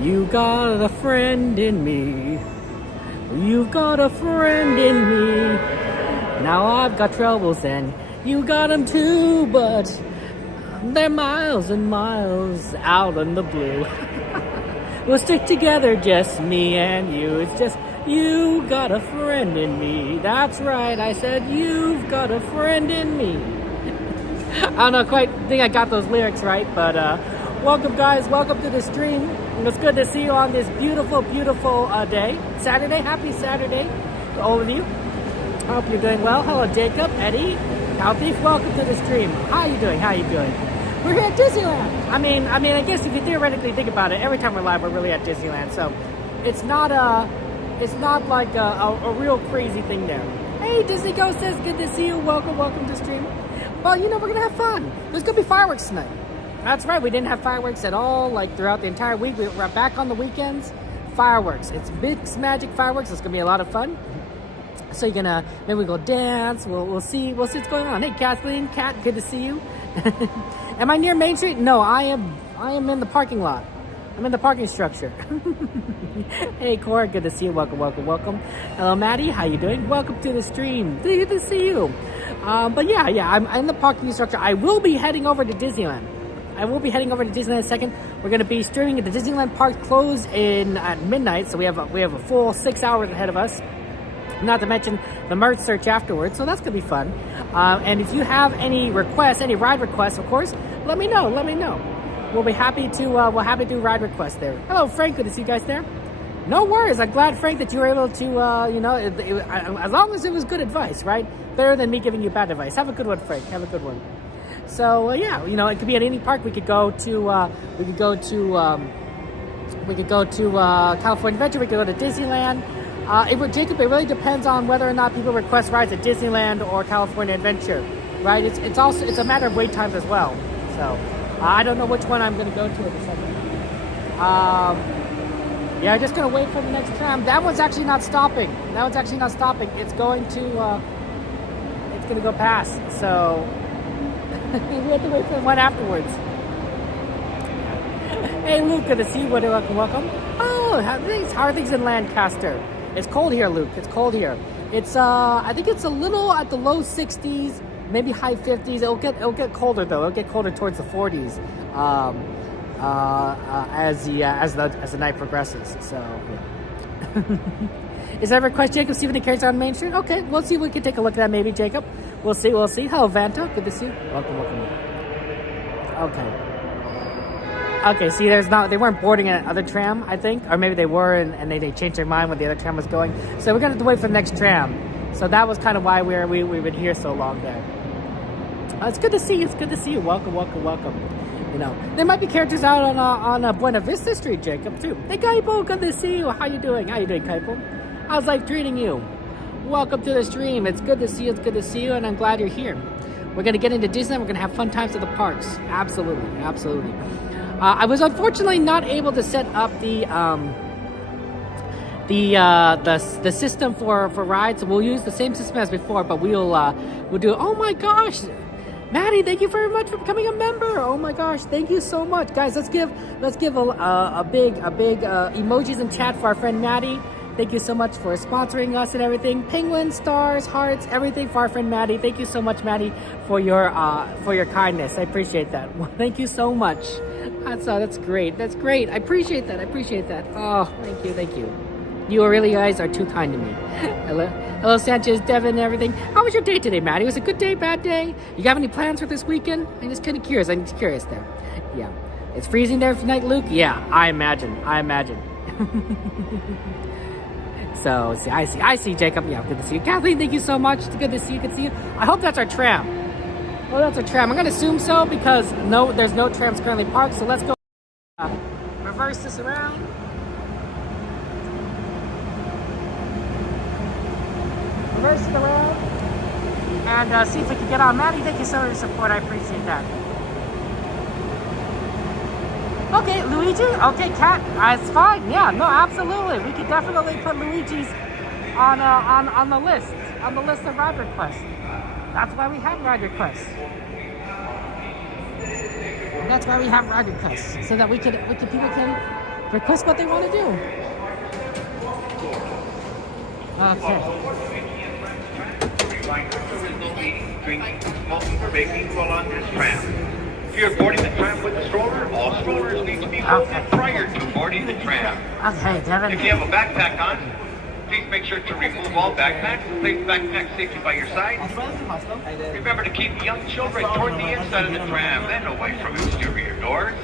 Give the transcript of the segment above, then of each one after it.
You got a friend in me. You've got a friend in me. Now I've got troubles and you got them too, but they're miles and miles out in the blue. We'll stick together, just me and you. It's just you got a friend in me. That's right, I said you've got a friend in me. I don't know, quite think I got those lyrics right, but welcome guys, welcome to the stream. It's good to see you on this beautiful, beautiful day. Saturday, happy Saturday to all of you. I hope you're doing well. Hello Jacob, Eddie, Healthy, welcome to the stream. How are you doing? How are you doing? We're here at Disneyland. I mean, I guess if you theoretically think about it, every time we're live, we're really at Disneyland. So it's not like a real crazy thing there. Hey, Disney Ghost says, good to see you. Welcome to stream. Well, you know, we're gonna have fun. There's gonna be fireworks tonight. That's right. We didn't have fireworks at all, like throughout the entire week. We're back on the weekends. Fireworks. It's Mixed Magic fireworks. It's gonna be a lot of fun. So you're gonna maybe we go dance. We'll see what's going on. Hey, Kathleen, Kat, good to see you. Am I near Main Street? No, I am in the parking lot. I'm in the parking structure. Hey, Cora, good to see you. Welcome. Hello, Maddie, how you doing? Welcome to the stream. Good to see you. But yeah, I'm in the parking structure. I will be heading over to Disneyland. In a second. We're going to be streaming at the Disneyland Park close at midnight, so we have a full 6 hours ahead of us. Not to mention the merch search afterwards, so that's gonna be fun. And if you have any requests, any ride requests, of course, let me know. We'll be happy to do ride requests there. Hello, Frank. Good to see you guys there. No worries. I'm glad, Frank, that you were able to, as long as it was good advice, right? Better than me giving you bad advice. Have a good one, Frank. Have a good one. So yeah, it could be at any park. We could go to California Adventure. We could go to Disneyland. Jacob, it really depends on whether or not people request rides at Disneyland or California Adventure, right? It's a matter of wait times as well. So I don't know which one I'm going to go to in a second. Yeah, I'm just going to wait for the next tram. That one's actually not stopping. It's going to go past. So we have to wait for the one afterwards. Hey, Luke, good to see you. Welcome. Oh, how are things in Lancaster? It's cold here, Luke. It's cold here. It's I think it's a little at the low 60s, maybe high 50s. It'll get colder though. It'll get colder towards the 40s as the night progresses. So yeah. Is that a request, Jacob? See if any carries on Main Street. Okay, we'll see. We can take a look at that, maybe, Jacob. We'll see. Hello, Vanta. Good to see you. Welcome. Okay, see, they weren't boarding another tram, I think, or maybe they were, and they changed their mind when the other tram was going. So we're gonna have to wait for the next tram. So that was kind of why we've been here so long there. It's good to see you. Welcome. There might be characters out on Buena Vista Street, Jacob, too. Hey, Kaipo, good to see you. How you doing, Kaipo? How's life treating you? Welcome to the stream. It's good to see you, and I'm glad you're here. We're gonna get into Disneyland. We're gonna have fun times at the parks. Absolutely. I was unfortunately not able to set up the system for rides. We'll use the same system as before, but we'll do. Oh my gosh, Maddie, thank you very much for becoming a member. Oh my gosh, thank you so much, guys. Let's give a big emojis in chat for our friend Maddie. Thank you so much for sponsoring us and everything. Penguins, stars, hearts, everything for our friend Maddie. Thank you so much, Maddie, for your kindness. I appreciate that. Well, thank you so much. That's great. I appreciate that. Oh, thank you. You really guys are too kind to me. Hello, Sanchez, Devin, and everything. How was your day today, Maddie? Was it a good day, bad day? You have any plans for this weekend? I'm just kind of curious. there. Yeah. It's freezing there tonight, Luke? Yeah, I imagine. So, I see, Jacob. Yeah, good to see you. Kathleen, thank you so much. It's good to see you. I hope that's our tram. Oh, that's our tram. I'm going to assume so because there's no trams currently parked. So let's go reverse this around. And see if we can get on. Maddie, thank you so much for your support. I appreciate that. Okay, Luigi. Okay, Kat. It's fine. Yeah, no, absolutely. We could definitely put Luigi's on the list of ride requests. That's why we have ride requests. So that people can request what they want to do. Okay. Reminder, there is no eating, drinking, smoking, or baking while on this tram. If you're boarding the tram with a stroller, all strollers need to be folded prior to boarding the tram. Okay, Devin. If you have a backpack on, please make sure to remove all backpacks. Place backpack safely by your side. Remember to keep young children toward the inside of the tram and away from exterior doors.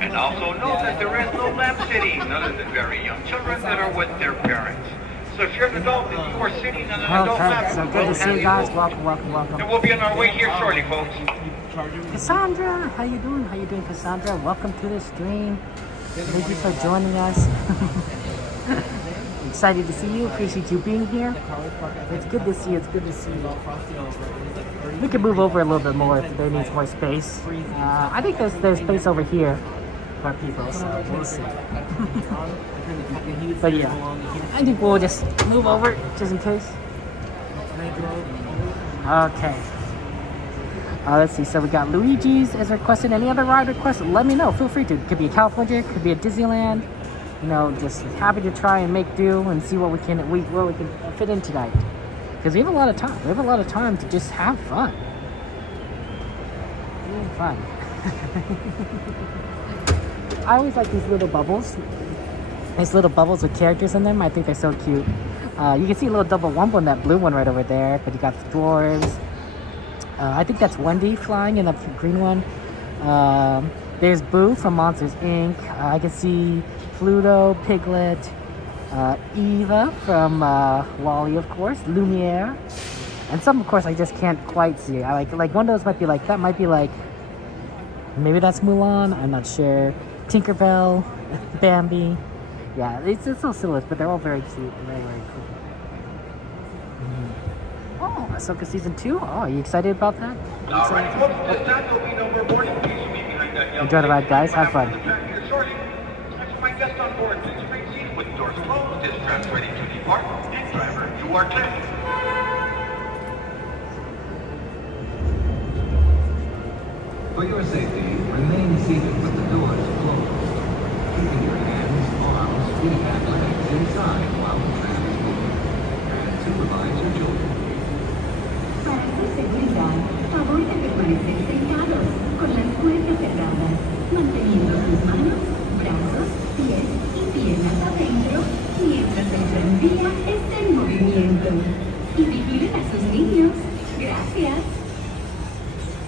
And also note that there is no lap sitting other than very young children that are with their parents. So if you're an adult and you are sitting on an adult lap, so good to see you guys. Welcome, welcome, welcome. And we'll be on our way here shortly, folks. Cassandra, how you doing? How you doing, Cassandra? Welcome to the stream. Thank you for joining us. Excited to see you. Appreciate you being here. It's good to see you. It's good to see you. We can move over a little bit more if there needs more space. I think there's space over here for people, so we'll see. But yeah, I think we'll just move over just in case. Okay. Let's see. So we got Luigi's is requested. Any other ride requests? Let me know. Feel free to. It could be a California. Could be a Disneyland. You know, just happy to try and make do and see what we can fit in tonight. Because we have a lot of time. We have a lot of time to just have fun. Fun. I always like these little bubbles. These little bubbles with characters in them. I think they're so cute. You can see a little double wumble in that blue one right over there. But you got the dwarves. I think that's Wendy flying in the green one. There's Boo from Monsters Inc. I can see Pluto, Piglet, Eva from Wall-E, of course, Lumiere, and some, of course, I just can't quite see. I like one of those might be like that. Might be like maybe that's Mulan. I'm not sure. Tinkerbell, Bambi. Yeah, it's little silhouettes, but they're all very cute. Very, very cool. Oh, Ahsoka season 2. Oh, are you excited about that? Enjoy the ride, guys. Have fun. My guest on board, please remain seated with doors closed. This tram's ready to depart. And driver, you are clear. For your safety, remain seated with the doors closed. Keeping your hands, arms, feet, and legs inside while the tram is moving. And supervise your children. Para su seguridad, favor de permanecer sentados con las puertas cerradas, manteniendo sus manos, brazos, pies y piernas adentro mientras el tranvía está en movimiento. Y vigilen a sus niños. Gracias.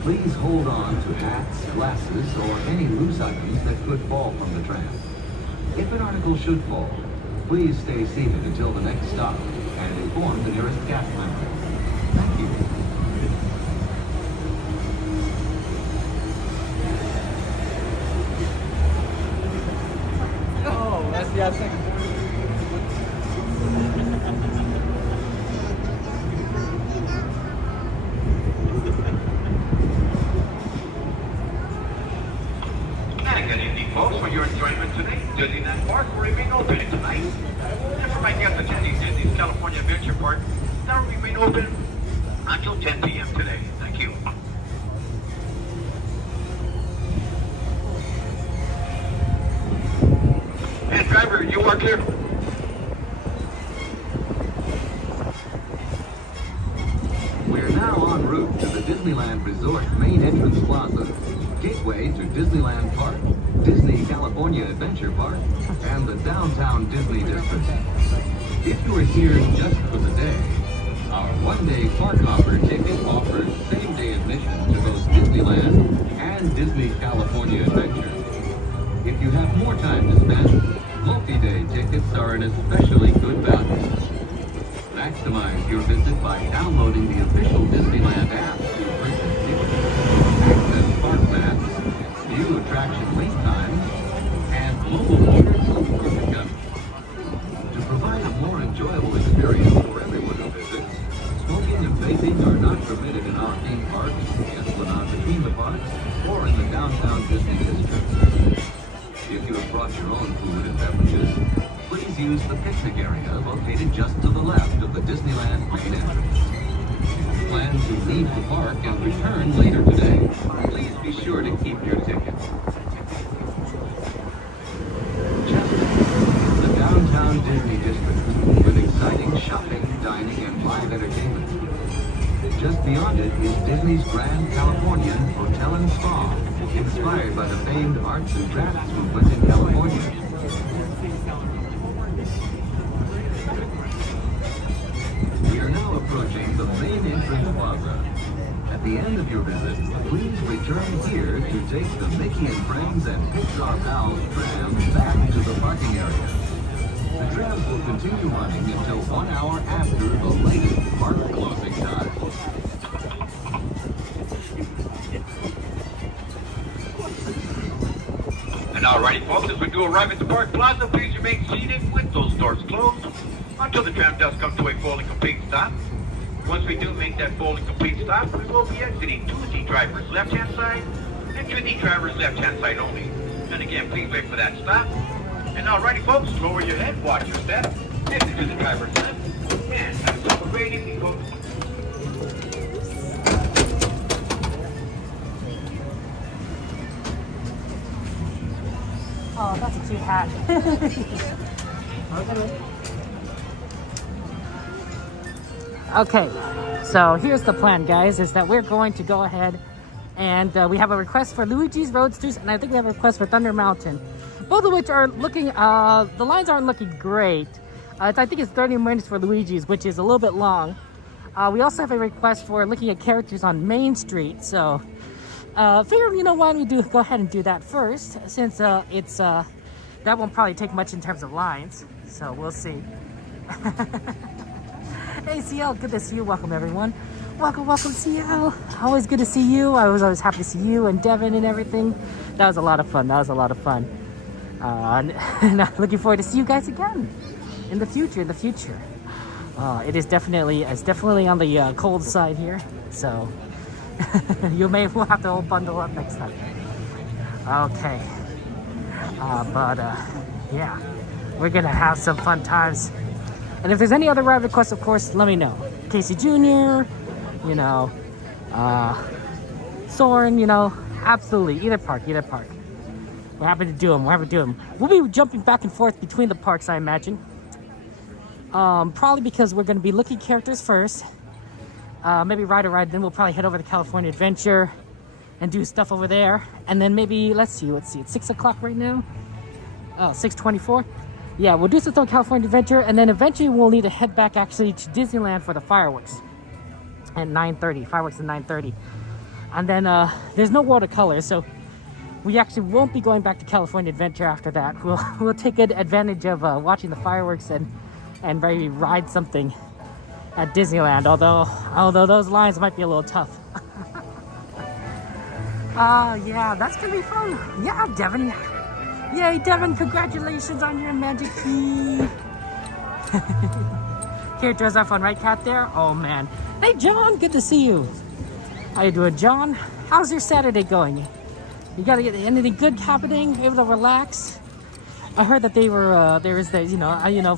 Please hold on to hats, glasses, or any loose items that could fall from the tram. If an article should fall, please stay seated until the next stop and inform the nearest cast member. Thank you. Oh, that's the second. And good evening, folks. For your enjoyment today, Disneyland Park will remain open tonight. And for my guests attending Disney's California Adventure Park, that will remain open until 10 p.m. today. Thank you. And driver, you are clear. We're now en route to the Disneyland Resort main entrance plaza, gateway to Disneyland Park, Disney California Adventure Park, and the downtown Disney District. If you are here just for the day, our one-day park hopper ticket offers same-day admission to both Disneyland and Disney California Adventure. If you have more time to spend, multi-day tickets are an especially good value. Maximize your visit by downloading the official Disneyland app to purchase tickets, access park maps, view attraction wait times, and mobile orders of pickup. To provide a more enjoyable experience for everyone who visits, smoking and vaping are not permitted in our theme parks, the Esplanade between the parks, or in the downtown Disney District. If you have brought your own food and beverages, please use the picnic area located just to the left of the Disneyland main entrance. If you plan to leave the park and return later today, please be sure to keep your tickets. Just Disney district with exciting shopping, dining, and live entertainment. Just beyond it is Disney's Grand Californian Hotel and Spa, inspired by the famed arts and crafts movement in California. We are now approaching the main entrance plaza. At the end of your visit, please return here to take the Mickey and Friends and Pixar Pals tram back to the parking area. The trams will continue running until 1 hour after the latest park closing time. And alrighty, folks, as we do arrive at the Park Plaza, please remain seated with those doors closed until the tram does come to a full and complete stop. Once we do make that full and complete stop, we will be exiting to the driver's left-hand side and to the driver's left-hand side only. And again, please wait for that stop. And alrighty, folks, lower your head, watch your step, exit to the driver's left, and have some rating because... Oh, that's a cute hat. Okay, so here's the plan, guys, is that we're going to go ahead and we have a request for Luigi's, Roadsters, and I think we have a request for Thunder Mountain. Both of which are looking, the lines aren't looking great. I think it's 30 minutes for Luigi's, which is a little bit long. We also have a request for looking at characters on Main Street, so figure, you know, why don't we go ahead and do that first, since that won't probably take much in terms of lines, so we'll see. Hey CL, good to see you. Welcome everyone. Welcome CL. Always good to see you. I was always happy to see you and Devin and everything. That was a lot of fun. And looking forward to see you guys again in the future. It's definitely on the cold side here, so we'll have to all bundle up next time. Okay, yeah, we're gonna have some fun times. And if there's any other ride requests, of course, let me know. Casey Jr., you know, Soren, you know, absolutely, either park. We're happy to do them. We'll be jumping back and forth between the parks, I imagine. Probably because we're going to be looking characters first. Maybe ride a ride, then we'll probably head over to California Adventure and do stuff over there. And then maybe, let's see, it's 6 o'clock right now. Oh, 6:24. Yeah, we'll do stuff on California Adventure, and then eventually we'll need to head back actually to Disneyland for the fireworks at 9:30. Fireworks at 9:30. And then there's no watercolor, so we actually won't be going back to California Adventure after that. We'll take good advantage of watching the fireworks and maybe ride something at Disneyland, although those lines might be a little tough. Yeah, that's gonna be fun. Yeah, Devin. Yay, Devin, congratulations on your magic key. Characters are fun, right, Kat, there? Oh, man. Hey, John, good to see you. How you doing, John? How's your Saturday going? You got anything good happening? Able to relax? I heard that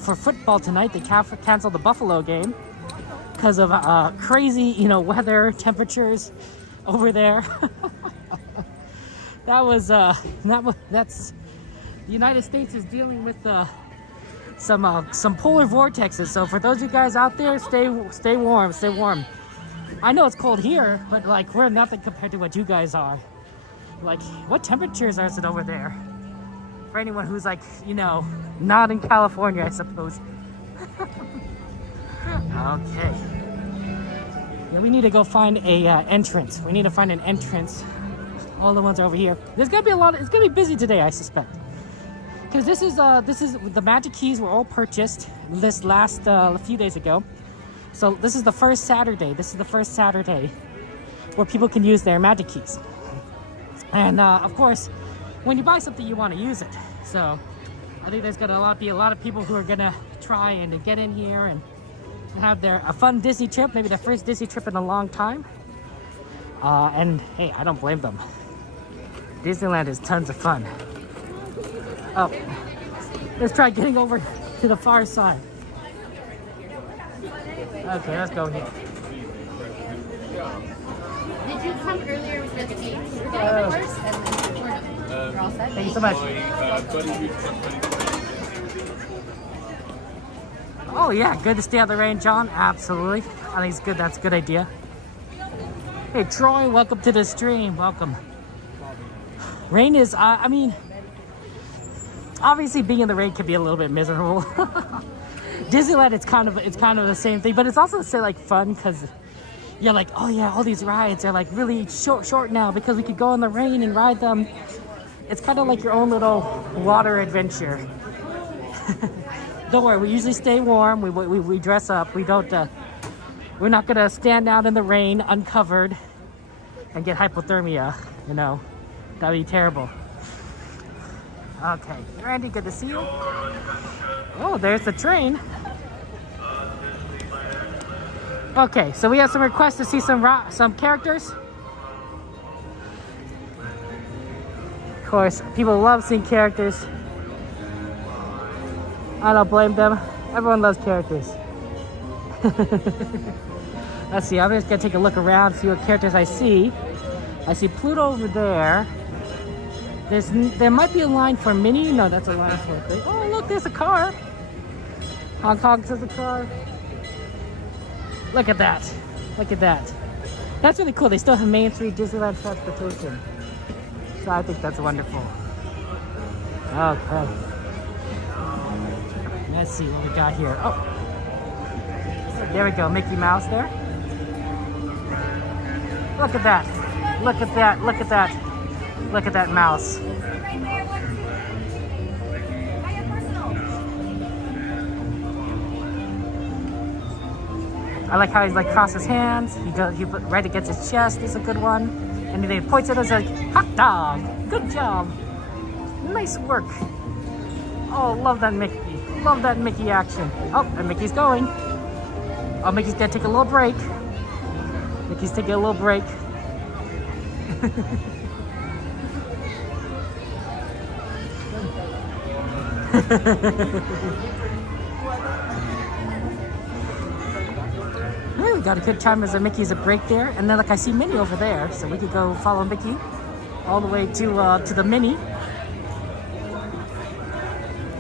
for football tonight, they canceled the Buffalo game because of crazy, weather, temperatures over there. That's the United States is dealing with some polar vortexes. So for those of you guys out there, stay warm. I know it's cold here, but like we're nothing compared to what you guys are. Like, what temperatures is it over there? For anyone who's like, not in California, I suppose. Okay. Yeah, we need to go find a entrance. We need to find an entrance. All the ones over here. There's gonna be a lot. It's gonna be busy today, I suspect. Because this is the magic keys were all purchased this last few days ago. So this is the first Saturday. Where people can use their magic keys. And of course, when you buy something, you want to use it. So I think there's gonna be a lot of people who are gonna try and get in here and have a fun Disney trip, maybe their first Disney trip in a long time. And hey, I don't blame them. Disneyland is tons of fun. Oh, let's try getting over to the far side. Okay, let's go here. Did you come earlier with the dates for getting divorced? And then we're all set? Thank you so much. Oh yeah, good to stay out of the rain, John. Absolutely. I think it's good. That's a good idea. Hey, Troy, welcome to the stream. Welcome. Rain is, I mean, obviously being in the rain can be a little bit miserable. Disneyland, it's kind of the same thing, but it's also like fun because you're like, oh yeah, all these rides are like really short now because we could go in the rain and ride them. It's kind of like your own little water adventure. Don't worry, we usually stay warm. We dress up. We don't. We're not gonna stand out in the rain uncovered and get hypothermia. You know, that'd be terrible. Okay, Randy, good to see you. Oh, there's the train. Okay, so we have some requests to see some characters. Of course, people love seeing characters. I don't blame them. Everyone loves characters. Let's see, I'm just gonna take a look around, see what characters I see. I see Pluto over there. There might be a line for Minnie. No, that's a line for it. Oh, look, there's a car. Hong Kong says a car. Look at that. Look at that. That's really cool. They still have Main Street Disneyland transportation. So I think that's wonderful. Okay. Let's see what we got here. Oh. There we go. Mickey Mouse there. Look at that. Look at that. Look at that. Look at that mouse. I like how he's like cross his hands. He put right against his chest. Is a good one. And then he points at us like hot dog. Good job. Nice work. Oh, love that Mickey. Love that Mickey action. Oh, and Mickey's going. Oh, Mickey's gonna take a little break. Mickey's taking a little break. We got a good time as Mickey's a break there, and then like I see Minnie over there, so we could go follow Mickey all the way to the Minnie,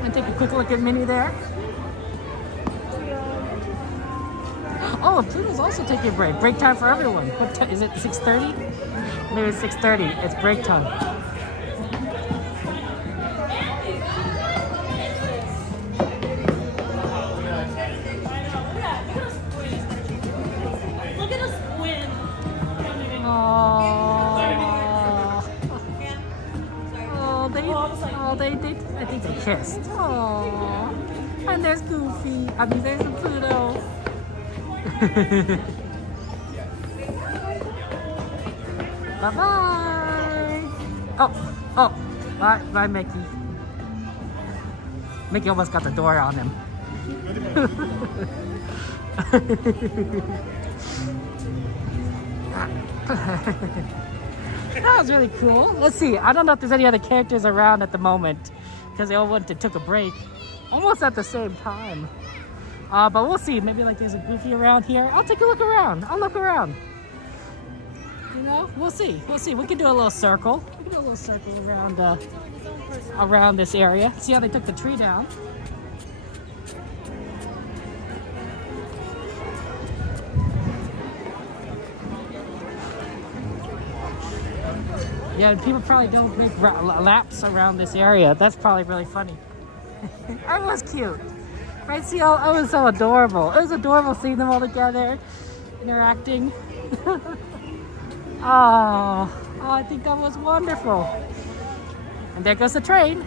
and take a quick look at Minnie there. Oh, Pluto's also taking a break. Break time for everyone. What is it? 6:30? Maybe it's 6:30. It's break time. I think they kissed. Aww. And there's Goofy. I mean, there's Pluto. Bye-bye. Oh. Bye, Mickey. Mickey almost got the door on him. That was really cool. Let's see. I don't know if there's any other characters around at the moment because they all went and took a break almost at the same time. But we'll see. Maybe like there's a Goofy around here. I'll take a look around. I'll look around. You know, we'll see. We'll see. We can do a little circle. We can do a little circle around this area. See how they took the tree down. Yeah, and people probably don't make laps around this area. That's probably really funny. Everyone's cute. Right? See, it was so adorable. It was adorable seeing them all together, interacting. Oh, I think that was wonderful. And there goes the train.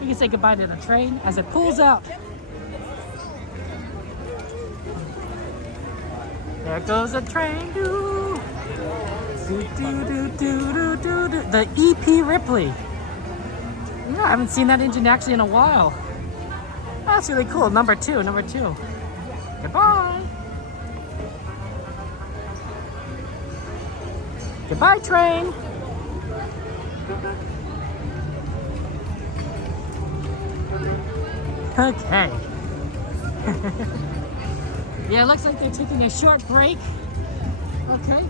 You can say goodbye to the train as it pulls out. There goes the train. The EP Ripley. Yeah, I haven't seen that engine actually in a while. That's really cool. Number two. Goodbye. Goodbye, train. Okay. Yeah, it looks like they're taking a short break. Okay.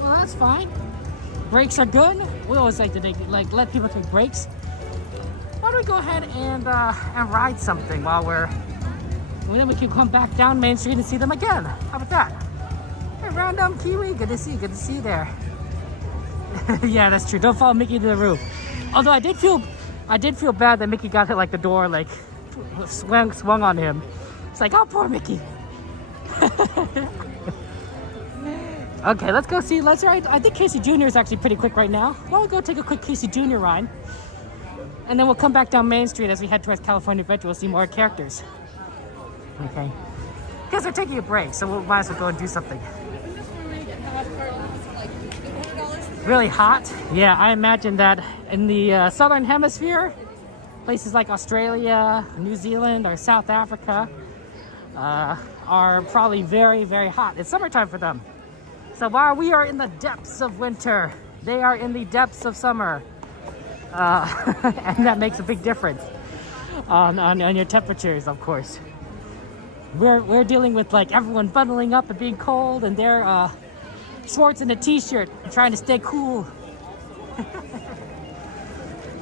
Well, that's fine. Breaks are good. We always like to let people take breaks. Why don't we go ahead and ride something while we're And then we can come back down Main Street and see them again. How about that? Hey, random Kiwi, good to see you there. Yeah, that's true. Don't follow Mickey to the roof. Although I did feel bad that Mickey got hit, like the door like swung on him. It's like, oh, poor Mickey. Okay, let's go see. Let's ride. I think Casey Jr. is actually pretty quick right now. Well, we'll go take a quick Casey Jr. ride, and then we'll come back down Main Street as we head towards California Adventure. We'll see more characters. Okay. Because we're taking a break, so we might as well go and do something. Really hot? Yeah, I imagine that in the southern hemisphere, places like Australia, New Zealand, or South Africa are probably very, very hot. It's summertime for them. So while we are in the depths of winter, they are in the depths of summer. And that makes a big difference on your temperatures, of course. We're dealing with like everyone bundling up and being cold, and they're shorts and a t-shirt and trying to stay cool.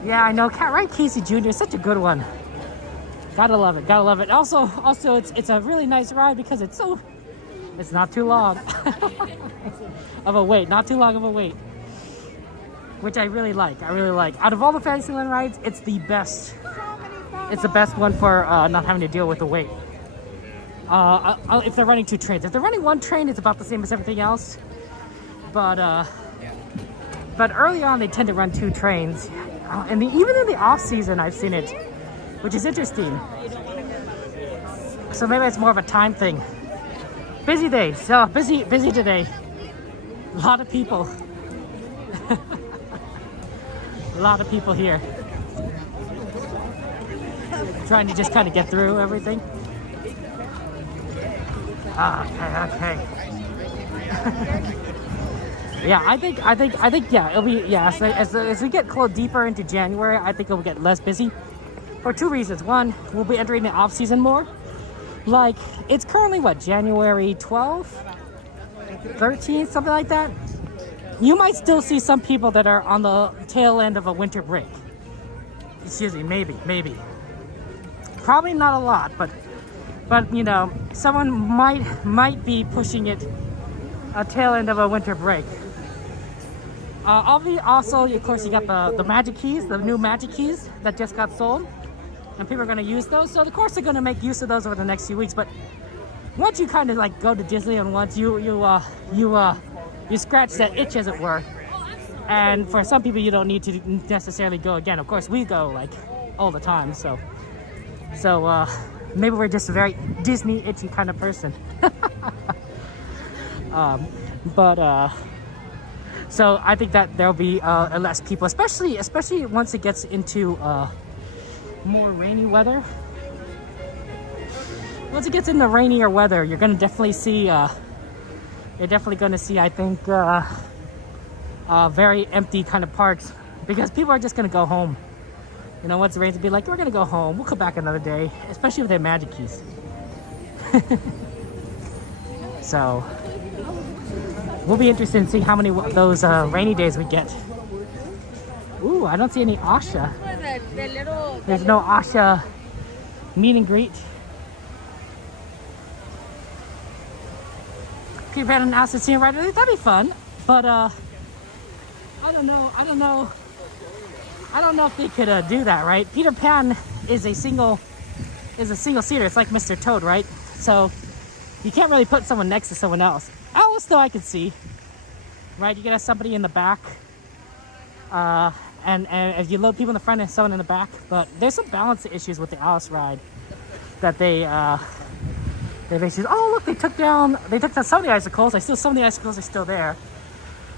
Yeah, I know. Right, Casey Jr. is such a good one. Gotta love it. Gotta love it. Also, it's a really nice ride because it's not too long of a wait. Not too long of a wait, which I really like. Out of all the Fantasyland rides, it's the best. It's the best one for not having to deal with the wait. If they're running 2 trains, if they're running 1 train, it's about the same as everything else. But early on, they tend to run 2 trains, and even in the off season, I've seen it, which is interesting. So maybe it's more of a time thing. Busy day, so busy today. A lot of people. A lot of people here. Trying to just kind of get through everything. Okay. Yeah, I think yeah, it'll be, yeah, so as we get deeper into January, I think it'll get less busy for 2 reasons. One, we'll be entering the off season more. Like, it's currently what, January 12th, 13th, something like that. You might still see some people that are on the tail end of a winter break. Excuse me, maybe. Probably not a lot, but you know, someone might be pushing it a tail end of a winter break. Also, of course, you got the magic keys, the new magic keys that just got sold, and people are going to use those. So of course they're going to make use of those over the next few weeks. But once you kind of like go to Disney, and once you scratch that itch, as it were, and for some people you don't need to necessarily go again. Of course, we go like all the time, so maybe we're just a very Disney itchy kind of person. So I think that there'll be less people, especially once it gets into more rainy weather. Once it gets into rainier weather, you're gonna definitely see. You're definitely gonna see, I think, very empty kind of parks, because people are just gonna go home. You know, once it rains, be like, we're gonna go home. We'll come back another day, especially with their magic keys. So we'll be interested in seeing how many of those rainy days we get. Ooh, I don't see any Asha. There's no Asha meet and greet. Peter Pan and Alice scene rider, that'd be fun. But I don't know if they could do that, right? Peter Pan is a single seater. It's like Mr. Toad, right? So you can't really put someone next to someone else. Alice, though, I could see, right? You could have somebody in the back, and if you load people in the front and someone in the back. But there's some balance issues with the Alice ride that they basically. Oh, look, they took down some of the icicles. Some of the icicles are still there,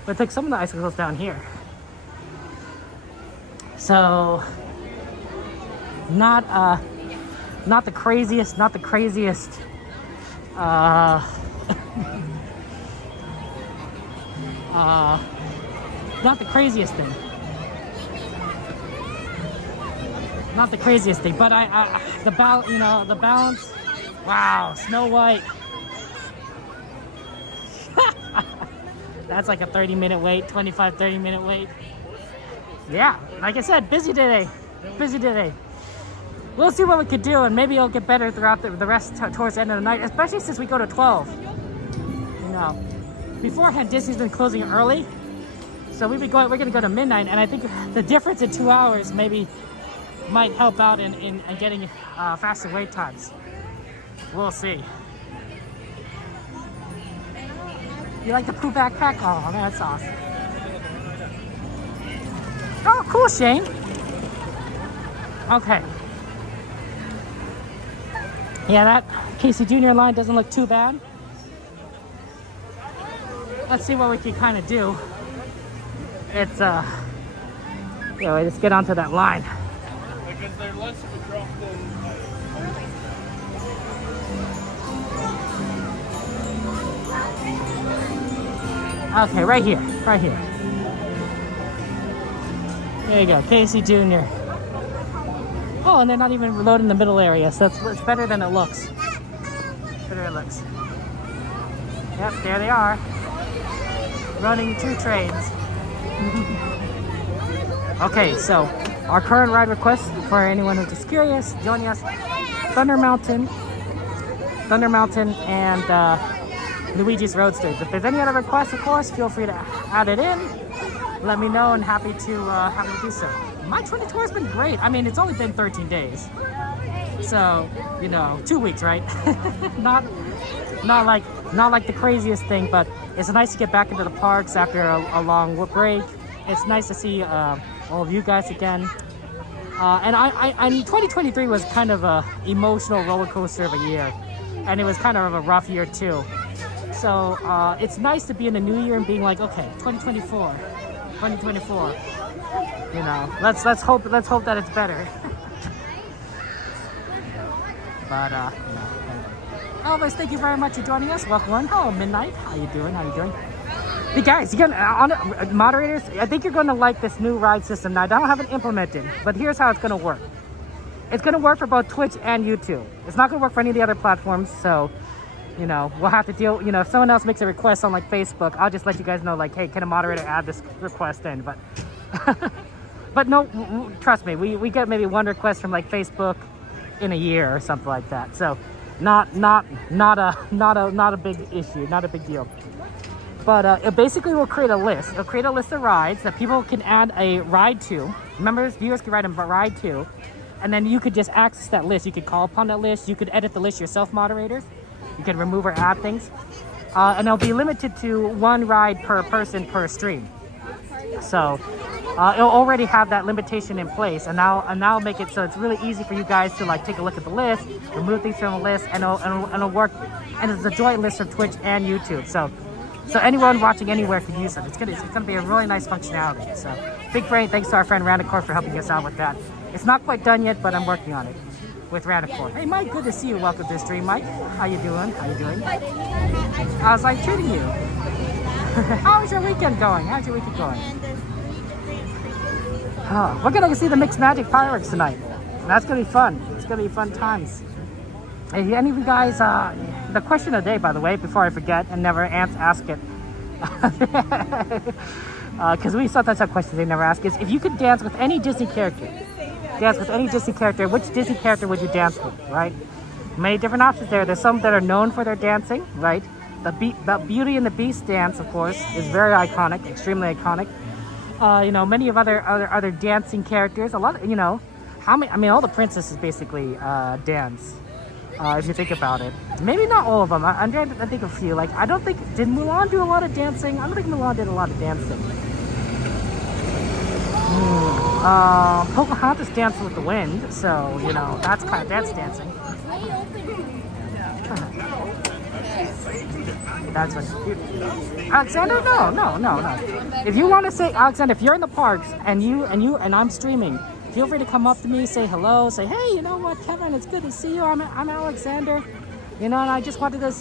but they took some of the icicles down here. So not the craziest. Not the craziest thing. Not the craziest thing, but the balance. Wow, Snow White. That's like a 30-minute wait, 30-minute wait. Yeah, like I said, busy today. we'll see what we could do, and maybe it'll get better throughout the rest towards the end of the night, especially since we go to 12. You know, beforehand Disney's been closing early, so we're gonna go to midnight, and I think the difference in 2 hours maybe might help out in getting faster wait times. We'll see. You like the Pooh backpack? Oh, that's awesome. Oh, cool, Shane. Okay. Yeah, that Casey Jr. line doesn't look too bad. Let's see what we can kind of do. It's, let's get onto that line. Because they're less of a drop than... Okay, right here. There you go, Casey Jr. Oh, and they're not even loading the middle area, so it's better than it looks. Yep, there they are. Running 2 trains. Okay, so our current ride request for anyone who's just curious, joining us, Thunder Mountain, and Luigi's Roadsters. If there's any other requests, of course, feel free to add it in. Let me know, and happy to do so. My 20 tour has been great. I mean, it's only been 13 days, so 2 weeks, right? not like the craziest thing, but it's nice to get back into the parks after a long break. It's nice to see all of you guys again. And 2023 was kind of a emotional roller coaster of a year, and it was kind of a rough year too. So it's nice to be in the new year and being like, okay, 2024. Let's hope that it's better. But Elvis, thank you very much for joining us. Welcome. Hello, Midnight. How you doing? Hey guys, moderators, I think you're gonna like this new ride system. Now, I don't have it implemented, but here's how it's gonna work. It's gonna work for both Twitch and YouTube. It's not gonna work for any of the other platforms, so we'll have to deal, if someone else makes a request on like Facebook, I'll just let you guys know, like, hey, can a moderator add this request in? But but no, trust me, we get maybe one request from like Facebook in a year or something like that. So not a big issue, not a big deal. But it basically will create a list. It'll create a list of rides that people can add a ride to. Members, viewers can ride a ride to, and then you could just access that list. You could call upon that list. You could edit the list yourself, moderators. You can remove or add things. And it'll be limited to 1 ride per person per stream. So it'll already have that limitation in place, and now make it so it's really easy for you guys to like take a look at the list, remove things from the list, and it'll work. And it's a joint list of Twitch and YouTube. So anyone watching anywhere can use it. It's gonna be a really nice functionality. So big brain, thanks to our friend Randicore for helping us out with that. It's not quite done yet, but I'm working on it with Randicore. Hey Mike, good to see you. Welcome to the stream, Mike. How you doing? How's life treating you? How's your weekend going? We're gonna go see the Mixed Magic fireworks tonight. That's gonna be fun. It's gonna be fun times. Hey, any of you guys, the question of the day, by the way, before I forget and never ask it, because we sometimes have questions they never ask, is if you could dance with any Disney character, which Disney character would you dance with, right? Many different options there. There's some that are known for their dancing, right? The Beauty and the Beast dance, of course, is very iconic, extremely iconic. Many of other dancing characters. A lot, all the princesses basically dance. If you think about it, maybe not all of them. I'm trying to think of a few. Like, did Mulan do a lot of dancing? I don't think Mulan did a lot of dancing. Pocahontas danced with the wind, so that's dancing. That's what. Alexander, no. If you want to say, Alexander, if you're in the parks and I'm streaming, feel free to come up to me, say hello, say, hey, you know what, Kevin, it's good to see you. I'm Alexander, and I just wanted to,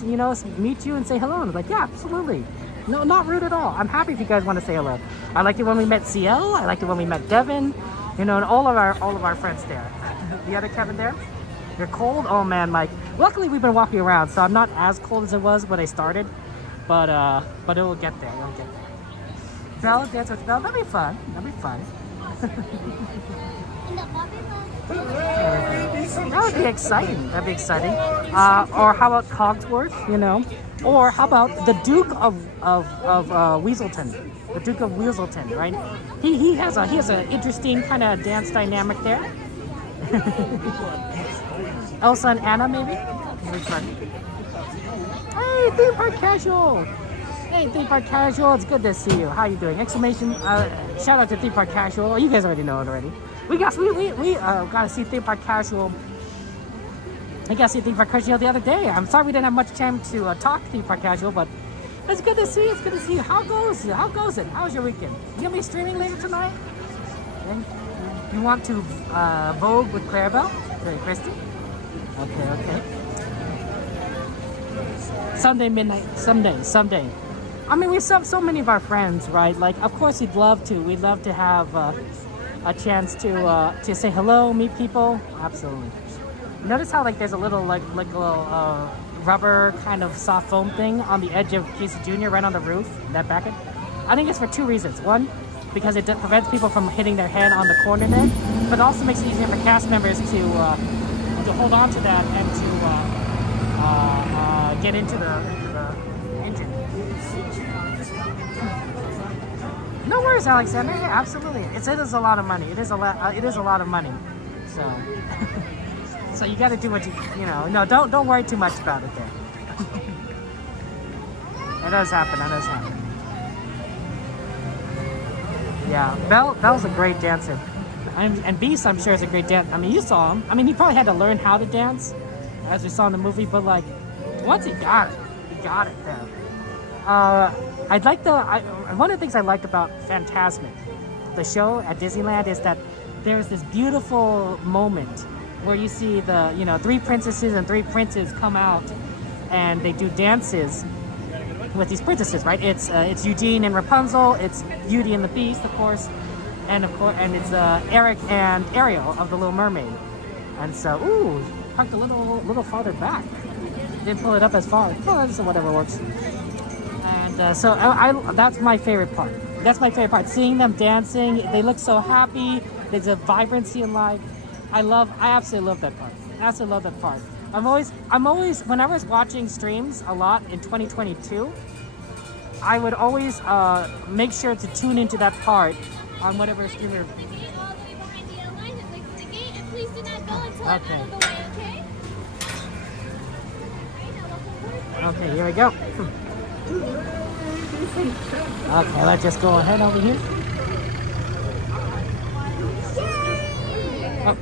meet you and say hello. And I'm like, yeah, absolutely. No, not rude at all. I'm happy if you guys want to say hello. I liked it when we met CL. I liked it when we met Devin. And all of our friends there. The other Kevin there. You're cold? Oh man, Mike. Luckily we've been walking around, so I'm not as cold as it was when I started. But it will get there. It'll get there. Belle, dance with Belle. That'd be fun. That would be exciting. That'd be exciting. Or how about Cogsworth? You know, or how about the Duke of Weselton? The Duke of Weselton, right? He has an interesting kind of dance dynamic there. Elsa and Anna, maybe. Hey, theme park casual. Hey, theme park casual. It's good to see you. How you doing? Exclamation! Shout out to theme park casual. You guys already know it already. We got to see theme park casual. I got to see theme park casual the other day. I'm sorry we didn't have much time to talk theme park casual, but it's good to see. It's good to see you. How goes it? How's your weekend? You gonna be streaming later tonight? You want to Vogue with Clarabelle? Very Christy? Okay. Sunday midnight. Someday. I mean, we have so many of our friends, right? Like, of course, we'd love to have a chance to say hello, meet people. Absolutely. Notice how like there's a little like a little rubber kind of soft foam thing on the edge of Casey Jr. right on the roof, that bracket. I think it's for two reasons. One, because it prevents people from hitting their head on the corner there, but it also makes it easier for cast members to hold on to that and to get into the engine. No worries, Alexander. Yeah, absolutely. It is a lot of money. It is a lot of money. So, so you got to do what you know. No, don't worry too much about it there. That does happen. Yeah, Belle's a great dancer, and Beast, I'm sure, is a great dancer. I mean, you saw him. I mean, he probably had to learn how to dance, as we saw in the movie. But like, once he got it there. One of the things I liked about Fantasmic, the show at Disneyland, is that there's this beautiful moment where you see the three princesses and three princes come out, and they do dances with these princesses, right? It's Eugene and Rapunzel, it's Beauty and the Beast, of course, and it's Eric and Ariel of The Little Mermaid. And so, parked a little farther back. Didn't pull it up as far. Oh, so whatever works. And so that's my favorite part. That's my favorite part. Seeing them dancing, they look so happy. There's a vibrancy in life. I absolutely love that part. I absolutely love that part. I'm always, when I was watching streams a lot in 2022, I would always make sure to tune into that part on whatever streamer. Okay. Okay, here we go. Okay, let's just go ahead over here. Oh,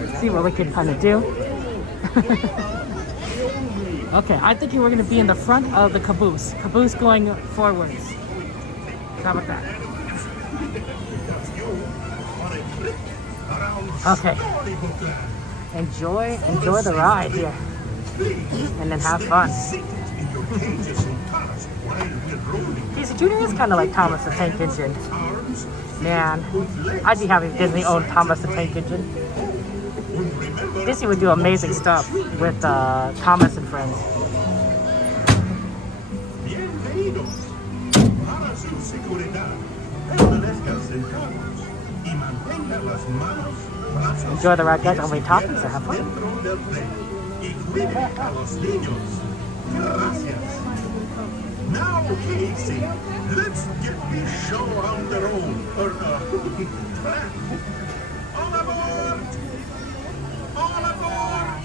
let's see what we can kind of do. Okay, I think we're going to be in the front of the caboose. Caboose going forwards. How about that? Okay. Enjoy the ride here. And then have fun. Casey Jr. is kind of like Thomas the Tank Engine. Man, I'd be happy if Disney owned Thomas the Tank Engine. Disney would do amazing stuff with Thomas and Friends. Enjoy the ride, guys. I'll be talking, so have fun. Now, Casey, let's get this show on the road. Track. On aboard! On aboard!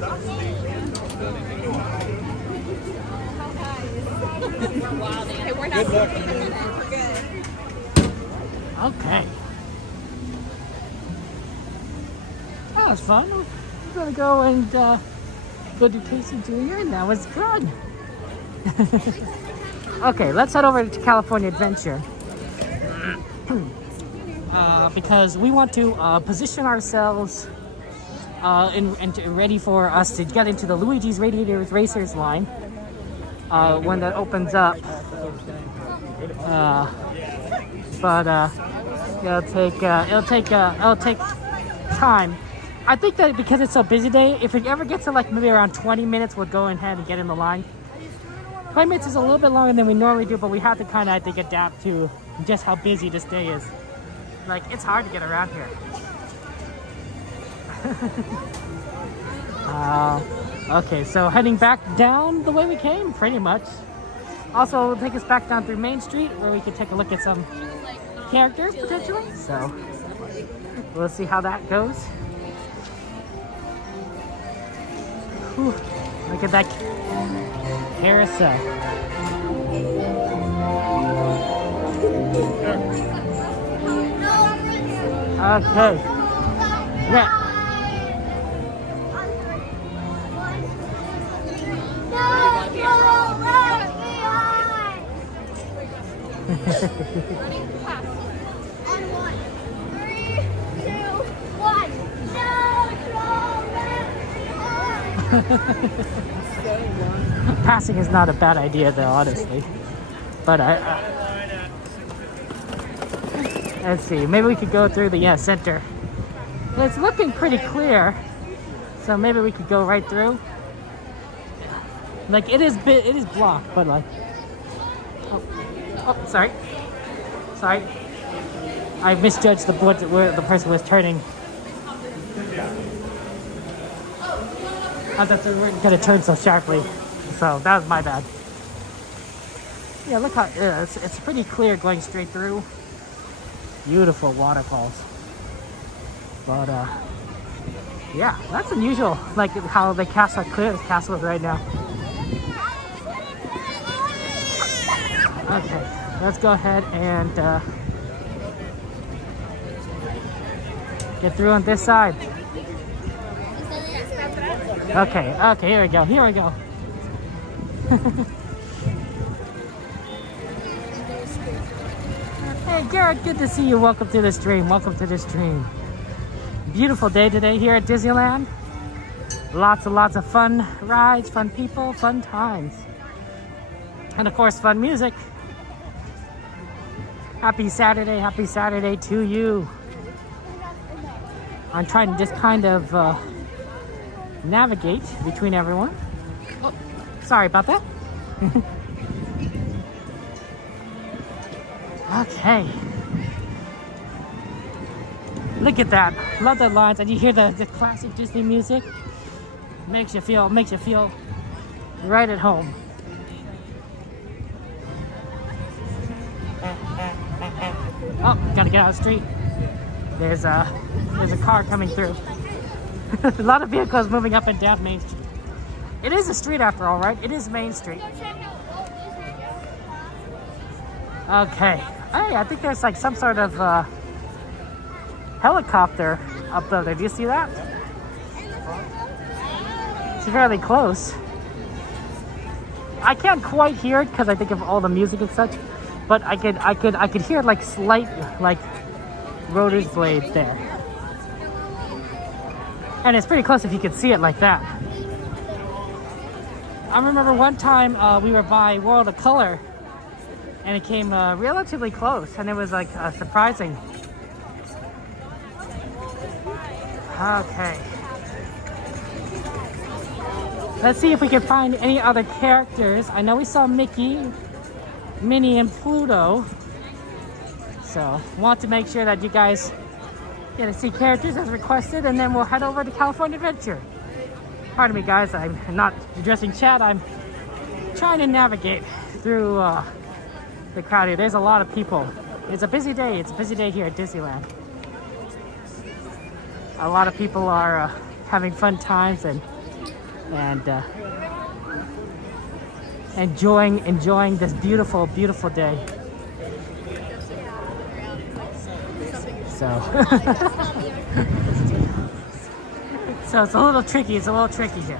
Okay, we're not we're good. Okay. That was fun. We're gonna go and go do Casey Jr. and that was good. Okay, let's head over to California Adventure. Because we want to position ourselves and ready for us to get into the Luigi's Radiators Racers line when that opens up. It'll take time. I think that because it's so busy day, if it ever gets to like maybe around 20 minutes, we'll go ahead and get in the line. 20 minutes is a little bit longer than we normally do, but we have to kind of, I think, adapt to just how busy this day is. Like, it's hard to get around here. Okay, so heading back down the way we came, pretty much. Also, it'll take us back down through Main Street, where we can take a look at some characters, potentially. So, we'll see how that goes. Whew, look at that carousel. Okay. Yeah. Passing is not a bad idea though, honestly. But let's see, maybe we could go through the center. It's looking pretty clear, so maybe we could go right through. Like it is blocked, but like, oh, sorry, I misjudged where the person was turning. I thought they weren't gonna turn so sharply, so that was my bad. Yeah, look how it's pretty clear going straight through. Beautiful waterfalls, but yeah, that's unusual. Like how the castle, how clear this castle is right now. Okay, let's go ahead and get through on this side. Okay, here we go. Hey, Garrett, good to see you. Welcome to the stream. Beautiful day today here at Disneyland. Lots of fun rides, fun people, fun times. And of course, fun music. Happy Saturday to you. I'm trying to just kind of navigate between everyone. Oh, sorry about that. Okay. Look at that. Love the lines. And you hear the classic Disney music. Makes you feel right at home. Oh, gotta get out of the street. There's a car coming through. A lot of vehicles moving up and down Main Street. It is a street after all, right? It is Main Street. Okay. Hey, I think there's like some sort of helicopter up there. Do you see that? It's fairly close. I can't quite hear it because I think of all the music and such, but I could hear like slight like rotor's blades there. And it's pretty close if you could see it like that. I remember one time we were by World of Color and it came relatively close and it was like surprising. Okay. Let's see if we can find any other characters. I know we saw Mickey, Minnie, and Pluto. So, want to make sure that you guys get to see characters as requested, and then we'll head over to California Adventure. Pardon me, guys. I'm not addressing chat. I'm trying to navigate through the crowd here. There's a lot of people. It's a busy day. It's a busy day here at Disneyland. A lot of people are having fun times and and enjoying this beautiful day. So so it's a little tricky. It's a little tricky here.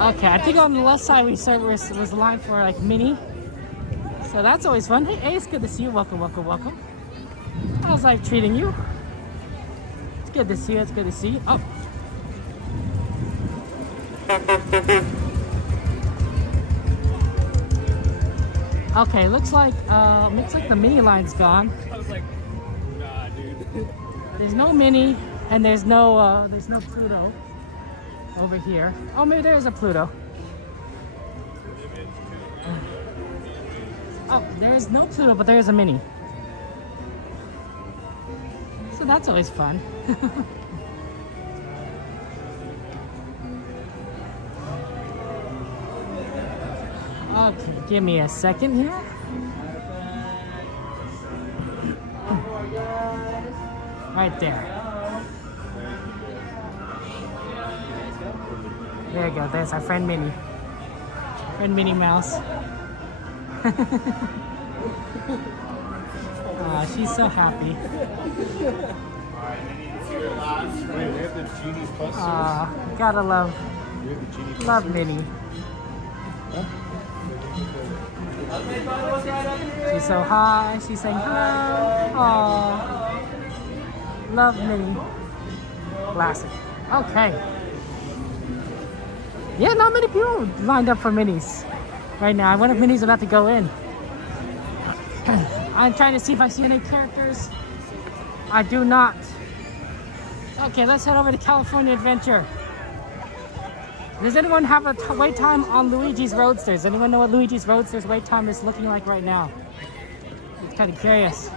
Okay, I think on the left side was a line for like Minnie. So that's always fun. Hey, it's good to see you. Welcome. How's life treating you? It's good to see you. It's good to see you. Oh. Okay, looks like the Minnie line's gone. I was like, nah, dude. There's no Minnie, and there's no Pluto over here. Oh, maybe there's a Pluto. Oh, there's no Pluto, but there's a Minnie. So that's always fun. Okay, give me a second here. Right there. There you go. There's our friend Minnie. Friend Minnie Mouse. She's so happy. Gotta love Minnie. She's so high. She's saying hi. Aww. Love Minnie. Classic. Okay. Yeah, not many people lined up for Minnie's right now. I wonder if Minnie's about to go in. I'm trying to see if I see any characters. I do not. Okay, let's head over to California Adventure. Does anyone have a wait time on Luigi's Roadsters? Anyone know what Luigi's Roadsters wait time is looking like right now? It's kind of curious.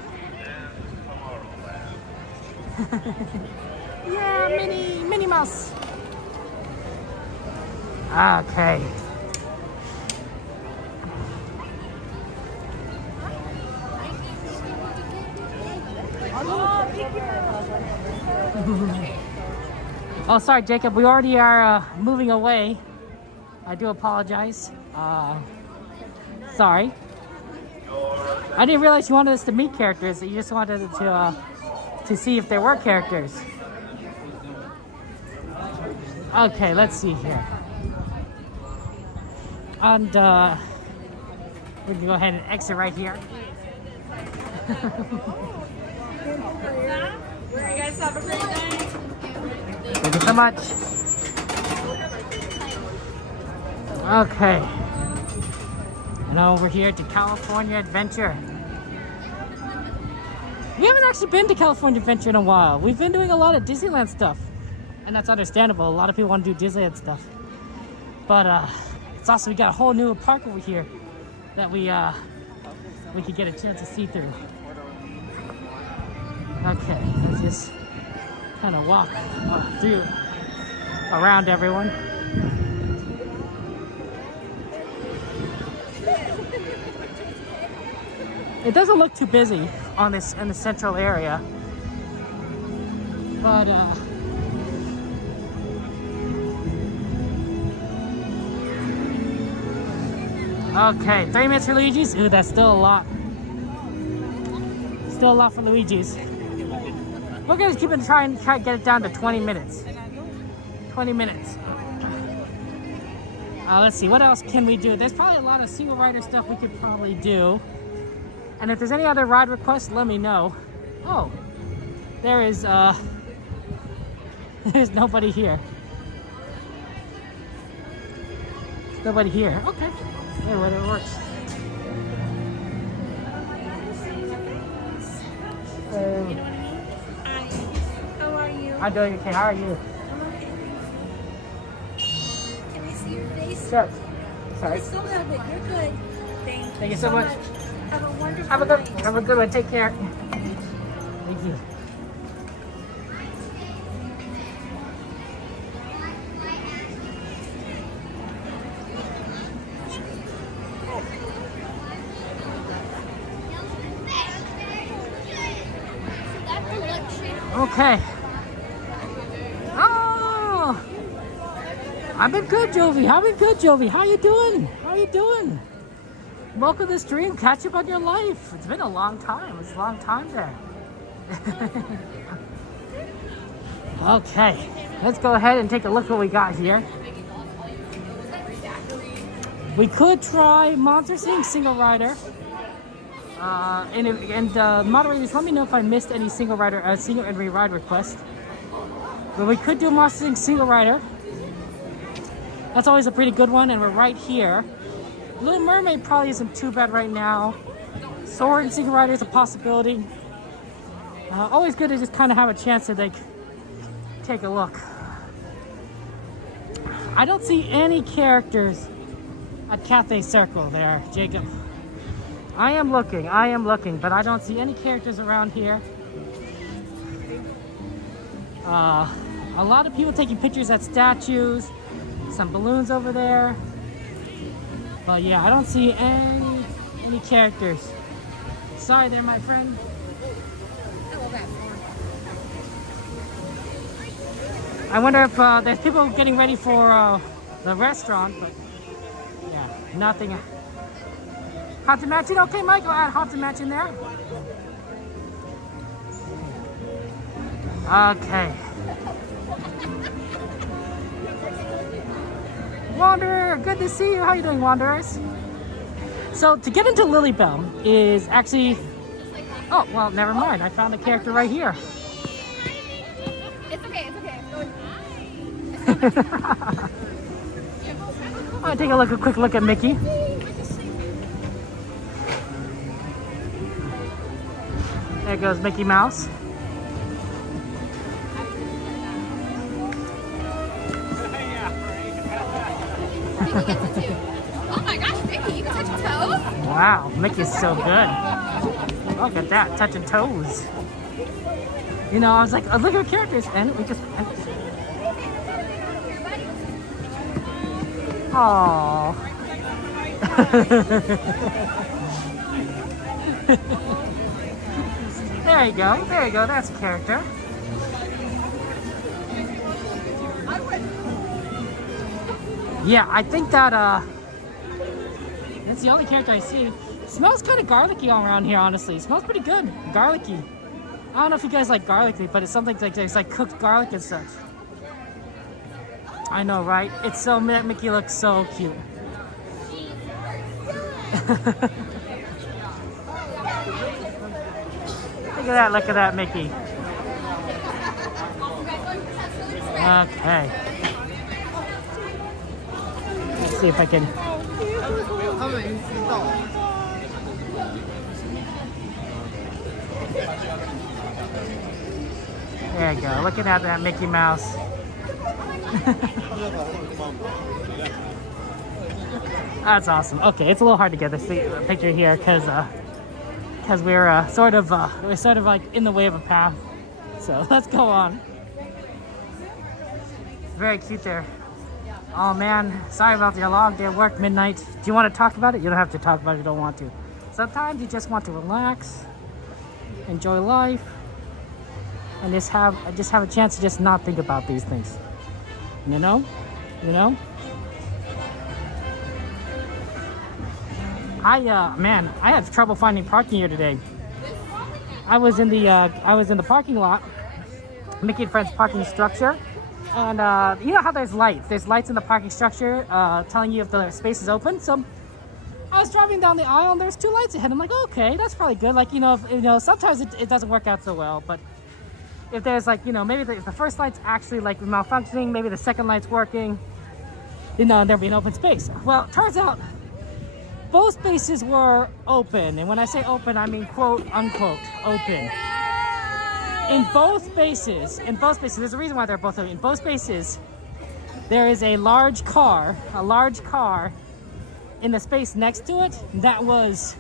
Yeah, Minnie Mouse. Okay. Oh, sorry, Jacob. We already are moving away. I do apologize. Sorry. I didn't realize you wanted us to meet characters. You just wanted to see if there were characters. Okay, let's see here. And we're gonna go ahead and exit right here. You guys have a great night. Thank you so much. Okay. And over here to California Adventure. We haven't actually been to California Adventure in a while. We've been doing a lot of Disneyland stuff. And that's understandable. A lot of people want to do Disneyland stuff. But it's also, we got a whole new park over here that we could get a chance to see through. Okay, let's just kind of walk through around everyone. It doesn't look too busy on this in the central area, but okay, 3 minutes for Luigi's. Ooh, that's still a lot. Still a lot for Luigi's. We're gonna keep it try and get it down to 20 minutes. 20 minutes. Let's see, what else can we do? There's probably a lot of single rider stuff we could probably do. And if there's any other ride requests, let me know. Oh, there is there's nobody here. There's nobody here. Okay. Yeah, whether it works. You know what I mean? Hi. How are you? I'm doing okay. How are you? I'm okay. Can I see your face? Sure. Sorry. I still have it. You're good. Thank you so much. Have a wonderful Have a good one. Take care. Thank you. Okay. I've been good, Jovi. I've been good, Jovi. How you doing? How you doing? Welcome to the stream. Catch up on your life. It's been a long time. It's a long time there. Okay, let's go ahead and take a look what we got here. We could try Monster Inc. Single Rider. Moderators, let me know if I missed any single entry ride request. But we could do Monster Inc. Single Rider. That's always a pretty good one, and we're right here. Little Mermaid probably isn't too bad right now. Soarin' and Single Rider is a possibility. Always good to just kind of have a chance to take a look. I don't see any characters at Cathay Circle there, Jacob. I am looking, but I don't see any characters around here. A lot of people taking pictures at statues, some balloons over there. But yeah, I don't see any characters. Sorry there, my friend. I wonder if there's people getting ready for the restaurant, but yeah, nothing. Haunted Mansion, okay, Mike, I'll add Haunted Mansion there. Okay. Wanderer, good to see you. How you doing, Wanderers? So to get into Lilybell is actually... Oh, well, never mind. I found a character right here. It's okay. I'll take a quick look at Mickey. There goes Mickey Mouse. Oh my gosh, Mickey, you can touch your toes? Wow, Mickey's so good. Look at that, touching toes. You know, I was like, oh, look at the characters, and we just... Aww. There you go, that's a character. Yeah, I think that, that's the only character I see. It smells kind of garlicky all around here, honestly. It smells pretty good, garlicky. I don't know if you guys like garlicky, but it's something like it's like cooked garlic and such. I know, right? It's so, Mickey looks so cute. Look at that, Mickey. Okay. Let's see if I can. There you go. Looking at that Mickey Mouse. That's awesome. Okay, it's a little hard to get this picture here because we're sort of like in the way of a path. So let's go on. Very cute there. Oh man, sorry about your long day at work, midnight. Do you want to talk about it? You don't have to talk about it if you don't want to. Sometimes you just want to relax, enjoy life, and just have a chance to just not think about these things. You know? I had trouble finding parking here today. I was in the parking lot, Mickey and Friends parking structure, and you know how there's lights in the parking structure telling you if the space is open. So I was driving down the aisle and there's 2 lights ahead. I'm like, okay, that's probably good. Like, sometimes it doesn't work out so well, but if there's like, maybe if the first light's actually like malfunctioning, maybe the second light's working, there'll be an open space. Well, it turns out both spaces were open, and when I say open, I mean quote unquote open. In both spaces, there's a reason why they're both open. In both spaces, there is a large car in the space next to it that was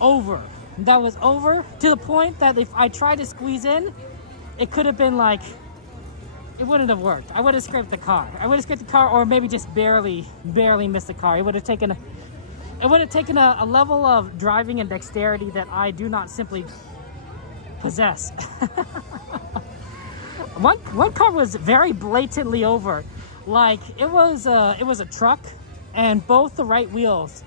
over to the point that if I tried to squeeze in, it could have been like, it wouldn't have worked. I would have scraped the car. Or maybe just barely missed the car. It would have taken a level of driving and dexterity that I do not simply possess. One car was very blatantly over. Like it was a truck, and both the right wheels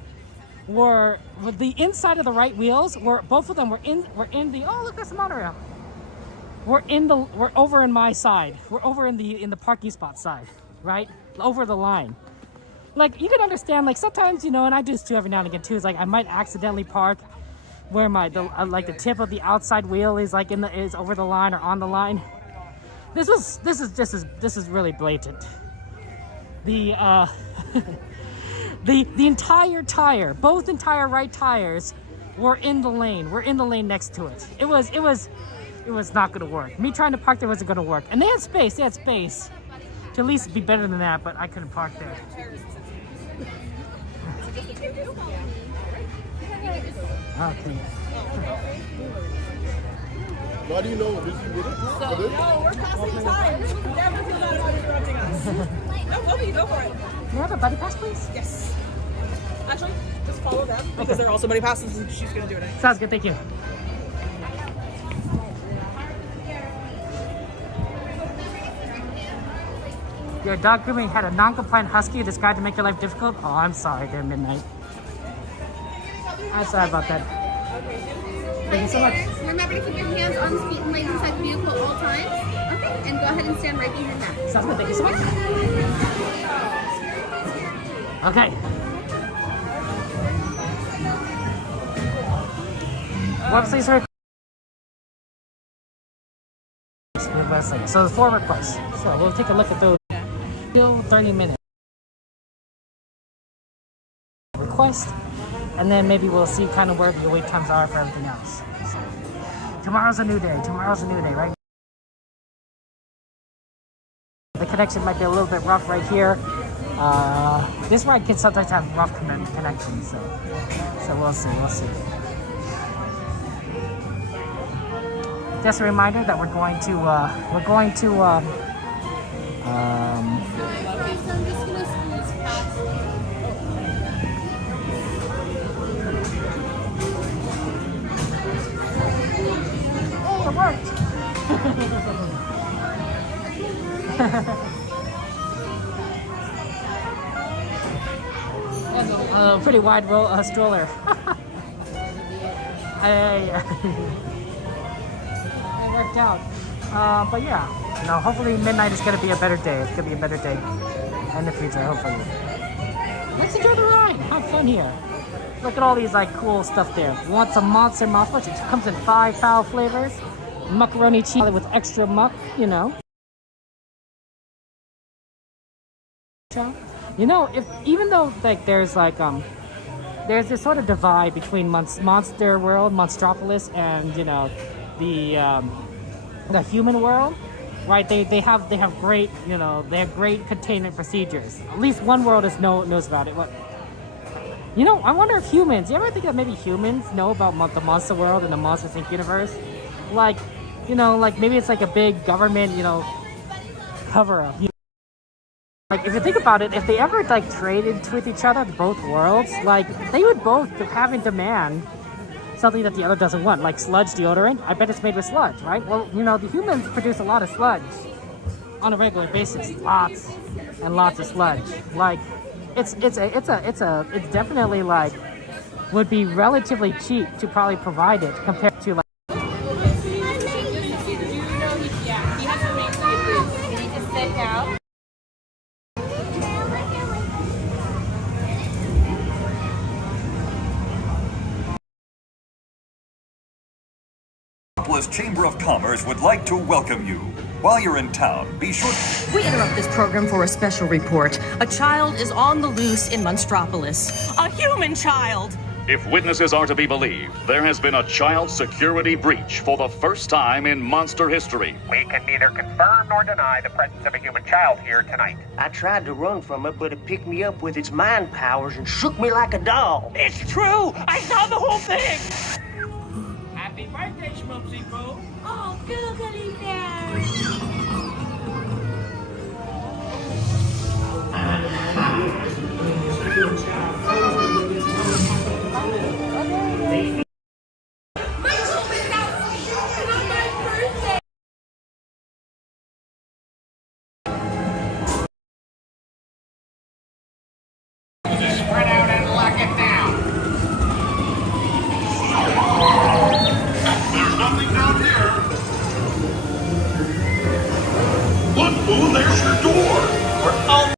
were the inside of the right wheels were both of them were in the oh look, there's the monorail. We're over in my side. We're over in the parking spot side, right? Over the line. Like you can understand, like sometimes, you know, and I do this too every now and again too, is like I might accidentally park where like the tip of the outside wheel is like is over the line or on the line. This is really blatant. The the entire tire, both entire right tires were in the lane. We're in the lane next to it. It was not gonna work. Me trying to park there wasn't gonna work. And they had space to at least be better than that, but I couldn't park there. Okay. Why do you know this is good? No, we're passing time. Never feel bad about interrupting us. No, go for it. Can I have a buddy pass, please? Yes. Actually, just follow them because there are also buddy passes and she's gonna do it anyway. Sounds good, thank you. Your dog grooming had a non-compliant husky described to make your life difficult? Oh, I'm sorry, they're midnight. I'm sorry about that. Thank you so much. Remember to keep your hands on the seat and legs inside the vehicle at all times. Okay, and go ahead and stand right behind that. Sounds good, thank you so much. Okay. Websites are so there's 4 requests. So we'll take a look at those. Still 30 minutes. Request, and then maybe we'll see kind of where the wait times are for everything else. So, tomorrow's a new day. Right? The connection might be a little bit rough right here. This ride can sometimes have rough connections, so we'll see. Just a reminder that we're going to it worked. A pretty wide stroller. It worked out. But yeah, hopefully midnight is going to be a better day. It's going to be a better day in the future, hopefully. Let's enjoy the ride. Have fun here. Look at all these like cool stuff there. Want some monster muffins? It comes in 5 foul flavors. Macaroni cheese with extra muck, even though like there's this sort of divide between Monster World, Monstropolis, and the human world, right? They have great great containment procedures. At least one world knows about it. I wonder if humans. You ever think that maybe humans know about the Monster World and the Monsters Inc. universe? Like maybe it's like a big government cover up. Like if you think about it, if they ever traded with each other, both worlds, they would both have in demand something that the other doesn't want, like sludge deodorant. I bet it's made with sludge, right? Well, the humans produce a lot of sludge on a regular basis, lots and lots of sludge. It's definitely would be relatively cheap to probably provide it compared to Chamber of Commerce would like to welcome you. While you're in town, be sure to... We interrupt this program for a special report. A child is on the loose in Monstropolis. A human child! If witnesses are to be believed, there has been a child security breach for the first time in monster history. We can neither confirm nor deny the presence of a human child here tonight. I tried to run from it, but it picked me up with its mind powers and shook me like a doll. It's true! I saw the whole thing! Happy birthday, Schmupsy Poo! Oh, googly bear! Oh, there's your door. Oh.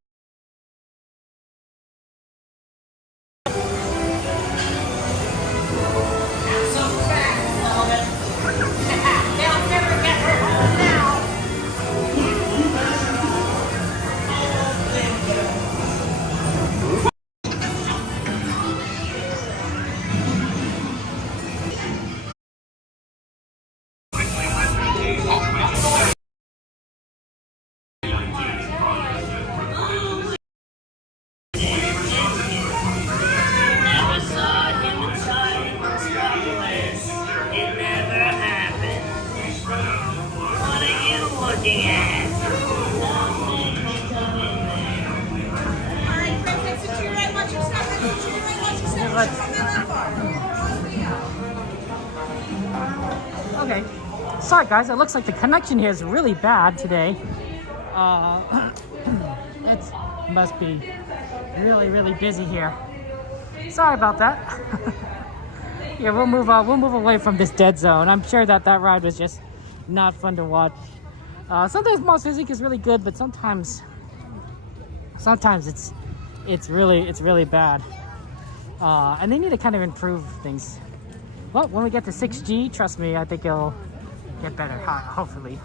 Okay, sorry guys, it looks like the connection here is really bad today. It must be really busy here. Sorry about that. Yeah, we'll move away from this dead zone. I'm sure that ride was just not fun to watch. Sometimes Monster Inc. is really good, but sometimes it's really bad. And they need to kind of improve things. Well, when we get to 6G, trust me, I think it'll get better. Hopefully.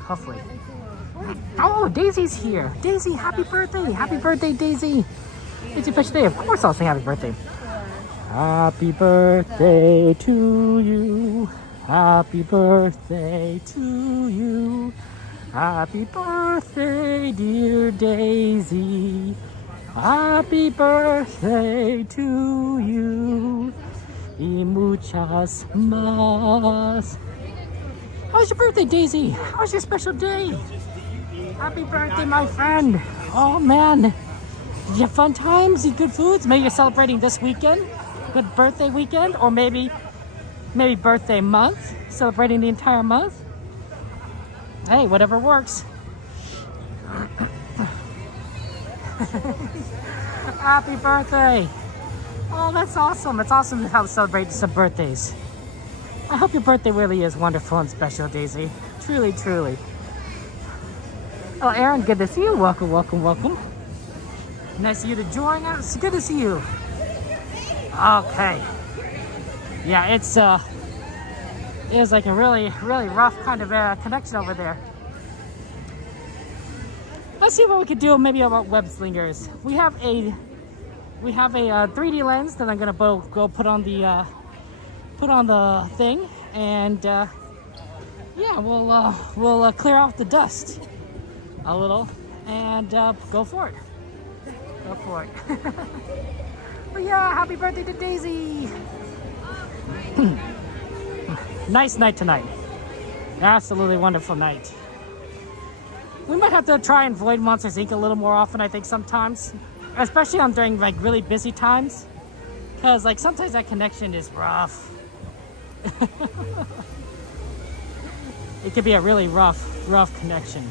Oh, Daisy's here. Daisy, happy birthday. Happy birthday, Daisy. It's your birthday. Of course I'll sing happy birthday. Happy birthday to you. Happy birthday to you. Happy birthday, dear Daisy. Happy birthday to you. Y muchas más. How's your birthday, Daisy? How's your special day? Happy birthday, my friend. Oh, man. Did you have fun times? Eat good foods? Maybe you're celebrating this weekend? Good birthday weekend? Or maybe birthday month? Celebrating the entire month? Hey, whatever works. Happy birthday. Oh, that's awesome. It's awesome to help celebrate some birthdays. I hope your birthday really is wonderful and special, Daisy. Truly. Oh, Aaron, good to see you. Welcome. Nice of you to join us. It's good to see you. Okay. Yeah, it is like a really rough kind of connection over there. Let's see what we could do maybe about web slingers. We have a 3D lens that I'm gonna go put on the thing, and yeah, we'll clear off the dust a little and go for it. But yeah, happy birthday to Daisy. Nice night tonight. Absolutely wonderful night. We might have to try and avoid Monsters Inc. a little more often, I think, sometimes. Especially on during like really busy times. Because like sometimes that connection is rough. It could be a really rough connection.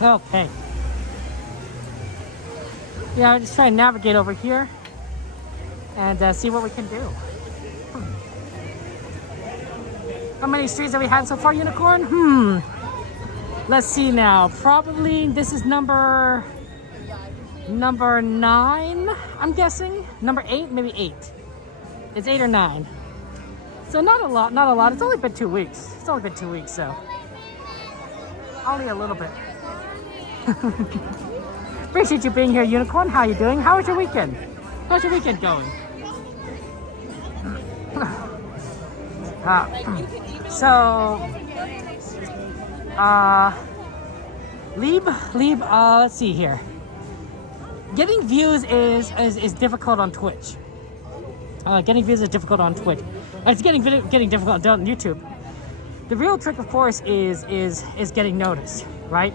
Okay. Yeah, I'll just try and navigate over here and see what we can do. How many streets have we had so far, Unicorn? Let's see now. Probably this is number 9, I'm guessing. Number 8, maybe 8. It's 8 or 9. So not a lot. It's only been 2 weeks. So only a little bit. Appreciate you being here, Unicorn. How you doing? How was your weekend? How's your weekend going? Let's see here. Getting views is difficult on Twitch. Getting views is difficult on Twitch. It's getting difficult on YouTube. The real trick, of course, is getting noticed, right?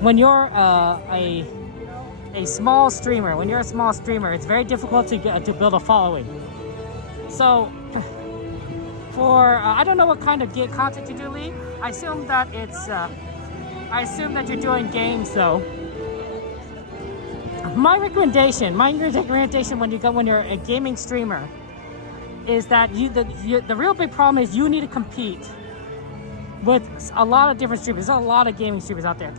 When you're a small streamer, it's very difficult to build a following. So, I don't know what kind of content you do, Lee. I assume that you're doing games, though. My recommendation when you're a gaming streamer is that the real big problem is you need to compete with a lot of different streamers. There's a lot of gaming streamers out there.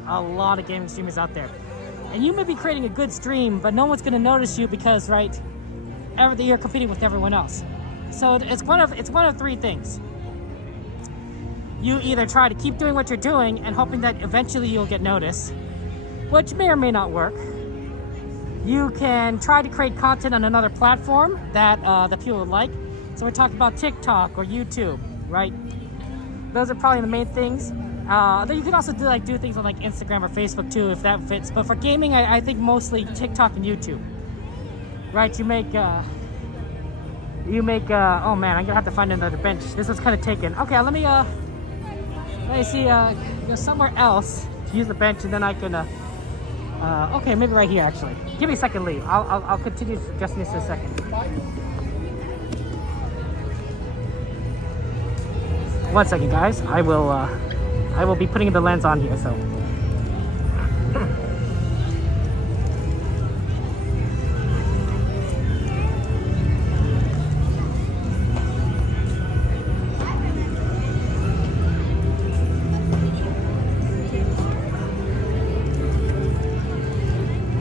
And you may be creating a good stream, but no one's going to notice you because, right, you're competing with everyone else. So it's one of three things. You either try to keep doing what you're doing and hoping that eventually you'll get noticed, which may or may not work. You can try to create content on another platform that people would like. So we're talking about TikTok or YouTube, right? Those are probably the main things. Then you can also do things on like Instagram or Facebook too, if that fits. But for gaming, I think mostly TikTok and YouTube, right? You make. Oh man, I'm gonna have to find another bench. This was kind of taken. Okay, let me see. Go somewhere else. Use the bench, and then I can. Okay, maybe right here actually. Give me a second, Lee. I'll continue adjusting this in a second. One second, guys. I will be putting the lens on here, so.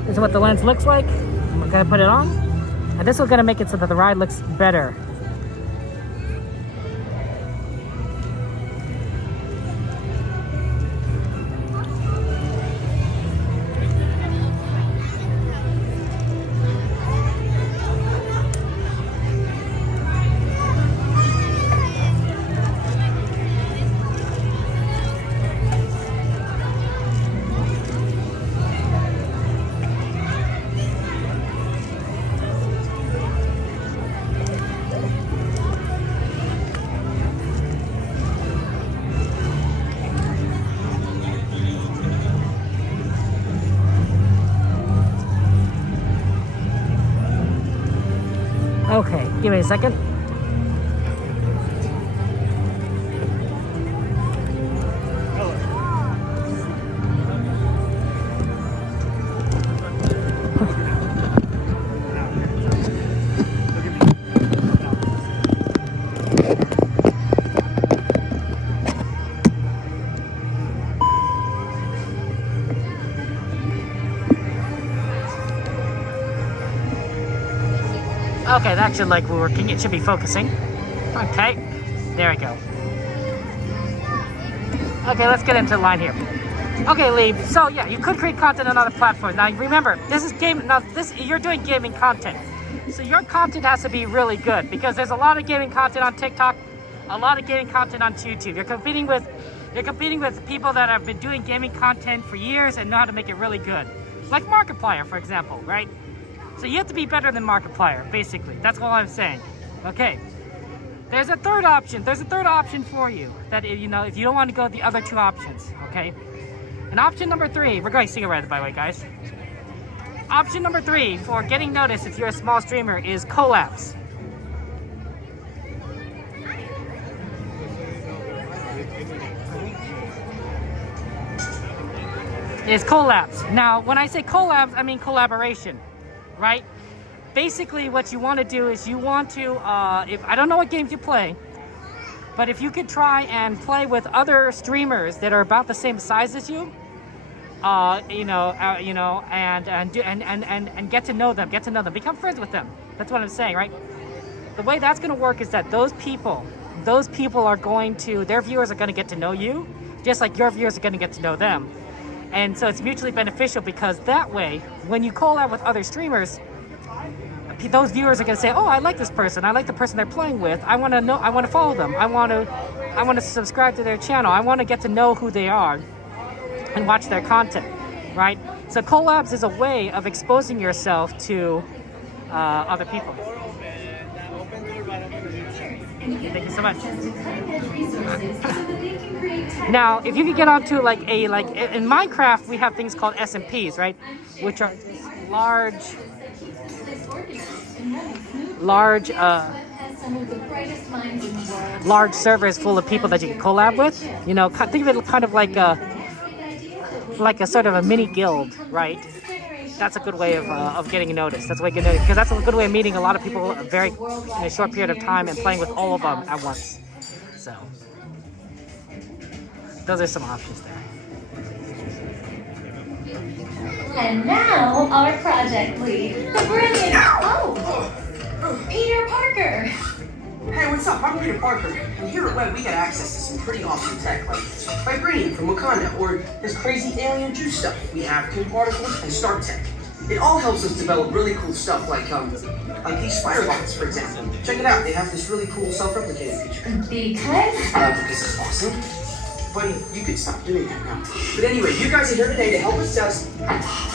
This is what the lens looks like. I'm gonna put it on, and this is gonna make it so that the ride looks better. Okay, give me a second. Okay, that should like we're working. It should be focusing. Okay, there we go. Okay, let's get into the line here. Okay, Lee. So yeah, you could create content on other platforms. Now remember, this is game. Now you're doing gaming content, so your content has to be really good because there's a lot of gaming content on TikTok, a lot of gaming content on YouTube. You're competing with people that have been doing gaming content for years and know how to make it really good, like Markiplier, for example, right? So you have to be better than Markiplier, basically. That's all I'm saying. Okay. There's a third option. There's a third option for you that, if you don't want to go with the other two options, okay? And option number 3, we're going to see it right, by the way, guys. Option number 3 for getting noticed if you're a small streamer is collabs. Is collabs. Now, when I say collabs, I mean collaboration. Right? Basically, what you want to do is you want to, if I don't know what games you play, but if you could try and play with other streamers that are about the same size as you, and get to know them, become friends with them. That's what I'm saying, right? The way that's going to work is that those people are going to, their viewers are going to get to know you, just like your viewers are going to get to know them. And so it's mutually beneficial because that way, when you collab with other streamers, those viewers are going to say, "Oh, I like this person. I like the person they're playing with. I want to follow them. I want to subscribe to their channel. I want to get to know who they are and watch their content." Right? So collabs is a way of exposing yourself to other people. Thank you so much. Now, if you could get onto like in Minecraft, we have things called SMPs, right? Which are large servers full of people that you can collab with. You know, think of it kind of like a sort of a mini guild, right? That's a good way of getting noticed. That's a way because that's a good way of meeting a lot of people in a short period of time and playing with all of them at once. So. those are some options there. And now, our project lead, the brilliant, Peter Parker. Hey, what's up? I'm Peter Parker, and here at Web we got access to some pretty awesome tech, like vibranium from Wakanda, or this crazy alien juice stuff. We have Kim particles and Stark Tech. It all helps us develop really cool stuff, like these spider bots, for example. Check it out. They have this really cool self-replicating feature. Because it's awesome. Buddy, you could stop doing that now. But anyway, you guys are here today to help us test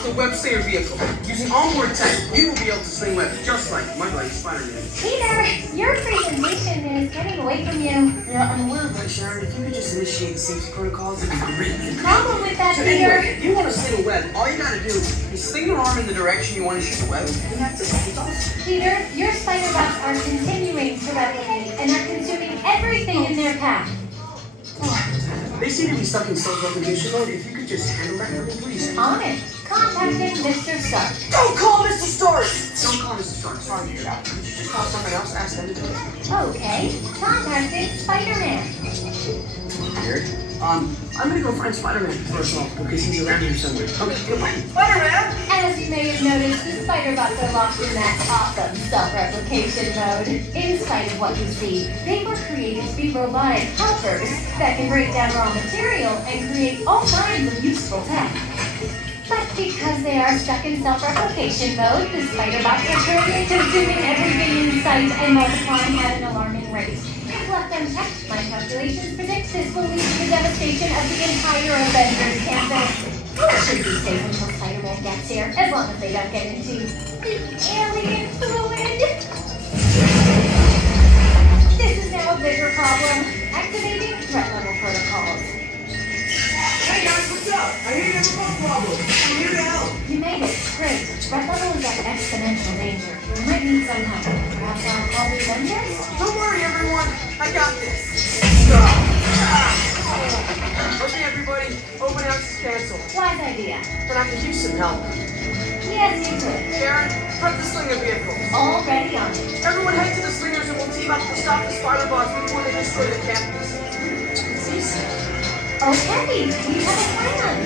the web slinger vehicle. Using onboard tech, you will be able to sling web just like my buddy Spider-Man. Peter, your presentation is getting away from you. Yeah, I'm aware of that, Sharon. If you could just initiate the safety protocols, it'd be great. Problem with that, So Peter. anyway, if you want to sling a web, all you gotta do is sling your arm in the direction you want to shoot the web, and that's it. It's awesome. Peter, your spider bots are continuing to replicate and are consuming everything in their path. They seem to be stuck in self-replication mode. If you could just handle that for me, please. On it. Contacting Mr. Stark. Don't call Mr. Stark! Don't call Mr. Stark. Sorry, figure it out. Could you just call someone else? Ask them to do it. Okay. Contacting Spider-Man. Weird. I'm gonna go find Spider-Man first off, because he's around here somewhere. Okay, goodbye. Spider-Man! As you may have noticed, the spider bots are locked in that awesome self-replication mode. In spite of what you see, they were created to be robotic helpers that can break down raw material and create all kinds of useful tech. But because they are stuck in self-replication mode, the spider bots are turning, consuming everything in sight and multiplying at an alarming rate. If left unchecked, my calculations predict this will lead to the devastation of the entire Avengers campus. It should be safe until Spider-Man gets here, as long as they don't get into the alien fluid. This is now a bigger problem. Activating threat level protocols. Hey guys, what's up? I hear you have a phone problem. I'm here to help. You made it. Great. Threat level is at exponential danger. You might need some help. Perhaps I'll call the Avengers? Don't worry, everyone. I got this. Okay, everybody. Open house is canceled. Wise idea. But I could use some help. Yes, you could. Sharon, prep the slinger vehicle. Already on it. Everyone head to the slingers and we'll team up to stop the spider bots before they destroy the campus. Okay, we have a plan.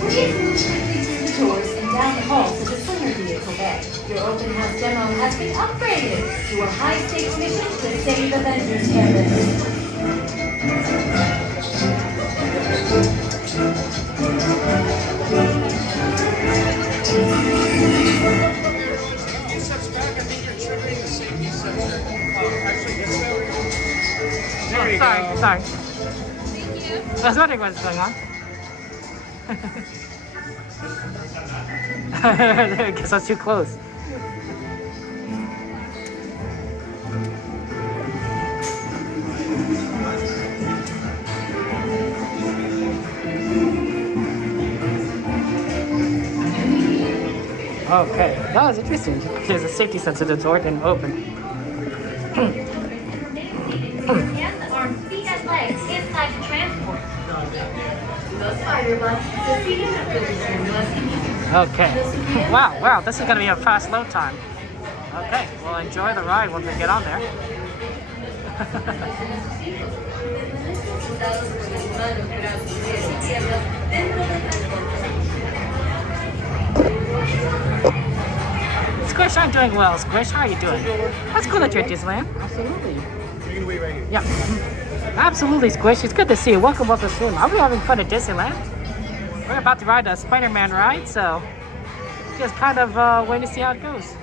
Please move quickly through the doors and down the hall to the slinger vehicle bay. Your open house demo has been upgraded to a high-stakes mission to save Avengers campus. Sorry. I was wondering what's going on. I guess I was too close. Okay, that was interesting. There's a safety sensor to the door and open. Hands, arms, feet, and legs inside the transport. The spider bots defeated the position. Okay. Wow, this is going to be a fast load time. Okay, well enjoy the ride once we get on there. Squish, I'm doing well. Squish, how are you doing? That's cool that you're at Disneyland. Absolutely. You can wait right here. Yeah. Absolutely, Squish. It's good to see you. Welcome soon. Are we having fun at Disneyland? We're about to ride a Spider-Man ride, so just kind of waiting to see how it goes.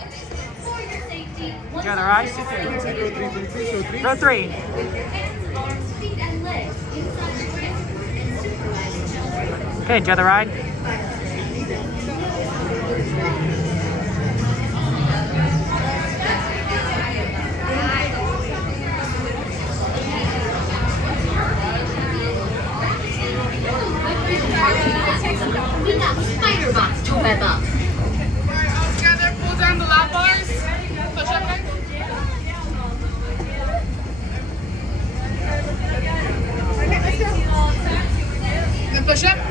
Enjoy the ride. Row 3. Okay, enjoy the ride. We got spider bots to web up. All together, pull down the lap bars. Push up next. Okay, let's go. Then push up. All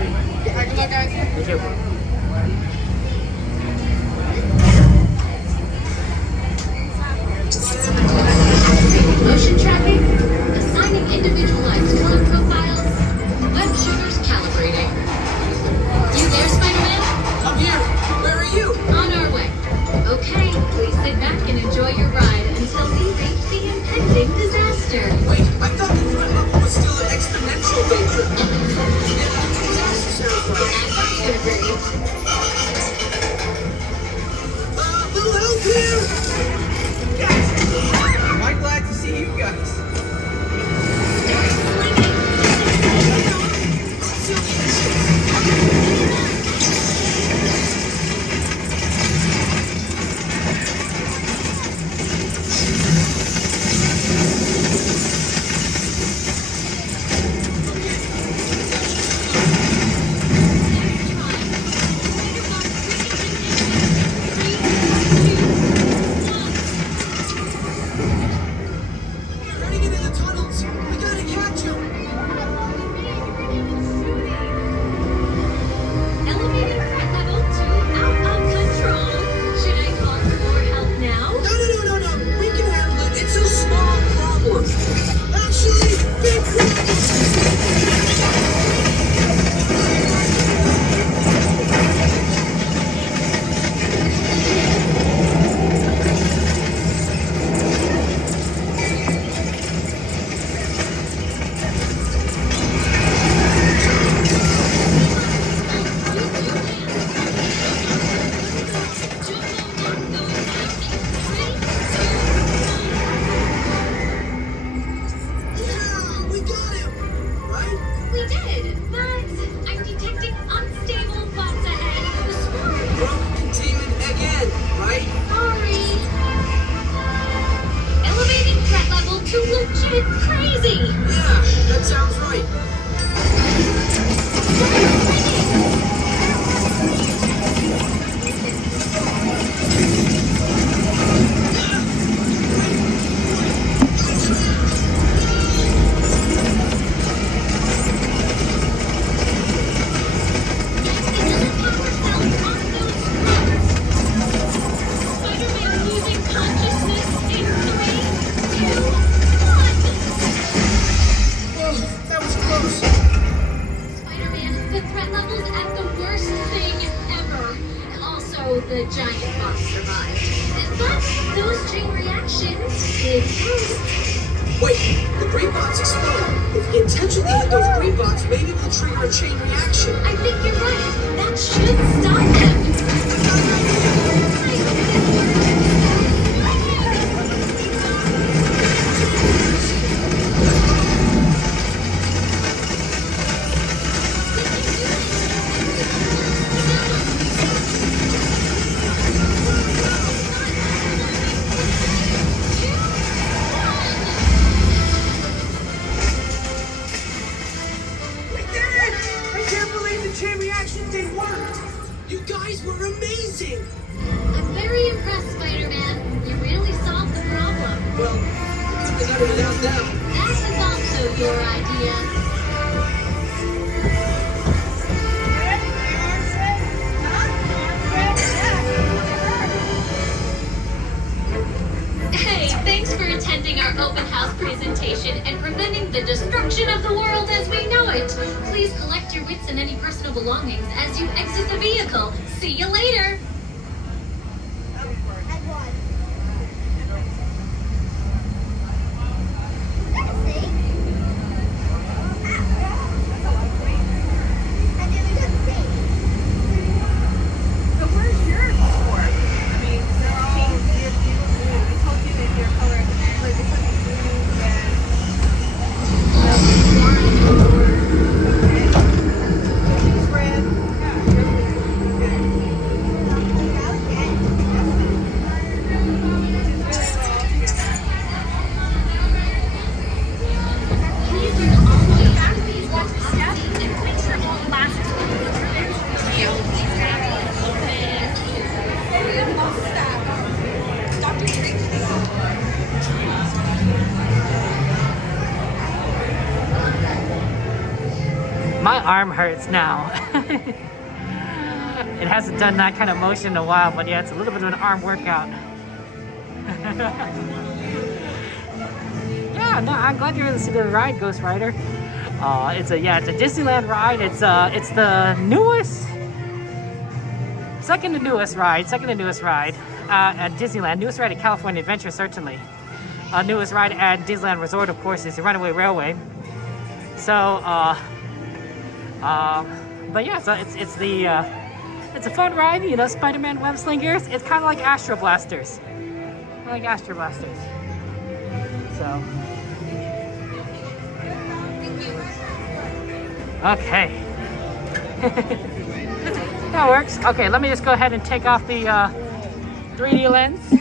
right, good luck, guys. Thank you. Motion tracking, assigning individualized color profiles, web Little help here! Guys, am I glad to see you guys? The giant boss survived. But those chain reactions did first. Wait, the green bots explode. If we intentionally hit those green bots, maybe we'll trigger a chain reaction. I think you're right. That should stop them. You guys were amazing! I'm very impressed, Spider-Man. You really solved the problem. Well, we couldn't have done it without them. That was also your idea. Hey, thanks for attending our open house presentation and preventing the destruction of the world as we know it. Please collect your wits and any personal belongings as you exit the vehicle. See you later. My arm hurts now. It hasn't done that kind of motion in a while, but yeah, it's a little bit of an arm workout. Yeah, no, I'm glad you're able to see the ride, Ghost Rider. It's a Disneyland ride. It's the second to newest ride at Disneyland. Newest ride at California Adventure, certainly. Newest ride at Disneyland Resort, of course, is the Runaway Railway. So, but yeah, so it's It's a fun ride, you know, Spider-Man web slingers. It's kind of like Astro Blasters. I like Astro Blasters. So. Okay. That works. Okay, let me just go ahead and take off the 3D lens.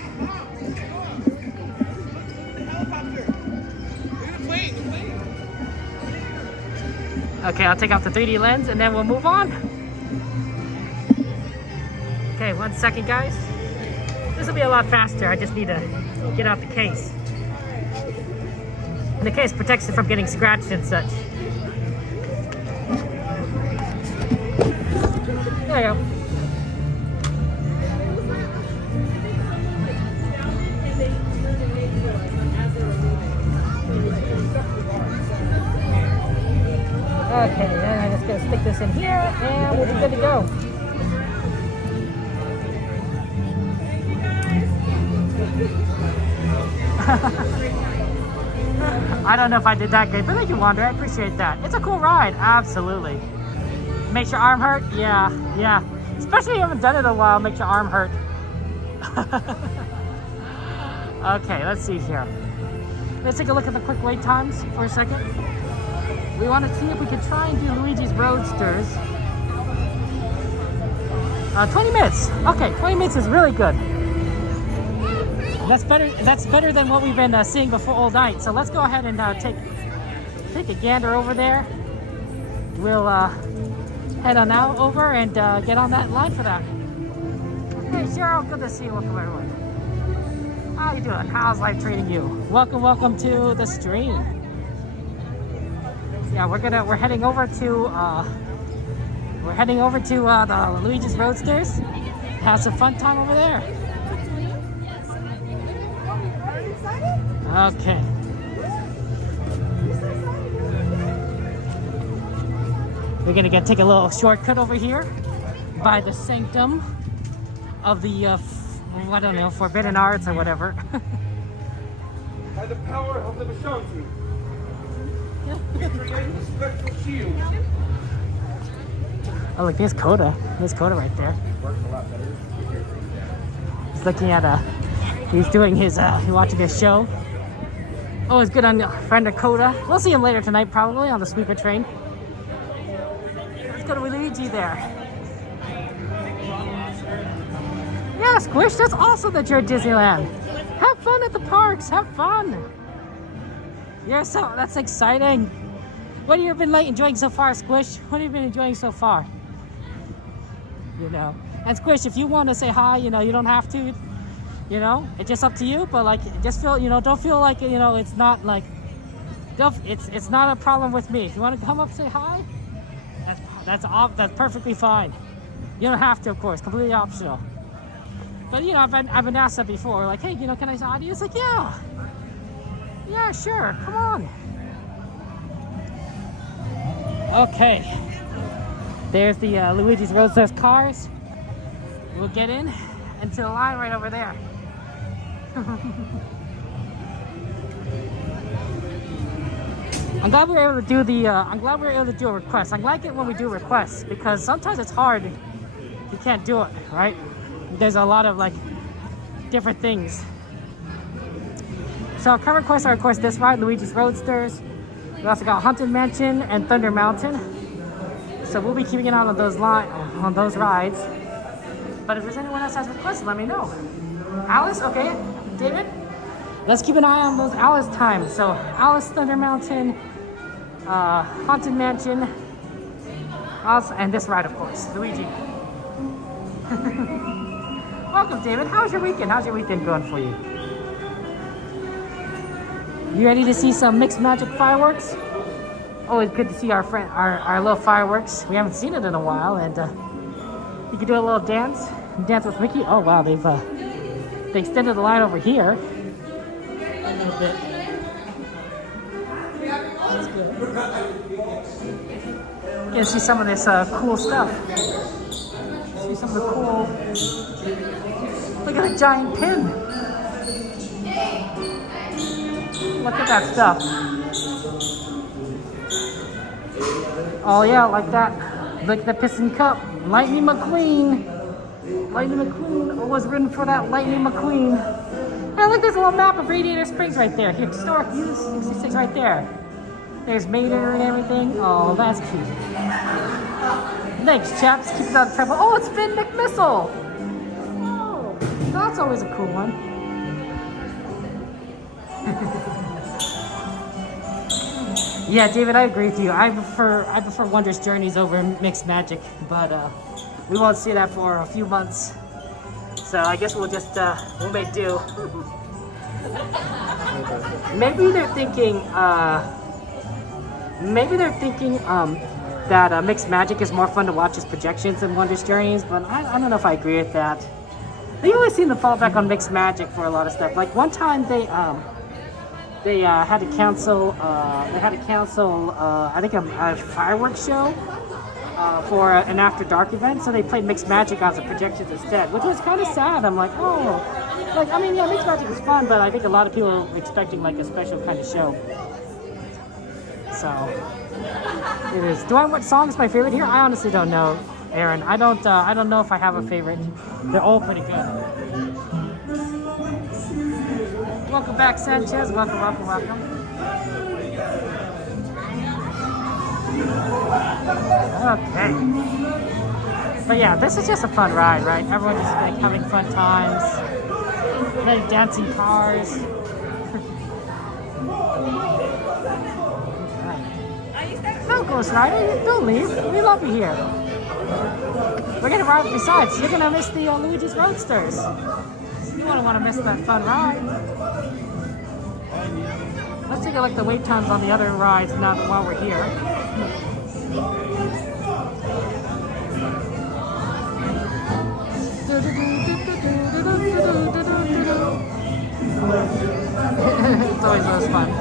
Okay, I'll take off the 3D lens and then we'll move on. Okay, 1 second, guys. This will be a lot faster. I just need to get out the case. And the case protects it from getting scratched and such. There you go. Okay, then I'm just gonna stick this in here and we'll be good to go. I don't know if I did that good, but thank you, Wander. I appreciate that. It's a cool ride, absolutely. Makes your arm hurt? Yeah. Especially if you haven't done it in a while, makes your arm hurt. Okay, let's see here. Let's take a look at the quick wait times for a second. We want to see if we can try and do Luigi's Roadsters. 20 minutes. Okay, 20 minutes is really good. That's better than what we've been seeing before all night. So let's go ahead and take a gander over there. We'll head on out over and get on that line for that. Hey Cheryl, good to see you. Welcome everyone. How you doing? How's life treating you? Welcome to the stream. Yeah, we're heading over to the Luigi's Roadsters. Have some fun time over there. Okay. We're gonna take a little shortcut over here by the sanctum of the I don't know, forbidden arts or whatever. By the power of the Weselton. Create a spectral shield. Oh, look, there's Coda. There's Coda right there. He's looking at he's doing his watching his show. Always good on friend of Coda. We'll see him later tonight, probably on the sweeper train. Let's go to Luigi there. Yeah, Squish, that's awesome that you're at Disneyland. Have fun at the parks. Have fun. That's exciting. What have you been enjoying so far, Squish? What have you been enjoying so far? You know, and Squish, if you want to say hi, you know, you don't have to. You know, it's just up to you. But like, just feel, you know, don't feel like, you know, it's not like, it's not a problem with me. If you want to come up and say hi, that's perfectly fine. You don't have to, of course, completely optional. But you know, I've been asked that before. Like, hey, you know, can I say hi to you? It's like, yeah, sure, come on. Okay, there's the Luigi's Roadsters cars. We'll get in into the line right over there. I'm glad we were able to do a request. I like it when we do requests because sometimes it's hard. You can't do it, right? There's a lot of like different things. So our current requests are, of course, this ride, Luigi's Roadsters. We also got Haunted Mansion and Thunder Mountain. So we'll be keeping an eye on those rides. But if there's anyone else has requests, let me know. Alice, okay, David. Let's keep an eye on those Alice times. So Alice, Thunder Mountain, Haunted Mansion, Alice, and this ride, of course, Luigi. Welcome, David. How's your weekend? How's your weekend going for you? You ready to see some mixed magic fireworks? Always good to see our little fireworks. We haven't seen it in a while, and you can do a little dance with Mickey. Oh wow, they extended the line over here a little bit. That's good. You can see some of this cool stuff. See some of the cool. Look at the giant pin. Look at that stuff. Oh yeah, like that. Look at the piston cup. Lightning McQueen. Lightning McQueen was written for that Lightning McQueen. Hey, look, there's a little map of Radiator Springs right there. Historic U66 right there. There's Mater and everything. Oh, that's cute. Thanks, chaps. Keep it out of trouble. Oh, it's Finn McMissile. Oh, that's always a cool one. Yeah, David, I agree with you. I prefer Wondrous Journeys over Mixed Magic, but we won't see that for a few months. So I guess we'll just we'll make do. Maybe they're thinking that Mixed Magic is more fun to watch as projections than Wondrous Journeys, but I don't know if I agree with that. They always seem to fall back on Mixed Magic for a lot of stuff. Like one time they had to cancel. I think a fireworks show for an After Dark event, so they played Mixed Magic as a projections instead, which was kind of sad. I'm like, oh, like I mean, yeah, Mixed Magic is fun, but I think a lot of people are expecting like a special kind of show. So it is. What song is my favorite here? I honestly don't know, Aaron. I don't know if I have a favorite. They're all pretty good. Welcome back, Sanchez. Welcome. Okay. But yeah, this is just a fun ride, right? Everyone just like having fun times. Many dancing cars. No, Ghost Rider, don't leave. We love you here. We're gonna ride. Besides, you're gonna miss the Luigi's Roadsters. You won't want to miss that fun ride. Let's take a look at the wait times on the other rides now while we're here. It's always most fun.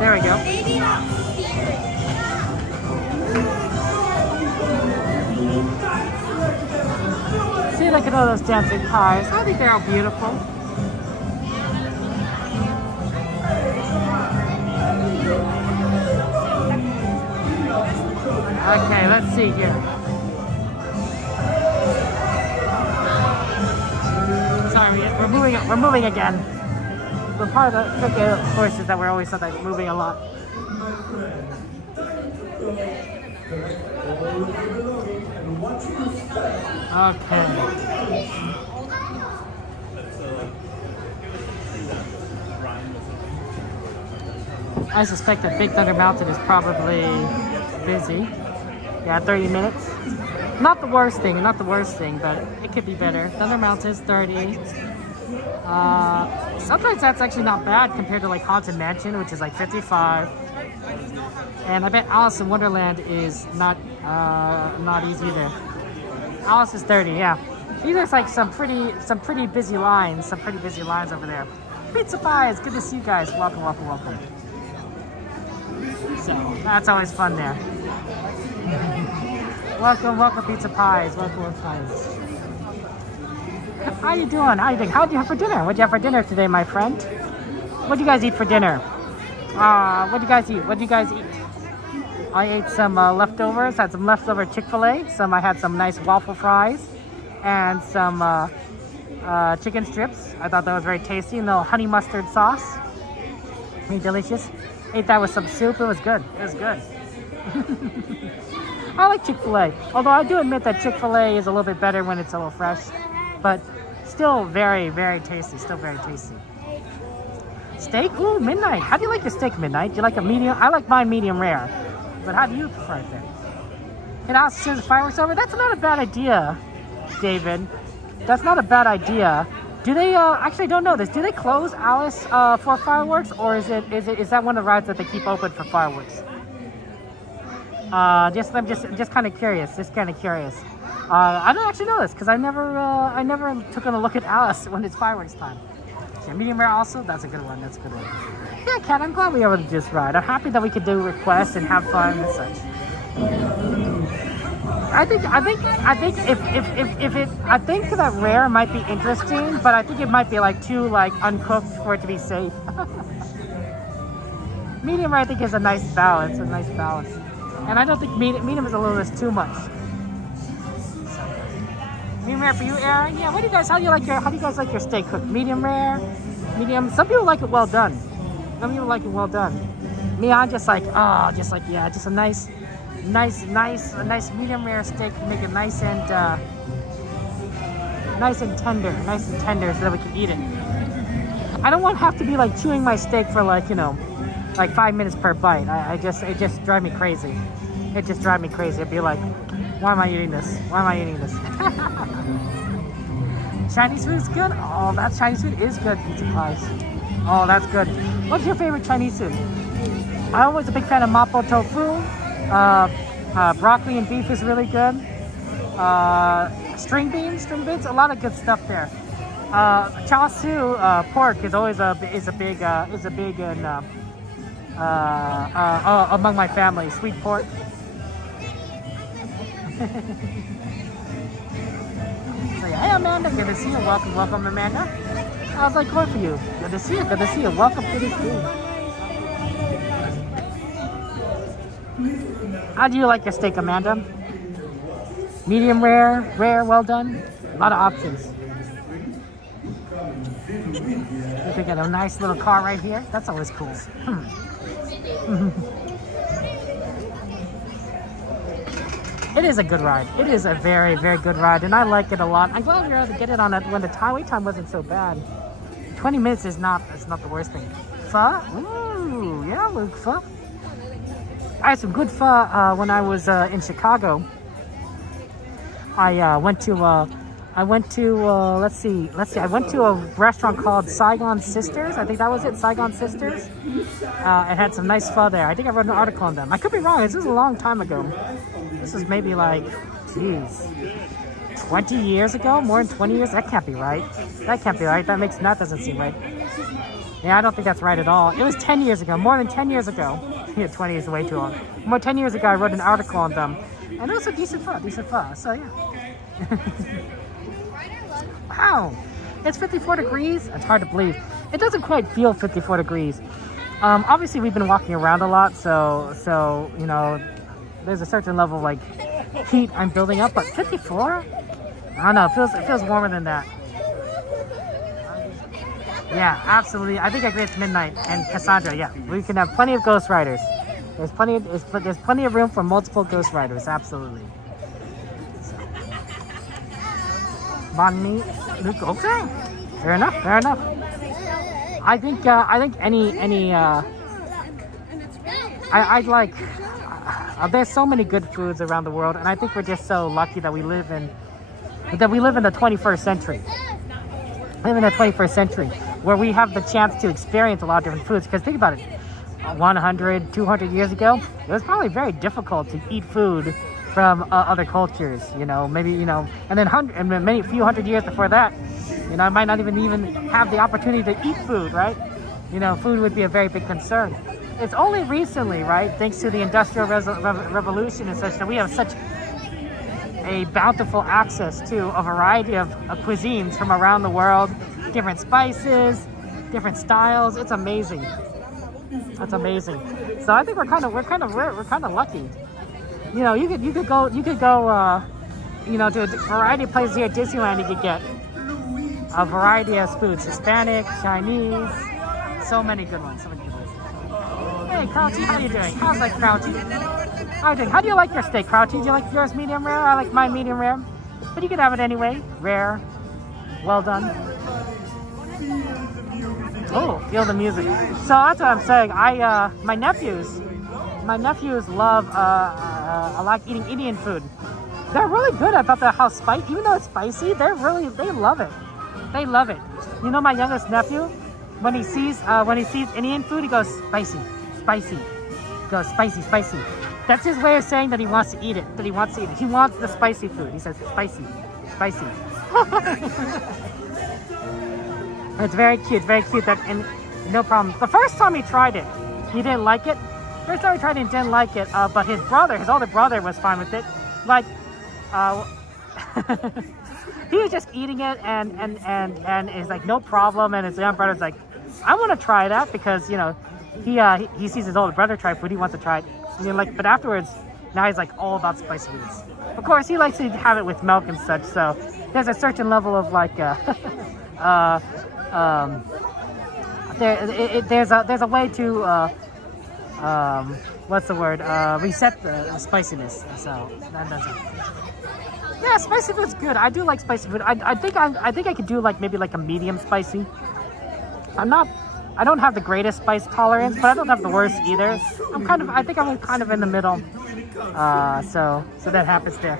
There we go. See, look at all those dancing cars. I think they're all beautiful. Okay, let's see here. Sorry, we're moving again. The part of the trick, of course, is that we're always sometimes moving a lot. Okay. I suspect that Big Thunder Mountain is probably busy. Yeah, 30 minutes. Not the worst thing, but it could be better. Thunder Mountain is 30. Sometimes that's actually not bad compared to like Haunted Mansion, which is like 55. And I bet Alice in Wonderland is not easy either. Alice is 30, yeah. These are like some pretty busy lines over there. Pizza Pie, it's good to see you guys. Welcome. So that's always fun there. Welcome, Pizza Pies. Welcome, Pies. How you doing? How'd you have for dinner? What'd you have for dinner today, my friend? What'd you guys eat for dinner? What'd you guys eat? I ate some leftovers. Had some leftover Chick-fil-A. I had some nice waffle fries and some chicken strips. I thought that was very tasty. And a little honey mustard sauce. Very delicious. Ate that with some soup. It was good. I like Chick-fil-A. Although I do admit that Chick-fil-A is a little bit better when it's a little fresh. But still very, very tasty. Steak? Ooh, Midnight. How do you like your steak, Midnight? Do you like a medium? I like mine medium rare. But how do you prefer it then? And as soon as the fireworks over, that's not a bad idea, David. That's not a bad idea. Do they, actually I don't know this. Do they close Alice for fireworks? Or is that one of the rides that they keep open for fireworks? I'm just kind of curious. I don't actually know this because I never took a look at Alice when it's fireworks time. So medium rare also, that's a good one. Yeah, Kat, I'm glad we were able to do this ride. I'm happy that we could do requests and have fun and such. I think that rare might be interesting, but I think it might be like too like uncooked for it to be safe. Medium rare I think is a nice balance, and I don't think medium is a little bit too much. Medium rare for you, Aaron? Yeah. What do you guys? How do you guys like your steak cooked? Medium rare, medium. Some people like it well done. Some people like it well done. Me, I'm just like just a nice medium rare steak to make it nice and tender, so that we can eat it. I don't want to have to be like chewing my steak for like 5 minutes per bite. It just drives me crazy. It just drives me crazy. It'd be like, why am I eating this? Why am I eating this? Chinese food is good. Oh, that Chinese food is good. Pizza pies. Oh, that's good. What's your favorite Chinese food? I'm always a big fan of mapo tofu. Broccoli and beef is really good. String beans, a lot of good stuff there. Char siu pork is always a big among my family. Sweet pork. So yeah, hey Amanda, good to see you. Welcome Amanda. How's life going for you? Good to see you. Welcome to the stream. How do you like your steak, Amanda? Medium rare, well done. A lot of options. We got a nice little car right here. That's always cool. It is a good ride. It is a very, very good ride, and I like it a lot. I'm glad we were able to get it on it when the wait time wasn't so bad. 20 minutes is not the worst thing. Pho? Ooh, yeah, Luke, pho. I had some good pho when I was in Chicago. I went to a restaurant called Saigon Sisters. I think that was it, Saigon Sisters. It had some nice pho there. I think I wrote an article on them. I could be wrong. This was a long time ago. This is maybe like, 20 years ago? More than 20 years? That can't be right. That doesn't seem right. Yeah, I don't think that's right at all. It was 10 years ago. More than 10 years ago. Yeah, 20 is way too long. More than 10 years ago, I wrote an article on them. And it was a decent pho. So, yeah. Wow. It's 54 degrees. It's hard to believe. It doesn't quite feel 54 degrees. Obviously, we've been walking around a lot, so there's a certain level of, like, heat I'm building up. But 54? I don't know. It feels warmer than that. Yeah, absolutely. I think I agree. It's midnight. And Cassandra, yeah, we can have plenty of Ghost Riders. There's plenty of room for multiple Ghost Riders. Absolutely. Bonnie, Luke. Okay, fair enough. I think any. I'd like. There's so many good foods around the world, and I think we're just so lucky that we live in the 21st century. Where we have the chance to experience a lot of different foods. Because think about it, 100, 200 years ago, it was probably very difficult to eat food from other cultures, and then a few hundred years before that, I might not even have the opportunity to eat food, right? Food would be a very big concern. It's only recently, right, thanks to the Industrial Revolution and such, that we have such a bountiful access to a variety of cuisines from around the world, different spices, different styles. It's amazing. That's amazing. So I think we're kind of lucky. You could go to a variety of places here at Disneyland. You could get a variety of foods: Hispanic, Chinese, so many good ones. Hey, Crouchy, how you doing? How's life, Crouchy? How you doing? How do you like your steak, Crouchy? Do you like yours medium rare? I like mine medium rare, but you can have it anyway. Rare, well done. Oh, feel the music. So that's what I'm saying. My nephews love. I like eating Indian food. They're really good about how spicy. Even though it's spicy, they love it. They love it. My youngest nephew, when he sees Indian food, he goes spicy. He goes spicy. That's his way of saying that he wants to eat it. He wants the spicy food. He says spicy. It's very cute. And no problem. The first time he tried it, he didn't like it. But his older brother was fine with it. Like, he was just eating it and is like no problem, and his young brother's like, I want to try that because he sees his older brother try food, he wants to try it, and like, but afterwards now he's like all about spicy foods. Of course, he likes to have it with milk and such, so there's a certain level of like there's a way to what's the word, reset the spiciness, so that doesn't. Yeah, spicy food's good. I do like spicy food. I think I could do like maybe like a medium spicy. I don't have the greatest spice tolerance, but I don't have the worst either. I think I'm kind of in the middle. So that happens there.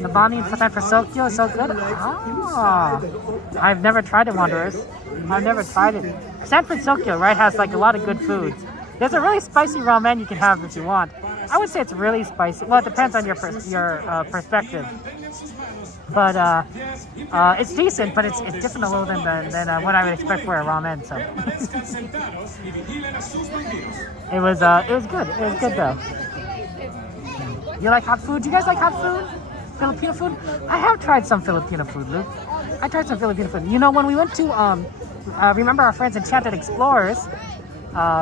The Bonnie time for Tokyo is so good. Ah, I've never tried it, Wanderers. I've never tried it. San Francisco, right, has like a lot of good foods. There's a really spicy ramen you can have if you want. I would say it's really spicy. Well, it depends on your perspective. But it's decent, but it's different a little than what I would expect for a ramen. So it was good. It was good though. You like hot food? Do you guys like hot food? Filipino food? I have tried some Filipino food, Luke. I tried some Filipino food. You know, when we went to remember our friends Enchanted Explorers,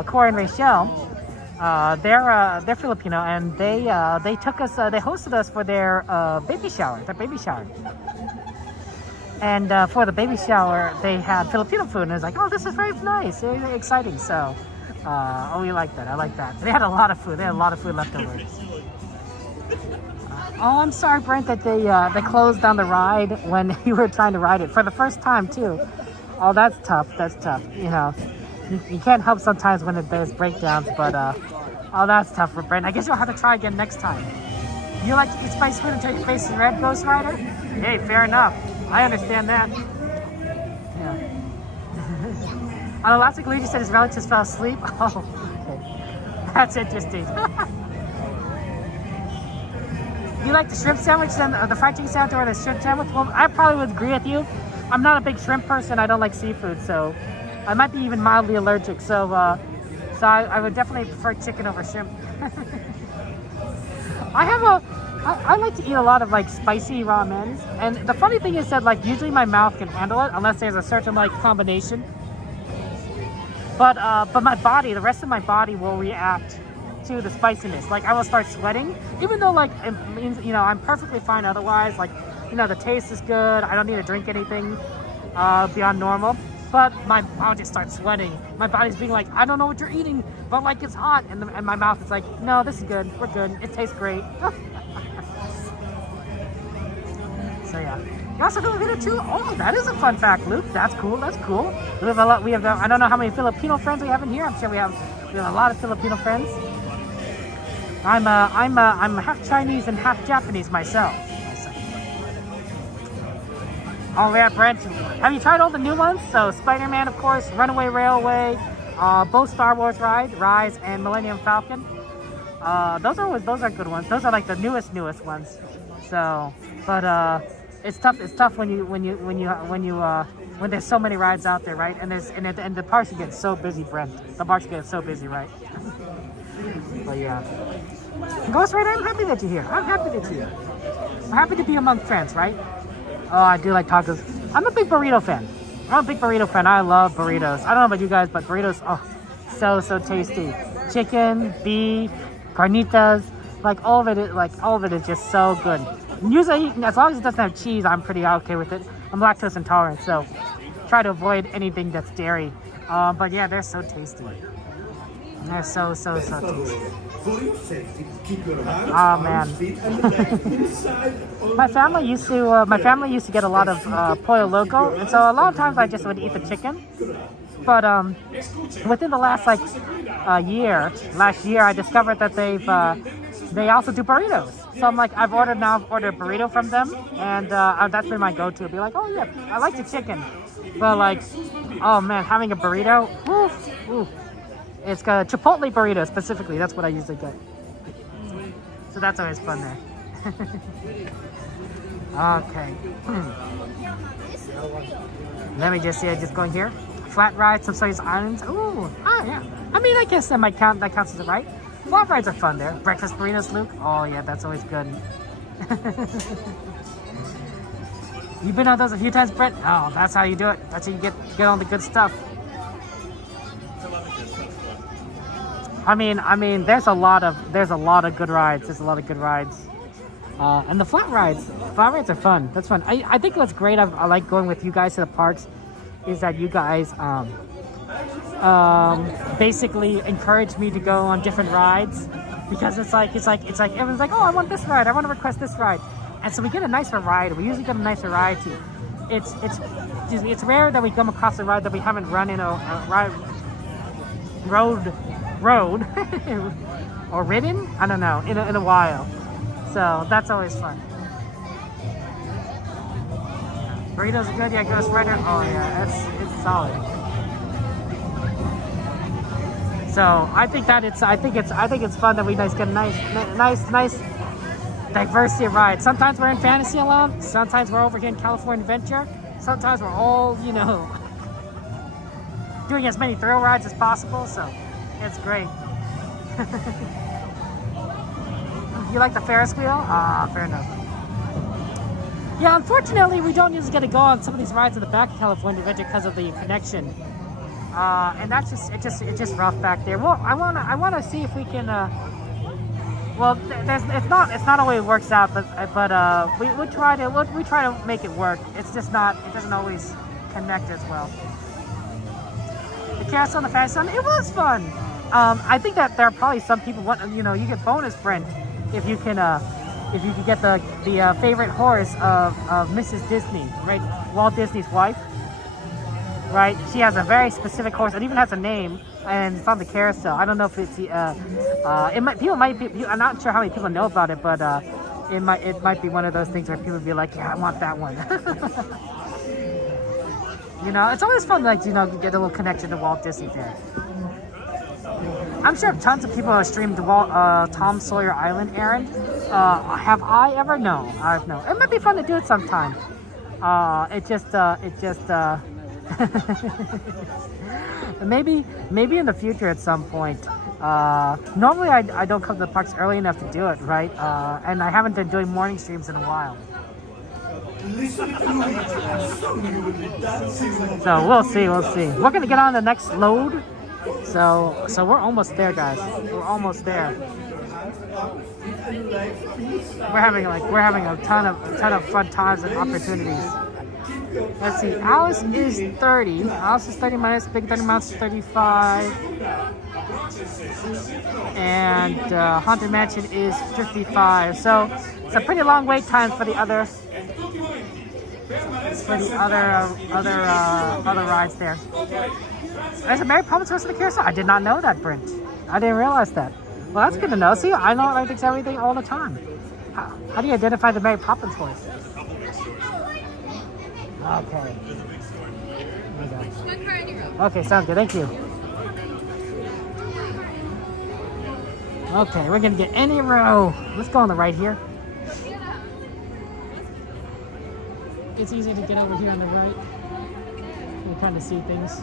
Corey and Rachel. They're Filipino, and they took us. They hosted us for their baby shower. And for the baby shower, they had Filipino food, and it was like, oh, this is very nice, very exciting. So, we like that. I like that. They had a lot of food. They had a lot of food left over. Oh, I'm sorry, Brent, that they closed down the ride when you were trying to ride it for the first time too. Oh, that's tough. That's tough. You know. You can't help sometimes when there's breakdowns, but oh, that's tough for Brent. I guess you'll have to try again next time. You like to eat spicy food until your face is red, Ghost Rider? Hey, fair enough. I understand that. Yeah. On the last week, Luigi said his relatives fell asleep. Oh, okay. That's interesting. You like the shrimp sandwich and the fried chicken sandwich or the shrimp sandwich? Well, I probably would agree with you. I'm not a big shrimp person. I don't like seafood, so I might be even mildly allergic, so I would definitely prefer chicken over shrimp. I like to eat a lot of like spicy ramens, and the funny thing is that like usually my mouth can handle it unless there's a certain like combination. But my body, the rest of my body will react to the spiciness. Like I will start sweating, even though like it means, you know, I'm perfectly fine otherwise. Like, you know, the taste is good. I don't need to drink anything beyond normal. But I'll just start sweating. My body's being like, I don't know what you're eating, but like it's hot. And my mouth is like, no, this is good. We're good. It tastes great. So yeah. You also Filipino too? Oh, that is a fun fact, Luke. That's cool. That's cool. We have a lot. I don't know how many Filipino friends we have in here. I'm sure we have a lot of Filipino friends. I'm half Chinese and half Japanese myself. Oh yeah, Brent. Have you tried all the new ones? So Spider-Man, of course, Runaway Railway, both Star Wars rides, Rise and Millennium Falcon. Those are good ones. Those are like the newest ones. So, but it's tough when there's so many rides out there, right? And the parks get so busy, Brent. The parks get so busy, right? But yeah. Ghost Rider, I'm happy that you're here. I'm happy that you're here. I'm happy to be among friends, right? Oh, I do like tacos. I'm a big burrito fan. I love burritos. I don't know about you guys, but burritos, oh, so tasty. Chicken, beef, carnitas, all of it is just so good. Usually, as long as it doesn't have cheese, I'm pretty okay with it. I'm lactose intolerant, so try to avoid anything that's dairy. But yeah, they're so tasty. They're so tasty. Oh man. My family used to get a lot of pollo loco, and so a lot of times I just would eat the chicken. But within the last last year, I discovered that they also do burritos. So I'm like, I've ordered a burrito from them, and that's been my go-to. Be like, oh yeah, I like the chicken, but like, oh man, having a burrito, oof. It's got a Chipotle burrito specifically. That's what I usually get. So that's always fun there. Okay. Let me just see. I'm just going here. Flat ride, some Soyuz Islands. Ooh, yeah. I mean, I guess that counts as a ride. Flat rides are fun there. Breakfast burritos, Luke. Oh yeah, that's always good. You've been on those a few times, Brett? Oh, that's how you do it. That's how you get on the good stuff. I mean, there's a lot of good rides. There's a lot of good rides. And the flat rides are fun. That's fun. I think what's great. I like going with you guys to the parks, is that you guys basically encourage me to go on different rides, because it's like everyone's like, oh, I want this ride. I want to request this ride. And so we get a nicer ride. We usually get a nicer ride too. It's rare that we come across a ride that we haven't run in a road or ridden. I don't know, in a while. So that's always fun. Burritos are good. Yeah, Ghost Rider. Oh yeah, it's solid. So I think it's fun that we get a nice diversity of rides. Sometimes we're in Fantasyland, sometimes we're over here in California Adventure, sometimes we're all, doing as many thrill rides as possible, so it's great. You like the Ferris wheel? Ah, fair enough. Yeah, unfortunately, we don't usually get to go on some of these rides in the back of California Adventure because of the connection. And that's it's just rough back there. Well, I wanna see if we can. Well, it's not always works out, but we try to make it work. It's just not. It doesn't always connect as well. The carousel on the Fantasy Zone, it was fun. I think that there are probably some people you get bonus Brent if you can get the favorite horse of Mrs. Disney, right? Walt Disney's wife. Right, she has a very specific horse. It even has a name, and it's on the carousel. I don't know if it's people might be. I'm not sure how many people know about it, but it might be one of those things where people be like, yeah, I want that one. It's always fun, to get a little connection to Walt Disney there. I'm sure tons of people have streamed Tom Sawyer Island errand. Have I ever? No, no. It might be fun to do it sometime. Maybe in the future at some point. Normally I don't come to the parks early enough to do it, right? And I haven't been doing morning streams in a while. So we'll see. We're gonna get on the next load. So we're almost there, guys. We're almost there. We're having a ton of fun times and opportunities. Let's see, Alice is 30. Alice is 30 minutes, Big 30 minutes, 35. And Haunted Mansion is 55. So it's a pretty long wait time for the other rides there. There's a Mary Poppins horse in the carousel. I did not know that, Brent. I didn't realize that. Well, that's good to know. See, I know everything all the time. How do you identify the Mary Poppins horse? Okay. Okay, sounds good. Thank you. Okay, we're gonna get any row. Let's go on the right here. It's easier to get over here on the right. We'll kind of see things. So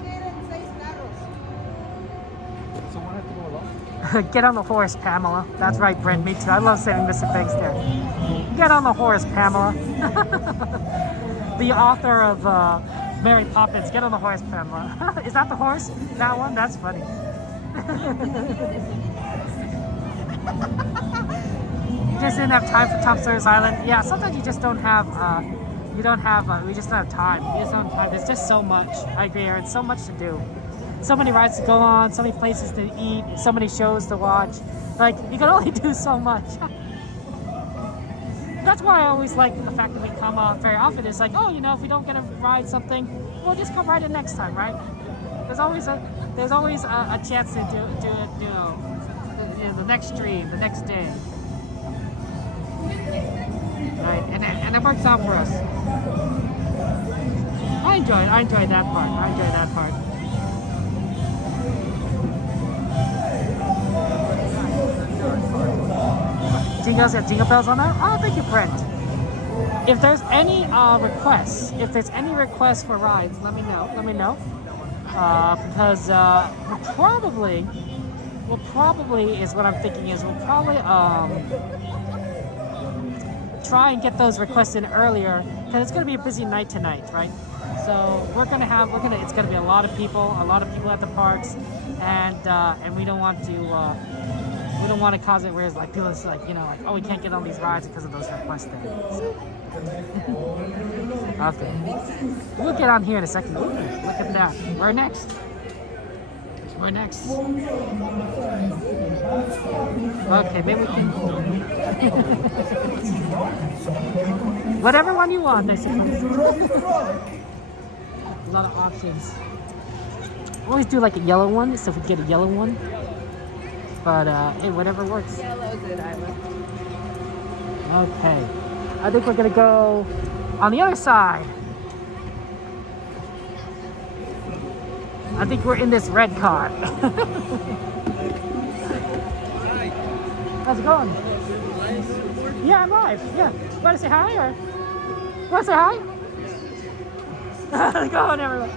what have to go along? Get on the horse, Pamela. That's right, Brent. Me too. I love saying Mr. Pigs there. Get on the horse, Pamela. The author of Mary Poppins. Get on the horse, Pamela. Is that the horse? That one? That's funny. You just didn't have time for Tom Sawyer's Island. Yeah, sometimes you just don't have. We just don't have time. We just don't have time. There's just so much. I agree, Aaron. So much to do. So many rides to go on. So many places to eat. So many shows to watch. Like, you can only do so much. That's why I always like the fact that we come very often. It's like, oh, if we don't get to ride something, we'll just come ride it next time, right? There's always a chance to do it, the next stream, the next day, right? And it works out for us. I enjoyed that part. Jingles have jingle bells on there? Oh, thank you, Brent. If there's any requests for rides, let me know. Because we'll we'll probably, is what I'm thinking is, we'll probably try and get those requests in earlier, because it's going to be a busy night tonight, right? So it's going to be a lot of people at the parks, and we don't want to cause it where it's like people it's like, you know, like, oh, we can't get on these rides because of those requests there. Okay. We'll get on here in a second. Ooh, look at that. We're next. Okay, maybe we can... Whatever one you want, I suppose. A lot of options. Always do like a yellow one, so if we get a yellow one. But, hey, whatever works. Yellow, good island. Okay. I think we're gonna go on the other side. I think we're in this red car. How's it going? Yeah, I'm live. Yeah. Want to say hi or? Want to say hi? How's it going, everyone?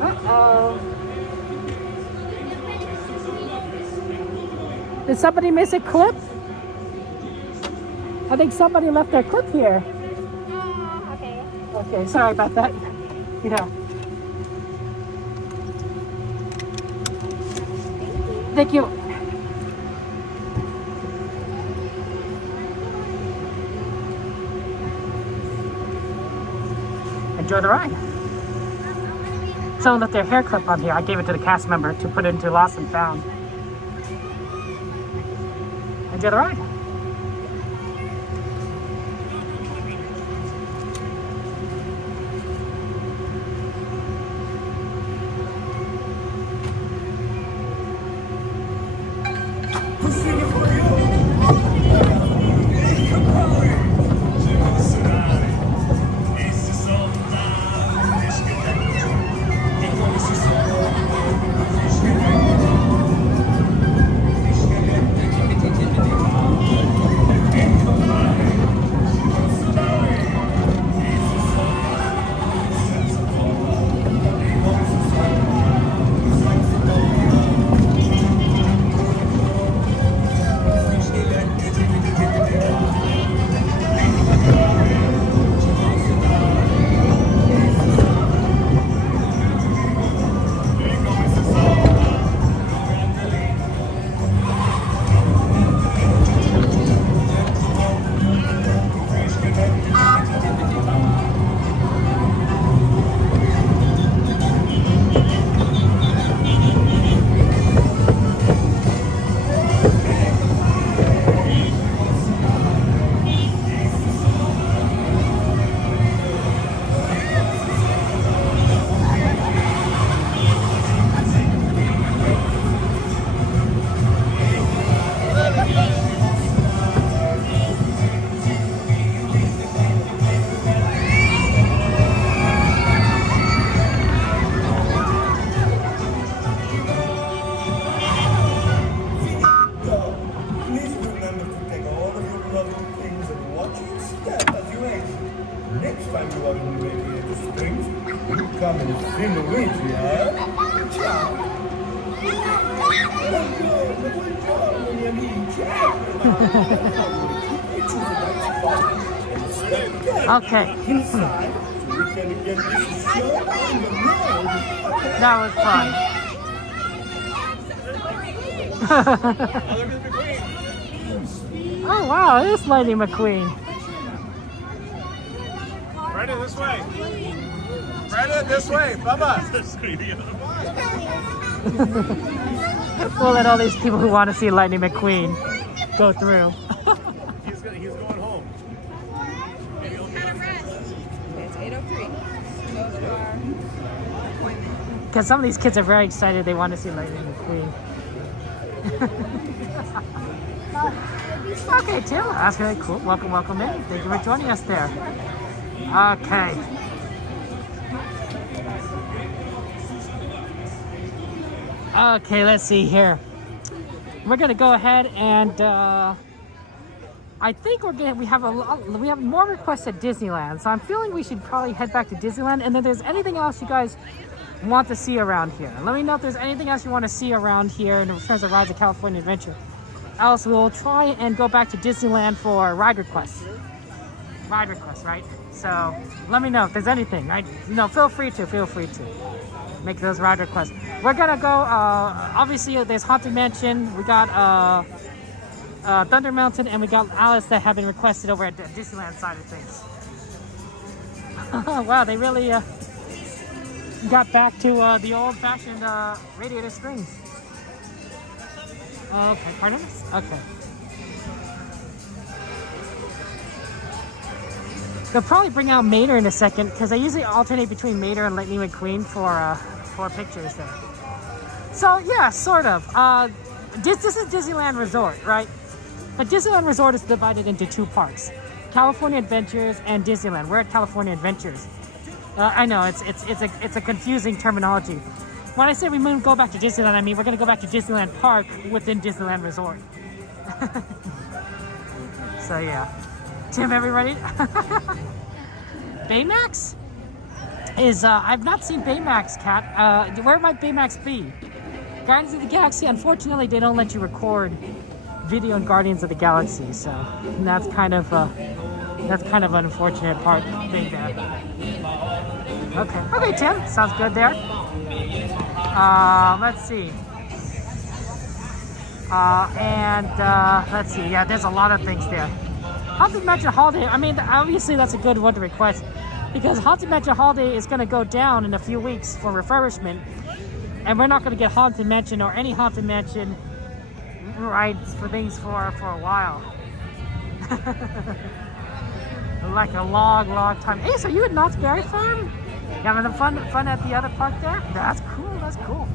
Uh-oh. Did somebody miss a clip? I think somebody left their clip here. Oh, okay. Okay, sorry about that. Yeah. Thank you. Enjoy the ride. Someone left their hair clip on here. I gave it to the cast member to put into Lost and Found. Enjoy the ride. Okay. That was fun. Oh wow, it is Lightning McQueen. Right this way. Right this way, Bubba. We'll let all these people who want to see Lightning McQueen go through. He's going home. It's 8:03. Go to our appointment. Because some of these kids are very excited. They want to see Lightning McQueen. Okay, Tim. That's very cool. Welcome, welcome in. Thank you for joining us there. Okay. Okay, let's see here. We're gonna go ahead and I think we have more requests at Disneyland, so I'm feeling we should probably head back to Disneyland. And then there's anything else you guys want to see around here. Let me know if there's anything else you want to see around here in terms of Rides of California Adventure. Else we'll try and go back to Disneyland for ride requests. Ride requests, right? So let me know if there's anything, right? Feel free to make those ride requests. We're gonna go, obviously there's Haunted Mansion, we got Thunder Mountain, and we got Alice that have been requested over at the Disneyland side of things. Wow, they really got back to the old-fashioned radiator screens. Okay, pardon us? Okay. They'll probably bring out Mater in a second, because I usually alternate between Mater and Lightning McQueen for pictures there. So yeah, sort of. This is Disneyland Resort, right? But Disneyland Resort is divided into two parts: California Adventures and Disneyland. We're at California Adventures. I know it's a confusing terminology. When I say we go back to Disneyland, I mean we're going to go back to Disneyland Park within Disneyland Resort. So yeah. Tim, everybody? Baymax is, I've not seen Baymax, Cat. Where might Baymax be? Guardians of the Galaxy, unfortunately, they don't let you record video in Guardians of the Galaxy, so that's kind of an unfortunate part. Big bad. Okay, Tim, sounds good there. Let's see. Let's see. Yeah, there's a lot of things there. Haunted Mansion Holiday, I mean, obviously that's a good one to request, because Haunted Mansion Holiday is going to go down in a few weeks for refurbishment, and we're not going to get Haunted Mansion or any Haunted Mansion rides for things for a while. Like a long time. Hey, so you at Knott's Berry Farm? You having fun at the other park there? That's cool.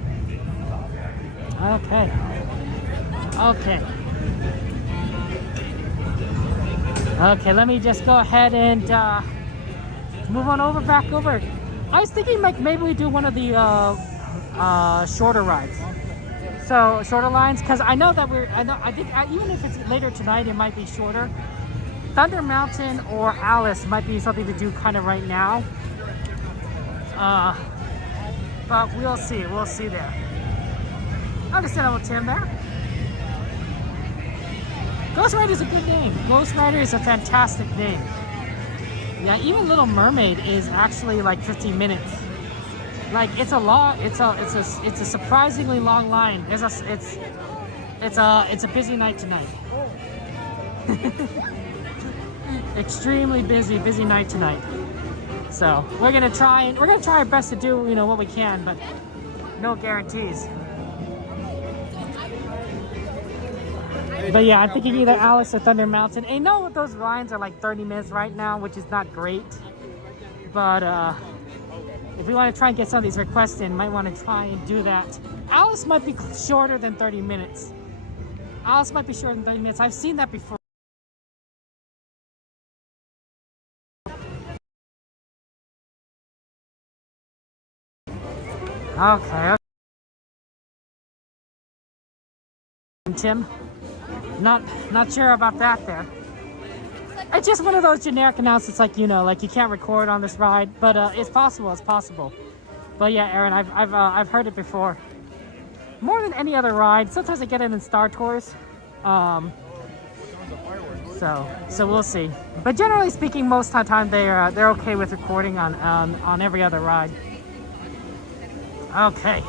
Okay, let me just go ahead and move on back over. I was thinking like maybe we do one of the shorter rides. So shorter lines, because I know that I think even if it's later tonight, it might be shorter. Thunder Mountain or Alice might be something to do kind of right now. But we'll see there. Understandable, Tim there. Ghost Rider is a good name. Ghost Rider is a fantastic name. Yeah, even Little Mermaid is actually like 15 minutes. Like it's a surprisingly long line. It's a busy night tonight. Extremely busy night tonight. So we're gonna try our best to do what we can, but no guarantees. But yeah, I'm thinking either Alice or Thunder Mountain. I know those lines are like 30 minutes right now, which is not great. But if we want to try and get some of these requests in, might want to try and do that. Alice might be shorter than 30 minutes. I've seen that before. Okay. Tim? Not sure about that there. It's just one of those generic announcements, like like you can't record on this ride, but it's possible. But yeah, Aaron, I've heard it before. More than any other ride. Sometimes I get it in Star Tours. So we'll see. But generally speaking, most of the time they're okay with recording on every other ride. Okay.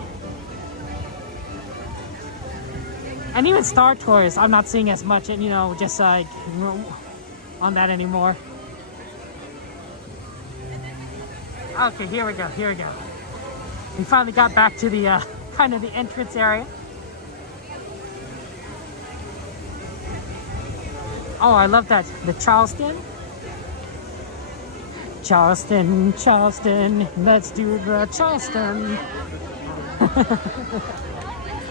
And even Star Tours, I'm not seeing as much, just like on that anymore. Okay, here we go. We finally got back to the kind of the entrance area. Oh, I love that. The Charleston. Charleston, let's do the Charleston.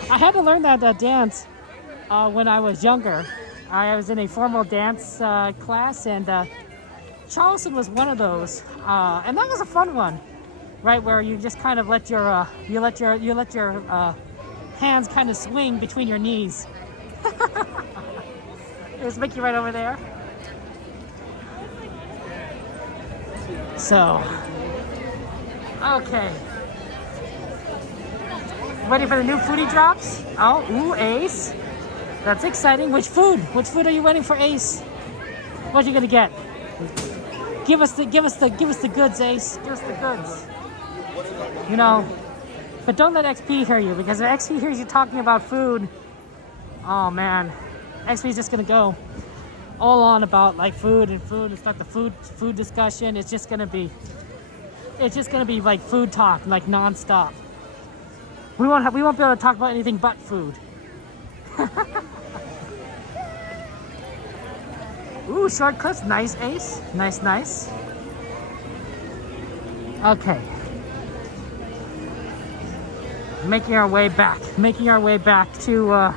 I had to learn that dance when I was younger. I was in a formal dance class, and Charleston was one of those, and that was a fun one, right? Where you just kind of let your hands kind of swing between your knees. There's Mickey right over there. So, okay. Ready for the new foodie drops? Oh, ooh, Ace. That's exciting. Which food? Which food are you waiting for, Ace? What are you gonna get? Give us the goods, Ace. Give us the goods. You know, but don't let XP hear you, because if XP hears you talking about food, oh man, XP's just gonna go all on about like food and food and start the food discussion. It's just gonna be like food talk, like non-stop. We won't be able to talk about anything but food. Ooh, short clips, nice, Ace. Nice. Okay. Making our way back to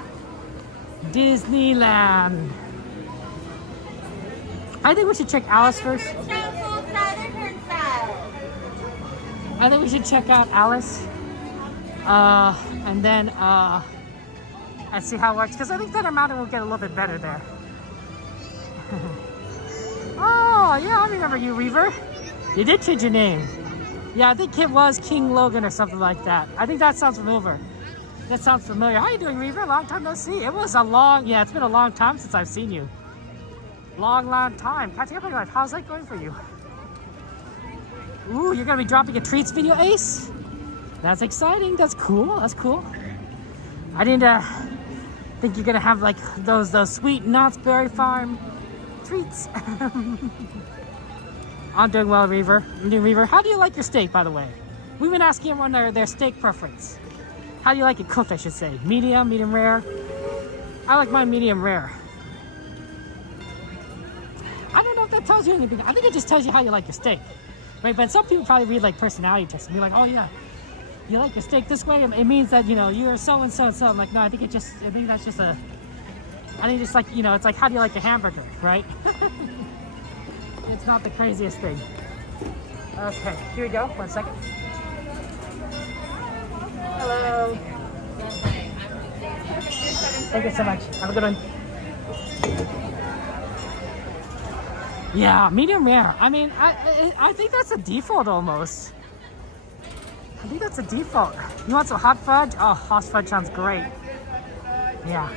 Disneyland. I think we should check Alice first. I think we should check out Alice. And then and see how it works, because I think Thunder Mountain will get a little bit better there. Oh yeah, I remember you, Reaver. You did change your name. Yeah, I think it was King Logan or something like that. I think that sounds familiar. How you doing, Reaver? Long time no see. It's been a long time since I've seen you. Long time. Catching up on your life. How's that going for you? Ooh, you're gonna be dropping a treats video, Ace? That's exciting. That's cool. I didn't think you're gonna have like those sweet Knott's Berry Farm treats. I'm doing well, Reaver. How do you like your steak, by the way? We've been asking everyone their steak preference. How do you like it cooked, I should say? Medium rare? I like mine medium rare. I don't know if that tells you anything. I think it just tells you how you like your steak. Right? But some people probably read like personality tests and be like, oh yeah, you like your steak this way? It means that, you know, you're so and so and so. I'm like, no, I think it's like, you know, it's like, how do you like your hamburger, right? It's not the craziest thing. Okay, here we go. 1 second. Hello. Thank you so much. Have a good one. Yeah, medium rare. I mean, I think that's a default almost. I think that's a default. You want some hot fudge? Oh, hot fudge sounds great. Yeah.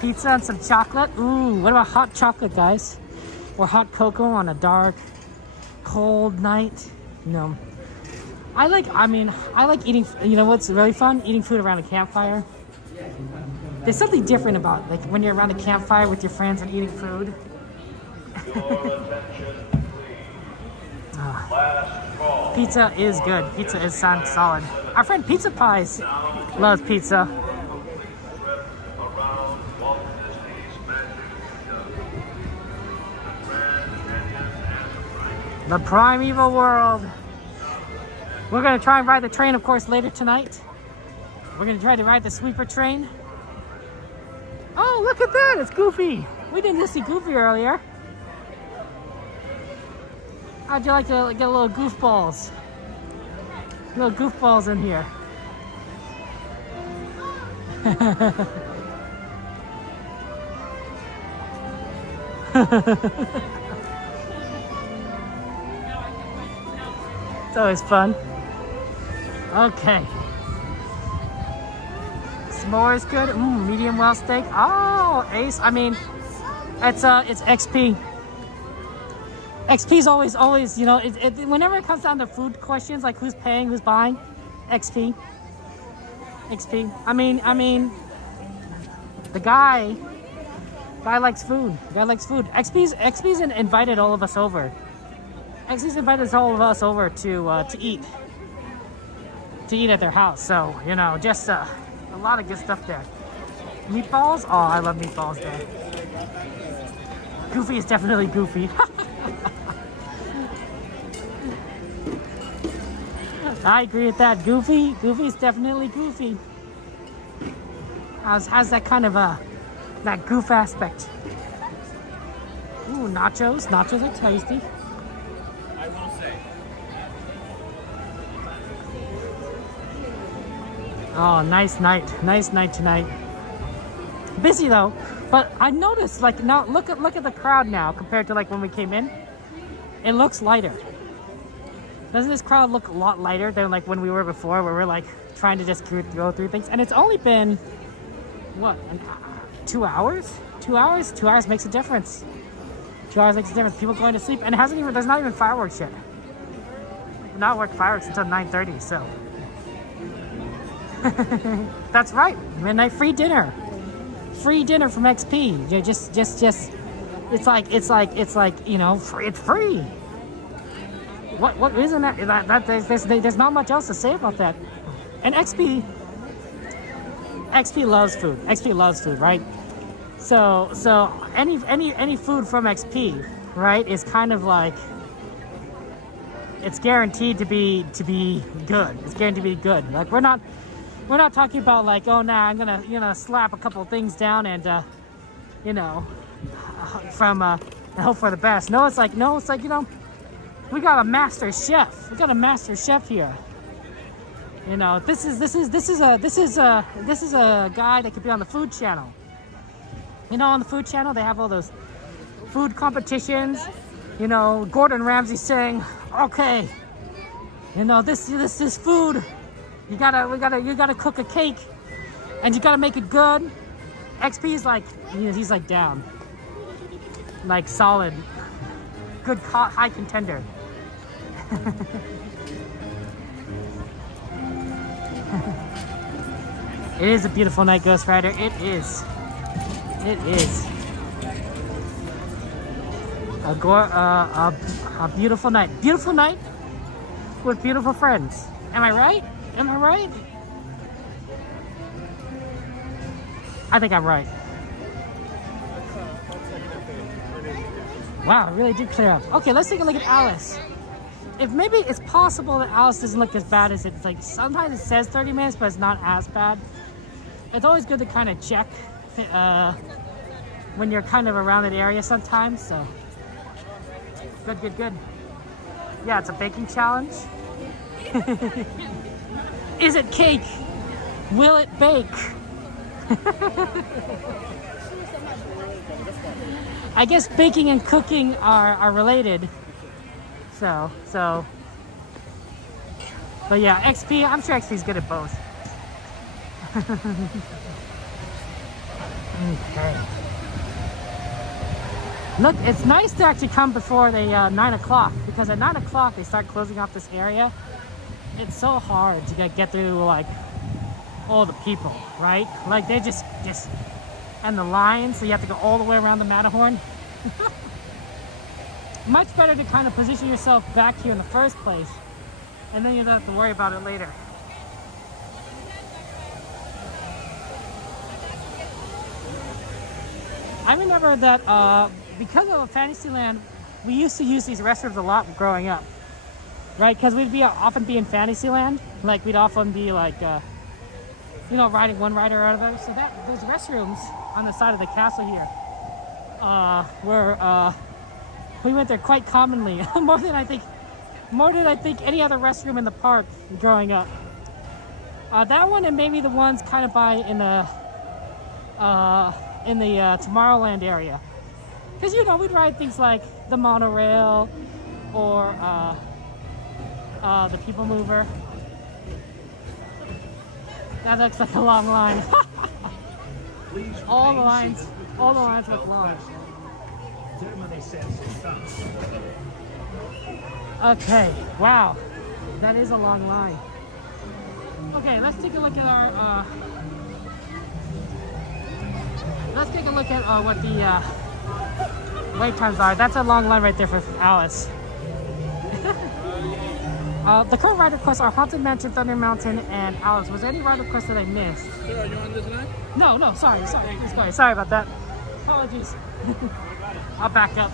Pizza and some chocolate. Ooh, what about hot chocolate, guys? Or hot cocoa on a dark, cold night. You know, I like eating, you know what's really fun? Eating food around a campfire. There's something different about like when you're around a campfire with your friends and eating food. Pizza is good. Pizza is solid. Our friend Pizza Pies loves pizza. The primeval world. We're gonna try and ride the train, of course, later tonight. We're gonna try to ride the sweeper train. Oh, look at that! It's Goofy. We didn't see Goofy earlier. How'd you like to get a little goofballs? Little goofballs in here. It's always fun. Okay. S'mores good. Medium well steak. Oh, Ace. I mean, it's XP. XP's always, you know, whenever it comes down to food questions, like who's paying, who's buying, XP. I mean, the guy likes food. XP's invited all of us over. XP's invited all of us over to eat at their house. So, you know, just a lot of good stuff there. Meatballs? Oh, I love meatballs there. Goofy is definitely Goofy. I agree with that. Goofy's definitely Goofy. Has that kind of that goof aspect. Ooh, nachos. Nachos are tasty. I will say. Oh, nice night tonight. Busy though, but I noticed like now look at the crowd now compared to like when we came in. It looks lighter. Doesn't this crowd look a lot lighter than like when we were before, where we're like trying to just go through things? And it's only been, what, 2 hours? 2 hours? 2 hours makes a difference. 2 hours makes a difference. People going to sleep, and it hasn't even, there's not even fireworks yet. We're not working fireworks until 9:30, so. That's right, midnight free dinner. Free dinner from XP. Just, it's like, you know, it's free. What isn't that there's not much else to say about that. And XP loves food. XP loves food, right? So any food from XP, right, is kind of like, it's guaranteed to be good. It's guaranteed to be good. Like we're not talking about like, oh nah, I'm gonna slap a couple of things down and you know, from and hope for the best. No, it's like, you know, we got a master chef. We got a master chef here. You know, this is a guy that could be on the Food Channel. You know, on the Food Channel they have all those food competitions. You know, Gordon Ramsay saying, "Okay, you know, this is food. You gotta cook a cake, and you gotta make it good." XP is like, he's like down, like solid, good high contender. It is a beautiful night, Ghost Rider. It is. It is. A beautiful night. Beautiful night with beautiful friends. Am I right? Am I right? I think I'm right. Wow, it really did clear up. Okay, let's take a look at Alice. If maybe it's possible that Alice doesn't look as bad as it's like, sometimes it says 30 minutes, but it's not as bad. It's always good to kind of check when you're kind of around that area sometimes, so. Good. Yeah, it's a baking challenge. Is it cake? Will it bake? I guess baking and cooking are related. So. But yeah, XP, I'm sure XP's good at both. Okay. Look, it's nice to actually come before the 9 o'clock, because at 9 o'clock they start closing off this area. It's so hard to get through like all the people, right? Like they just and the lines, so you have to go all the way around the Matterhorn. Much better to kind of position yourself back here in the first place, and then you don't have to worry about it later. I remember that because of Fantasyland, we used to use these restrooms a lot growing up, right? Because we'd often be in Fantasyland, like we'd often be like, you know, riding one rider out of there. So those restrooms on the side of the castle here, we went there quite commonly, more than I think any other restroom in the park growing up. That one and maybe the ones kind of by in the Tomorrowland area, because you know we'd ride things like the monorail or the People Mover. That looks like a long line. all the lines look long. Okay, wow, that is a long line. Okay, let's take a look at our what the wait times are. That's a long line right there for Alice. The current ride requests are Haunted Mansion, Thunder Mountain, and Alice. Was there any ride requests that I missed? Sir, are you on this line? No, sorry. Sorry about that. Apologies. I'll back up.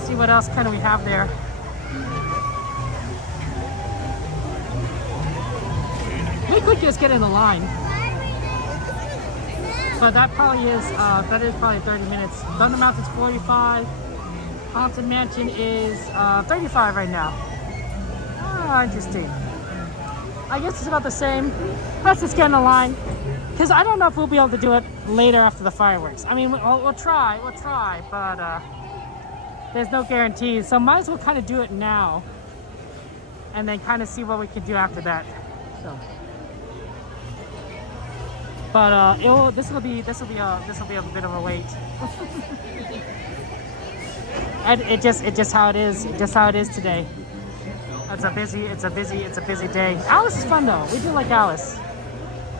See what else kind of we have there. We could just get in the line, but that is probably 30 minutes. Thunder Mountain's 45. Haunted Mansion is 35 right now. Interesting. I guess it's about the same. Let's just get in the line, because I don't know if we'll be able to do it later after the fireworks. I mean, we'll try, but There's no guarantees, so might as well kind of do it now, and then kind of see what we can do after that. So, but this will be a bit of a wait. And it's just how it is. Just how it is today. It's a busy day. Alice is fun though. We do like Alice.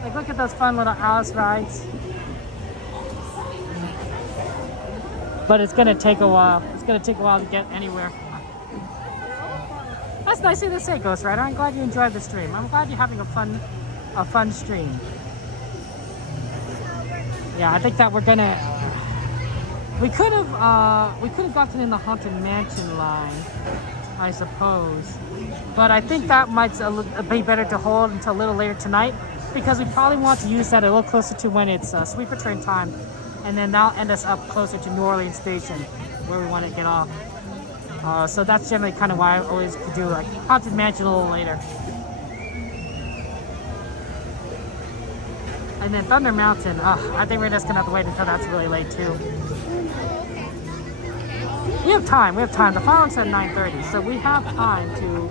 Like, look at those fun little Alice rides. But it's gonna take a while. It's gonna take a while to get anywhere. That's nice of you to say, Ghost Rider. I'm glad you enjoyed the stream. I'm glad you're having a fun stream. Yeah, I think that we're gonna. We could have gotten in the Haunted Mansion line, I suppose. But I think that might be better to hold until a little later tonight, because we probably want to use that a little closer to when it's sweeper train time, and then that'll end us up closer to New Orleans Station, where we want to get off. So that's generally kind of why I always do like Haunted Mansion a little later. And then Thunder Mountain, I think we're just gonna have to wait until that's really late too. We have time. The fireworks at 9:30, so we have time to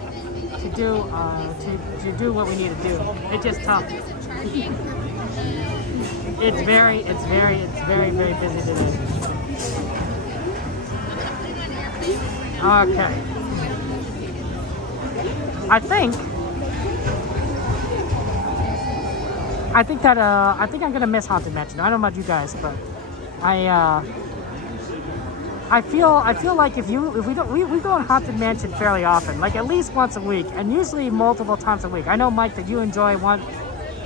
do what we need to do. It's just tough. It's very busy today. Okay. I think I'm gonna miss Haunted Mansion. I don't know about you guys, but I feel like if we go on Haunted Mansion fairly often, like at least once a week, and usually multiple times a week. I know, Mike, that you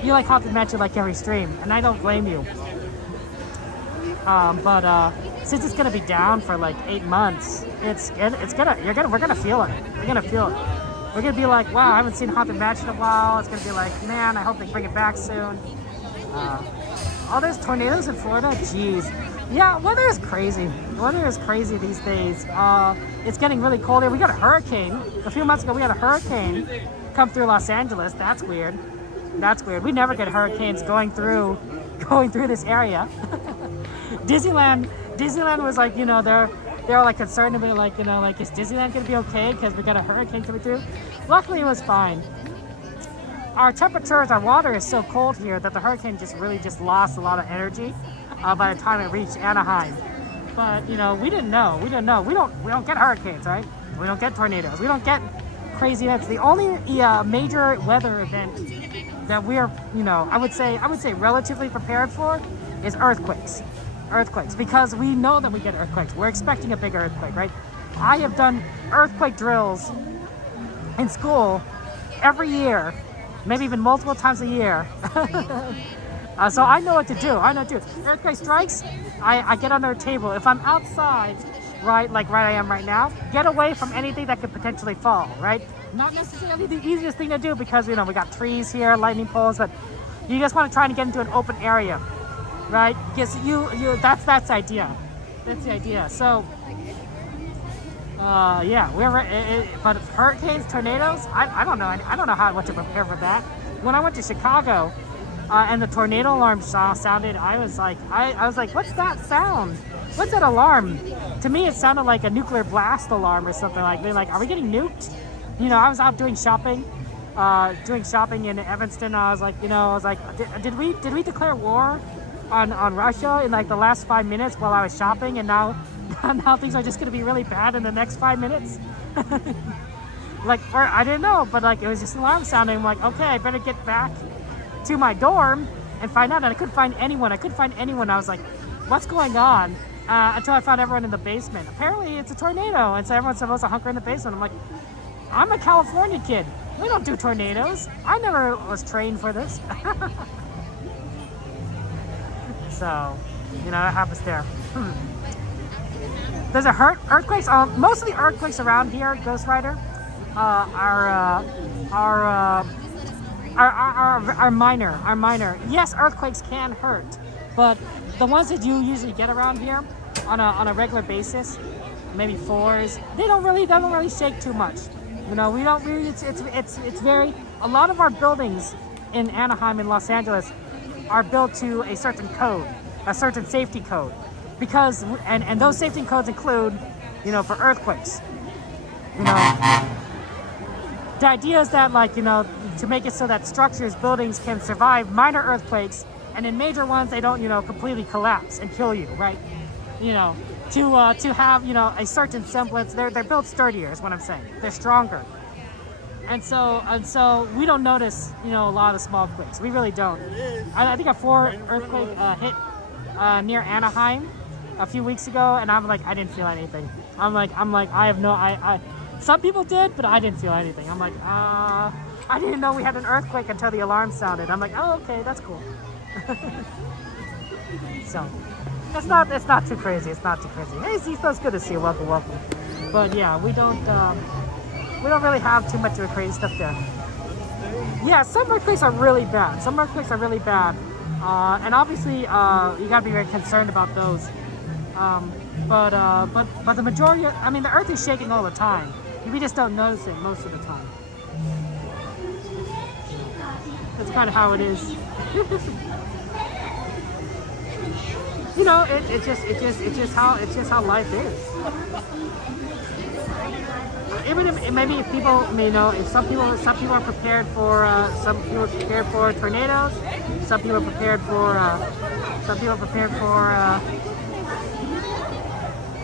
you like Haunted Mansion like every stream, and I don't blame you. But since it's gonna be down for like 8 months, we're gonna feel it. We're gonna be like, wow, I haven't seen Haunted Mansion in a while. It's gonna be like, man, I hope they bring it back soon. There's tornadoes in Florida. Jeez. Yeah, weather is crazy. Weather is crazy these days. It's getting really cold here. We got a hurricane. A few months ago, we had a hurricane come through Los Angeles. That's weird. We never get hurricanes going through this area. Disneyland was like, they're like concerned to be like, is Disneyland gonna be okay because we got a hurricane coming through? Luckily, it was fine. Our water is so cold here that the hurricane just lost a lot of energy by the time it reached Anaheim. But we didn't know. We don't get hurricanes, right? We don't get tornadoes. We don't get crazy events. The only major weather event that we're, I would say relatively prepared for is earthquakes. Because we know that we get earthquakes. We're expecting a big earthquake, right? I have done earthquake drills in school every year, maybe even multiple times a year. So I know what to do. Earthquake strikes, I get under a table. If I'm outside, right I am right now, get away from anything that could potentially fall, right? Not necessarily the easiest thing to do because, we got trees here, lightning poles, but you just want to try to get into an open area, right? Because that's the idea. That's the idea. So, yeah, but hurricanes, tornadoes, I don't know. I don't know what to prepare for that. When I went to Chicago, and the tornado alarm sounded, I was like, what's that sound? What's that alarm? To me, it sounded like a nuclear blast alarm or something like. They're like, are we getting nuked? I was out doing shopping in Evanston. I was like, did we declare war on Russia in like the last 5 minutes while I was shopping, and now things are just gonna be really bad in the next 5 minutes? Or I didn't know, but it was just an alarm sounding. I'm like, okay, I better get back to my dorm and find out. And I couldn't find anyone. I was like, what's going on? Until I found everyone in the basement. Apparently it's a tornado, and so everyone's supposed to hunker in the basement. I'm like, I'm a California kid. We don't do tornadoes. I never was trained for this. So, it happens there. There's earthquakes. Most of the earthquakes around here, Ghost Rider, are minor. Yes, earthquakes can hurt, but the ones that you usually get around here on a regular basis, maybe 4s, they don't really shake too much. We don't really. It's very. A lot of our buildings in Anaheim and Los Angeles are built to a certain code, a certain safety code, because and those safety codes include you know, for earthquakes. You know, the idea is that, like, you know, to make it so that structures, buildings can survive minor earthquakes, and in major ones they don't, you know, completely collapse and kill you, right? You know, to have, you know, a certain semblance. They're built sturdier, is what I'm saying. They're stronger, and so we don't notice, you know, a lot of small quakes. We really don't. I think a 4 earthquake hit near Anaheim a few weeks ago, and I'm like, I didn't feel anything. I'm like, I have no, some people did, but I didn't feel anything. I'm like, I didn't know we had an earthquake until the alarm sounded. I'm like, oh, okay, that's cool. So, it's not too crazy. It's not too crazy. Hey, Ziso, it's good to see you. Welcome, welcome. But yeah, we don't really have too much of the crazy stuff there. Yeah, some earthquakes are really bad. Some earthquakes are really bad, and obviously, you gotta be very concerned about those. But the majority, I mean, the earth is shaking all the time. We just don't notice it most of the time. That's kind of how it is. You know, it's just how life is. Even if maybe if people, you know, if some people are prepared for tornadoes, some people are prepared for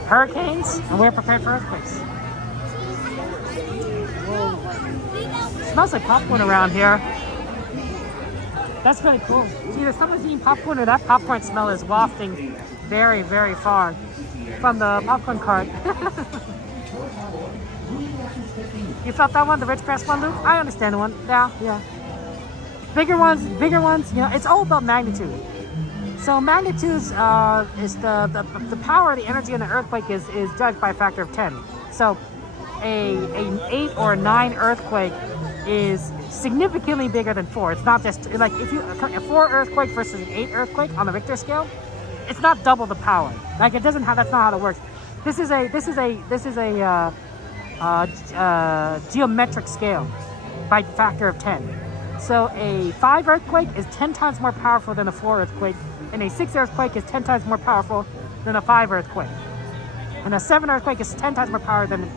hurricanes, and we're prepared for earthquakes. It smells like popcorn around here. That's really cool. See, there's someone's eating popcorn, and that popcorn smell is wafting very, very far from the popcorn cart. You felt that one, the Rich Press one, Luke? I understand the one. Yeah. Bigger ones, you know, it's all about magnitude. So magnitudes is the power, the energy in the earthquake is judged by a factor of 10. So an 8 or a 9 earthquake is significantly bigger than 4. It's not just like if you a 4 earthquake versus an 8 earthquake on the Richter scale, it's not double the power. Like it doesn't have. That's not how it works. This is a geometric scale by factor of 10. So a 5 earthquake is 10 times more powerful than a 4 earthquake, and a 6 earthquake is 10 times more powerful than a 5 earthquake. And a 7 earthquake is 10 times more power than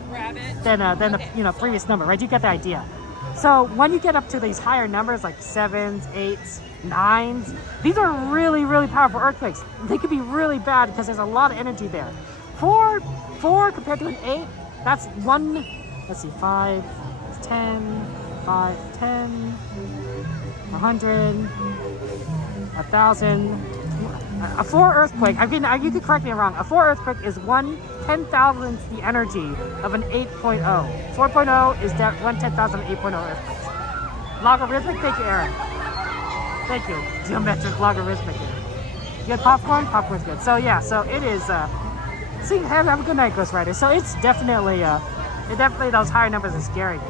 the previous number, right? You get the idea. So when you get up to these higher numbers like 7s, 8s, 9s, these are really, really powerful earthquakes. They could be really bad because there's a lot of energy there. 4 compared to an 8, that's 1, let's see, 5, 10, 5, 10, 100, 1,000. A 4 earthquake, you could correct me wrong, a 4 earthquake is 1/10,000th the energy of an 8.0. 4.0 is that 1/10,000 of 8.0 earthquakes. Logarithmic, thank you, Aaron. Thank you. Geometric logarithmic. You get popcorn? Popcorn's good. So yeah, so it is, see, have a good night, Ghost Rider. So it's definitely, those higher numbers are scary.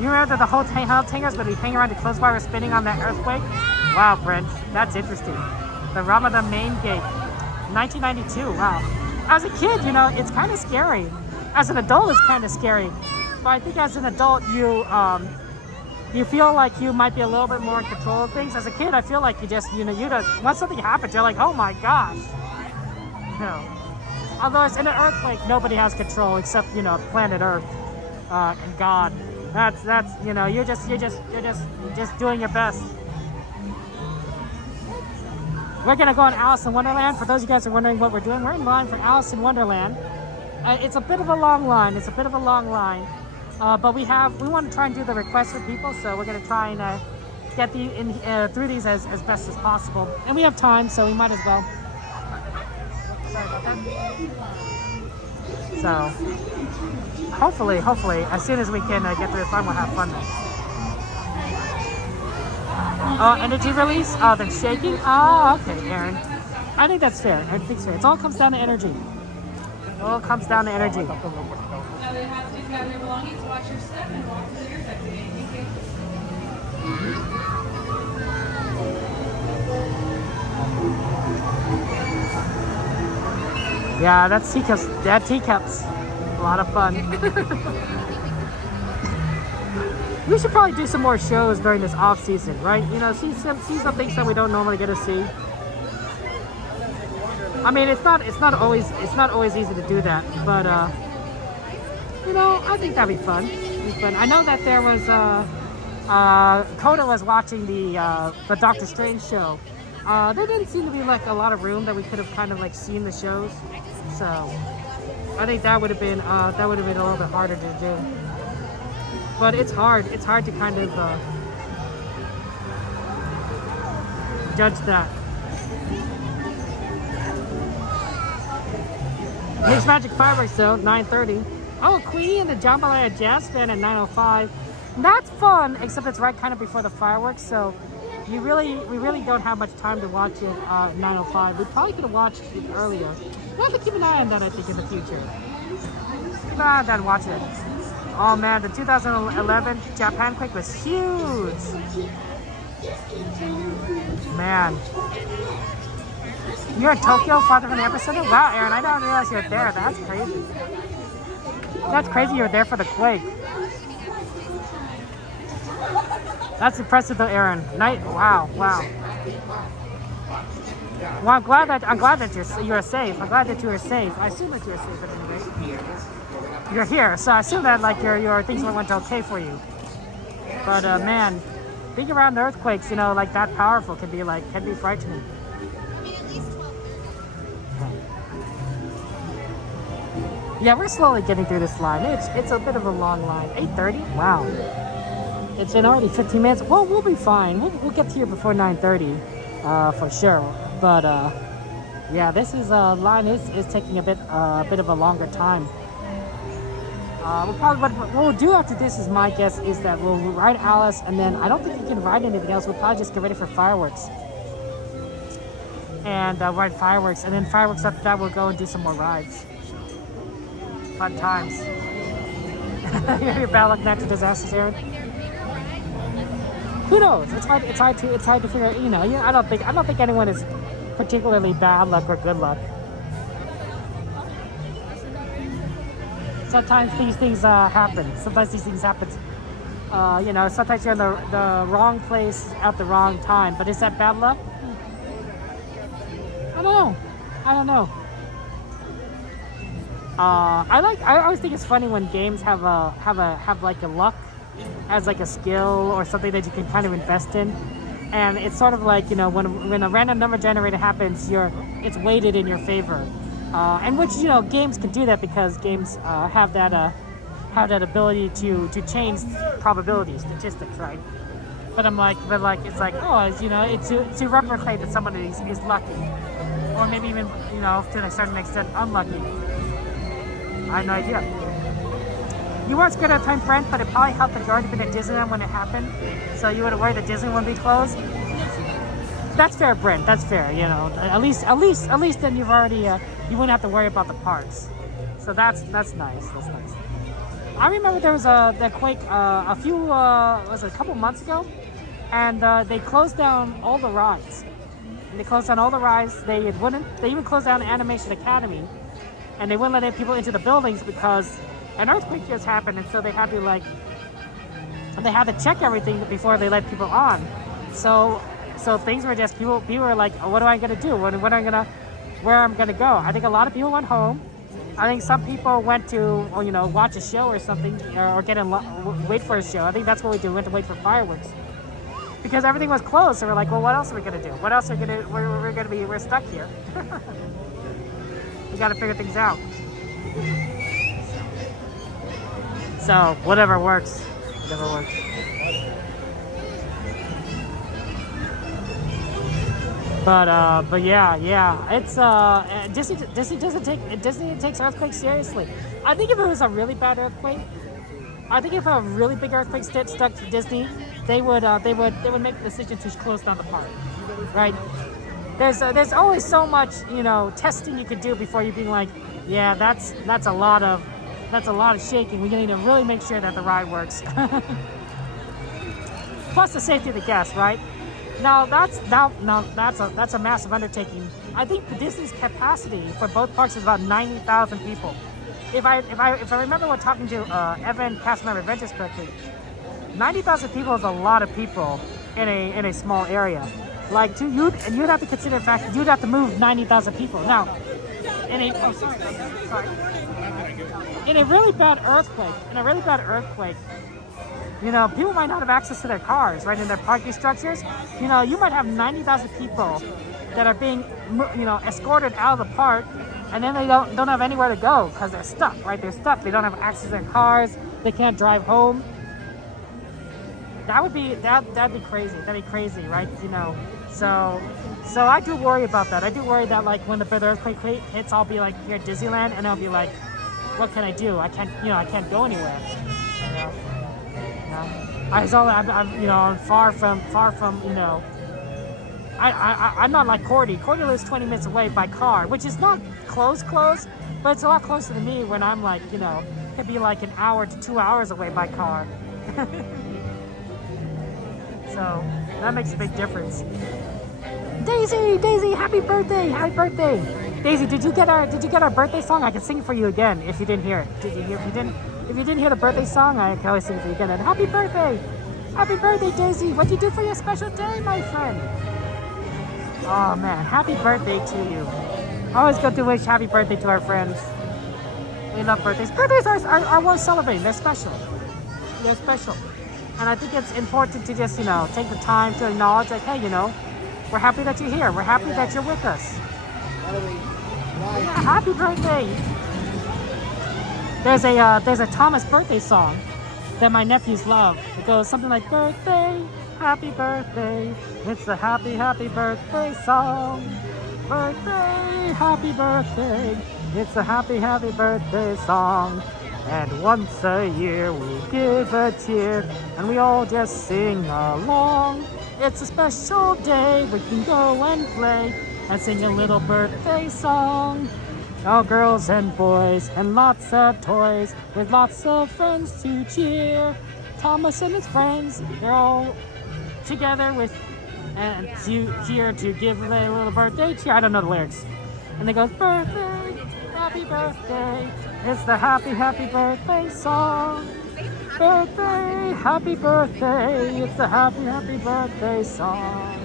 You remember that the whole hangers would be hanging around the clothes while we're spinning on that earthquake? Wow, Brent, that's interesting. The Ramadan main gate, 1992, wow. As a kid, you know, it's kind of scary. As an adult, it's kind of scary. But I think as an adult, you feel like you might be a little bit more in control of things. As a kid, I feel like you just, once something happens, you're like, oh my gosh. No. Although it's in an earthquake, nobody has control except, planet Earth and God. That's you're just doing your best. We're gonna go on Alice in Wonderland. For those of you guys who are wondering what we're doing, we're in line for Alice in Wonderland. It's a bit of a long line. But we want to try and do the requests for people, so we're gonna try and get through these as best as possible. And we have time, so we might as well. Sorry about that. So hopefully, as soon as we can get through this line, we'll have fun then. Energy release? Oh, they're shaking? Oh, okay, Aaron. I think that's fair. I think it's fair. It all comes down to energy. It all comes down to energy. Now they have to gather their belongings, watch your step, and walk to your exit. Yeah, that's teacups. Teacups. A lot of fun. We should probably do some more shows during this off season, right? See some things that we don't normally get to see. I mean, it's not always easy to do that, but you know, I think that'd be fun. I know that there was Coda was watching the Doctor Strange show. There didn't seem to be like a lot of room that we could have kind of like seen the shows, so I think that would have been a little bit harder to do. But it's hard to kind of judge that. Mixed Magic Fireworks though, 9:30. Oh, Queenie and the Jambalaya Jazz Band at 9:05. That's fun, except it's right kind of before the fireworks, so we really don't have much time to watch it at 9:05. We probably could have watched it earlier. We'll have to keep an eye on that, I think, in the future. Keep an eye on that and watch it. Oh man, the 2011 Japan quake was huge. Man. You're in Tokyo, farther from the epicenter? Wow, Aaron, I didn't realize you were there. That's crazy. That's crazy you were there for the quake. That's impressive though, Aaron. Wow. Well, I'm glad that you're safe. I'm glad that you were safe. I assume that you were safe at any rate. You're here, so I assume that like your things went okay for you. But man, being around the earthquakes, you know, like that powerful can be frightening. Yeah, we're slowly getting through this line. It's a bit of a long line. 8:30? Wow. It's been already 15 minutes. Well, we'll be fine. We'll get here before 9:30, for sure. But yeah, this line is taking a bit of a longer time. What we'll do after this is my guess is that we'll ride Alice, and then I don't think we can ride anything else. We'll probably just get ready for fireworks. And ride fireworks, and then fireworks after that we'll go and do some more rides. Fun times. Your bad luck, natural disasters, Aaron. Who knows? It's hard to figure. You know, I don't think anyone is particularly bad luck or good luck. Sometimes these things happen. You know, sometimes you're in the wrong place at the wrong time. But is that bad luck? I don't know. I always think it's funny when games have like a luck as like a skill or something that you can kind of invest in, and it's sort of like, you know, when a random number generator happens, it's weighted in your favor, and which, you know, games can do that because games have that ability to change probabilities, statistics, right? But it's like, oh, you know, it's to replicate that somebody is lucky, or maybe even, you know, to a certain extent unlucky. I have no idea. You weren't scared at the time, Brent, but it probably helped that you already been at Disneyland when it happened, so you would have worried that Disney wouldn't be closed. That's fair, Brent. That's fair. You know, at least then you've already you wouldn't have to worry about the parks. So that's nice. That's nice. I remember there was that quake a couple months ago, and they closed down all the rides. They even closed down Animation Academy. And they wouldn't let people into the buildings because an earthquake just happened, and so they had to check everything before they let people on. So things were just people were like, oh, what am I gonna do? Where I'm gonna go? I think a lot of people went home. I think some people went to, you know, watch a show or something, or wait for a show. I think that's what we did. We went to wait for fireworks because everything was closed. So we're like, well, what else are we gonna do? We're stuck here. We got to figure things out. So whatever works. But yeah, it's Disney takes earthquakes seriously. I think if it was a really bad earthquake, I think if a really big earthquake stuck to Disney, they would make the decision to close down the park, right? There's always so much, you know, testing you could do before you being like, yeah, that's a lot of shaking. We need to really make sure that the ride works. Plus the safety of the guests, right? Now that's a massive undertaking. I think the Disney's capacity for both parks is about 90,000 people. If I remember when talking to Evan, cast member of Adventures correctly, 90,000 people is a lot of people in a small area. Like, you'd have to consider the fact that you'd have to move 90,000 people. Now, in a really bad earthquake, you know, people might not have access to their cars, right, in their parking structures. You know, you might have 90,000 people that are being, you know, escorted out of the park, and then they don't have anywhere to go because they're stuck, right? They're stuck. They don't have access to their cars. They can't drive home. That'd be crazy. That'd be crazy, right? You know, so I do worry about that. I do worry that, like, when the earthquake hits, I'll be like here at Disneyland, and I'll be like, what can I do? I can't go anywhere. You know? I'm far from, you know, I'm not like Cordy. Cordy lives 20 minutes away by car, which is not close, but it's a lot closer to me when I'm like, you know, could be like an hour to 2 hours away by car. So that makes a big difference. Daisy, happy birthday! Daisy, did you get our birthday song? I can sing it for you again if you didn't hear it. If you didn't hear the birthday song, I can always sing it for you again. And happy birthday, Daisy! What'd you do for your special day, my friend? Oh man, happy birthday to you! Always good to wish happy birthday to our friends. We love birthdays. Birthdays are worth celebrating. They're special. And I think it's important to just, you know, take the time to acknowledge, like, hey, you know, we're happy that you're here. We're happy that you're with us. Yeah, happy birthday. There's a Thomas birthday song that my nephews love. It goes something like, birthday, happy birthday. It's the happy birthday song. Birthday, happy birthday. It's the happy birthday song. And once a year we give a cheer, and we all just sing along. It's a special day, we can go and play, and sing a little birthday song. All girls and boys, and lots of toys, with lots of friends to cheer. Thomas and his friends, they're all together and here to give a little birthday cheer. I don't know the lyrics. And they go, birthday, happy birthday. It's the happy birthday song. Birthday, happy birthday. It's the happy birthday song.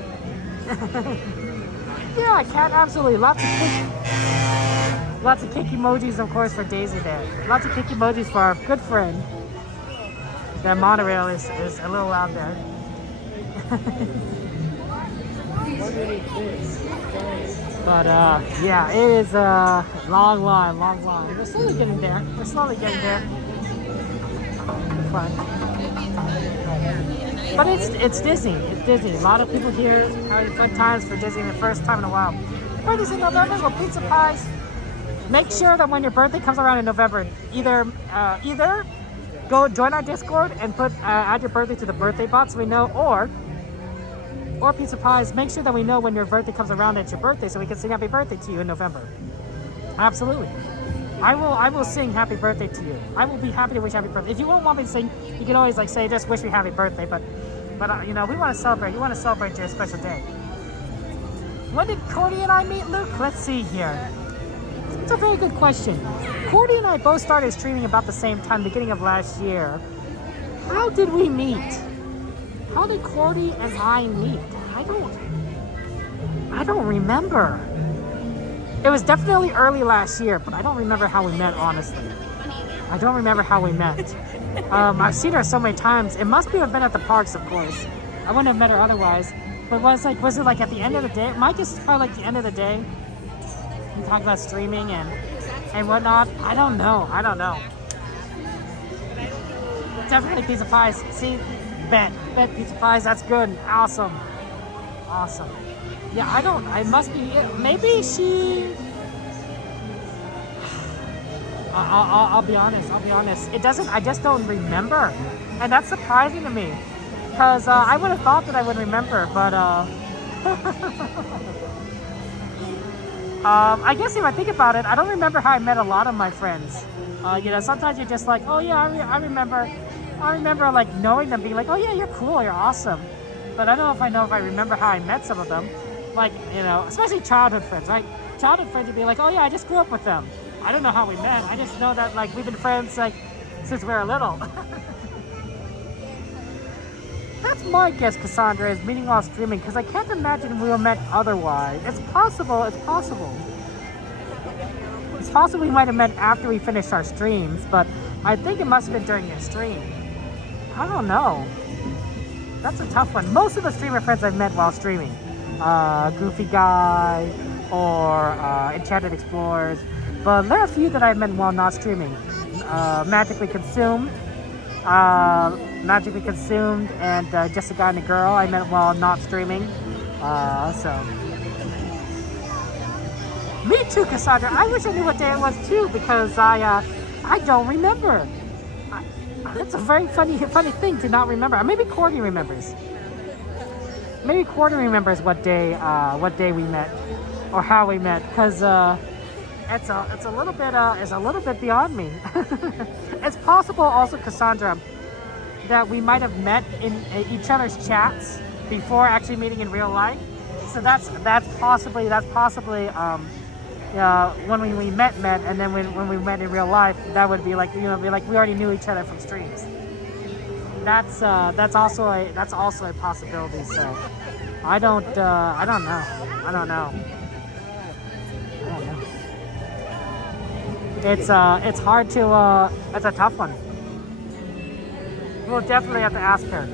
Yeah, I can, absolutely. Lots of kick emojis, of course, for Daisy there. Lots of kick emojis for our good friend. That monorail is a little loud there. But yeah, it is a long line. We're slowly getting there. Fun. But it's Disney. It's Disney. A lot of people here having good times for Disney the first time in a while. Birthdays in November with pizza pies. Make sure that when your birthday comes around in November, either go join our Discord and add your birthday to the birthday box so we know, or pizza pies. Make sure that we know when your birthday comes around that it's your birthday, so we can sing happy birthday to you in November. Absolutely. I will sing happy birthday to you. I will be happy to wish happy birthday. If you don't want me to sing, you can always say just wish me happy birthday. But you know, we want to celebrate. You want to celebrate your special day. When did Cordy and I meet, Luke? Let's see here. It's a very good question. Cordy and I both started streaming about the same time, beginning of last year. How did we meet? How did Cordy and I meet? I don't remember. It was definitely early last year, but I don't remember how we met, honestly. I don't remember how we met. I've seen her so many times. It must have been at the parks, of course. I wouldn't have met her otherwise. But was it like at the end of the day? My guess is probably like the end of the day. We talk about streaming and whatnot. I don't know. Definitely pizza pies. See, bet pizza pies. That's good. Awesome. Yeah, I must be, maybe she, I'll be honest. I just don't remember. And that's surprising to me. Because I would have thought that I would remember, but I guess if I think about it, I don't remember how I met a lot of my friends. You know, sometimes you're just like, oh yeah, I remember like knowing them, being like, oh yeah, you're cool, you're awesome. But I don't know if I remember how I met some of them. Like, you know, especially childhood friends, right? Childhood friends would be like, oh yeah, I just grew up with them. I don't know how we met. I just know that, like, we've been friends, like, since we were little. That's my guess, Cassandra, is meeting while streaming, because I can't imagine we were met otherwise. It's possible, it's possible. It's possible we might have met after we finished our streams, but I think it must have been during your stream. I don't know. That's a tough one. Most of the streamer friends I've met while streaming. Goofy Guy, or Enchanted Explorers. But there are a few that I've met while not streaming. Magically Consumed, and Just a Guy and a Girl I met while not streaming. So me too, Cassandra. I wish I knew what day it was too, because I don't remember. It's a very funny thing to not remember. Maybe Cordy remembers. Maybe Cordy remembers what day we met or how we met, because it's a little bit beyond me. It's possible also, Cassandra, that we might have met in each other's chats before actually meeting in real life. So that's possibly when we met, and then when we met in real life, that would be like, we already knew each other from streams. That's also a possibility. So I don't know. It's hard to it's a tough one. We'll definitely have to ask her.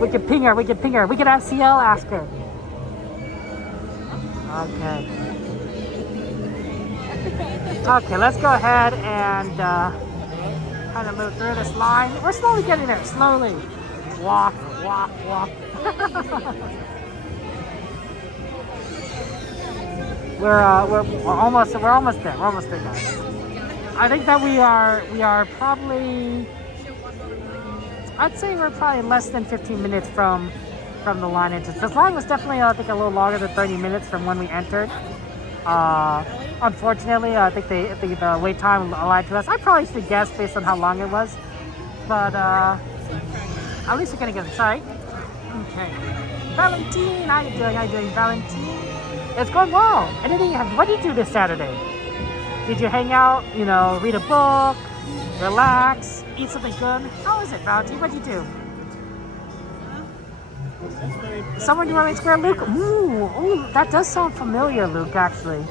We can ping her. We can have CL ask her. Okay, let's go ahead and kind of move through this line. We're slowly getting there. Slowly. Walk. We're almost there. We're almost there, guys. I think that we are probably, I'd say we're probably less than 15 minutes from the line entrance. This line was definitely, I think, a little longer than 30 minutes from when we entered. Unfortunately, I think the wait time lied to us. I probably should have guessed based on how long it was, but at least we're gonna get inside. Okay, Valentine, how you doing, Valentine? It's going well. What did you do this Saturday? Did you hang out? Read a book, relax, eat something good? How is it, Valentine? What did you do? Somewhere in New Orleans Square, Luke. Ooh, that does sound familiar, Luke. Actually,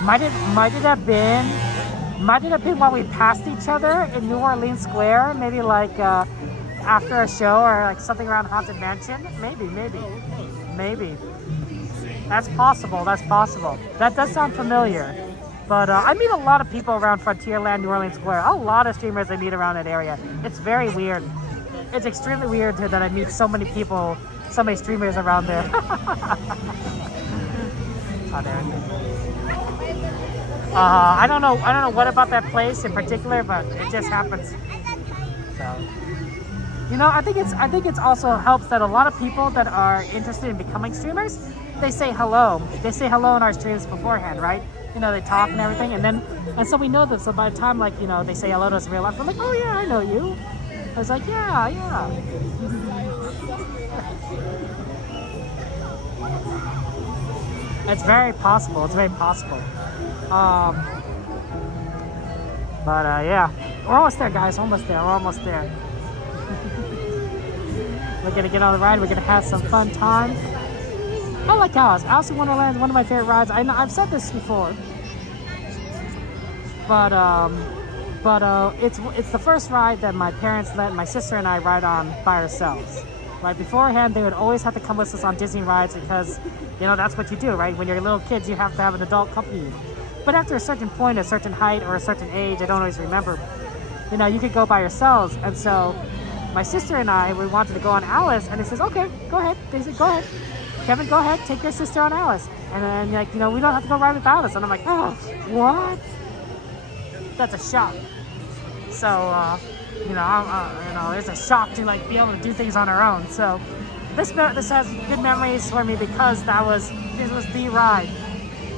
might it have been while we passed each other in New Orleans Square? Maybe like after a show or like something around Haunted Mansion. Maybe. That's possible. That does sound familiar. But I meet a lot of people around Frontierland, New Orleans Square. A lot of streamers I meet around that area. It's very weird. It's extremely weird that I meet so many people, so many streamers around there. I don't know what about that place in particular, but it just happens. So, I think it's also helps that a lot of people that are interested in becoming streamers, they say hello. They say hello in our streams beforehand, right? They talk and everything, and so we know this. So by the time they say hello to us in real life, we're like, oh yeah, I know you. I was like, yeah. It's very possible. But yeah, we're almost there, guys. We're almost there. We're gonna get on the ride. We're gonna have some fun time. I like Alice. Alice in Wonderland is one of my favorite rides. I've said this before, but it's the first ride that my parents let my sister and I ride on by ourselves. Right beforehand, they would always have to come with us on Disney rides because, that's what you do, right? When you're little kids, you have to have an adult accompany you. But after a certain point, a certain height, or a certain age, I don't always remember, you could go by yourselves. And so my sister and I, we wanted to go on Alice, and it says, okay, go ahead. They said, go ahead. Kevin, go ahead, take your sister on Alice. And then, we don't have to go ride with Alice. And I'm like, oh, what? That's a shock. So, it's a shock to be able to do things on our own. So, this has good memories for me because this was the ride.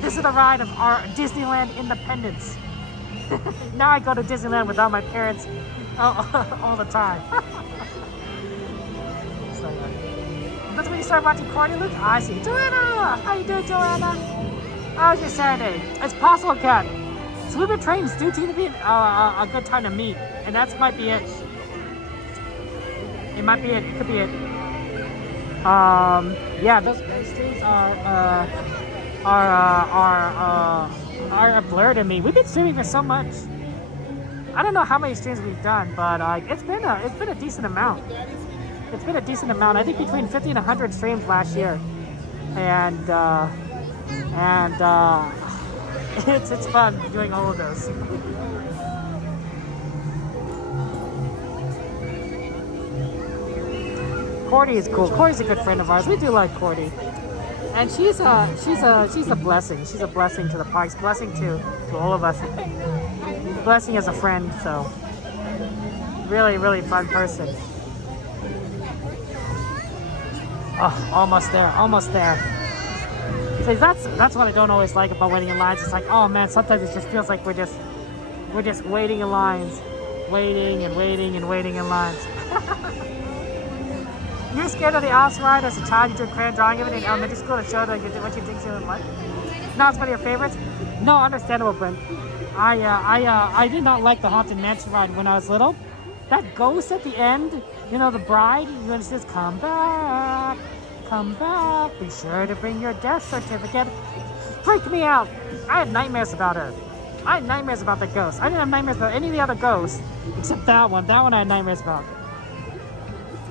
This is the ride of our Disneyland independence. Now I go to Disneyland without my parents all the time. So, that's when you start watching Corny, Luke? I see. Joanna! How you doing, Joanna? How was your Saturday? It's possible, Cat. So we've been trains do seem to be a good time to meet, and that might be it. might be it. Could be it. Yeah, those streams are a blur to me. We've been streaming for so much. I don't know how many streams we've done, but it's been a decent amount. It's been a decent amount. I think between 50 and 100 streams last year, and it's fun doing all of those. Cordy is cool. Cordy's a good friend of ours. We do like Cordy, and she's a blessing. She's a blessing to the parks. Blessing to all of us. Blessing as a friend. So really, really fun person. Oh, almost there. Almost there. So that's what I don't always like about waiting in lines. It's like, oh man, sometimes it just feels like we're just waiting in lines, waiting and waiting and waiting in lines. You're scared of the Ops ride as a child? You did crayon drawing of it in elementary school to show that you did what you think you would like. No, it's one of your favorites. No, understandable, Brent. I did not like the Haunted Mansion ride when I was little. That ghost at the end, you know, the bride, you know, it says, come back, be sure to bring your death certificate. Freaked me out. I had nightmares about her. I had nightmares about the ghost. I didn't have nightmares about any of the other ghosts, except that one. That one I had nightmares about.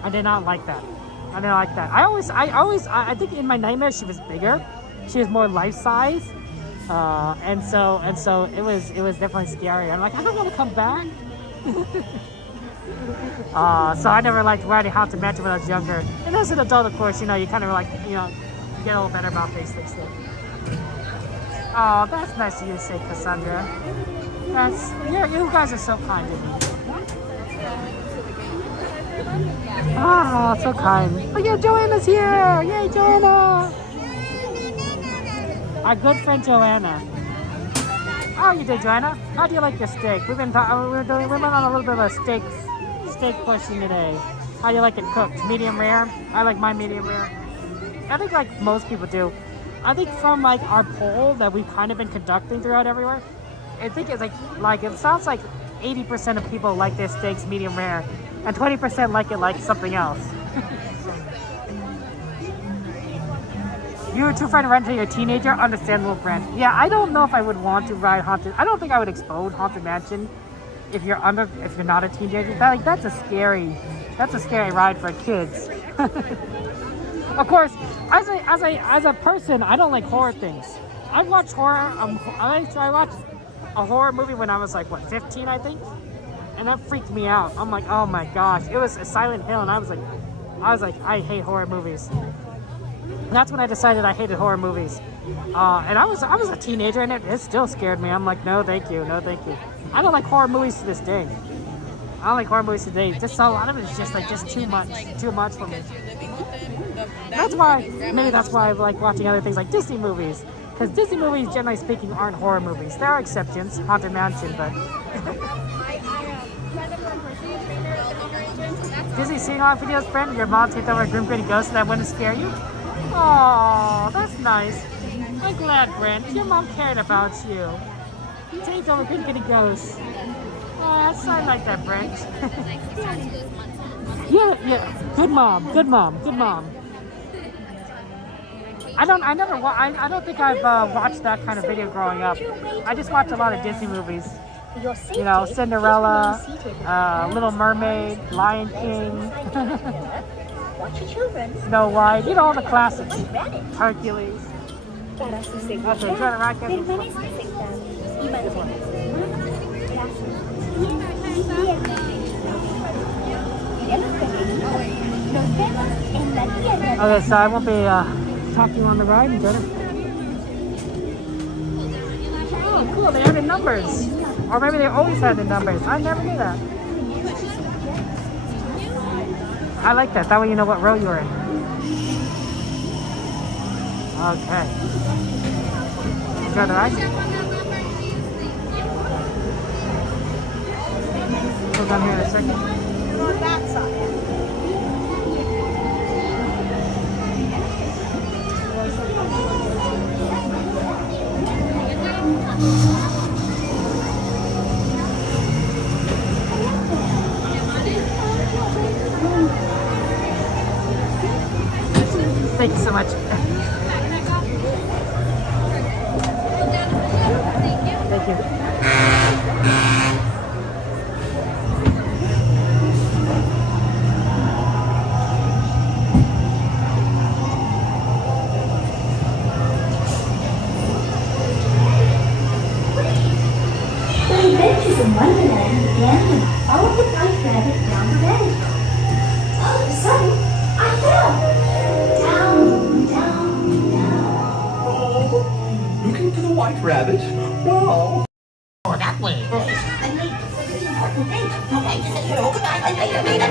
I did not like that. I didn't like that. I think in my nightmares she was bigger. She was more life-size. And so it was definitely scary. I'm like, I don't want to come back. So I never liked riding Haunted Mansion when I was younger. And as an adult, of course, you know, you kind of like, you know, get a little better about these things too. Oh, that's nice of you to say, Cassandra. You guys are so kind to me. Oh, so kind. Oh yeah, Joanna's here! Yay, Joanna! Our good friend Joanna. How are you doing, Joanna? How do you like your steak? We've been on a little bit of a steak question today. How do you like it cooked? Medium rare? I like my medium rare. I think like most people do. I think from like our poll that we've kind of been conducting throughout everywhere, I think it's like it sounds like 80% of people like their steaks medium rare, and 20% like it like something else. You were too afraid to rent to your teenager? Understandable, Brent. Yeah, I don't know if I would want to ride Haunted. I don't think I would explode Haunted Mansion if you're not a teenager. That's a scary ride for kids. Of course, as a person, I don't like horror things. I've watched horror. I watched a horror movie when I was like 15, I think, and that freaked me out. I'm like, oh my gosh, it was a Silent Hill, and I was like, I hate horror movies. And that's when I decided I hated horror movies. And I was a teenager, and it still scared me. I'm like, no, thank you, no, thank you. I don't like horror movies to this day. I don't like horror movies today. Just a lot of it is just too much for me. That's why I like watching other things like Disney movies. Because Disney movies, generally speaking, aren't horror movies. There are exceptions, Haunted Mansion, but... Disney sing-along videos, friend? Your mom taped over a Grim Gritty Ghost and that wouldn't scare you? Oh, that's nice. I'm glad, Brent. Your mom cared about you. You taped over Grim Gritty Ghost. Oh, I like that, Brent. Yeah. Good mom. I don't think I've watched that kind of video growing up. I just watched a lot of Disney movies. You know, Cinderella, Little Mermaid, Lion King, Snow White, you know, all the classics. Hercules. Okay, try to rock Okay, so I won't be talking on the ride. Enjoy it. Oh, cool, they added numbers. Or maybe they always had the numbers. I never knew that. I like that. That way you know what row you're in. Okay. Enjoy the ride. Go down here in a second. On that side. Thank you. The Adventures in Wonderland began when I followed the white rabbit down the rabbit hole. All of a sudden, I fell. Down, down, down. Looking for the white rabbit? Wow. Oh, that way. I made the really important thing. Okay, hello, goodbye. I made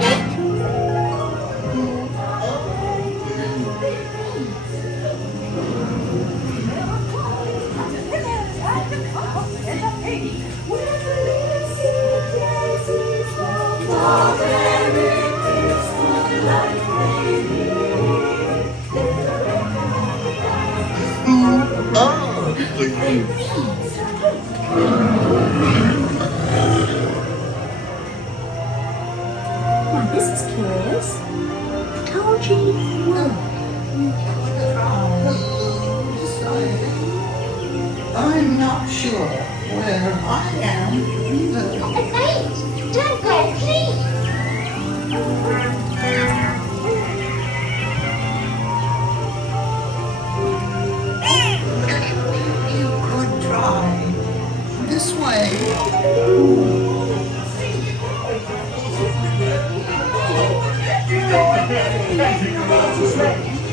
Now this is curious. Told you. I'm not sure where I am either. Wait! Don't go, please! You could try. This way.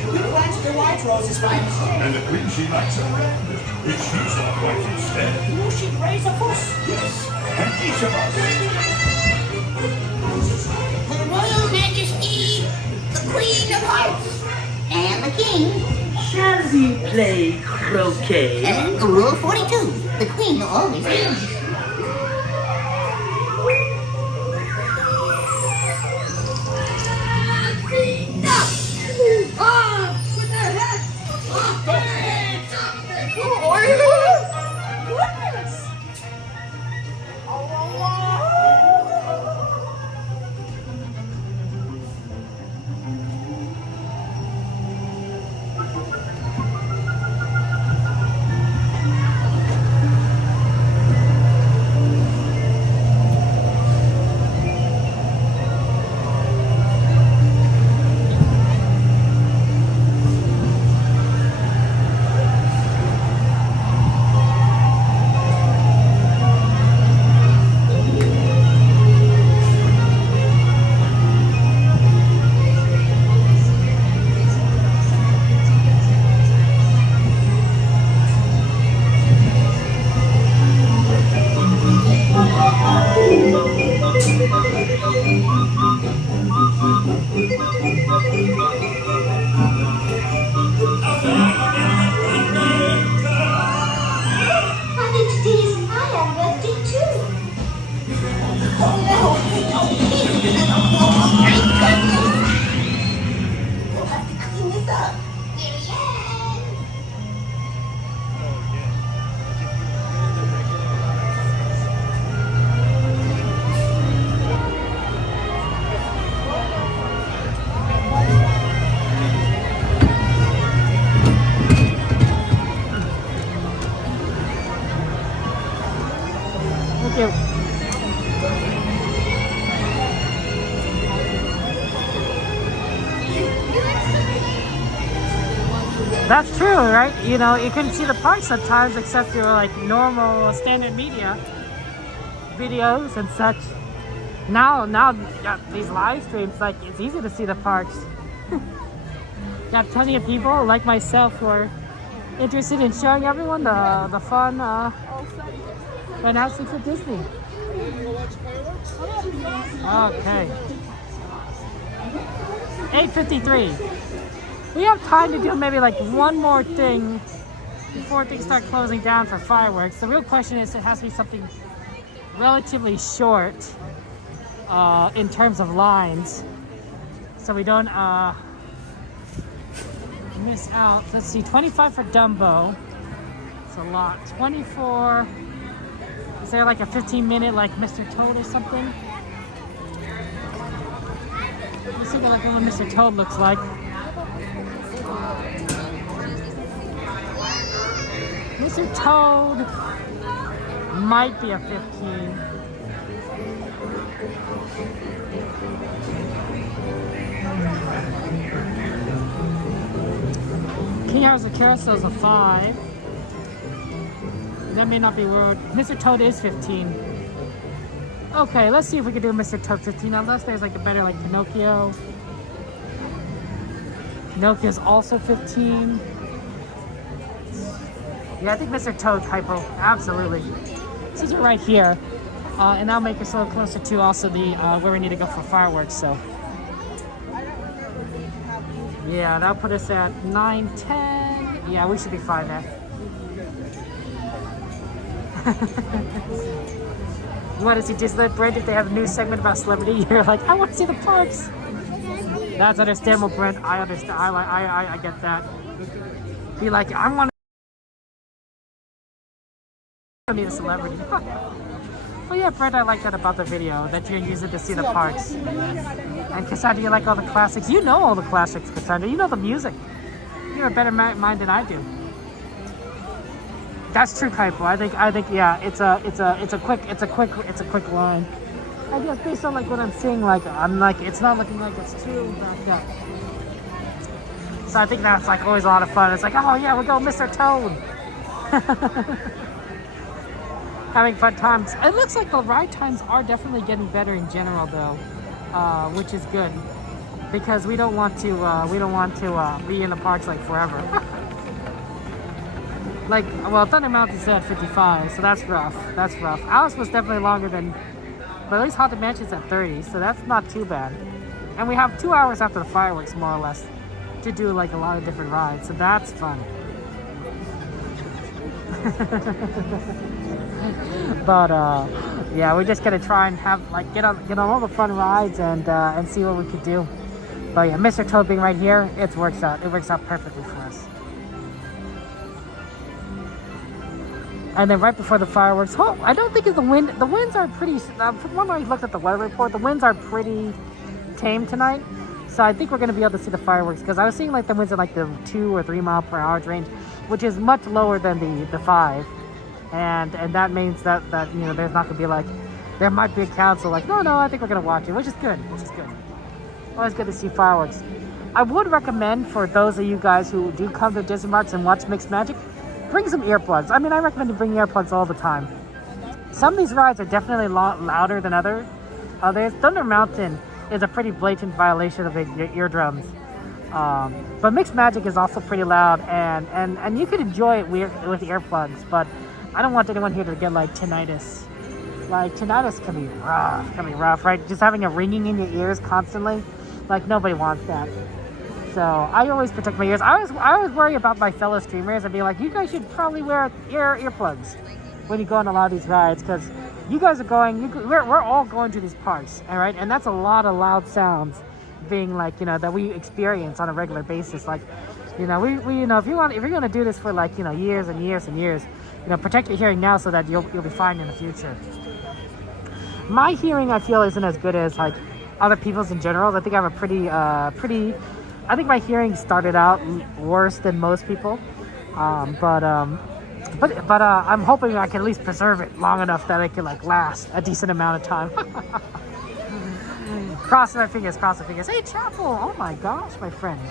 We planted the white roses by mistake. And the queen, she likes a red. If she's not white instead. You should raise a fuss. Yes, and each of us. Her Royal Majesty, the Queen of Hearts, and the King. Shall we play croquet? Rule 42, the Queen always wins. That's true, right? You know, you couldn't see the park sometimes except through like normal standard media videos and such. Now these live streams, like it's easy to see the parks. You have plenty of people like myself who are interested in showing everyone the fun announcements at Disney. Okay. 8:53. We have time to do maybe like one more thing before things start closing down for fireworks. The real question is, it has to be something relatively short in terms of lines, so we don't miss out. Let's see, 25 for Dumbo. It's a lot. 24. Is there like a 15-minute like Mr. Toad or something? Let's see what like what Mr. Toad looks like. Mr. Toad might be a 15. King Arthur's a Carousel's a 5. That may not be weird. Mr. Toad is 15. Okay, let's see if we can do Mr. Toad 15, unless there's like a better like Pinocchio. Pinocchio's also 15. Yeah, I think Mr. Toad's hypo, absolutely. Since we're right here, and that'll make us a little closer to also the where we need to go for fireworks, so. Yeah, that'll put us at 9, 10. Yeah, we should be fine there. You want to see Disneyland Brent if they have a new segment about celebrity? You're like, I want to see the parks. That's understandable, Brent. I understand. I get that. Be like, I want to. I don't need a celebrity. Well, yeah, Brent, I like that about the video that you're using to see the parks. And Cassandra, you like all the classics. You know all the classics, Cassandra. You know the music. You have a better mind than I do. That's true, Kaipo. I think, yeah. It's a quick line. I guess based on like what I'm seeing, like I'm like it's not looking like it's too backed up. So I think that's like always a lot of fun. It's like, oh yeah, we're going Mr. Toad. Having fun times. It looks like the ride times are definitely getting better in general, though, which is good because we don't want to be in the parks like forever. Like, well, Thunder Mountain's at 55, so that's rough. That's rough. Alice was definitely longer than, but at least Haunted Mansion's at 30, so that's not too bad. And we have 2 hours after the fireworks, more or less, to do like a lot of different rides, so that's fun. But yeah, we're just gonna try and have like get on all the fun rides and see what we could do. But yeah, Mr. Toad being right here, it works out perfectly for us. And then right before the fireworks, oh, I don't think it's the wind. The winds are pretty. When I looked at the weather report, the winds are pretty tame tonight. So I think we're gonna be able to see the fireworks because I was seeing like the winds in like the 2 or 3 mile per hour range, which is much lower than the 5. And that means that you know there's not gonna be like there might be a council like no I think we're gonna watch it, which is good. Always good to see fireworks. I would recommend for those of you guys who do come to Disney Marts and watch Mixed Magic, bring some earplugs. I mean, I recommend you bring earplugs all the time. Some of these rides are definitely louder than others. Thunder Mountain is a pretty blatant violation of the eardrums. But Mixed Magic is also pretty loud, and you could enjoy it with earplugs, but I don't want anyone here to get like tinnitus. Like tinnitus can be rough, right? Just having a ringing in your ears constantly, like nobody wants that. So I always protect my ears. I always worry about my fellow streamers and be like, you guys should probably wear earplugs when you go on a lot of these rides, because you guys are going. We're all going to these parks, all right? And that's a lot of loud sounds, being like that we experience on a regular basis. Like, we if you're gonna do this for like years and years and years, protect your hearing now so that you'll be fine in the future. My hearing, I feel, isn't as good as like other people's in general. I think I have a pretty. I think my hearing started out worse than most people, but I'm hoping I can at least preserve it long enough that it can like last a decent amount of time. Cross my fingers. Hey, Chapel! Oh my gosh, my friend.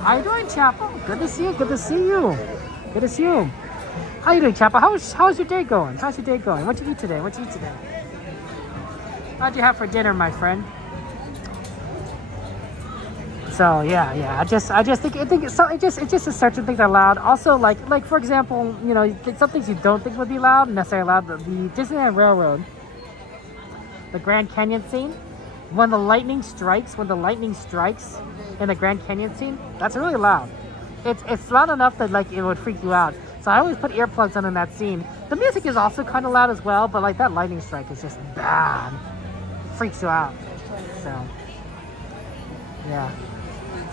How you doing, Chapel? Good to see you. How you doing, Chapel? How's your day going? What you eat today? What'd you have for dinner, my friend? So yeah. I just think it's just a certain things are loud. Also, like for example, some things you don't think would be necessarily loud. The Disneyland Railroad, the Grand Canyon scene, when the lightning strikes in the Grand Canyon scene, that's really loud. It's loud enough that like it would freak you out. So I always put earplugs on in that scene. The music is also kind of loud as well, but like that lightning strike is just bad. Freaks you out. So yeah.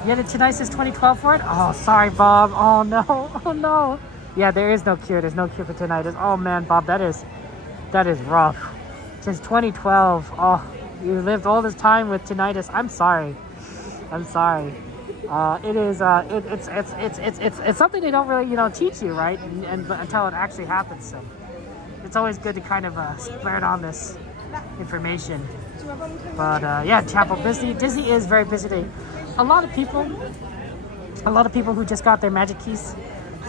You had a tinnitus 2012 for it? Oh, sorry, Bob. Oh no. Yeah, there is no cure. There's no cure for tinnitus. Oh man, Bob, that is rough. Since 2012. Oh, you lived all this time with tinnitus. I'm sorry. It is. It's something they don't really teach you, right? And until it actually happens. So it's always good to kind of spread on this information. But yeah, Chapel Disney is very busy today. A lot of people who just got their magic keys,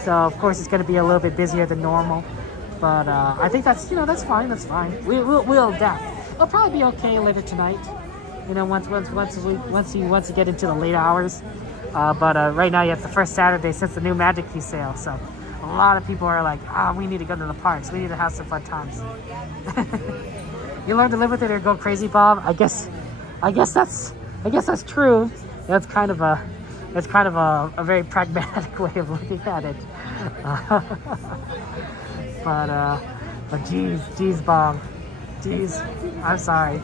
so of course it's going to be a little bit busier than normal. But I think that's that's fine. We'll adapt. It'll probably be okay later tonight. Once you get into the late hours. But right now, it's the first Saturday since the new Magic Key sale, so a lot of people are like, we need to go to the parks. We need to have some fun times. You learn to live with it or go crazy, Bob. I guess that's true. That's kind of a very pragmatic way of looking at it. But geez, Bob, geez, I'm sorry.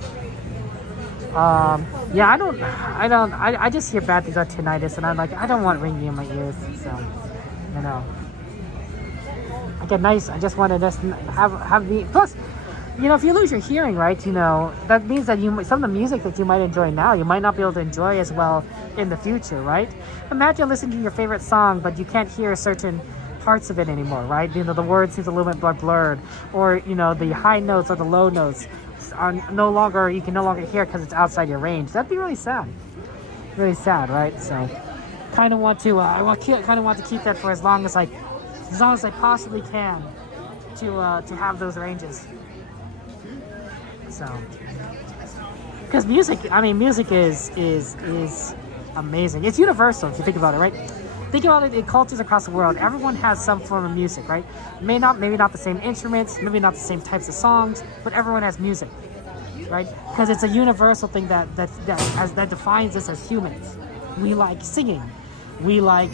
Yeah, I just hear bad things about tinnitus, and I'm like, I don't want ringing in my ears, so, I get nice, I just want to just have the, plus, if you lose your hearing, right, that means that some of the music that you might enjoy now, you might not be able to enjoy as well in the future, right? Imagine listening to your favorite song, but you can't hear certain parts of it anymore, right? The words seems a little bit more blurred, or, the high notes or the low notes are you can no longer hear because it's outside your range. That'd be really sad, right? So kind of want to keep that for as long as I possibly can to have those ranges. So because music is amazing. It's universal if you think about it, right? Think about it in cultures across the world. Everyone has some form of music, right? Maybe not the same instruments, maybe not the same types of songs, but everyone has music, right? Because it's a universal thing that defines us as humans. We like singing. We like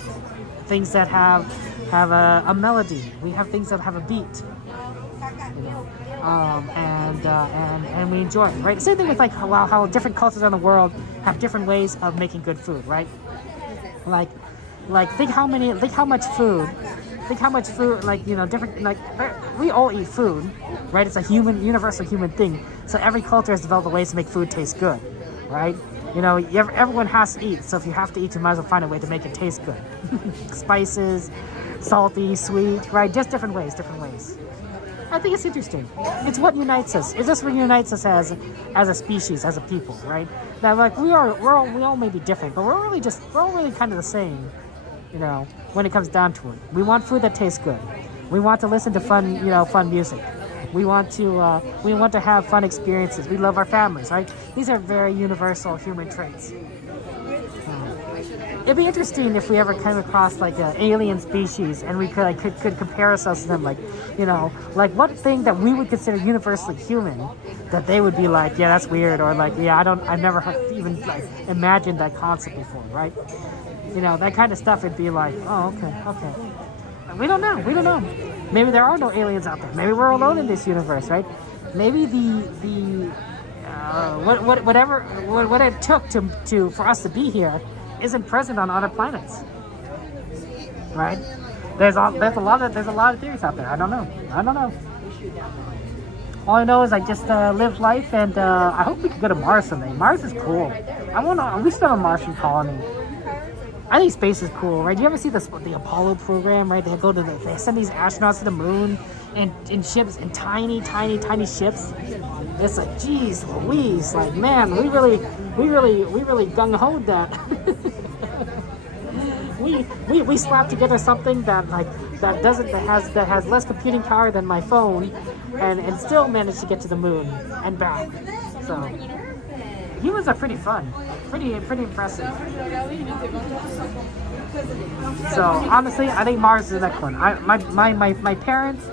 things that have a melody. We have things that have a beat. And we enjoy it, right? Same thing with how different cultures around the world have different ways of making good food, right? Think how much food, different, we all eat food, right? It's a universal human thing. So every culture has developed ways to make food taste good, right? Everyone has to eat. So if you have to eat, you might as well find a way to make it taste good. Spices, salty, sweet, right? Just different ways. I think it's interesting. It's what unites us. It's just what unites us as a species, as a people, right? That we all may be different, but we're all really kind of the same. When it comes down to it, we want food that tastes good. We want to listen to fun music. We want to have fun experiences. We love our families, right? These are very universal human traits. It'd be interesting if we ever came across an alien species and we could compare ourselves to them, what thing that we would consider universally human that they would be like, yeah, that's weird, or I've never even imagined that concept before, right? That kind of stuff would be like, oh, okay. We don't know. Maybe there are no aliens out there. Maybe we're alone in this universe, right? Maybe what it took for us to be here isn't present on other planets, right? There's a lot of theories out there. I don't know. All I know is I just live life, and I hope we can go to Mars someday. Mars is cool. We should have a Martian colony. I think space is cool, right? Do you ever see the Apollo program, right? They send these astronauts to the moon in ships, in tiny ships. It's like, geez Louise, man, we really gung-hoed that. we slapped together something that has less computing power than my phone, and still managed to get to the moon and back. So humans are pretty fun, pretty impressive. So honestly, I think Mars is the next one. My parents,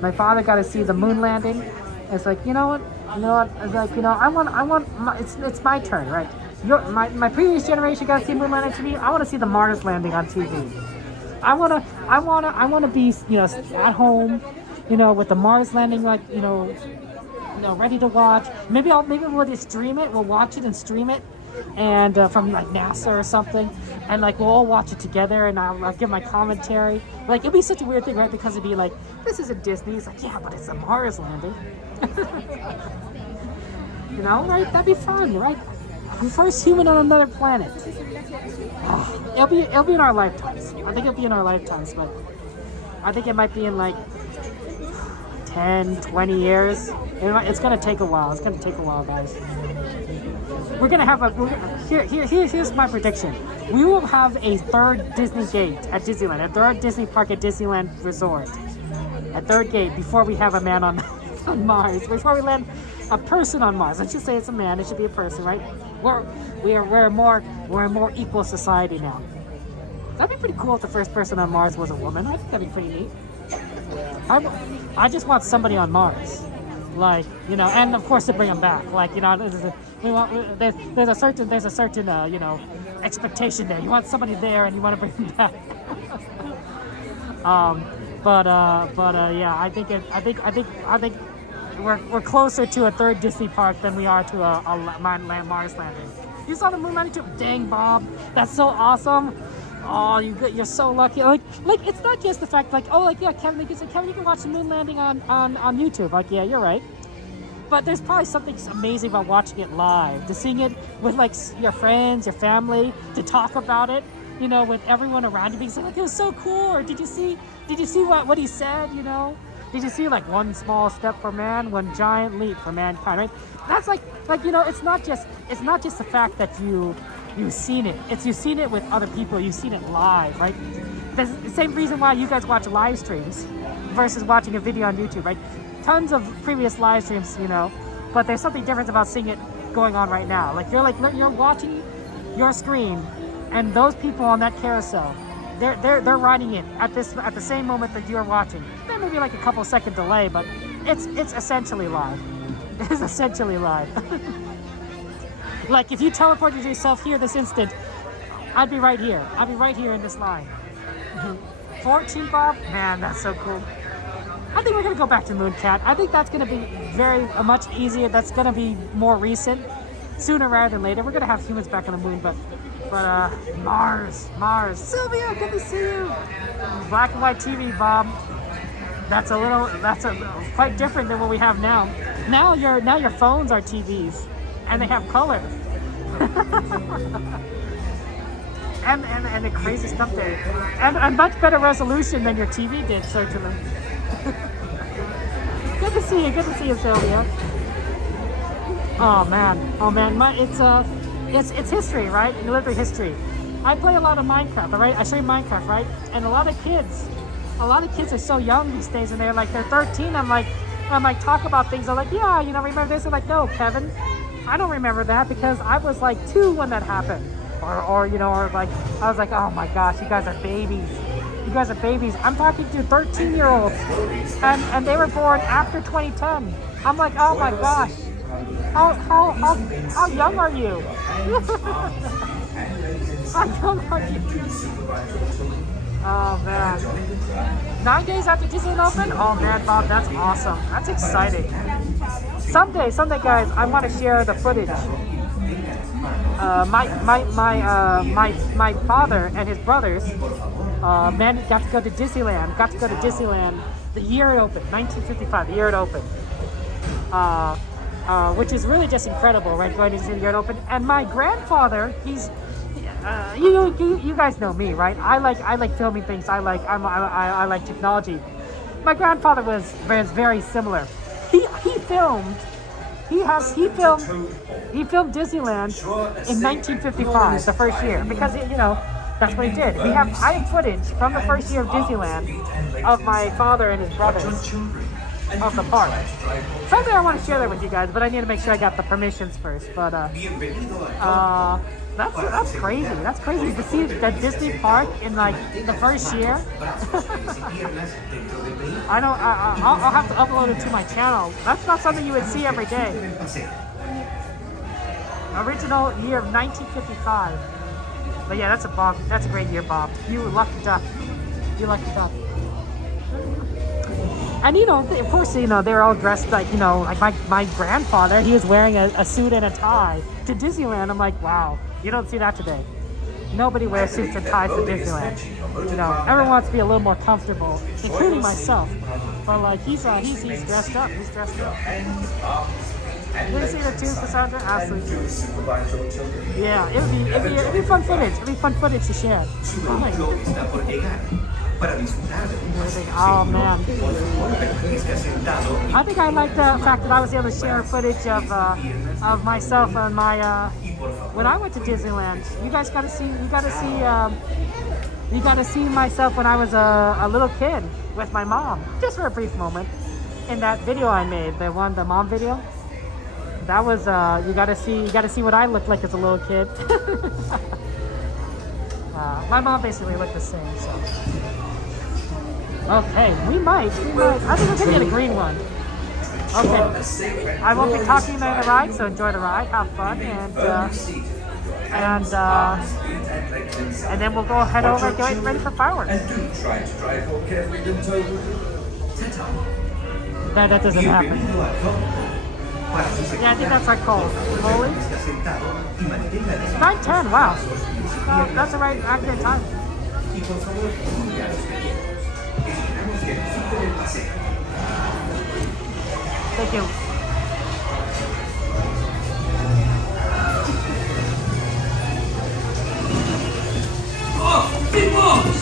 my father got to see the moon landing. It's like, you know what? It's like, it's my turn, right? My previous generation got to see moon landing to me. I want to see the Mars landing on TV. I want to be, at home, with the Mars landing, ready to watch. Maybe we'll just stream it. We'll watch it and stream it, and from NASA or something, and we'll all watch it together, and I'll give my commentary. It'll be such a weird thing, right? Because it'd be like, this isn't Disney. It's like, yeah, but it's a Mars landing. Right? That'd be fun, right? The first human on another planet. Oh, it'll be in our lifetimes. I think it'll be in our lifetimes, but I think it might be in 10 10, 20 years. It's gonna take a while. It's gonna take a while, guys. We're gonna have here's my prediction. We will have a third Disney gate at Disneyland, a third Disney park at Disneyland Resort. A third gate before we have a man on Mars. Before we land a person on Mars. Let's just say it's a man. It should be a person, right? We're a more equal society now. That'd be pretty cool if the first person on Mars was a woman. I think that'd be pretty neat. I just want somebody on Mars, like, you know, and of course to bring them back. Like, you know, there's a certain you know, expectation there. You want somebody there, and you want to bring them back. Yeah, I think we're closer to a third Disney park than we are to a Mars landing. You saw the moon landing too? Dang, Bob, that's so awesome. Oh, you're so lucky. Like it's not just the fact, like, oh, like, yeah, Kevin, you can watch the moon landing on YouTube. Like, yeah, you're right. But there's probably something amazing about watching it live, to seeing it with like your friends, your family, to talk about it, you know, with everyone around you, being like, it was so cool. Or did you see what he said? You know, did you see like one small step for man, one giant leap for mankind? Right? That's like you know, it's not just the fact that you've seen it. You've seen it with other people. You've seen it live, right? That's the same reason why you guys watch live streams versus watching a video on YouTube, right? Tons of previous live streams, you know, but there's something different about seeing it going on right now. Like you're watching your screen, and those people on that carousel, they're riding it at the same moment that you're watching. There may be like a couple second delay, but it's essentially live. It is essentially live. Like if you teleported yourself here this instant, I'd be right here. I'll be right here in this line. 14, Bob? Man, that's so cool. I think we're going to go back to Mooncat. I think that's going to be much easier. That's going to be more recent, sooner rather than later. We're going to have humans back on the moon, but Mars. Sylvia, good to see you. Black and white TV, Bob. That's quite different than what we have now. Now your phones are TVs, and they have color. and the crazy stuff there, and much better resolution than your TV did, certainly. Good to see you, Sylvia. Oh man, it's history, right? Literally history. I play a lot of Minecraft, all right? I show you Minecraft, right? And a lot of kids are so young these days, and they're 13. I'm like, talk about things. I'm like, yeah, you know, remember this? They're like, no, Kevin, I don't remember that because I was 2 when that happened. Or I was like, oh my gosh, you guys are babies. You guys are babies. I'm talking to 13-year-olds, and they were born after 2010. I'm like, oh my gosh, how young are you? How young are you? Oh man, 9 days after Disneyland opened? Oh man, Bob, that's awesome. That's exciting. Someday, guys, I want to share the footage. My father and his brothers got to go to Disneyland the year it opened, 1955, the year it opened. Which is really just incredible, right? Going to the year it opened. And my grandfather, he's you guys know me, right? I like filming things. I like technology. My grandfather was very similar. He filmed Disneyland in 1955, the first year, because that's what he did. I have footage from the first year of Disneyland of my father and his brothers of the park. Someday I want to share that with you guys, but I need to make sure I got the permissions first. But that's crazy. That's crazy to see that Disney park in the first year. I'll have to upload it to my channel. That's not something you would see every day. Original year of 1955. But yeah, that's a great year, Bob. You lucky duck. And of course, they're all dressed like my grandfather. He was wearing a suit and a tie to Disneyland. I'm like, wow, you don't see that today. Nobody wears suits and ties to Disneyland. You know, everyone wants to be a little more comfortable, including myself. But like he's dressed up. He's dressed up. Did you see the too, Cassandra? Absolutely. Yeah, it'd be fun footage. It'd be fun footage to share. Oh man. I think I like the fact that I was able to share footage of myself and my when I went to Disneyland. You guys got to see myself when I was a little kid with my mom, just for a brief moment. In that video I made, the mom video. That was you got to see what I looked like as a little kid. My mom basically looked the same, so. Okay, we might. I think we're gonna get a green one. Okay, I won't be talking during the ride, so enjoy the ride, have fun, and then we'll go head over and get ready for fireworks. That doesn't happen. Yeah, I think that's our call. Rolly? 9:10, wow. That's the right accurate time. Thank you. Oh, big box!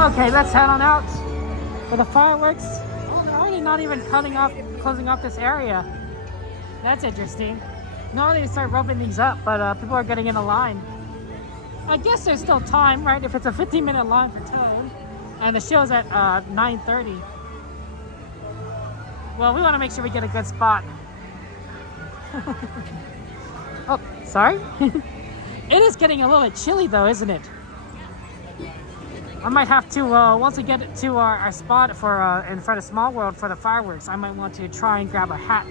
Okay, let's head on out for the fireworks. Oh, they're already not even closing off this area. That's interesting. Normally they start roping these up, but people are getting in a line. I guess there's still time, right? If it's a 15-minute line for time, and the show's at 9:30. Well, we want to make sure we get a good spot. Oh, sorry. It is getting a little bit chilly though, isn't it? I might have to, once we get to our spot for in front of Small World for the fireworks, I might want to try and grab a hat.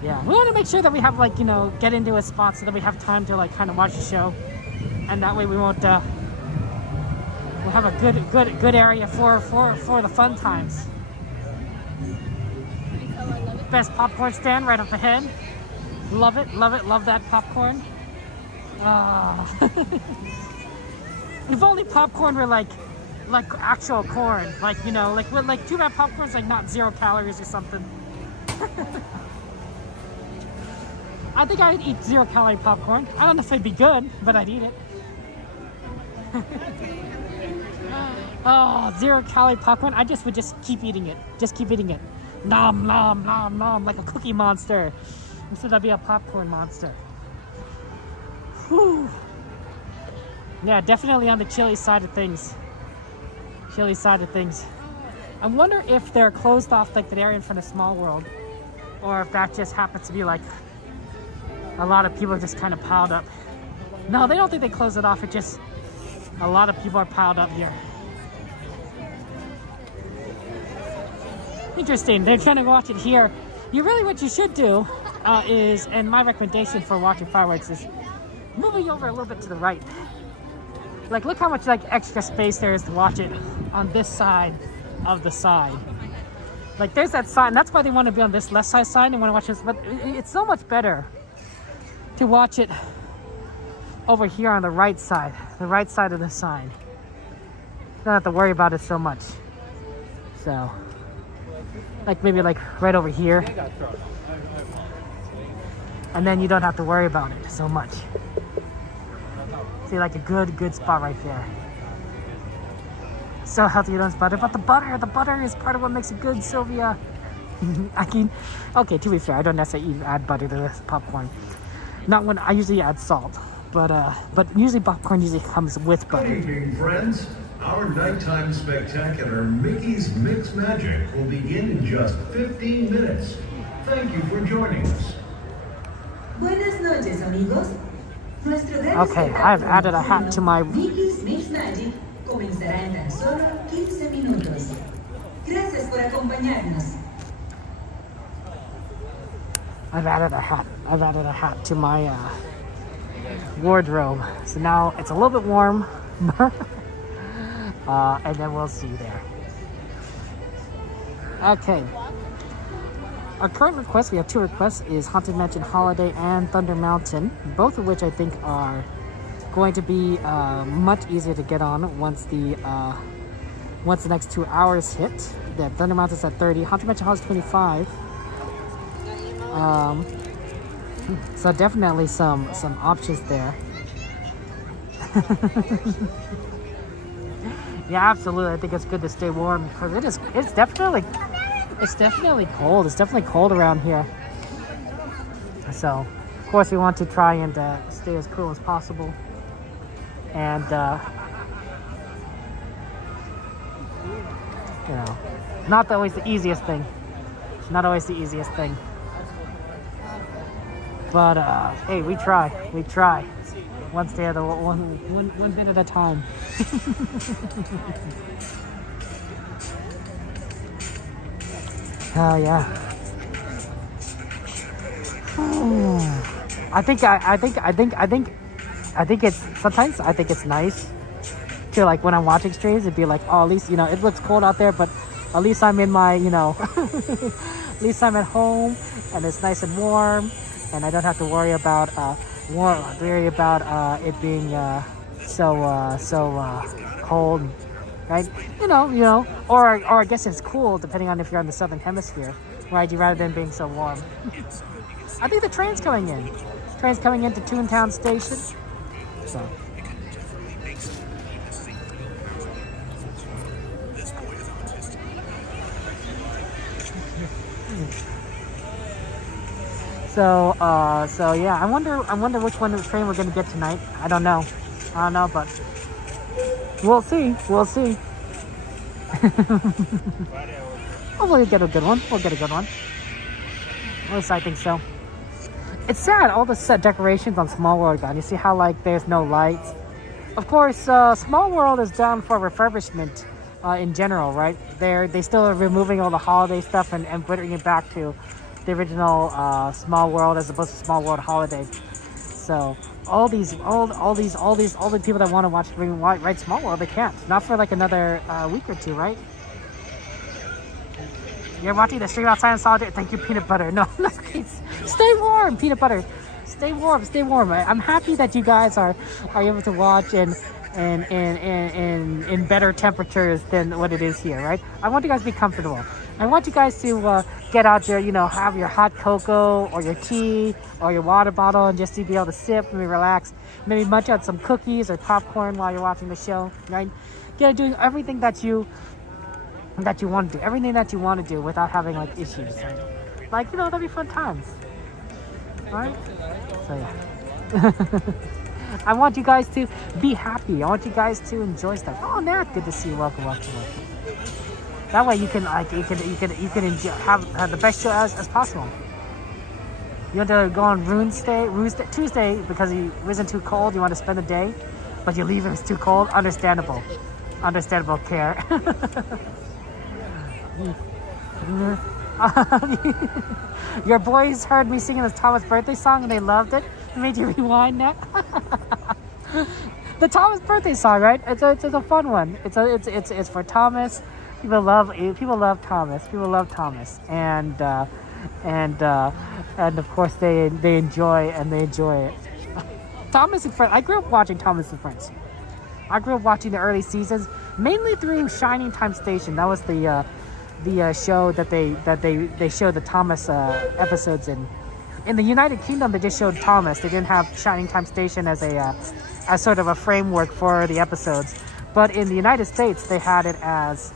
Yeah, we want to make sure that we have, like, you know, get into a spot so that we have time to, like, kind of watch the show. And that way we won't, we'll have a good area for the fun times. Best popcorn stand right up ahead. Love it, love that popcorn. If only popcorn were like actual corn, like, you know, like too bad popcorn's like not 0 calories or something. I think I'd eat 0 calorie popcorn. I don't know if it'd be good, but I'd eat it. Oh, 0-calorie popcorn. I would just keep eating it. Just keep eating it. Nom, nom, nom, nom, like a cookie monster. Instead I'd be a popcorn monster. Whew. Yeah, definitely on the chili side of things. Chili side of things. I wonder if they're closed off like that area in front of Small World, or if that just happens to be like a lot of people just kind of piled up. No, they don't think they close it off. It just a lot of people are piled up here. Interesting. They're trying to watch it here. What you should do is, and my recommendation for watching fireworks is moving over a little bit to the right. Like, look how much like extra space there is to watch it on this side of the side. Like, there's that side, and that's why they want to be on this left side. They want to watch this, but it's so much better to watch it over here on the right side of the sign. You don't have to worry about it so much. So, like maybe like right over here. And then you don't have to worry about it so much. See, like a good spot right there. So healthy, you don't butter, but the butter is part of what makes it good, Sylvia. Okay, to be fair, I don't necessarily add butter to this popcorn. Not when I usually add salt, but usually popcorn usually comes with butter. Good evening, friends. Our nighttime spectacular Mickey's Mix Magic will begin in just 15 minutes. Thank you for joining us. Buenas noches, amigos. Okay, I've added a hat to my... Mickey's Mix Magic comenzará en tan solo 15 minutos. Gracias por acompañarnos. I've added a hat to my wardrobe. So now it's a little bit warm. And then we'll see there. Okay. Our current request, we have 2 requests, is Haunted Mansion Holiday and Thunder Mountain, both of which I think are going to be much easier to get on once the next 2 hours hit. The Thunder Mountain's at 30, Haunted Mansion Holiday is 25. So definitely some options there. Yeah, absolutely. I think it's good to stay warm because it's definitely cold. It's definitely cold around here. So, of course, we want to try and stay as cool as possible. And you know, not always the easiest thing. Not always the easiest thing. But hey, we try. One day at a one bit at a time. Oh yeah. I think it's sometimes I think it's nice to, like, when I'm watching streams, it'd be like, oh, at least, you know, it looks cold out there, but at least I'm in my, you know, at least I'm at home and it's nice and warm, and I don't have to worry about it being so cold, right? You know, or I guess it's cool depending on if you're in the southern hemisphere, right? Rather than being so warm. I think the train's coming in. Train's coming into Toontown Station. So. So yeah, I wonder which one of the train we're gonna get tonight. I don't know, but we'll see. Hopefully we'll get a good one. At least I think so. It's sad, all the set decorations on Small World gone. You see how, like, there's no lights? Of course, Small World is down for refurbishment in general, right? They still are removing all the holiday stuff and putting it back to the original Small World as opposed to Small World Holiday. So all the people that want to watch Ride Small World, they can't. Not for like another week or two, right? You're watching the stream outside in solidarity. Thank you, peanut butter. No, stay warm, peanut butter. Stay warm. I'm happy that you guys are able to watch in better temperatures than what it is here, right? I want you guys to be comfortable. I want you guys to get out there, you know, have your hot cocoa or your tea or your water bottle and just to be able to sip and relax. Maybe munch out some cookies or popcorn while you're watching the show, right? Get doing everything that you want to do, everything that you want to do without having like issues. Right? Like, you know, that'd be fun times. All right? So yeah. I want you guys to be happy. I want you guys to enjoy stuff. Oh, Nat, good to see you. Welcome. That way you can like you can enjoy, have the best show as possible. You want to go on Tuesday because it wasn't too cold. You want to spend the day, but you leave if it's too cold. Understandable care. Your boys heard me singing this Thomas birthday song and they loved it. It made you rewind that. The Thomas birthday song, right? It's a fun one. It's for Thomas. People love Thomas. People love Thomas, and of course they enjoy it. Thomas and Friends. I grew up watching Thomas and Friends. I grew up watching the early seasons mainly through Shining Time Station. That was the show that they showed the Thomas episodes in. In the United Kingdom, they just showed Thomas. They didn't have Shining Time Station as sort of a framework for the episodes. But in the United States, they had it as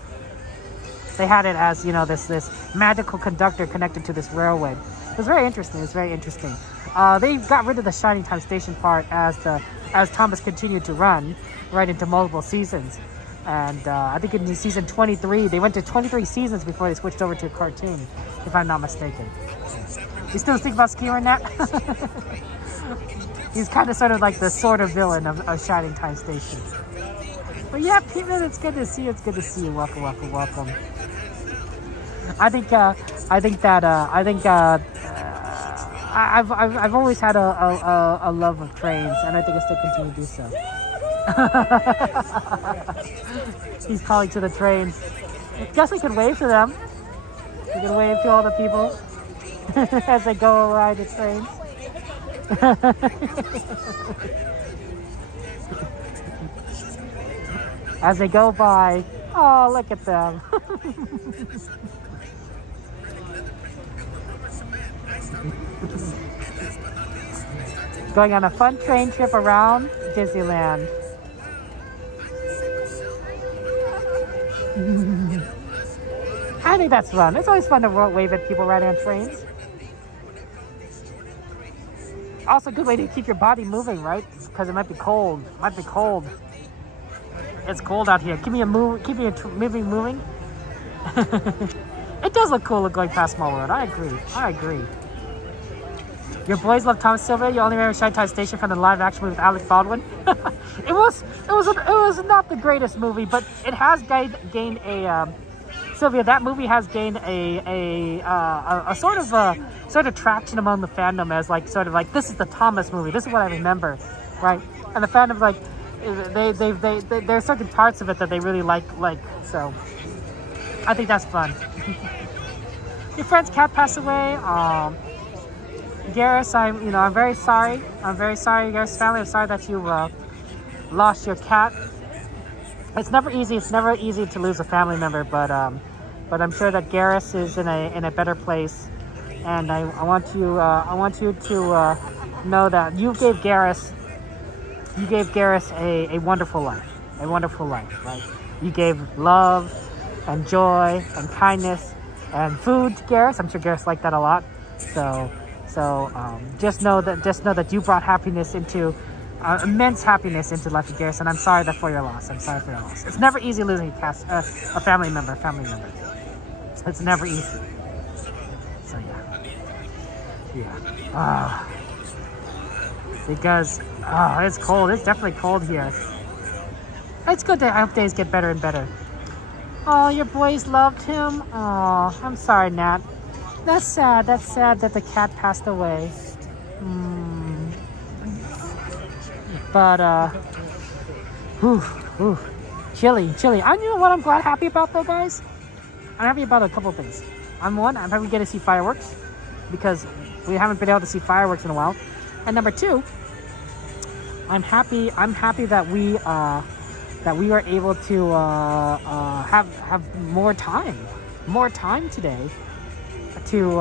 you know, this magical conductor connected to this railway. It was very interesting. They got rid of the Shining Time Station part as Thomas continued to run right into multiple seasons. And I think in season 23, they went to 23 seasons before they switched over to a cartoon, if I'm not mistaken. You still think about Skewer Nat? He's kind of sort of like the sort of villain of Shining Time Station. But yeah, Peter, it's good to see you. Welcome. I've always had a love of trains, and I think I still continue to do so. He's calling to the trains. I guess we could wave to them. We can wave to all the people as they go ride the trains. As they go by. Oh, look at them. Going on a fun train trip around Disneyland. I think that's fun. It's always fun to wave at people riding on trains. Also, a good way to keep your body moving, right? Because it might be cold. It's cold out here. Keep me moving. It does look cool going past Small World. I agree. Your boys love Thomas Silver. You only remember Shining Time Station from the live action movie with Alec Baldwin. It was not the greatest movie, but it has gained a Sylvia. That movie has gained a sort of traction among the fandom as sort of this is the Thomas movie. This is what I remember, right? And the fandom there's certain parts of it that they really like. So I think that's fun. Your friend's cat passed away. Garrus, I'm very sorry. Garrus' family. I'm sorry that you lost your cat. It's never easy to lose a family member, but I'm sure that Garrus is in a better place, and I want you to know that you gave Garrus a wonderful life, right? You gave love and joy and kindness and food to Garrus. I'm sure Garrus liked that a lot. So just know that you brought happiness immense happiness into the life of Garrus, and I'm sorry for your loss. It's never easy losing a family member. It's never easy. So yeah. Because it's cold. It's definitely cold here. It's good that I hope days get better and better. Oh, your boys loved him. Oh, I'm sorry, Nat. That's sad that the cat passed away. But chilly. You know what I'm happy about though, guys? I'm happy about a couple things. I'm happy we get to see fireworks because we haven't been able to see fireworks in a while. And number two, I'm happy that we are able to have more time more time today to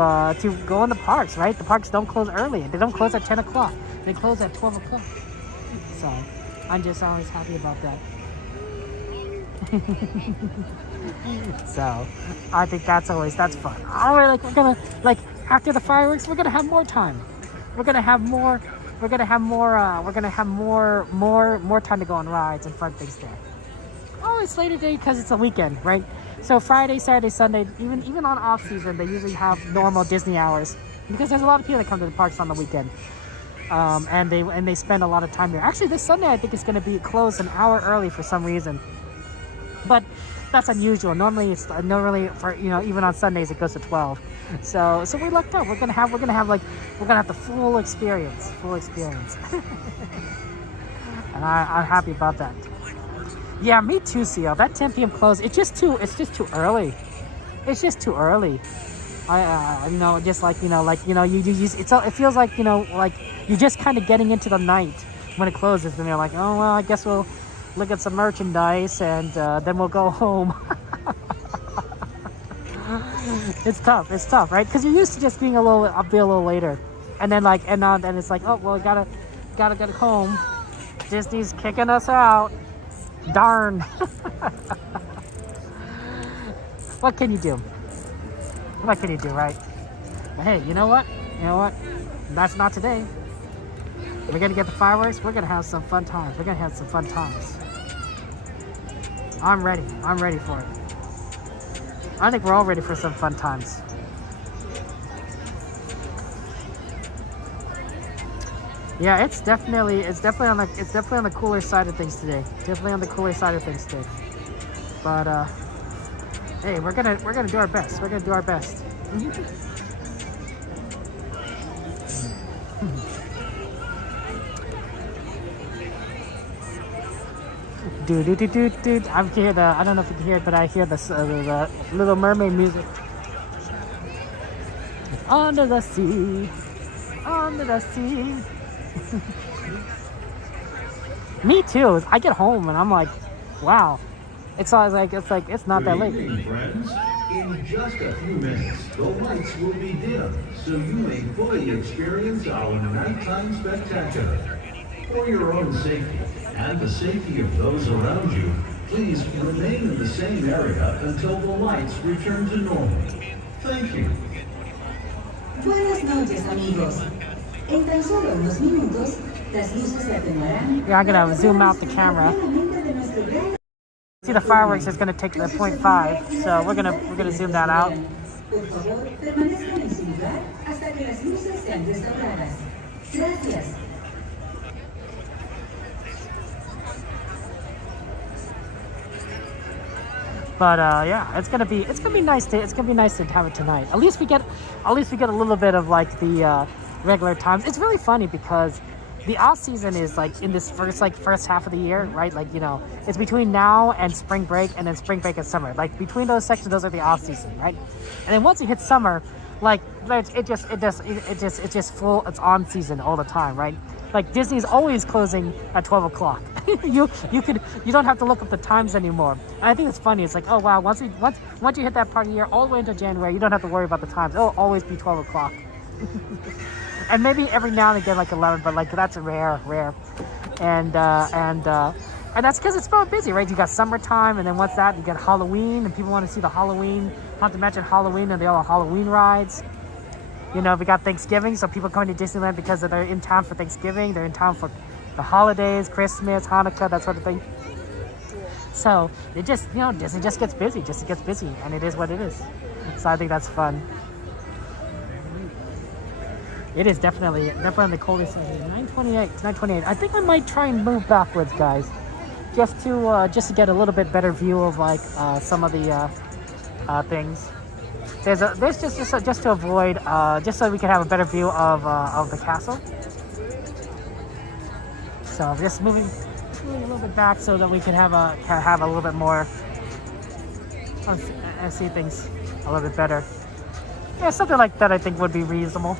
go in the parks, right? The parks don't close early. They don't close at 10 o'clock. They close at 12 o'clock. So I'm just always happy about that. So I think that's fun. All right, like we're gonna, like after the fireworks, we're gonna have more time. We're gonna have more time to go on rides and fun things there. Oh, it's later day because it's a weekend, right? So Friday, Saturday, Sunday, even on off season, they usually have normal Disney hours because there's a lot of people that come to the parks on the weekend, and they spend a lot of time there. Actually, this Sunday I think it's going to be closed an hour early for some reason, but that's unusual. Normally for even on Sundays it goes to 12. So we lucked out. We're gonna have the full experience, and I'm happy about that. Yeah, me too, CL. That 10 p.m. close, it's just too early. It's just too early. It feels like, like you're just kind of getting into the night when it closes, and you're like, oh, well, I guess we'll look at some merchandise and then we'll go home. It's tough, right? Because you're used to just being a little later. And then and it's like, oh, well, gotta get home. Disney's kicking us out. Darn. What can you do? What can you do, right? But hey, you know what? That's not today. We're gonna get the fireworks. We're gonna have some fun times. I'm ready for it. I think we're all ready for some fun times. Yeah, it's definitely on the cooler side of things today. But hey, we're gonna do our best. Dude. I don't know if you can hear it, but I hear the Little Mermaid music. Under the sea. Me too. I get home and I'm like, wow. It's not that late. Good evening, friends. In just a few minutes, the lights will be dim, so you may fully experience our nighttime spectacular. For your own safety and the safety of those around you, please remain in the same area until the lights return to normal. Thank you. Buenas noches, amigos. En tan solo unos minutos, las luces se atenuarán. Yeah, I'm gonna zoom out the camera. See the fireworks is gonna take the 0.5, so we're gonna zoom that out. Por favor, permanezcan en su lugar hasta que las luces sean restauradas. Gracias. But yeah, it's gonna be nice to have it tonight. At least we get a little bit of like the regular times. It's really funny because the off season is like in this first half of the year, right? Like, it's between now and spring break, and then spring break and summer. Like between those sections, those are the off season, right? And then once it hits summer, like it's just full. It's on season all the time, right? Like Disney's always closing at 12 o'clock. you don't have to look up the times anymore. And I think it's funny. It's like, oh wow, once you hit that part of the year, all the way until January, you don't have to worry about the times. It'll always be 12 o'clock. And maybe every now and again like 11, but like that's rare. And that's because it's so busy, right? You got summertime, and then what's that? You got Halloween, and people want to see the Halloween. Not to mention Halloween and all the Halloween rides. We got Thanksgiving, so people come to Disneyland because they're in town for Thanksgiving. They're in town for the holidays, Christmas, Hanukkah, that sort of thing. So it just, Disney just gets busy, and it is what it is. So I think that's fun. It is definitely the coldest season. 9:28. I think I might try and move backwards, guys, just to get a little bit better view of like some of the things. There's just to avoid, just so we can have a better view of the castle. So I'm just moving a little bit back so that we can have a little bit more and see things a little bit better. Yeah, something like that I think would be reasonable.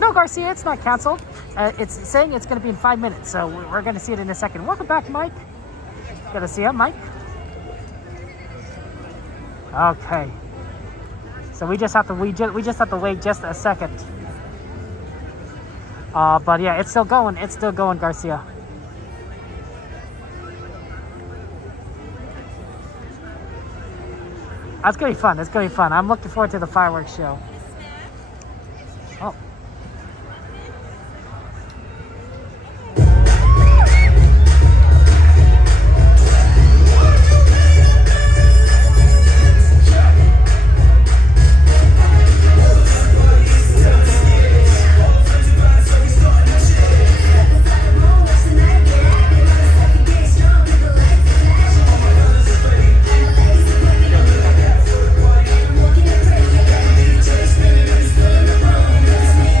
No, Garcia, it's not canceled. It's saying it's going to be in 5 minutes, so we're going to see it in a second. Welcome back, Mike. Good to see you, Mike. Okay. So we just have to wait just a second. But yeah, it's still going. It's still going, Garcia. That's gonna be fun. It's gonna be fun. I'm looking forward to the fireworks show. Oh. Just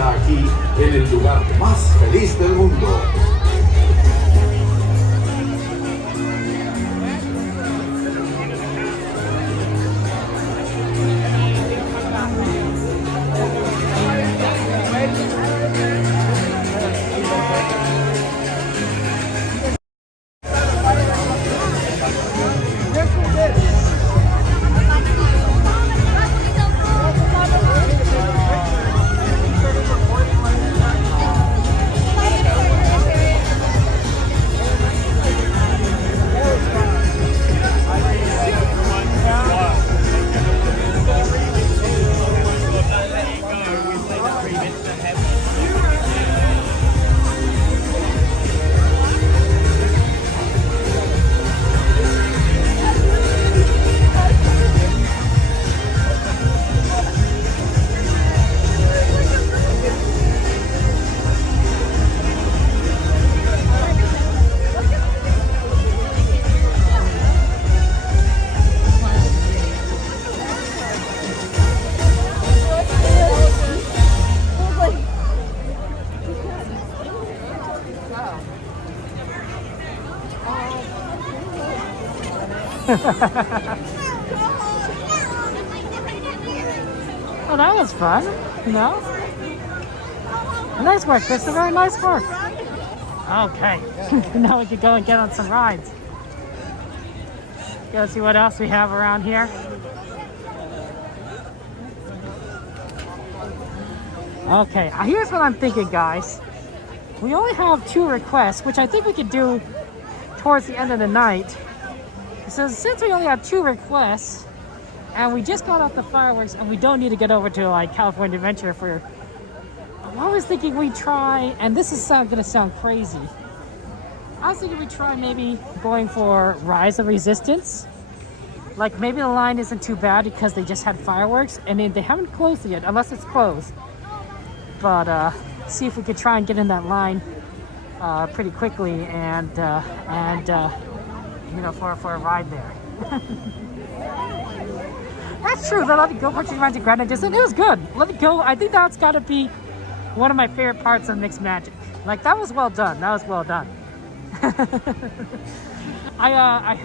comienza aquí en el lugar más feliz del mundo. Oh, that was fun, you know? Nice work, Christopher, nice work. Okay, now we can go and get on some rides. Go see what else we have around here. Okay, here's what I'm thinking, guys. We only have 2 requests, which I think we could do towards the end of the night. So since we only have 2 requests, and we just got off the fireworks, and we don't need to get over to like California Adventure for... I was thinking we try, and this is gonna sound crazy. I was thinking we try maybe going for Rise of Resistance. Like maybe the line isn't too bad because they just had fireworks, and they haven't closed it yet, unless it's closed. But see if we could try and get in that line pretty quickly, and you know, for a ride there. That's true. The Let It Go purchase rides at Grand Disneyland, it was good. Let It Go, I think that's got to be one of my favorite parts of Mixed Magic. Like that was well done. That was well done. I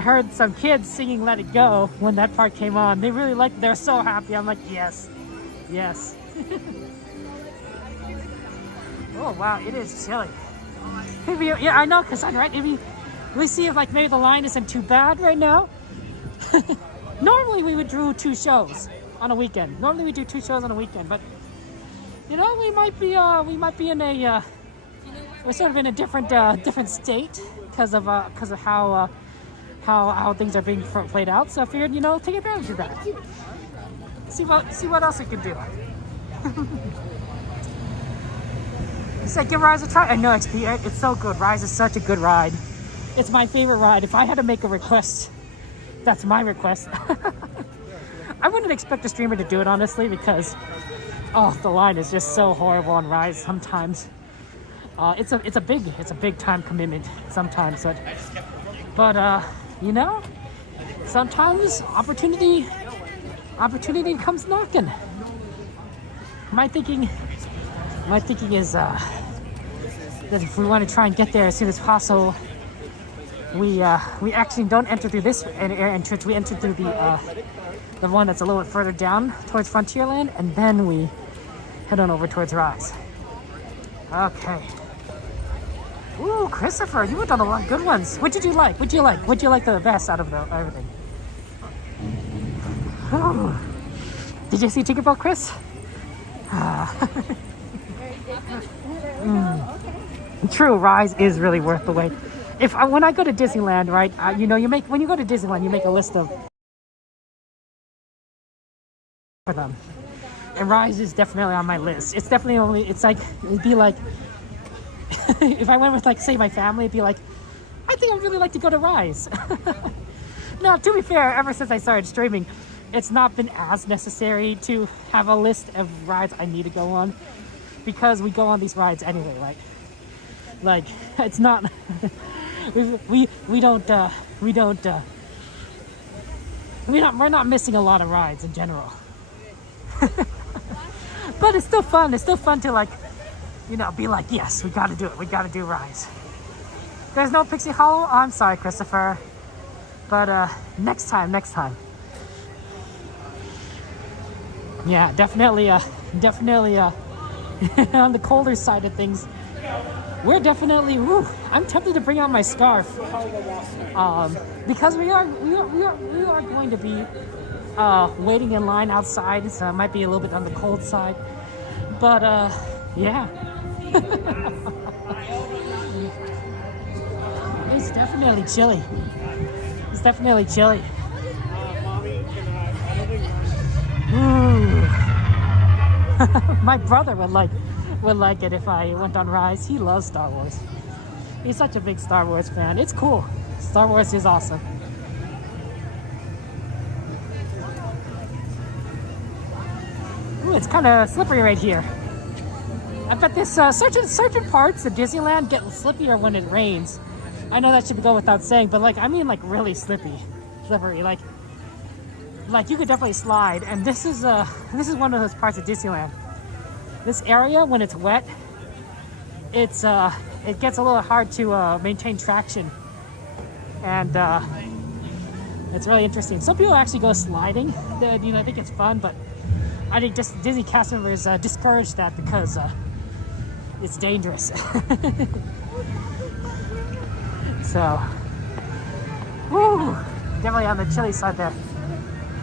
heard some kids singing Let It Go when that part came on. They really liked it. They're so happy. I'm like, yes, yes. Oh wow, it is chilly. Maybe, yeah, I know, because right. Maybe we see if like maybe the line isn't too bad right now. Normally we would do 2 shows on a weekend. Normally we do 2 shows on a weekend, but you know, we might be in a we're sort of in a different state because of how things are being played out. So I figured, you know, take advantage of that. See what else we can do. So give Rise a try. I know XP, it's so good. Rise is such a good ride. It's my favorite ride. If I had to make a request, that's my request. I wouldn't expect a streamer to do it, honestly, because the line is just so horrible on Rise sometimes. It's a big time commitment sometimes, but you know, sometimes opportunity comes knocking. My thinking is that if we want to try and get there as soon as possible, we actually don't enter through this entrance. We enter through the one that's a little bit further down towards Frontierland, and then we head on over towards Rise. Okay. Ooh, Christopher, you went on a lot of good ones. What did you like? What'd you like the best out of everything? Ooh. Did you see Tinkerbell, Chris? True, Rise is really worth the wait. When I go to Disneyland, right? You know, when you go to Disneyland, you make a list of for them, and Rise is definitely on my list. It's definitely it'd be like if I went with like say my family, it'd be like, I think I'd really like to go to Rise. Now, to be fair, ever since I started streaming, it's not been as necessary to have a list of rides I need to go on, because we go on these rides anyway, right? Like, it's not we're not missing a lot of rides in general. But it's still fun. It's still fun to like, you know, be like, yes, we gotta do it. We gotta do Rise. There's no Pixie Hollow? Oh, I'm sorry, Christopher. But next time. Yeah, definitely on the colder side of things. We're definitely, I'm tempted to bring out my scarf. Because we are going to be waiting in line outside, so it might be a little bit on the cold side. But yeah. It's definitely chilly. It's definitely chilly. Ooh. My brother would like it if I went on Rise. He loves Star Wars. He's such a big Star Wars fan. It's cool. Star Wars is awesome. Ooh, it's kind of slippery right here. I bet this certain parts of Disneyland get slippier when it rains. I know that should go without saying, but like I mean like really slippery, like you could definitely slide. And this is one of those parts of Disneyland. This area when it's wet, it gets a little hard to maintain traction, and it's really interesting. Some people actually go sliding. I think it's fun, but I think just Disney cast members discourage that because it's dangerous. So, woo, definitely on the chilly side there.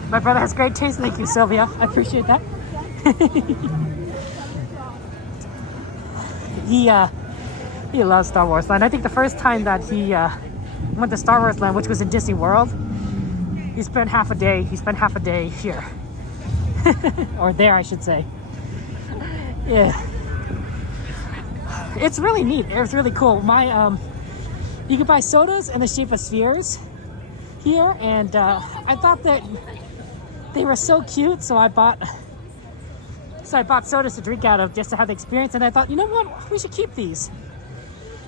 My brother has great taste. Thank you, Sylvia. I appreciate that. He loves Star Wars Land. I think the first time that he went to Star Wars Land, which was in Disney World, he spent half a day here. Or there, I should say. Yeah. It's really neat. It's really cool. You can buy sodas in the shape of spheres here, and I thought that they were so cute, so I bought sodas to drink out of just to have the experience. And I thought, you know what, we should keep these.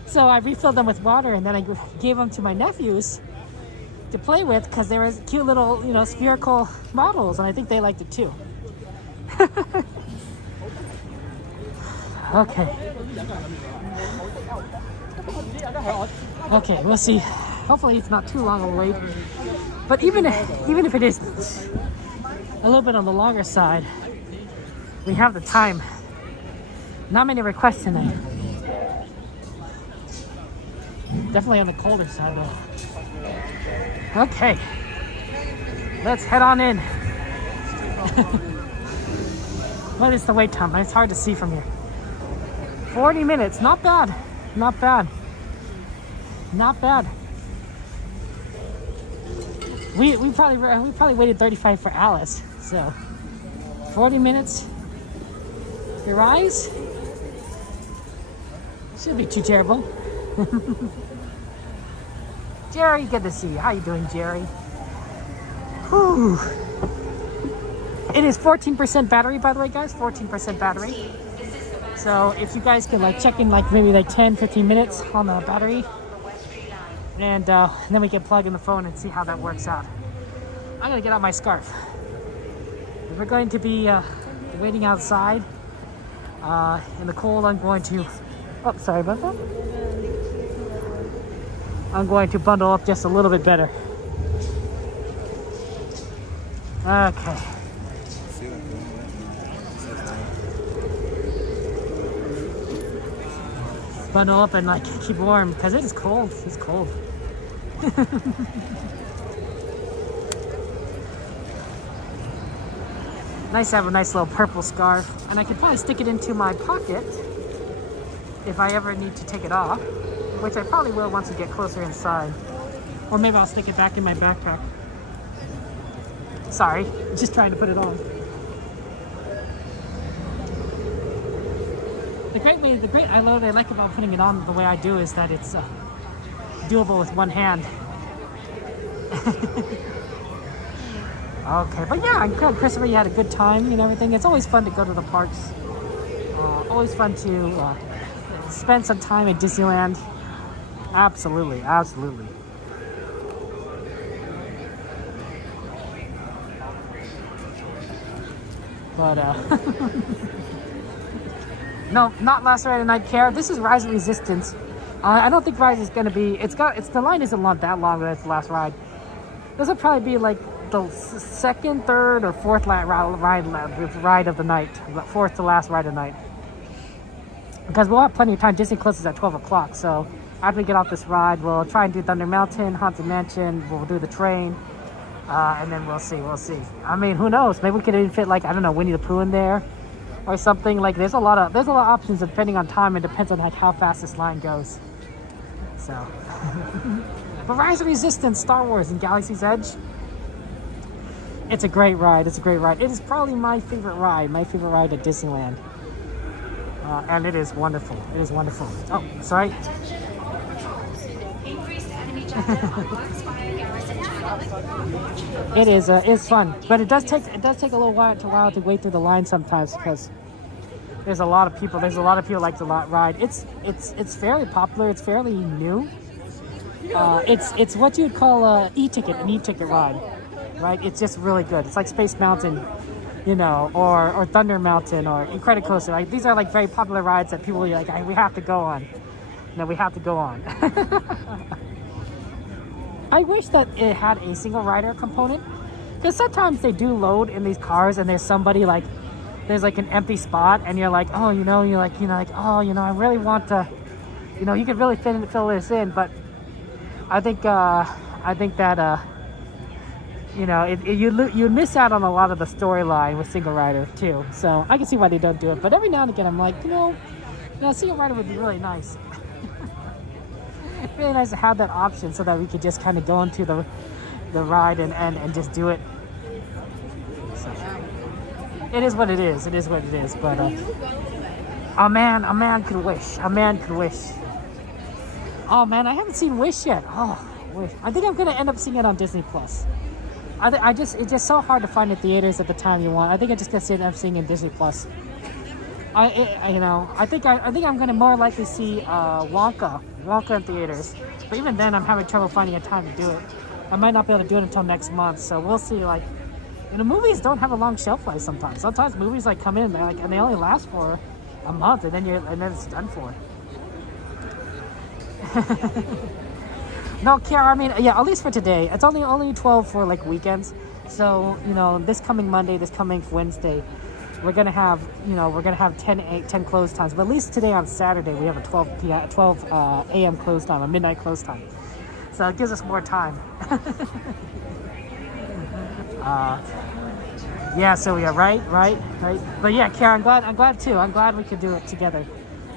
So I refilled them with water, and then I gave them to my nephews to play with because they were cute little, spherical models, and I think they liked it too. Okay, we'll see. Hopefully it's not too long a wait. But even if it is a little bit on the longer side, we have the time. Not many requests tonight. Definitely on the colder side though. Okay, let's head on in. What is the wait time? It's hard to see from here. 40 minutes, not bad. We probably waited 35 for Alice, so 40 minutes. The Rise shouldn't be too terrible. Jerry, good to see you. How you doing, Jerry? Whew. It is 14% battery, by the way, guys. 14% battery. So if you guys can check in maybe 10-15 minutes on the battery, and then we can plug in the phone and see how that works out. I'm gonna get out my scarf. We're going to be waiting outside in the cold. I'm going to sorry about that. I'm going to bundle up just a little bit better. Okay. Bundle up and keep warm because it is cold. It's cold. Nice to have a nice little purple scarf, and I could probably stick it into my pocket if I ever need to take it off, which I probably will once we get closer inside. Or maybe I'll stick it back in my backpack. Sorry, just trying to put it on. The great what I like about putting it on the way I do is that it's doable with one hand. Okay, but yeah, I'm glad, Christopher, you had a good time and everything. It's always fun to go to the parks. Always fun to spend some time at Disneyland. Absolutely. But no, not Last Ride of the Night, Care. This is Rise of Resistance. I don't think Rise is gonna be. The line isn't that long. But it's the last ride. This will probably be like the second, third, or fourth ride of the night. Fourth to last ride of the night. Because we'll have plenty of time. Disney closes at 12 o'clock. So after we get off this ride, we'll try and do Thunder Mountain, Haunted Mansion. We'll do the train, and then we'll see. We'll see. I mean, who knows? Maybe we could even fit like, I don't know, Winnie the Pooh in there, or something. Like there's a lot of options depending on time. It depends on like how fast this line goes. So, but Rise of Resistance, Star Wars, and Galaxy's Edge. It's a great ride. It's a great ride. It is probably my favorite ride. My favorite ride at Disneyland. And it is wonderful. It is wonderful. Oh, sorry. It is. It's fun, but it does take a little while to wait through the line sometimes because there's a lot of people. There's a lot of people like to ride. It's fairly popular. It's fairly new. It's what you'd call an e-ticket ride, right? It's just really good. It's like Space Mountain, you know, or Thunder Mountain or Incredicoaster. Like these are like very popular rides that people are like, we have to go on. No, we have to go on. I wish that it had a single rider component, because sometimes they do load in these cars and there's somebody like, there's like an empty spot and you're like, oh, I really want to, you could really fill this in, but I think that you miss out on a lot of the storyline with single rider too. So I can see why they don't do it, but every now and again I'm like, single rider would be really nice. Really nice to have that option so that we could just kind of go into the ride and just do it. So, it is what it is. It is what it is. But a man could wish. A man could wish. Oh man, I haven't seen Wish yet. Oh, Wish. I think I'm gonna end up seeing it on Disney Plus. It's just so hard to find the theaters at the time you want. I think I just gonna end up seeing it in Disney Plus. I think I'm gonna more likely see Wonka in theaters, but even then I'm having trouble finding a time to do it. I might not be able to do it until next month, so we'll see. Like, movies don't have a long shelf life sometimes. Sometimes movies like come in and they only last for a month, and then it's done for. No, Kiara, I mean, yeah, at least for today. It's only 12 for like weekends. So this coming Monday, this coming Wednesday, we're gonna have 10 close times, but at least today on Saturday we have a 12 a.m. close time, a midnight close time, so it gives us more time. Yeah, so yeah, right. But yeah, Karen, I'm glad too. I'm glad we could do it together.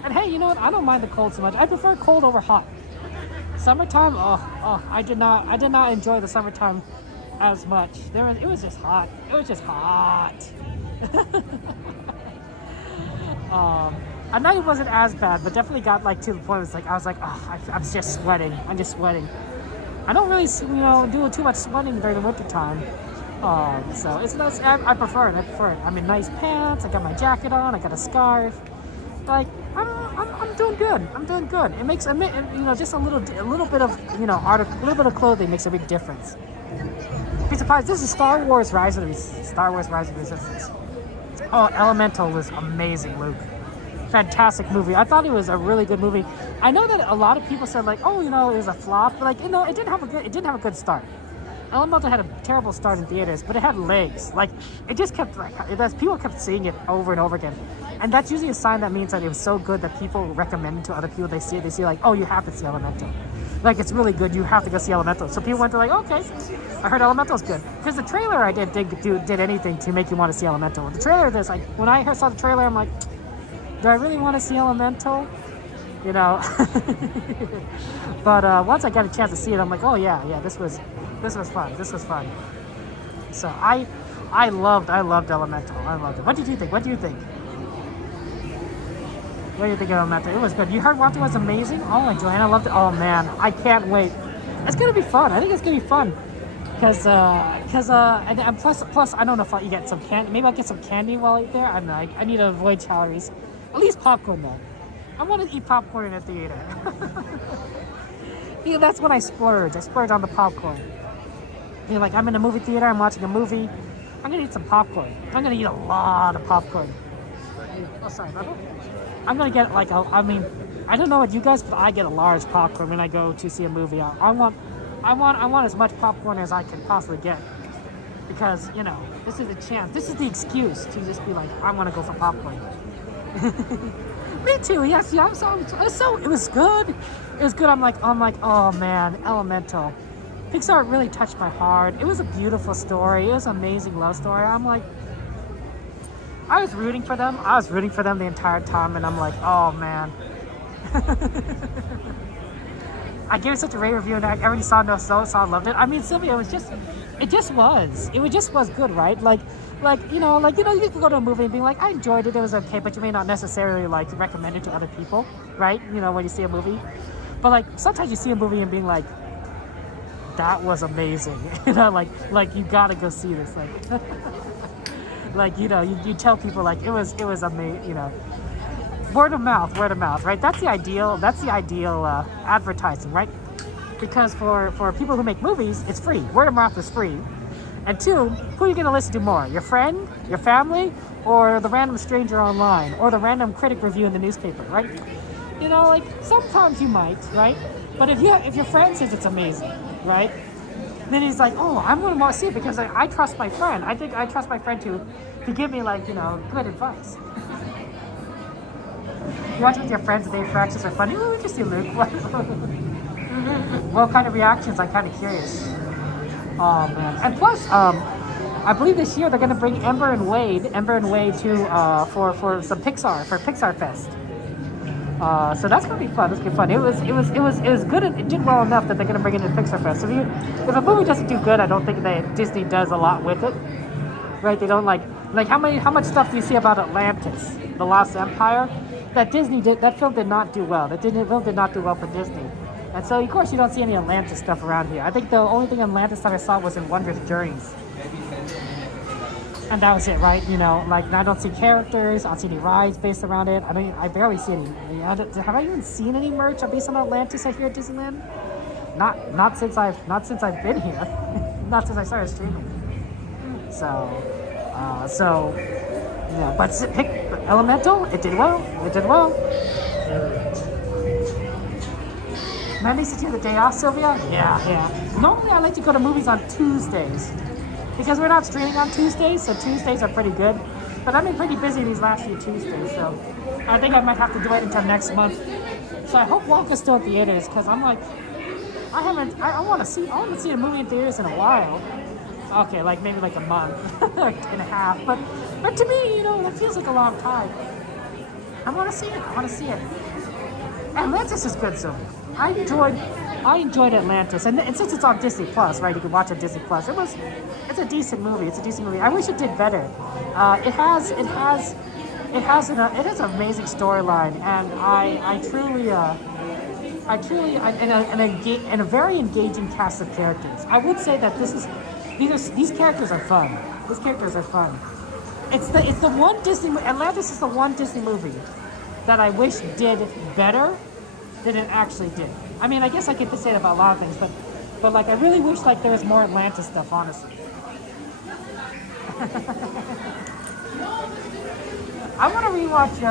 And hey, you know what? I don't mind the cold so much. I prefer cold over hot. Summertime, I did not enjoy the summertime as much. It was just hot. At night it wasn't as bad, but definitely got like to the point where I was like, I'm just sweating. I don't really, do too much sweating during the winter time. So it's nice. I prefer it. I'm in nice pants. I got my jacket on. I got a scarf. Like I'm doing good. It makes just a little bit of a little bit of clothing makes a big difference. Be surprised. This is Star Wars Rise of Resistance. Oh, Elemental was amazing, Luke. Fantastic movie. I thought it was a really good movie. I know that a lot of people said like, it was a flop, but it didn't have a good start. Elemental had a terrible start in theaters, but it had legs. Like it just kept people kept seeing it over and over again, and that's usually a sign that means that it was so good that people recommend it to other people. They see like, oh, you have to see Elemental. Like it's really good. You have to go see Elemental. So people went to like, okay, I heard Elemental's good. Because the trailer did anything to make you want to see Elemental. The trailer, there's like when I saw the trailer, I'm like, do I really want to see Elemental? But once I got a chance to see it, I'm like, oh yeah, this was fun. So I loved Elemental. I loved it. What did you think? What do you think of Elemental? It was good. You heard Walter was amazing? Oh, Joanna loved it. Oh man, I can't wait. It's gonna be fun. I think it's gonna be fun. Because and plus I don't know if you get some candy. Maybe I'll get some candy while I'm there. I need to avoid calories. At least popcorn though. I want to eat popcorn in a theater. Yeah, that's when I splurge. I splurge on the popcorn. Like I'm in a movie theater. I'm watching a movie. I'm gonna eat some popcorn. I'm gonna eat a lot of popcorn. Oh, sorry, brother. I'm gonna get like I mean, I don't know what you guys, but I get a large popcorn when I go to see a movie. I want as much popcorn as I can possibly get, because you know this is a chance. This is the excuse to just be like, I want to go for popcorn. Me too. Yes, yeah. It was good. It was good. I'm like, oh man, Elemental. Pixar really touched my heart. It was a beautiful story. It was an amazing love story. I'm like, I was rooting for them. I was rooting for them the entire time, and I'm like, oh man. I gave it such a rave review, and I already saw loved it. I mean, Sylvia, it just was good, right? Like you could go to a movie and be like, I enjoyed it, it was okay, but you may not necessarily like recommend it to other people, right? You know, when you see a movie, but like sometimes you see a movie and being like, that was amazing, you know, like you gotta go see this, like, like you know, you tell people like it was amazing, you know. Word of mouth, right? That's the ideal advertising, right? Because for people who make movies, it's free. Word of mouth is free. And two, who are you going to listen to more? Your friend, your family, or the random stranger online, or the random critic review in the newspaper, right? You know, like sometimes you might, right? But if your friend says it's amazing, right? Then he's like, oh, I'm going to want to see it because I trust my friend. I think I trust my friend to give me like, you know, good advice. You watch with your friends and their reactions are funny. Ooh, just see Luke. What kind of reactions? I'm kind of curious. Oh man! And plus, I believe this year they're gonna bring Ember and Wade to for some Pixar Fest. So that's gonna be fun. That's gonna be fun. It was good. It did well enough that they're gonna bring it to Pixar Fest. So if a movie doesn't do good, I don't think that Disney does a lot with it. Right? They don't like how much stuff do you see about Atlantis, The Lost Empire? That film did not do well. That film did not do well for Disney. And so, of course, you don't see any Atlantis stuff around here. I think the only thing Atlantis that I saw was in Wondrous Journeys. And that was it, right? You know, like, I don't see characters. I don't see any rides based around it. I barely see any. Have I even seen any merch based on Atlantis here at Disneyland? Not since I've been here. Not since I started streaming. So, yeah, but Elemental, it did well. Monday since you have the day off, Sylvia? Yeah. Normally I like to go to movies on Tuesdays because we're not streaming on Tuesdays, so Tuesdays are pretty good. But I've been pretty busy these last few Tuesdays, so I think I might have to do it until next month. So I hope Wonka's still in theaters because I'm like, I want to see a movie in theaters in a while. Okay, like maybe like a month and a half, but to me, you know, that feels like a long time. I want to see it. Atlantis is good, Sylvia. I enjoyed Atlantis, and since it's on Disney Plus, right? You can watch it on Disney Plus. It's a decent movie. I wish it did better. It has an amazing storyline, and I truly and a very engaging cast of characters. I would say that these characters are fun. These characters are fun. It's the one Atlantis is the one Disney movie that I wish did better than it actually did. I mean, I guess I could say that about a lot of things, but like I really wish like there was more Atlantis stuff, honestly. I want to rewatch.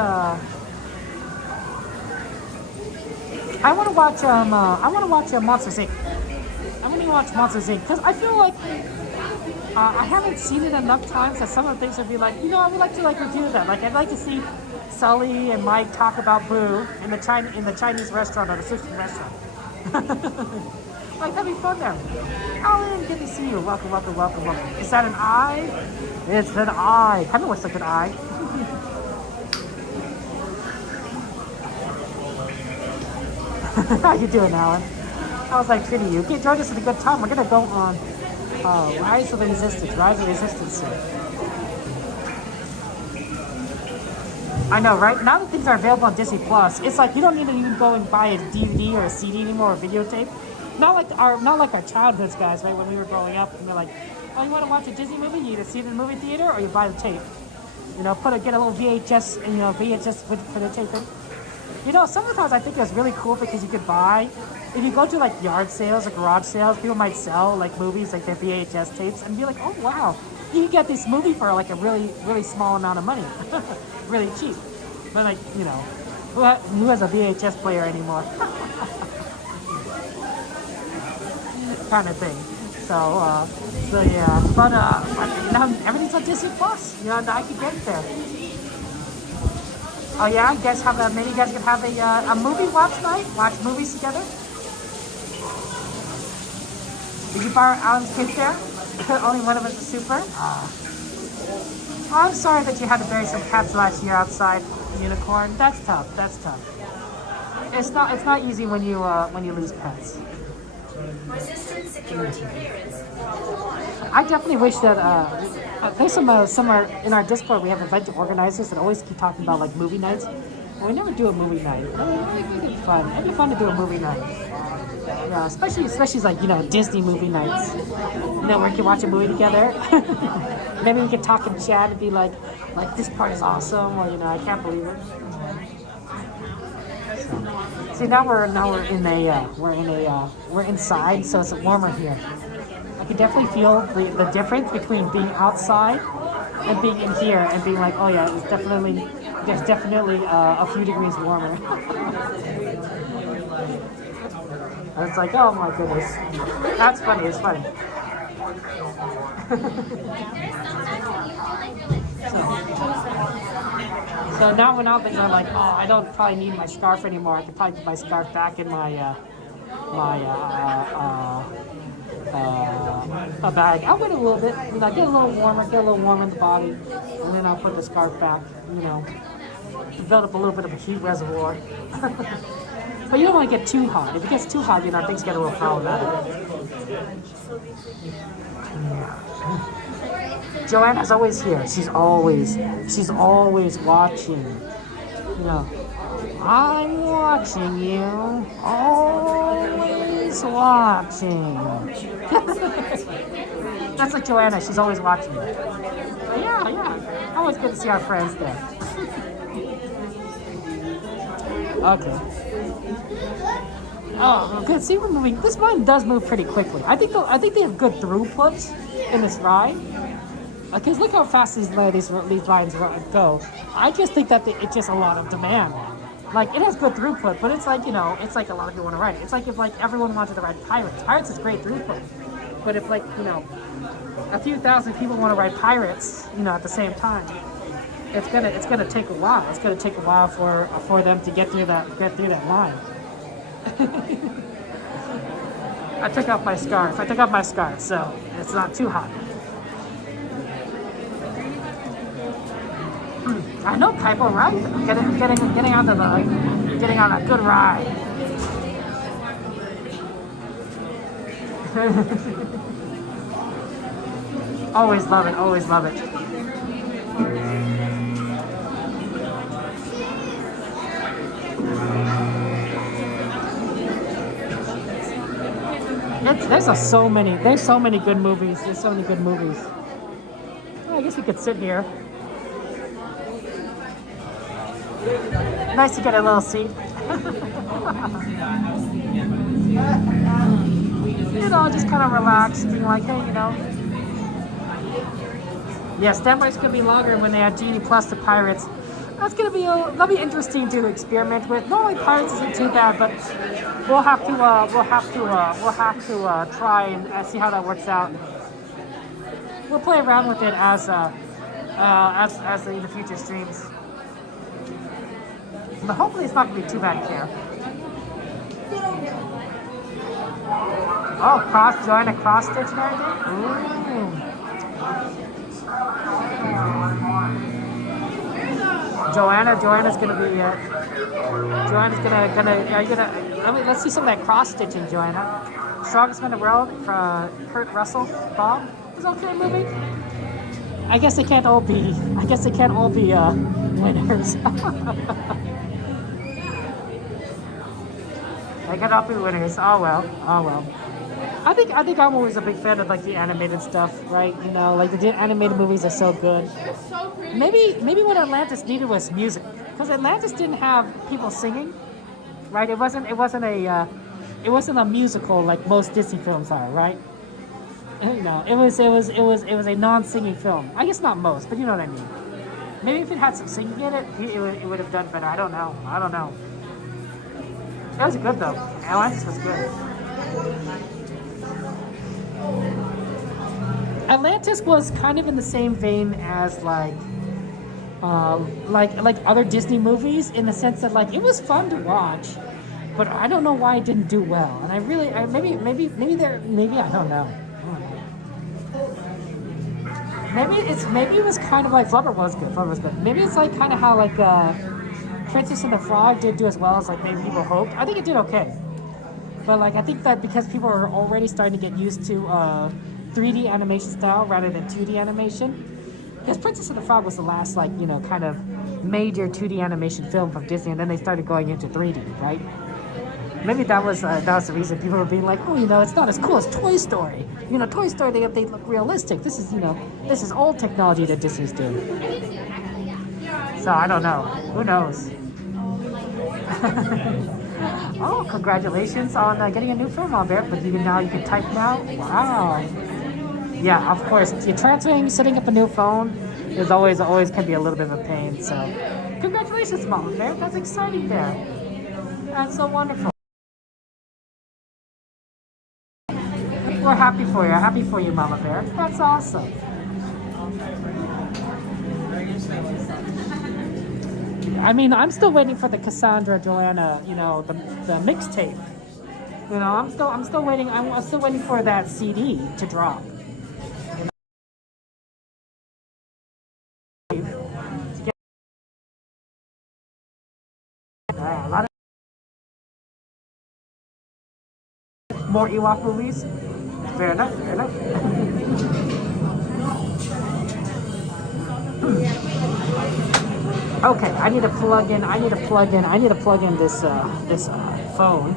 I want to watch Monsters Inc. I'm gonna watch Monsters Inc. because I feel like I haven't seen it enough times that some of the things would be like, you know, I would like to like review that. Like I'd like to see Sully and Mike talk about Boo in the Chinese restaurant or the sushi restaurant. Like that'd be fun there. Alan, good to see you. Welcome. Is that an eye? It's an eye. Kind of looks like an eye. How you doing, Alan? I was like treating you. Join us at a good time. We're gonna go on Rise of the Resistance. I know, right? Now that things are available on Disney Plus, it's like you don't need to even go and buy a DVD or a CD anymore or videotape. Not like our childhoods, guys, right? When we were growing up, and we're like, oh, you want to watch a Disney movie? You either see it in the movie theater or you buy the tape. You know, get a little VHS, and VHS for the tape in. You know, sometimes I think it's really cool because you could buy, if you go to like yard sales or garage sales, people might sell like movies like their VHS tapes and be like, oh wow, you can get this movie for like a really small amount of money, really cheap. But like who has a VHS player anymore? Kind of thing. So yeah, but now everything's on Disney Plus. Now I can get it there. Oh yeah, you guys maybe you guys can have a movie watch night, watch movies together. Did you borrow Alan's kids there? Only one of us is super. Oh, I'm sorry that you had to bury some cats last year outside. Unicorn. That's tough. That's tough. It's not easy when you lose pets. Resistance security clearance. I definitely wish that there's somewhere in our Discord we have event organizers that always keep talking about like movie nights. But we never do a movie night. It'd be fun. It'd be fun to do a movie night. Yeah, especially like Disney movie nights. Where we can watch a movie together. Maybe we can talk and chat and be like this part is awesome, or I can't believe it. So, see, now we're inside, so it's warmer here. I can definitely feel the difference between being outside and being in here and being like, oh yeah, there's definitely a few degrees warmer. It's like, oh my goodness, that's funny. It's funny. So now things are like, oh, I don't probably need my scarf anymore. I can probably put my scarf back in my bag. I'll wait a little bit, get a little warmer in the body, and then I'll put the scarf back, to build up a little bit of a heat reservoir. But you don't want to get too hot. If it gets too hot, things get a little problematic. Joanna's always here. She's always watching. I'm watching you. Always watching. That's like Joanna. She's always watching. But yeah. Always good to see our friends there. Okay. Oh, good. See, we're moving. This ride does move pretty quickly. I think they have good throughput in this ride. Because look how fast these rides go. I just think that it's just a lot of demand. Like, it has good throughput, but it's like, it's like a lot of people want to ride it. It's like if everyone wanted to ride Pirates. Pirates is great throughput. But if a few thousand people want to ride Pirates, at the same time, it's gonna take a while. It's gonna take a while for them to get through that line. I took off my scarf, so it's not too hot. I know, Kaipo, right? Getting on a good ride. Always love it. There's so many good movies. Well, I guess we could sit here. Nice to get a little seat. Just kind of relax, being like, hey, Yeah, standby's gonna be longer when they add Genie Plus to Pirates. That'll be interesting to experiment with. Normally Pirates isn't too bad, but we'll have to try and see how that works out. We'll play around with it as in the future streams. But hopefully it's not gonna be too bad here. Oh, join a cross stitch and everything? Ooh. Joanna's gonna be let's see some of that cross stitching, Joanna. Strongest Man in the World from Kurt Russell, Bob. Is that okay movie? I guess they can't all be winners. They cannot be winners. Oh well. I think I'm always a big fan of like the animated stuff, right? Like the animated movies are so good. Maybe what Atlantis needed was music, because Atlantis didn't have people singing, right? It wasn't a musical like most Disney films are, right? No, it was a non-singing film. I guess not most, but you know what I mean. Maybe if it had some singing in it, it would have done better. I don't know. It was good though. Atlantis was good. Atlantis was kind of in the same vein as like other Disney movies, in the sense that like it was fun to watch, but I don't know why it didn't do well. And maybe I don't know. Maybe it was kind of like Flubber was good. Maybe it's like kind of how like Princess and the Frog did do as well as like maybe people hoped. I think it did okay, but like I think that because people are already starting to get used to 3D animation style rather than 2D animation. Because Princess and the Frog was the last like kind of major 2D animation film from Disney, and then they started going into 3D, right? Maybe that was the reason people were being like, oh, it's not as cool as Toy Story. Toy Story, they look realistic. This is old technology that Disney's doing. So I don't know. Who knows? Oh, congratulations on getting a new film on there. But now you can type now. Wow. Yeah, of course. You're setting up a new phone is always can be a little bit of a pain. So congratulations, Mama Bear. That's exciting there. That's so wonderful. We're happy for you. Happy for you, Mama Bear. That's awesome. I mean, I'm still waiting for the Cassandra Joanna, the mixtape. I'm still waiting. I'm still waiting for that CD to drop. A lot of more Ewok movies. Fair enough. Okay, I need to plug in this phone.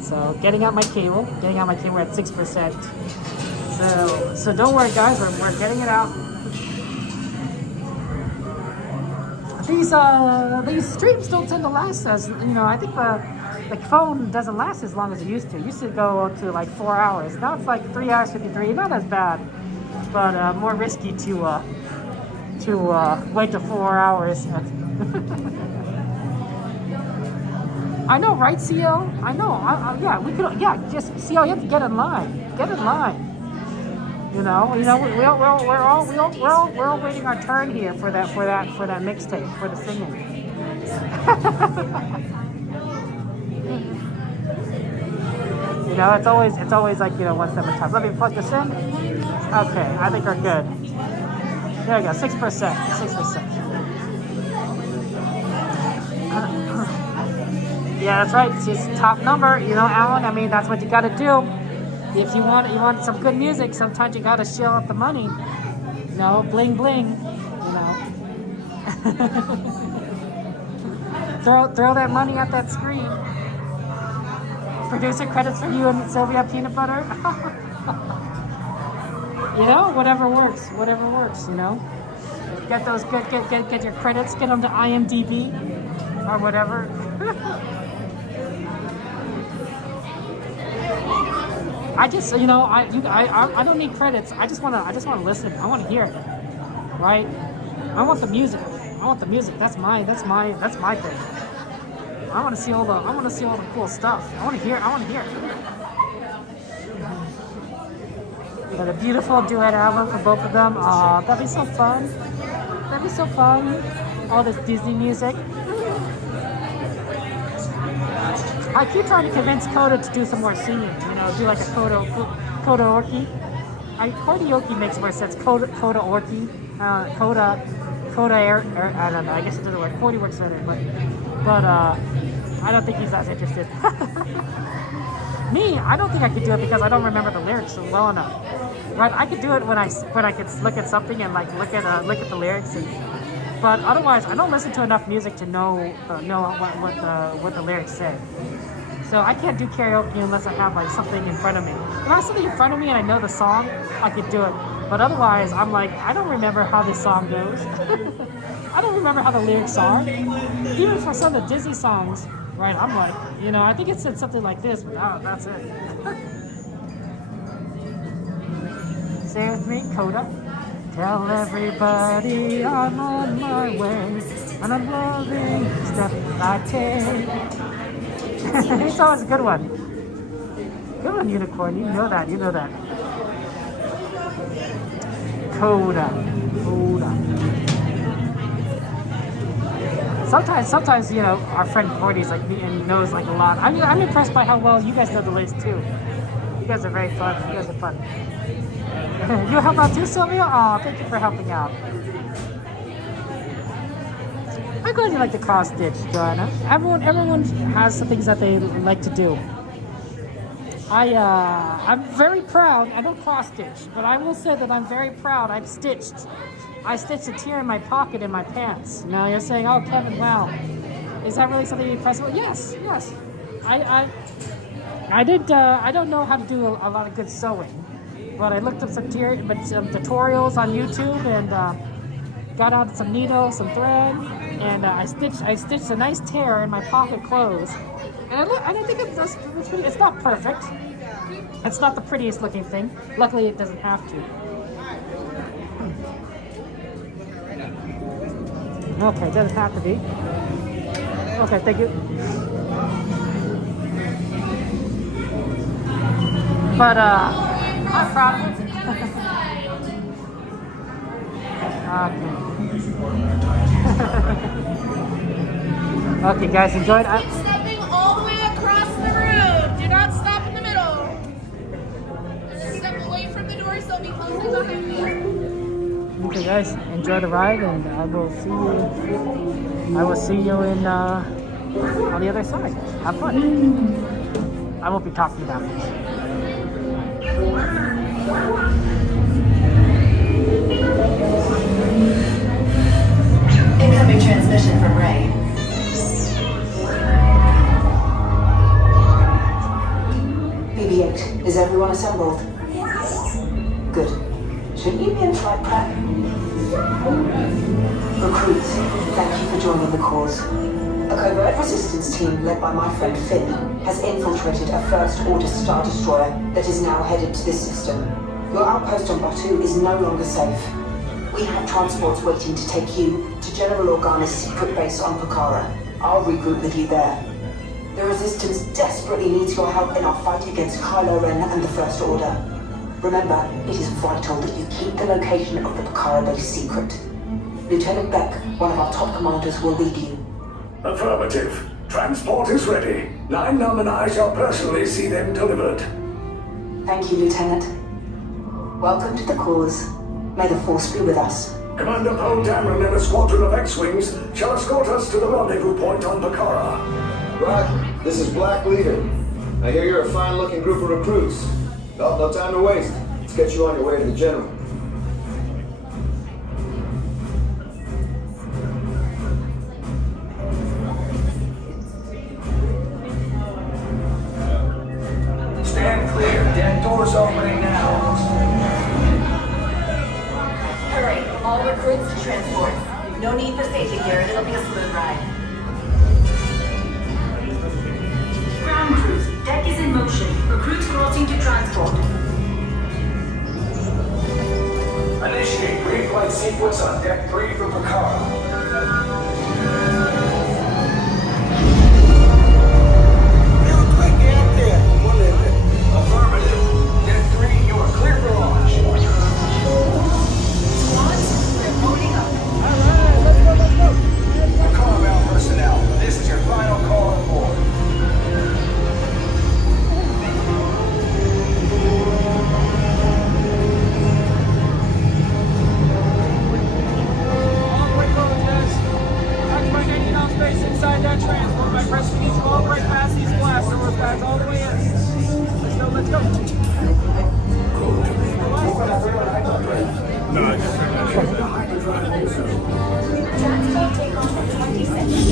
So getting out my cable at 6%. So don't worry, guys, we're getting it out. These streams don't tend to last as I think the phone doesn't last as long as it used to. It used to go to like 4 hours. Now it's like 3 hours 53. Not as bad, but more risky to wait to 4 hours. I know, right, CO? I know. Yeah, we could. Yeah, just CO. You have to get in line. Get in line. We're all waiting our turn here for that mixtape, for the singing. It's always like 1 step at a time. Let me plug this in. Okay, I think we're good. There we go, 6%. Yeah, that's right. It's top number, Alan. I mean, that's what you got to do. If you want some good music, sometimes you got to shell out the money. Bling bling. Throw that money at that screen. Producer credits for you and Sylvia Peanut Butter. Whatever works. Get those get your credits. Get them to IMDb or whatever. I just, I don't need credits. I just want to listen. I want to hear it, right? I want the music. That's my thing. I want to see all the cool stuff. I want to hear it. But a beautiful duet album for both of them. That'd be so fun. All this Disney music. I keep trying to convince Coda to do some more singing, do like a Coda-orky. Coda-orky makes more sense. Coda-orky. Coda air, I don't know, I guess it doesn't work. 40 works better, but I don't think he's as interested. Me, I don't think I could do it because I don't remember the lyrics well enough. Right? I could do it when I could look at something and like look at the lyrics, but otherwise I don't listen to enough music to know what the lyrics say. So I can't do karaoke unless I have like something in front of me. If I have something in front of me and I know the song, I could do it. But otherwise, I'm like, I don't remember how this song goes. I don't remember how the lyrics are. Even for some of the Disney songs, right? I'm like, I think it said something like this, but that's it. Say it with me, Coda. Tell everybody I'm on my way, and I'm loving the step I take. It's always a good one. Good one, Unicorn. You know that. Coda. Sometimes, you know, our friend Cordy's like me and knows like a lot. I'm impressed by how well you guys know the list too. You guys are very fun. You guys are fun. You help out too, Sylvia? Aw, thank you for helping out. I'm glad you like to cross stitch, Joanna. Everyone has some things that they like to do. I'm very proud. I don't cross stitch, but I will say that I'm very proud. I stitched a tear in my pocket in my pants. Now you're saying, oh, Kevin, wow, is that really something impressive? Yes. I did. I don't know how to do a lot of good sewing, but I looked up some tutorials on YouTube and got out some needles, some thread, and I stitched a nice tear in my pocket clothes. And I think it's not perfect. It's not the prettiest looking thing. Luckily, it doesn't have to. Okay, it doesn't have to be. Okay, thank you. But I'm proud of it. Okay, guys, enjoy it. Stepping all the way across the road. Do not stop in the middle. And step away from the door so be closely behind me. Okay, guys, enjoy the ride, and I will see you in on the other side. Have fun. I won't be talking about it. Incoming transmission from Ray. BB-8, is everyone assembled? Good. Shouldn't you be in flight prep? Recruits, thank you for joining the cause. A covert resistance team led by my friend Finn has infiltrated a First Order Star Destroyer that is now headed to this system. Your outpost on Batu is no longer safe. We have transports waiting to take you to General Organa's secret base on Pucara. I'll regroup with you there. The Resistance desperately needs your help in our fight against Kylo Ren and the First Order. Remember, it is vital that you keep the location of the Pucara base secret. Lieutenant Beck, one of our top commanders, will lead you. Affirmative. Transport is ready. Line Num and I shall personally see them delivered. Thank you, Lieutenant. Welcome to the cause. May the Force be with us. Commander Poe Dameron and a squadron of X-Wings shall escort us to the rendezvous point on Pucara. Roger, this is Black Leader. I hear you're a fine-looking group of recruits. Well, no time to waste. Let's get you on your way to the General. Stand clear. Deck doors opening now. Hurry, all recruits to transport. No need for safety gear, it'll be a smooth ride. Ground crews, deck is in motion. Recruits crossing to transport. Initiate green flight sequence on Deck 3 for Pucara. Affirmative. Deck 3, you are clear for launch. Squads, we're loading up. Alright, let's go. Pucara personnel, this is your final call on board. Space inside that transport by pressing each wall right past these blaster pads all the way in. Let's go. Transport take off in 20 seconds.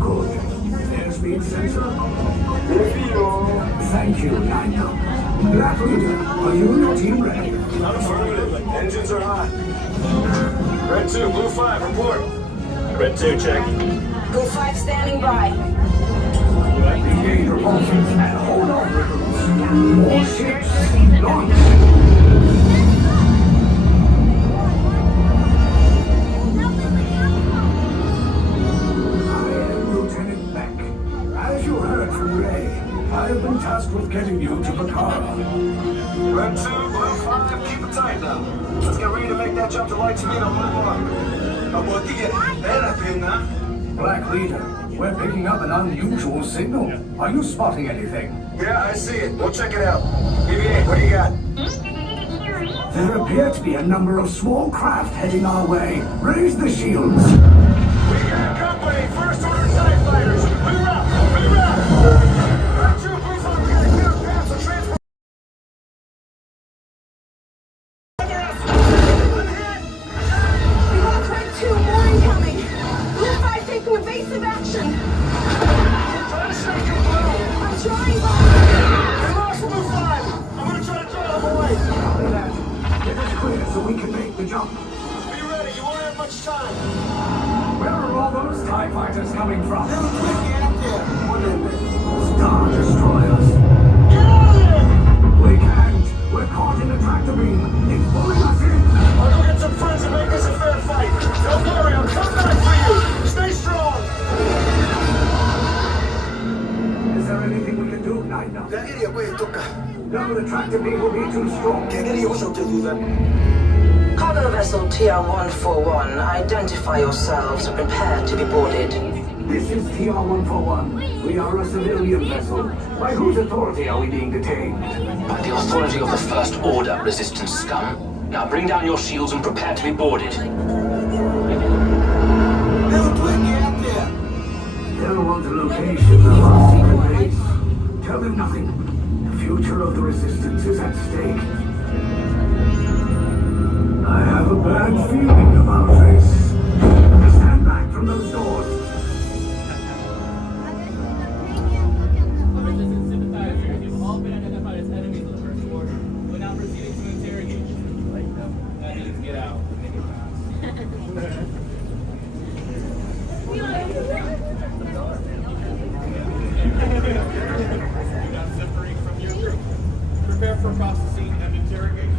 Good. Airspeed sensor. Thank you, Nino. Black Leader, are you and your team ready? Affirmative. Engines are hot. Red 2, Blue 5, report. Red 2, check. Blue 5 standing by. Engage your pulses and hold on, recruits. More ships. Launch. As you heard from Ray, I have been tasked with getting you to Bakara. Red 2, Blue 5, keep it tight now. Let's get ready to make that jump to light speed on my mark. Black Leader, we're picking up an unusual signal. Are you spotting anything? Yeah, I see it. We'll check it out. BB-8, what do you got? There appear to be a number of small craft heading our way. Raise the shields. We got company. First order TIE fighters. Reroute. Red 2, Blue 5, we got a clear path for transport. Evasive action! Try to snake him, Blue! I'm trying, We lost Blue 5! I'm gonna try to draw him away! Copy that. Get us clear so we can make the jump. Be ready, you won't have much time! Where are all those TIE fighters coming from? Get out there! What is it? Star Destroyers. Get out of there! We can't. We're caught in a tractor beam. It's pulling us in. I'll go get some friends and make this a fair fight! Don't worry, I'll come back for you! Stay strong! Is there anything we can do, Nina? No, the tractor beam will be too strong. Cargo vessel TR-141, identify yourselves and prepare to be boarded. This is TR-141. We are a civilian vessel. By whose authority are we being detained? By the authority of the First Order, Resistance scum. Now bring down your shields and prepare to be boarded. They'll want the location of our secret base. Tell them nothing. The future of the Resistance is at stake. I have a bad feeling about this. Stand back from those doors. All been identified as enemies of the First Order. We're now proceeding to interrogation. That means get out. Separate from your group. Prepare for processing and interrogation.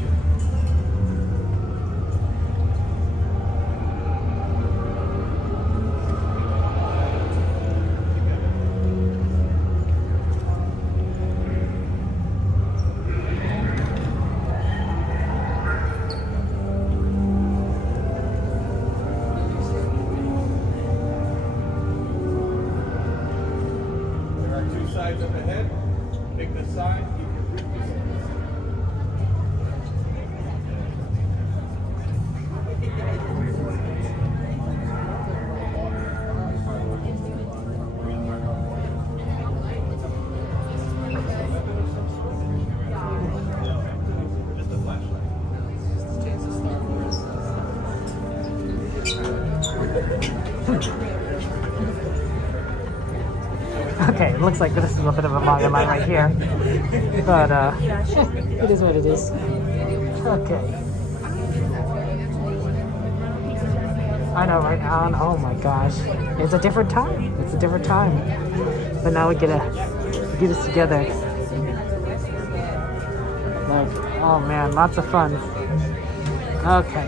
Sides up ahead. Pick the side. Keep your grip Just a flashlight. Change the Star Wars. Okay, it looks like this is a bit of a manga line right here. But, it is what it is. Okay. I know, right now, oh my gosh. It's a different time. It's a different time. But now we get this together. Like, oh man, lots of fun. Okay.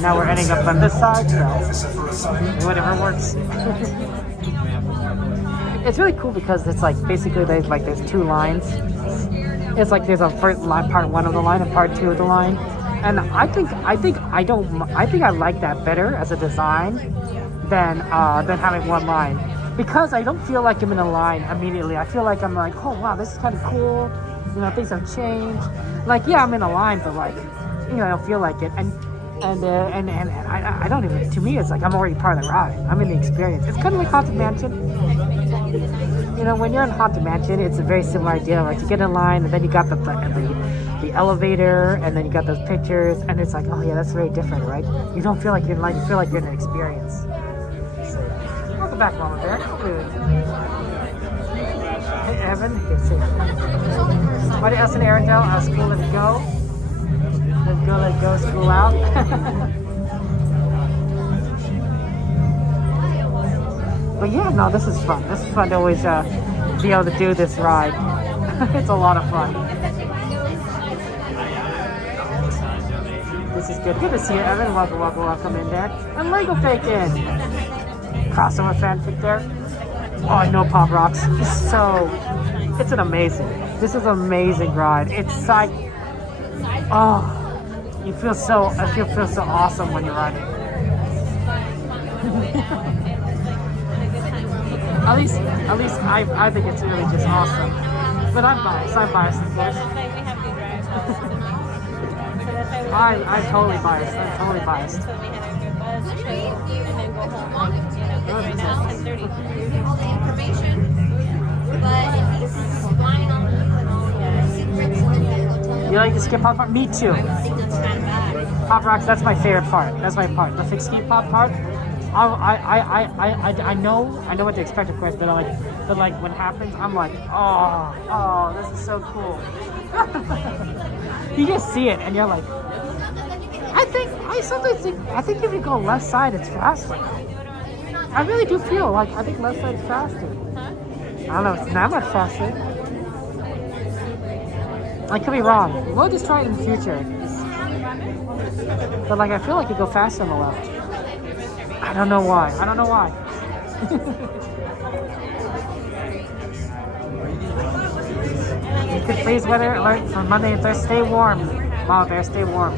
Now we're ending up on this side, so whatever works. It's really cool because it's like basically there's two lines. It's like there's a first line, part one of the line, and part two of the line. And I think I like that better as a design than having one line, because I don't feel like I'm in a line immediately. I feel like I'm like, oh wow, this is kind of cool. You know, things have changed. Like, yeah, I'm in a line, but like, you know, I don't feel like it. And I don't even. To me, it's like I'm already part of the ride. I'm in the experience. It's kind of like Haunted Mansion. You know, when you're in Haunted Mansion, it's a very similar idea. Like, you get in line, and then you got the elevator, and then you got those pictures, and it's like, oh yeah, that's very different, right? You don't feel like you're in line. You feel like you're in an experience. So, welcome back, Mama Bear. Hey, Evan. Good to see you. Buddy, us and Arendelle, school, let's go. Let's go, school out. But yeah, no, this is fun. This is fun to always be able to do this ride. It's a lot of fun. This is good. Good to see you, Evan. Welcome, welcome, welcome in there. And Lego Bacon. Crossover fanfic there. Oh, I know Pop Rocks. It's an amazing. This is an amazing ride. It's like, oh, I feel so awesome when you're riding. At least I think it's really just awesome. But I'm biased, of course. I'm totally biased. You like to skip Pop Rock? Me too. Pop Rocks, that's my favorite part. That's my part. The fixed skate pop part. I know what to expect, of course, but like when it happens, I'm like, oh, this is so cool. You just see it, and you're like, I think if you go left side, it's faster. I really do feel like I think left side's faster. I don't know, it's not much faster. I could be wrong. We'll just try it in the future. But like, I feel like you go faster on the left. I don't know why. You could please weather alert for Monday and Thursday. Stay warm. Wow, there, stay warm.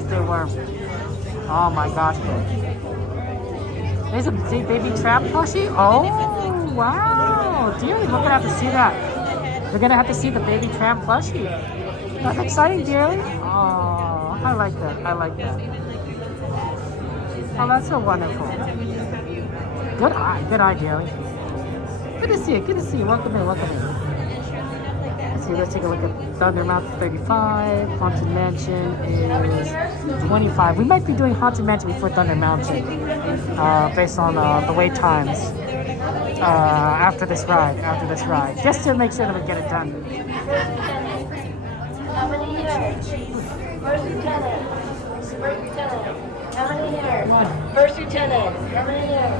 Oh my gosh. There's a big baby Tram plushie? Oh, wow. Dearly, we're gonna have to see that. We're gonna have to see the baby Tram plushie. That's exciting, dearly. Oh, I like that. Oh, that's so wonderful. Good eye, dearly. Good to see you. Welcome in. Let's take a look at Thunder Mountain 35. Haunted Mansion is 25. We might be doing Haunted Mansion before Thunder Mountain, based on the wait times after this ride, just to make sure that we get it done. How many here? First lieutenant. How many here? First lieutenant. How many here?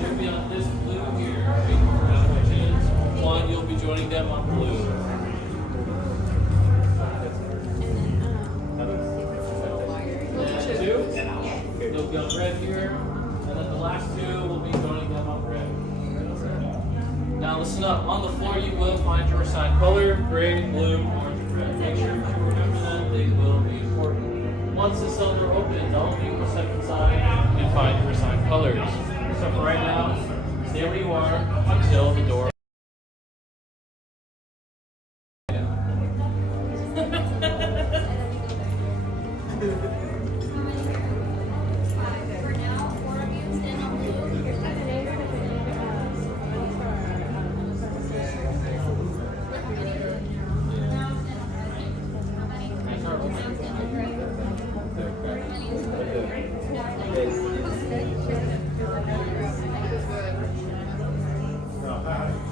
You'll be on this blue here. One, you'll be joining them on blue. And two, you'll be on red here. And then the last two will be joining them on red. Now listen up. On the floor you will find your assigned color: gray, blue, orange, and red. Make sure to remember them. They will be important. Once the cell door opens, all of you will step inside and find your assigned colors. So for right now, stay where you are until the door.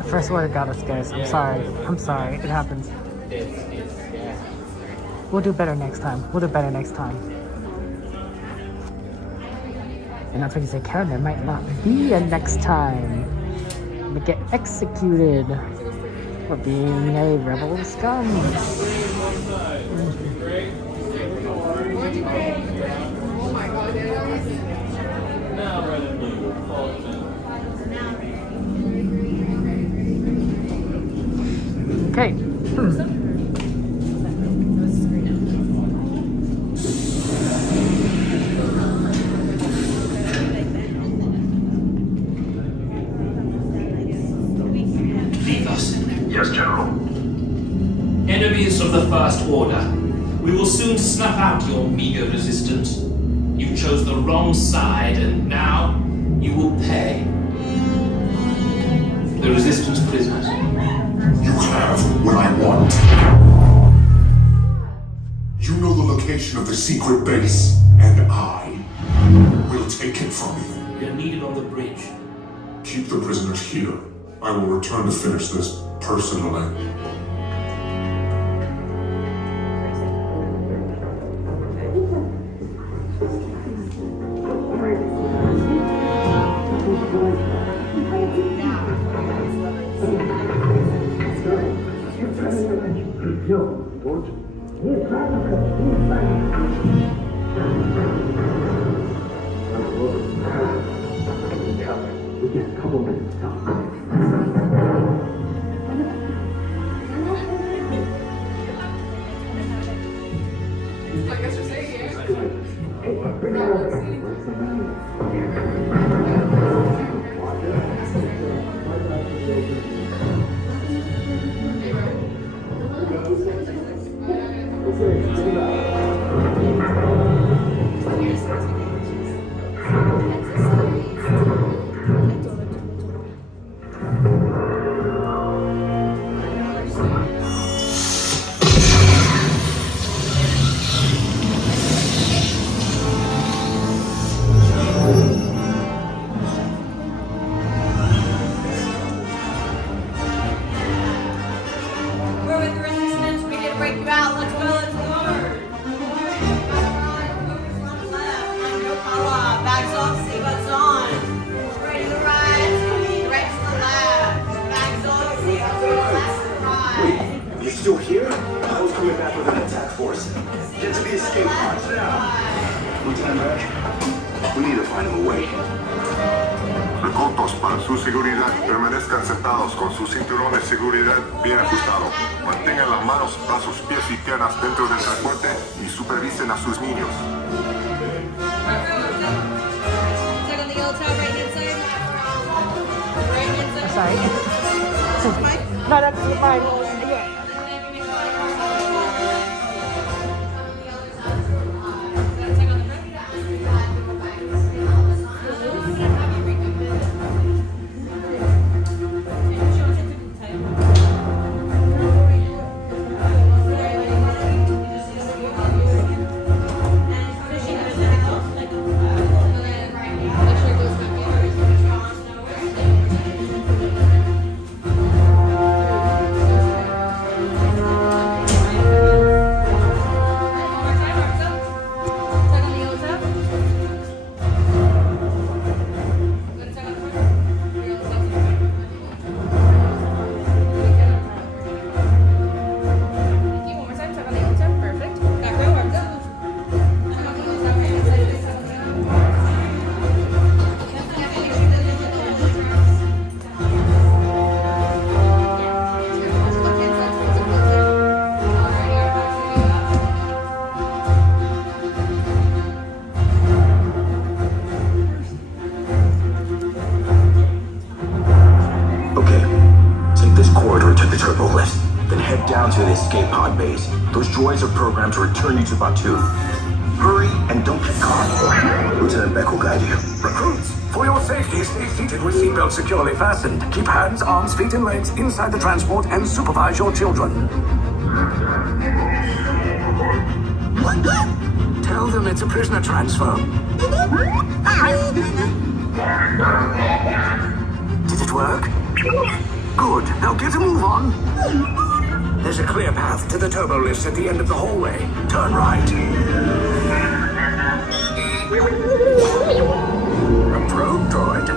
First order got us, guys. I'm sorry. It happens. We'll do better next time. And that's what you say, Karen, there might not be a next time. We get executed for being a rebel scum. Okay. Leave us. Yes, General. Enemies of the First Order. We will soon snuff out your meager resistance. You chose the wrong side, and now you will pay. The Resistance prisoners. You have what I want. You know the location of the secret base, and I will take it from you. You're needed on the bridge. Keep the prisoners here. I will return to finish this personally. We get a couple minutes time. I guess you're saying here. We're with the resistance. We can break you out. Let's go. Let's go. Bags off. See what's on. Right to the right. Right to the left. Bags off. See what's on. Left to the right. Wait, you're still here? I was coming back with an attack force. Get to the escape pod now. Lieutenant Red, we need to find him a way. Recautos para su seguridad. Permanezcan sentados con su cinturón de seguridad bien ajustado. Mantengan las manos, brazos, pies y piernas dentro del transporte y supervisen a sus niños. Check on the yellow top right hand side. Right hand side. Sorry. No, that's fine. Yeah. To the escape pod base. Those droids are programmed to return you to Batu. Hurry and don't get caught. Lieutenant Beck will guide you. Recruits, for your safety, stay seated with seatbelts securely fastened. Keep hands, arms, feet, and legs inside the transport and supervise your children. Tell them it's a prisoner transfer. Did it work? Good. Now get a move on. There's a clear path to the turbo lifts at the end of the hallway. Turn right. A probe droid?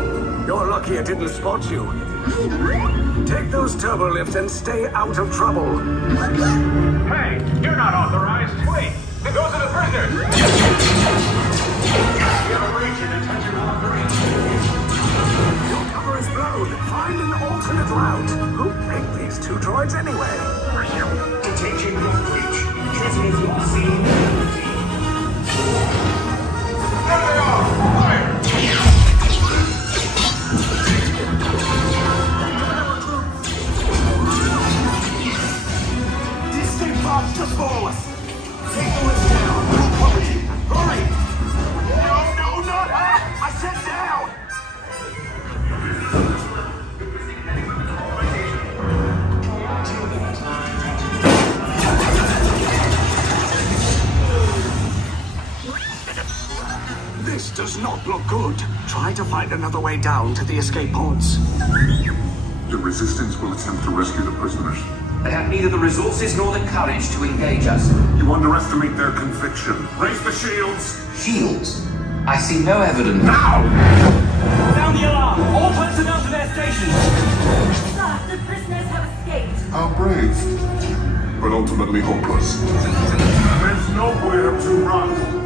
You're lucky it didn't spot you. Take those turbo lifts and stay out of trouble. Hey, you're not authorized. Wait, those are the prisoners. We have a breach in attention operation. Your cover is blown. Find an alternate route. Who picked these two droids anyway? Detention breach. Prisoners will be seen. There they are! Fire! These escape pods just follow us. Take the list down. Hurry! Hurry! No, not her! I said down! This does not look good. Try to find another way down to the escape pods. The Resistance will attempt to rescue the prisoners. They have neither the resources nor the courage to engage us. You underestimate their conviction. Raise the shields! Shields? I see no evidence. Now! Sound the alarm! All personnel to their stations! Sir, the prisoners have escaped. How brave. but ultimately hopeless. There's nowhere to run.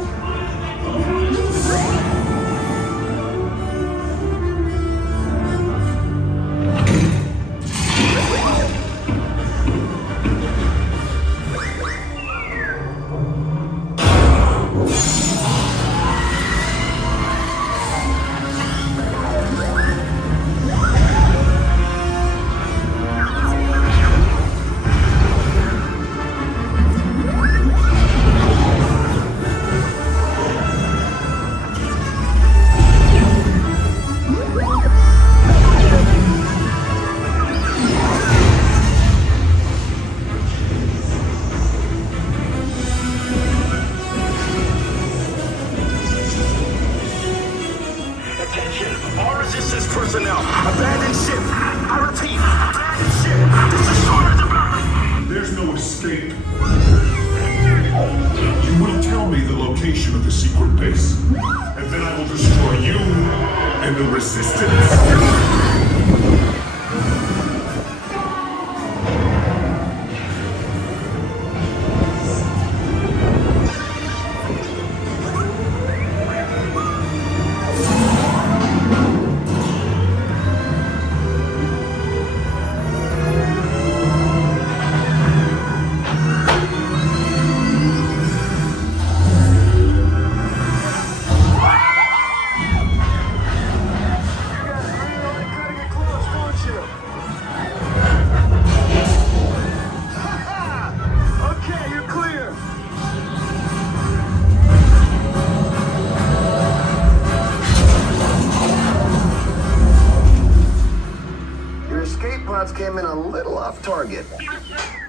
Came in a little off target.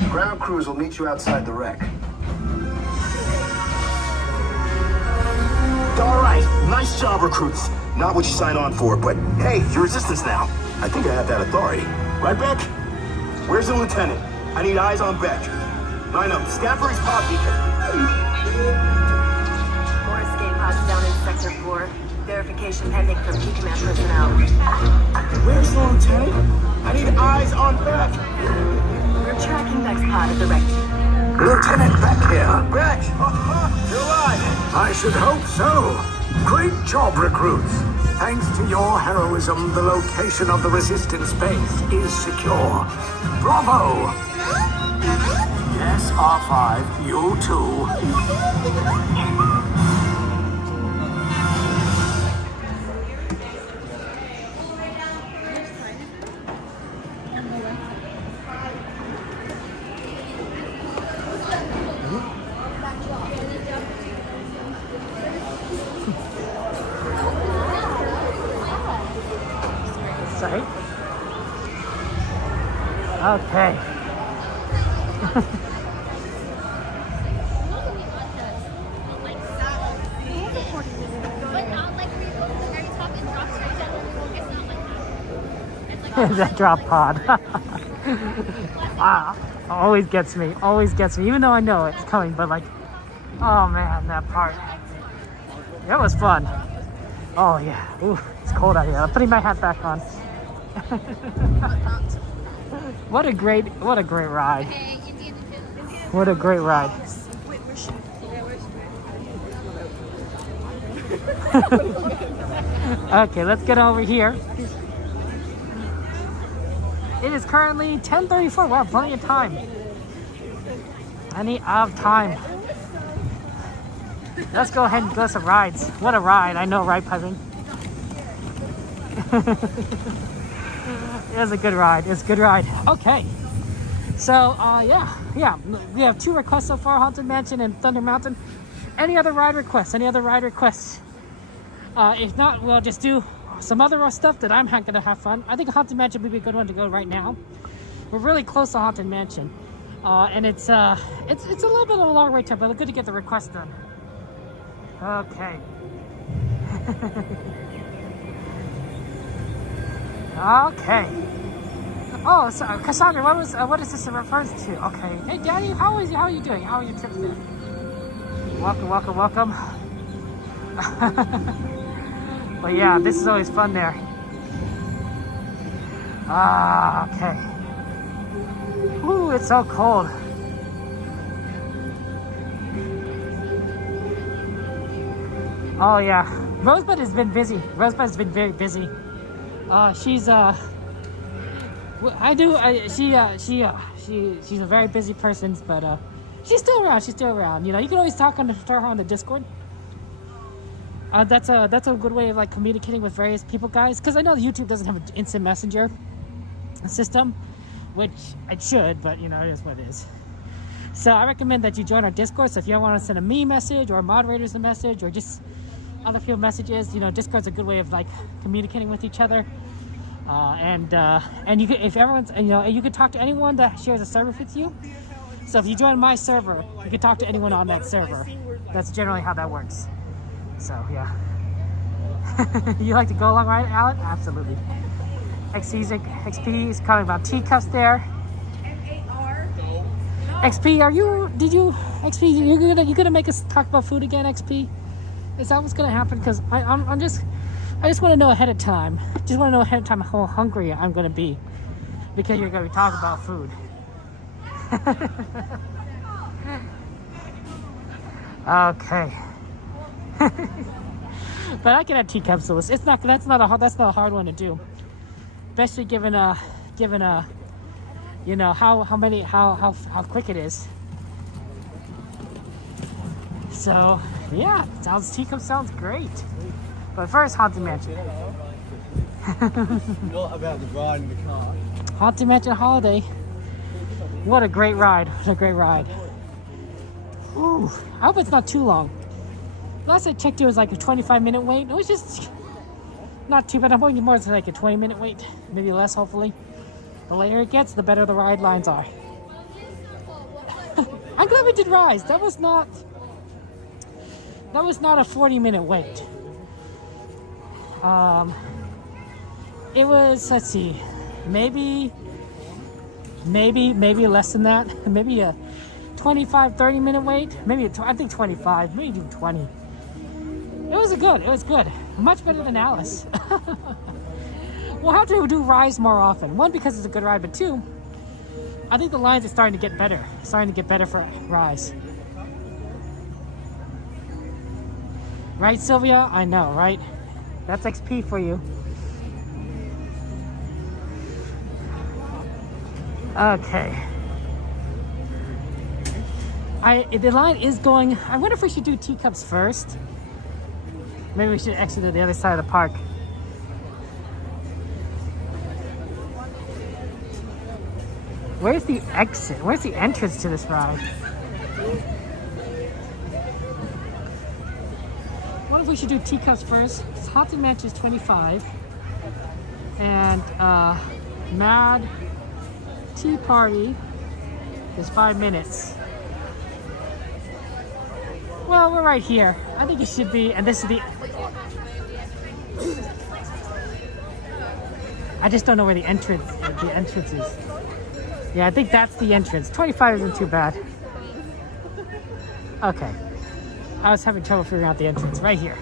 Ground crews will meet you outside the wreck. All right, nice job, recruits. Not what you signed on for, but hey, you're resistance now. I think I have that authority. Right, Beck? Where's the lieutenant? I need eyes on Beck. Line up, scan for his pod beacon. More escape pods down in Sector 4. Verification pending from Key Command personnel. Where's the lieutenant? I need eyes on Beck. We're tracking Beck's pod at the wreck. Lieutenant Beck here. Beck! You're alive! I should hope so. Great job, recruits. Thanks to your heroism, the location of the resistance base is secure. Bravo! Yes, R5, you too. Sorry. Okay. That drop pod. Always gets me, even though I know it's coming, but like, oh man, that part. That was fun. Oh yeah, ooh, it's cold out here. I'm putting my hat back on. What a great ride. What a great ride. Okay, let's get over here. It is currently 10:34. Wow, plenty of time. Plenty of time. Let's go ahead and go some rides. What a ride. I know, right, Piving? It was a good ride. It's a good ride. Okay. So, yeah. We have 2 requests so far, Haunted Mansion and Thunder Mountain. Any other ride requests? If not, we'll just do some other stuff that I'm going to have fun. I think Haunted Mansion would be a good one to go right now. We're really close to Haunted Mansion. And it's a little bit of a long wait time, but it's good to get the request done. Okay. Okay. Oh, so Cassandra, what is this in reference to? Okay. Hey, Daddy, how are you doing? How are your trips there? Welcome. But yeah, this is always fun there. Okay. Ooh, it's so cold. Oh yeah, Rosebud has been busy. Rosebud has been very busy. She's she's a very busy person, but she's still around. She's still around. You know, you can always talk to her on the Discord. That's a good way of like communicating with various people, guys. Because I know YouTube doesn't have an instant messenger system, which it should, but you know, it is what it is. So I recommend that you join our Discord. So if you want to send a me message or moderators a message or just other people messages, you know, Discord's a good way of like communicating with each other. And you could, if everyone's, you know, you could talk to anyone that shares a server with you. So if you join my server, you can talk to anyone on that server. That's generally how that works. So yeah. You like to go along, right, Alan? Absolutely. XP is calling about teacups there. XP, you gonna make us talk about food again, XP? Is that what's gonna happen? Because I just want to know ahead of time. Just want to know ahead of time how hungry I'm gonna be, because you're gonna be talking about food. Okay. But I can have teacups, so that's not a hard one to do, especially given you know how quick it is. So yeah, teacup sounds great. But first, Haunted Mansion. Not about the ride in the car. Haunted Mansion Holiday. What a great ride! What a great ride. Ooh, I hope it's not too long. Last I checked, it was like a 25-minute wait. It was just not too bad. I'm hoping more than like a 20-minute wait, maybe less. Hopefully, the later it gets, the better the ride lines are. I'm glad we did Rise. That was not a 40-minute wait. It was, let's see, maybe less than that. Maybe a 25-30 minute wait. I think 25, maybe even 20. It was good. Much better than Alice. We'll have to do Rise more often. One, because it's a good ride, but two, I think the lines are starting to get better. For Rise. Right, Sylvia? I know, right? That's XP for you. Okay. The line is going. I wonder if we should do teacups first. Maybe we should exit to the other side of the park. Where's the exit? Where's the entrance to this ride? What if we should do teacups first? Haunted Mansion is 25. And Mad Tea Party is 5 minutes. Well, we're right here. I think it should be, and this is the... I just don't know where the entrance is. Yeah, I think that's the entrance. 25 isn't too bad. Okay. I was having trouble figuring out the entrance. Right here.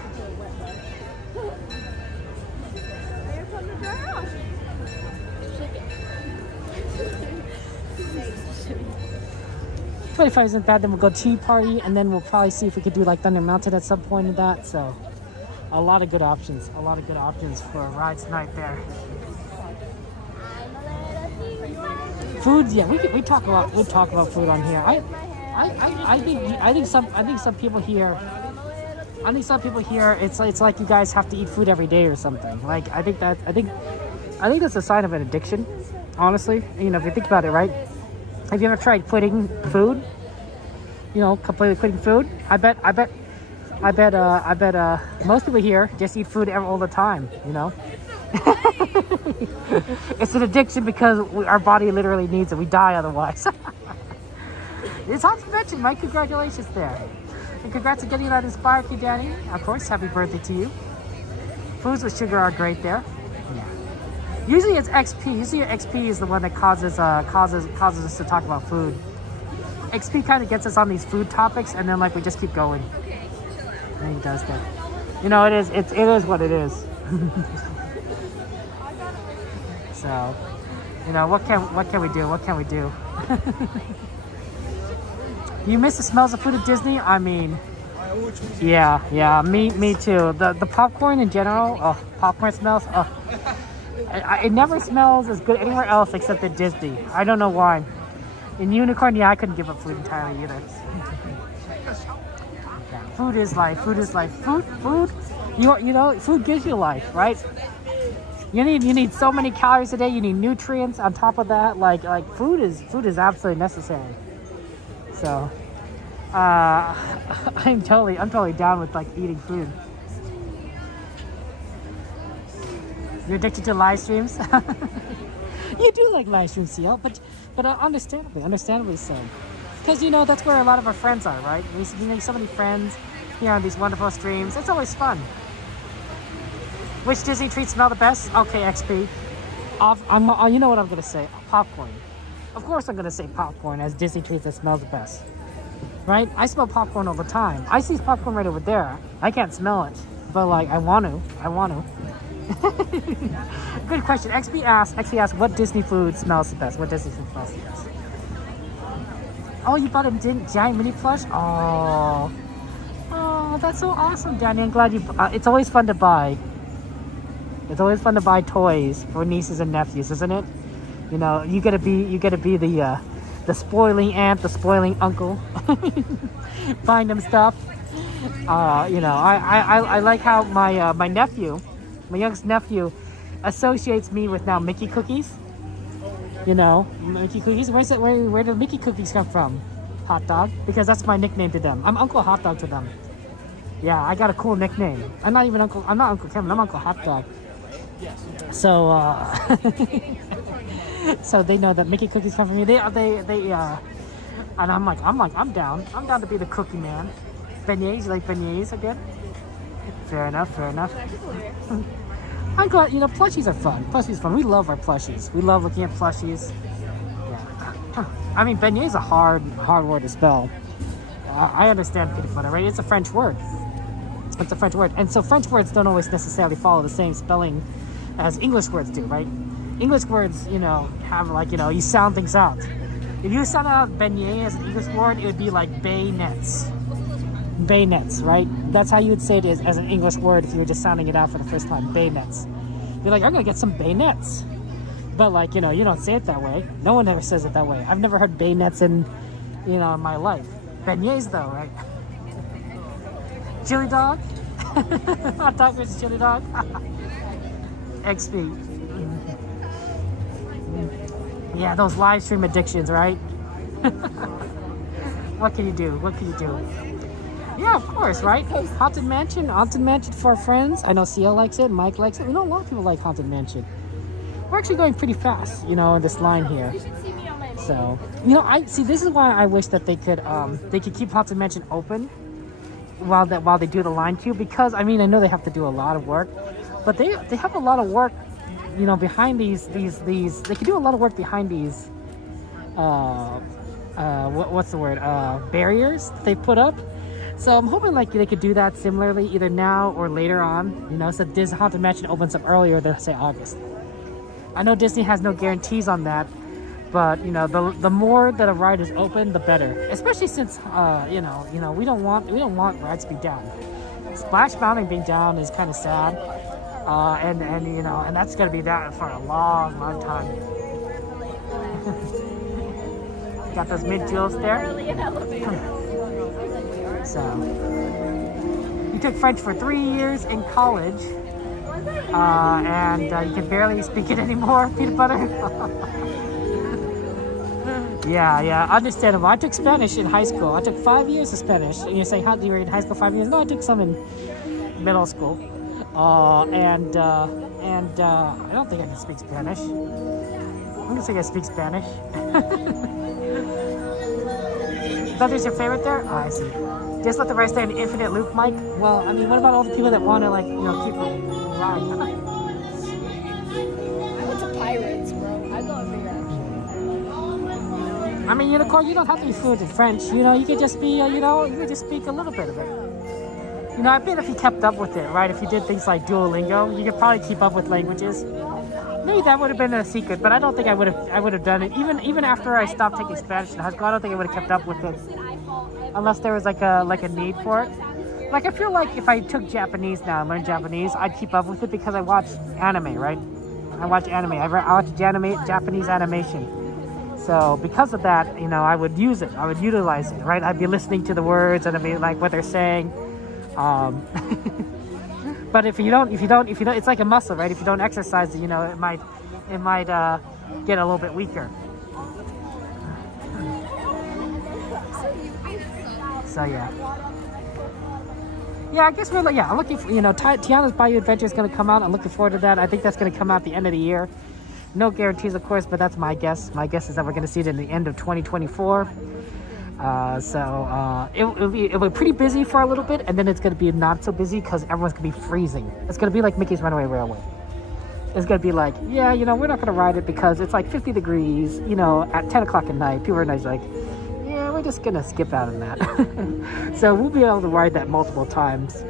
$25 isn't bad. Then we'll go Tea Party, and then we'll probably see if we could do like Thunder Mountain at some point of that. So, a lot of good options. A lot of good options for rides tonight there. Food, yeah, we talk about food on here. I think some people here. It's like you guys have to eat food every day or something. Like I think that's a sign of an addiction. Honestly, you know, if you think about it, right? Have you ever tried quitting food? You know, completely quitting food? I bet most people here just eat food all the time, you know? It's an addiction because our body literally needs it. We die otherwise. It's Haunted Mansion, Mike. Congratulations there. And congrats on getting that inspired you, Danny. Of course, happy birthday to you. Foods with sugar are great there. Yeah. Usually it's XP. Usually XP is the one that causes us to talk about food. XP kind of gets us on these food topics, and then like we just keep going. And he does that. You know, it is what it is. So, you know, what can we do? What can we do? You miss the smells of food at Disney? I mean, Yeah, me too. The popcorn in general, popcorn smells, it never smells as good anywhere else except at Disney. I don't know why. In Unicorn, yeah, I couldn't give up food entirely either. Yeah, food is life. Food is life. Food. You know, food gives you life, right? You need so many calories a day. You need nutrients on top of that. Like food is absolutely necessary. So, I'm totally down with like eating food. You're addicted to live streams. You do like live streams, CL, but understandably so. Because you know that's where a lot of our friends are, right? We make so many friends here on these wonderful streams. It's always fun. Which Disney treats smell the best? Okay, XP. You know what I'm gonna say? Popcorn. Of course I'm gonna say popcorn as Disney treats that smells the best. Right? I smell popcorn all the time. I see popcorn right over there. I can't smell it, but like I want to. Good question. XP asks, what Disney food smells the best? What Disney food smells the best? Oh, you bought a giant mini plush? Oh, that's so awesome, Danny. I'm glad you. It's always fun to buy. It's always fun to buy toys for nieces and nephews, isn't it? You know, you gotta be the spoiling aunt, the spoiling uncle, buying them stuff. You know, I like how my nephew, my youngest nephew, associates me with now Mickey cookies. You know, Mickey cookies. Where do Mickey cookies come from? Hot dog, because that's my nickname to them. I'm Uncle Hot Dog to them. Yeah, I got a cool nickname. I'm not Uncle Kevin. I'm Uncle Hot Dog. So, so they know that Mickey cookies come from me. And I'm down. I'm down to be the cookie man. Beignets, you like beignets again? Fair enough. I'm glad, you know, plushies are fun. Plushies are fun. We love our plushies. We love looking at plushies. Yeah. I mean, beignet is a hard word to spell. I understand peanut butter, right? It's a French word. It's a French word. And so French words don't always necessarily follow the same spelling as English words do, right? English words, you know, have like, you know, you sound things out. If you sound out beignet as an English word, it would be like bayonets. Bayonets, right? That's how you would say it as an English word if you were just sounding it out for the first time. Bayonets. You're like, I'm gonna get some bayonets. But like, you know, you don't say it that way. No one ever says it that way. I've never heard bayonets in my life. Beignets though, right? Chili dog? Hot dog versus chili dog? XP. Yeah, those live stream addictions, right? What can you do? Yeah, of course, right? Haunted Mansion for our friends. I know CL likes it, Mike likes it. We know a lot of people like Haunted Mansion. We're actually going pretty fast, you know, in this line here. So, you know, this is why I wish that they could keep Haunted Mansion open while they do the line queue, because I mean, I know they have to do a lot of work, but they have a lot of work, you know, behind these they can do a lot of work behind these what's the word, barriers they put up. So I'm hoping like they could do that similarly either now or later on, you know, so this Haunted Mansion opens up earlier than say August. I know Disney has no guarantees on that, but you know, the more that a ride is open, the better. Especially since you know we don't want rides to be down. Splash Mountain being down is kind of sad, and you know, and that's gonna be down for a long time. Got those mid jewels there. So, you took French for 3 years in college, and you can barely speak it anymore, peanut butter. Yeah, understandable. I took Spanish in high school. I took 5 years of Spanish. And you're saying, how do you were in high school 5 years? No, I took some in middle school. And I don't think I can speak Spanish. I'm gonna say I speak Spanish. That is your favorite there? Oh, I see. Just let the rest stay in infinite loop, Mike? Well, I mean, what about all the people that want to, like, you know, keep it right? I went to Pirates, bro. I go everywhere, actually. I mean, Unicorn, you don't have to be fluent in French. You know, you could just be, you know, you could just speak a little bit of it. You know, I bet if you kept up with it, right? If you did things like Duolingo, you could probably keep up with languages. Maybe that would have been a secret, but I don't think I would have done it. Even after I stopped taking Spanish in high school, I don't think I would have kept up with it. Unless there was like a need for it. like I feel like if I took Japanese now and learned Japanese, I'd keep up with it because I watch anime, right? I watch anime. I watch Japanese animation. So because of that, you know, I would use it. I would utilize it, right? I'd be listening to the words and I'd be like what they're saying. But if you don't, it's like a muscle, right? If you don't exercise it, you know, it might get a little bit weaker. So yeah. Yeah, I guess we're I'm looking for, you know, Tiana's Bayou Adventure is going to come out. I'm looking forward to that. I think that's going to come out at the end of the year. No guarantees, of course, but that's my guess. My guess is that we're going to see it in the end of 2024. It'll be pretty busy for a little bit, and then it's going to be not so busy because everyone's going to be freezing. It's going to be like Mickey's Runaway Railway. It's going to be like, yeah, you know, we're not going to ride it because it's like 50 degrees, you know, at 10 o'clock at night. People are like, yeah, we're just going to skip out on that. So we'll be able to ride that multiple times.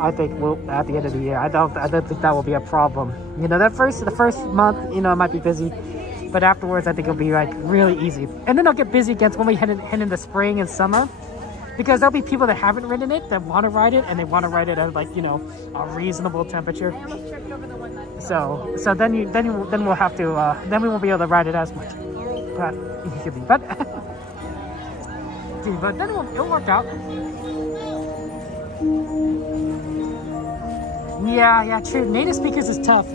I think at the end of the year. I don't think that will be a problem. You know, the first month, you know, it might be busy. But afterwards, I think it'll be like really easy. And then it'll get busy again when we head into spring and summer. Because there'll be people that haven't ridden it that want to ride it, and they want to ride it at like, you know, a reasonable temperature. So then we'll have to then we won't be able to ride it as much. But then it'll work out. Yeah, true. Native speakers is tough.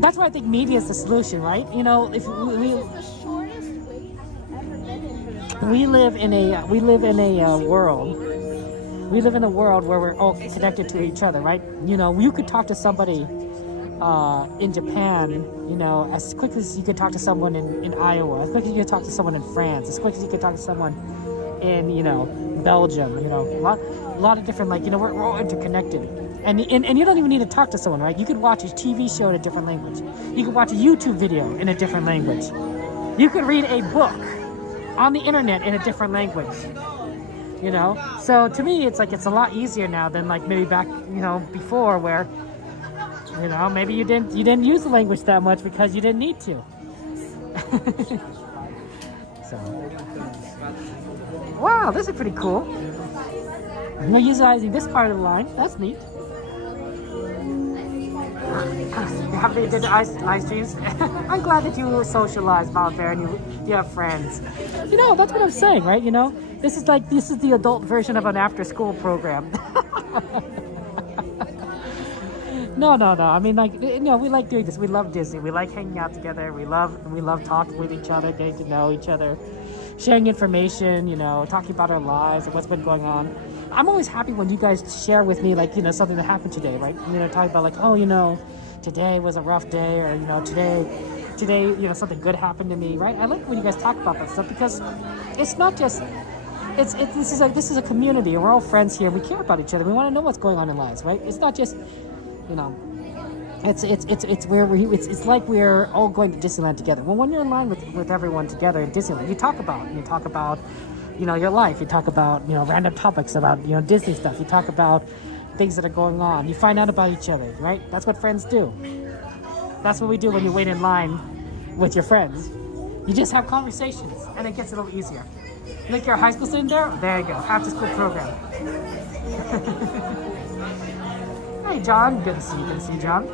That's why I think media is the solution, right? You know, if we live in a world where we're all connected to each other, right? You know, you could talk to somebody in Japan, you know, as quick as you could talk to someone in Iowa, as quick as you could talk to someone in France, as quick as you could talk to someone in, you know, Belgium, you know, a lot of different, like, you know, we're all interconnected. And you don't even need to talk to someone, right? You could watch a TV show in a different language. You could watch a YouTube video in a different language. You could read a book on the internet in a different language. You know? So to me, it's like, it's a lot easier now than like maybe back, you know, before where, you know, maybe you didn't use the language that much because you didn't need to. So, wow, this is pretty cool. We're utilizing this part of the line. That's neat. Have they did the ice streams? I'm glad that you socialized, Mount Bear, and you have friends. You know, that's what I'm saying, right? You know, this is the adult version of an after-school program. No. I mean, like, you know, we like doing this. We love Disney. We like hanging out together. We love talking with each other, getting to know each other, sharing information, you know, talking about our lives and what's been going on. I'm always happy when you guys share with me, like, you know, something that happened today, right? You know, talking about like, oh, you know, today was a rough day, or, you know, today, you know, something good happened to me, right? I like when you guys talk about that stuff because it's not just, this is a community, and we're all friends here. We care about each other. We want to know what's going on in lives, right? It's not just, you know, it's like we're all going to Disneyland together. Well, when you're in line with everyone together in Disneyland, you talk about, you know, your life. You talk about, you know, random topics about, you know, Disney stuff. You talk about things that are going on. You find out about each other, right? That's what friends do. That's what we do when you wait in line with your friends. You just have conversations, and it gets a little easier. Like your high school student there you go, after school program. Hey, John, good to see you, John.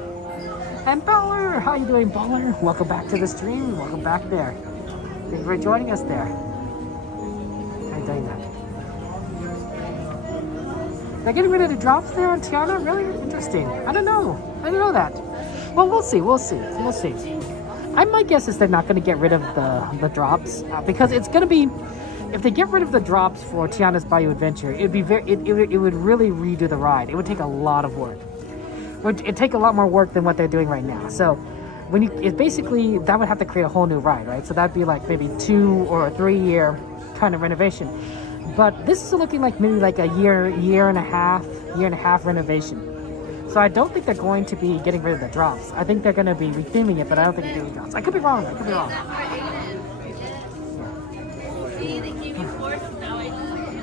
And Baller, how you doing, Baller? Welcome back to the stream. Welcome back there. Thank you for joining us there. How you doing that? They're getting rid of the drops there on Tiana? Really interesting. I don't know that. Well, we'll see. My guess is they're not going to get rid of the drops because it's going to be, if they get rid of the drops for Tiana's Bayou Adventure, it would really redo the ride. It would take a lot of work. It'd take a lot more work than what they're doing right now. So basically that would have to create a whole new ride, right? So that'd be like maybe 2 or 3 year kind of renovation. But this is looking like maybe like a year and a half renovation. So I don't think they're going to be getting rid of the drops. I think they're going to be retheming it, but I don't think they're doing drops. I could be wrong.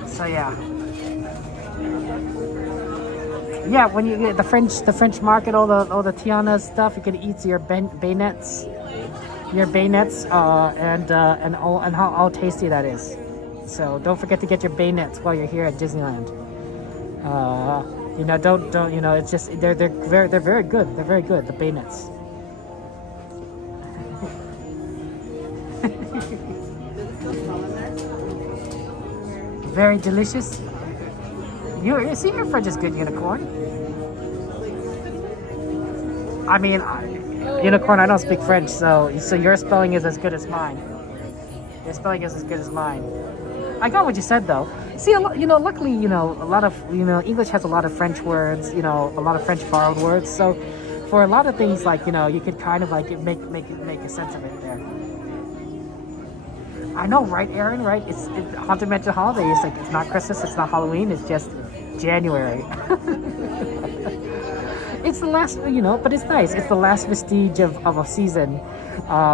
So yeah. Yeah, when you get the French market, all the Tiana stuff, you can eat your bayonets, and how tasty that is. So don't forget to get your bayonets while you're here at Disneyland. You know, don't you know? It's just they're very good. They're very good. The bayonets. Very delicious. You see, your French is good, Unicorn. I mean, Unicorn, I don't speak French, so your spelling is as good as mine. Your spelling is as good as mine. I got what you said, though. See, luckily, a lot of, English has a lot of French words, a lot of French borrowed words. So, for a lot of things, like, you could kind of like make a sense of it there. I know, right, Aaron? Right? It's Haunted Mansion holiday. It's like it's not Christmas, it's not Halloween. It's just January. It's the last, but it's nice. It's the last vestige of a season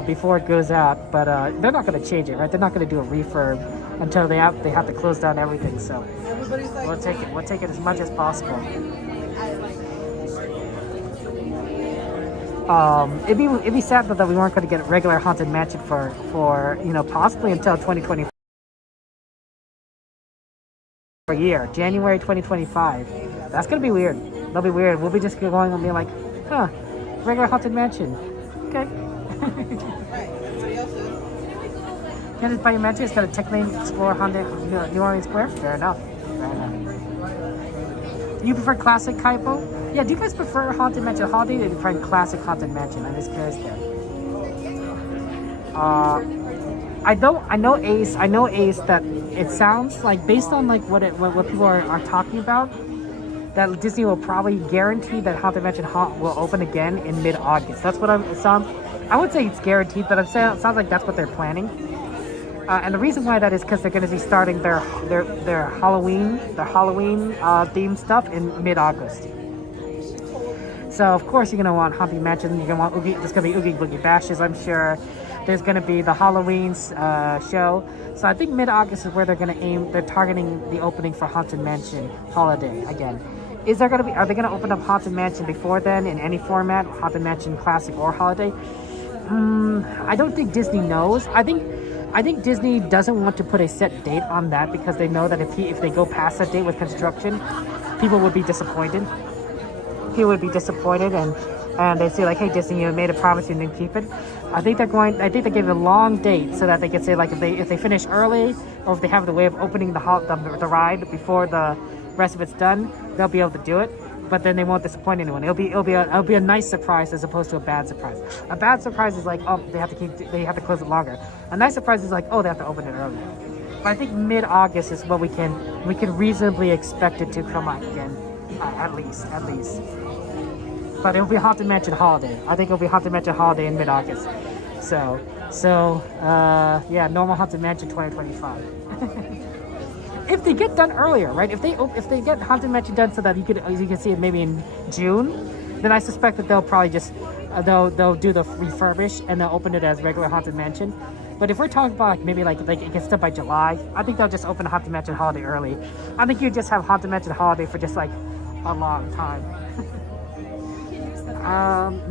before it goes out. But they're not going to change it, right? They're not going to do a refurb until they have to close down everything. So we'll take it as much as possible. It'd be sad though that we weren't going to get a regular Haunted Mansion for possibly until 2024 year, January 2025. That's going to be weird. That'll be weird. We'll be just going and being like, regular Haunted Mansion. Okay. Can't just buy your mansion. It's got to technically explore Haunted New Orleans Square. Fair enough. Do you prefer classic Kaipo? Yeah, do you guys prefer Haunted Mansion Holiday or do you prefer classic Haunted Mansion? I'm just curious there. I know Ace that it sounds like, based on like what people are talking about, that Disney will probably guarantee that Haunted Mansion will open again in mid-August. That's what it sounds. I would say it's guaranteed, but it sounds like that's what they're planning. And the reason why that is because they're going to be starting their Halloween themed stuff in mid-August. So of course you're going to want Haunted Mansion. You're going to want Oogie. There's going to be Oogie Boogie Bashes, I'm sure. There's going to be the Halloween show. So I think mid-August is where they're going to aim. They're targeting the opening for Haunted Mansion Holiday again. Are they going to open up Haunted Mansion before then in any format, Haunted Mansion Classic or Holiday? I don't think Disney knows. I think Disney doesn't want to put a set date on that because they know that if they go past that date with construction, people would be disappointed. People would be disappointed and they say like, hey Disney, you made a promise, you didn't keep it. I think they give a long date so that they can say like if they finish early or if they have the way of opening the ride before the rest of it's done, they'll be able to do it. But then they won't disappoint anyone. It'll be a nice surprise as opposed to a bad surprise. A bad surprise is like, oh, they have to close it longer. A nice surprise is like, oh, they have to open it earlier. But I think mid-August is what we can reasonably expect it to come out again, at least. But it'll be Haunted Mansion Holiday. I think it'll be Haunted Mansion Holiday in mid-August. So yeah, normal Haunted Mansion 2025. If they get done earlier, right? If they get Haunted Mansion done so that you can see it maybe in June, then I suspect that they'll probably just they'll do the refurbish and they'll open it as regular Haunted Mansion. But if we're talking about maybe like it gets done by July, I think they'll just open Haunted Mansion Holiday early. I think you just have Haunted Mansion Holiday for just like a long time.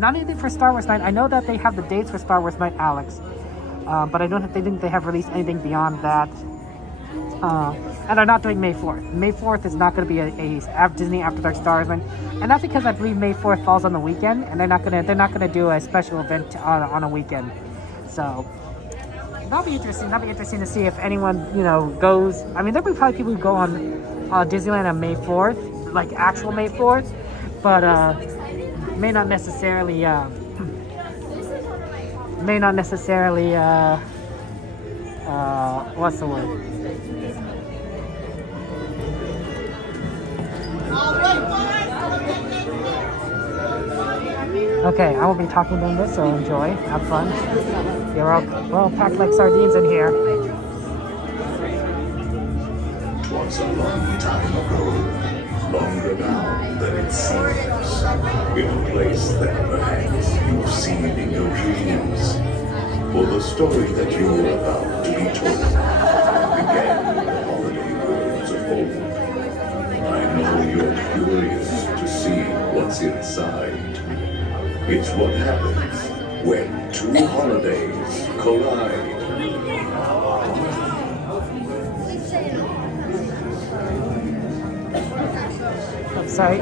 Not anything for Star Wars Night. I know that they have the dates for Star Wars Night, Alex, but I don't think they have released anything beyond that. And they're not doing May 4th. May 4th is not going to be a Disney After Dark Star Wars event, and that's because I believe May 4th falls on the weekend, and they're not gonna do a special event on a weekend. So that'll be interesting. That'll be interesting to see if anyone goes. I mean, there'll be probably people who go on Disneyland on May 4th, like actual May 4th, but may not necessarily what's the word? Okay, I will be talking during this, so enjoy, have fun. You're all well packed like sardines in here. Twas a long time ago, longer now than it seems, in a place that perhaps you've seen in your dreams. For the story that you're about to be told began in the holiday worlds of old. I know you're curious to see what's inside. It's what happens when two holidays collide. Sorry.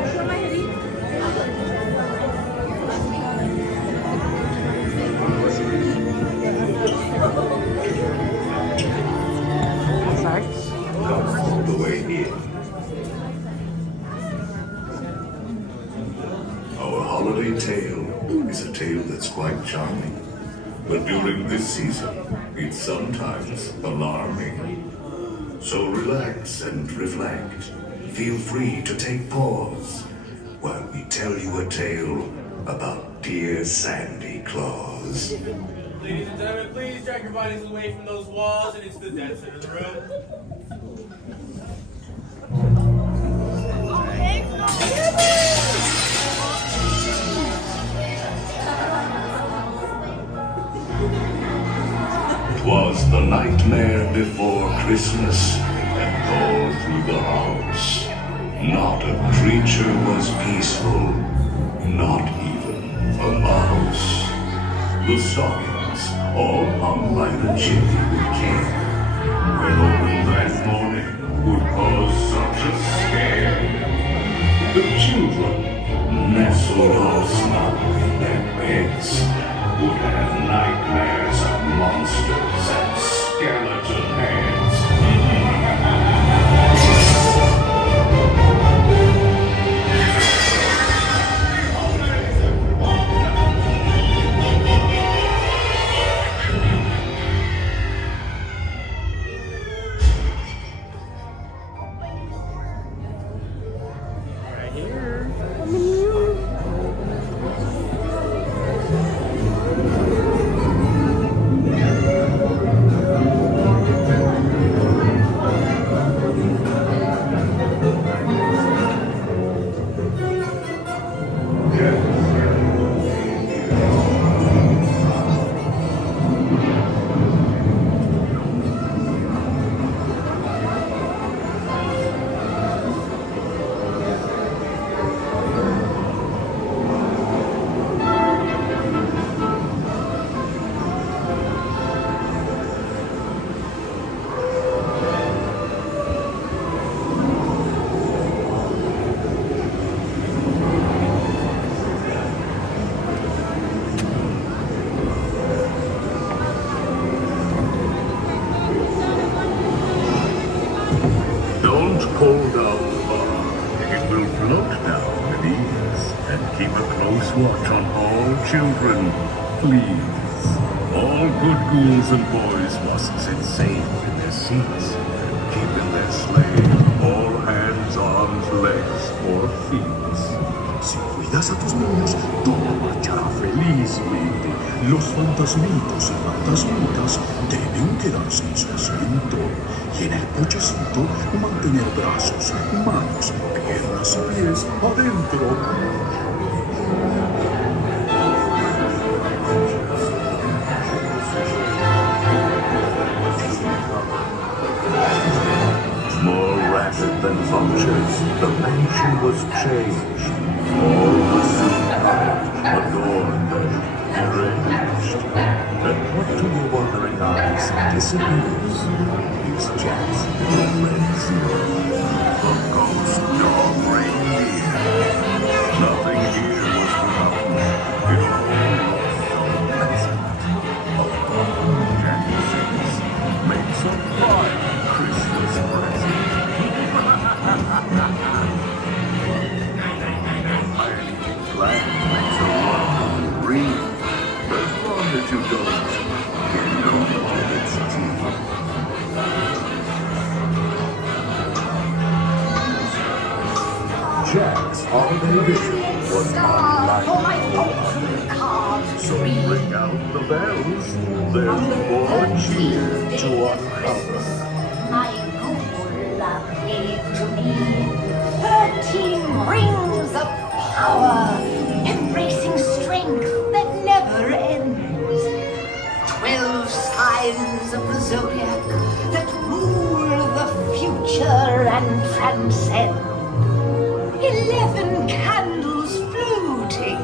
Sorry. Come all the way in. Our holiday tale is a tale that's quite charming. But during this season, it's sometimes alarming. So relax and reflect. Feel free to take pause while we tell you a tale about dear Sandy Claus. Ladies and gentlemen, please drag your bodies away from those walls and into the dead center of the room. Was the nightmare before Christmas, and all through the house. Not a creature was peaceful, not even a mouse. The stockings all hung by the chimney with care. When opened that morning would cause such a scare. The children, nestled all snug in their beds, would have nightmares of monsters and skeleton heads. Right here. Don't pull down the bar. It will float down with ease. And keep a close watch on all children, please. All good ghouls and boys must sit safe in their seats. Keep in their sleigh all hands, arms, legs, or feet. Si cuidas a tus niños, todo marchará felizmente. Los fantasmitos y fantasmitas deben quedarse en su asiento. Y en el cochecito mantener brazos, manos, piernas y pies adentro. More rapid than vultures, the mansion was changed. All the suit adorned and arranged. And what to your wondering eyes disappears is Jack's red zero, the ghost dog reindeer. Nothing here was forgotten. It all was so pleasant. Oh, Jack sings, makes a fine Christmas present. Glad to run and breathe, as long as you don't get on with its teeth. Jack's holiday vision was unlike all. So ring out the bells, there's more cheer to uncover. My good love gave to me 13 rings of power, embracing strength that never ends. 12 signs of the zodiac that rule the future and transcend. 11 candles floating,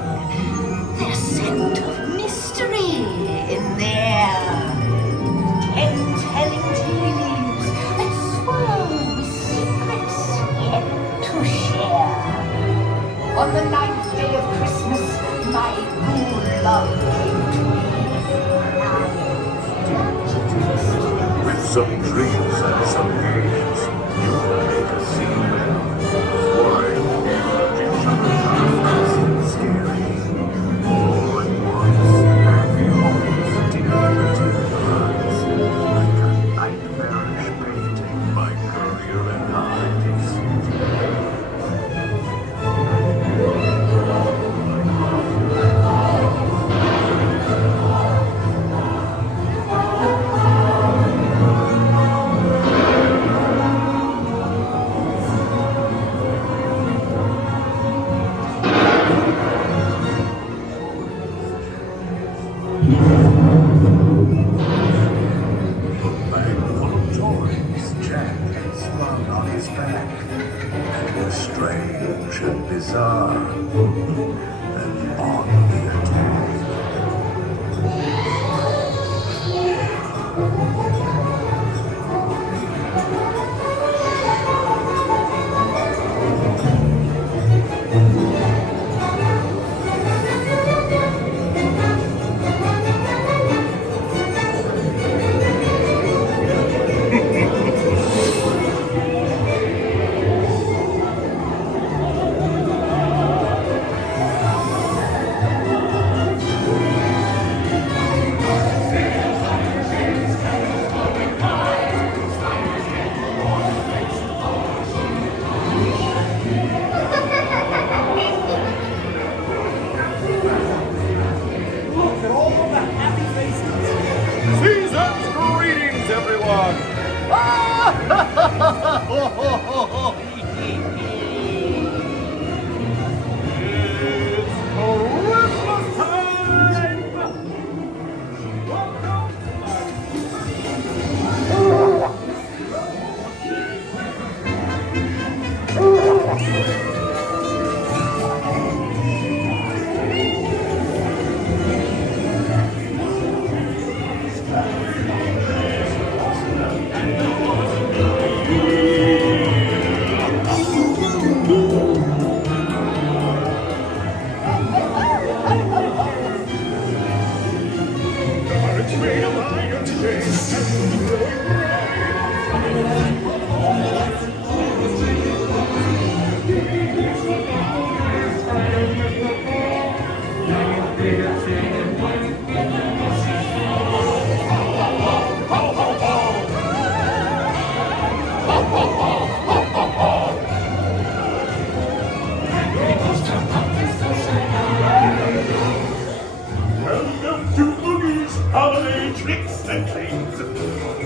their scent of mystery in the air. 10 telling tea leaves that swirl with secrets yet to share. some dreams and some games. You will make a scene well. Why, each other fast and scary. All at once, and you always dematerialize like a nightmarish painting by Currier and Hines. Strange and bizarre, and on the attack.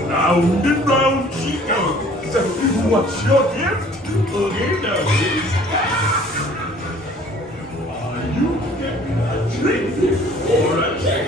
Round and round she goes. What's your gift? Boogie knows. Are you getting a treat or a check?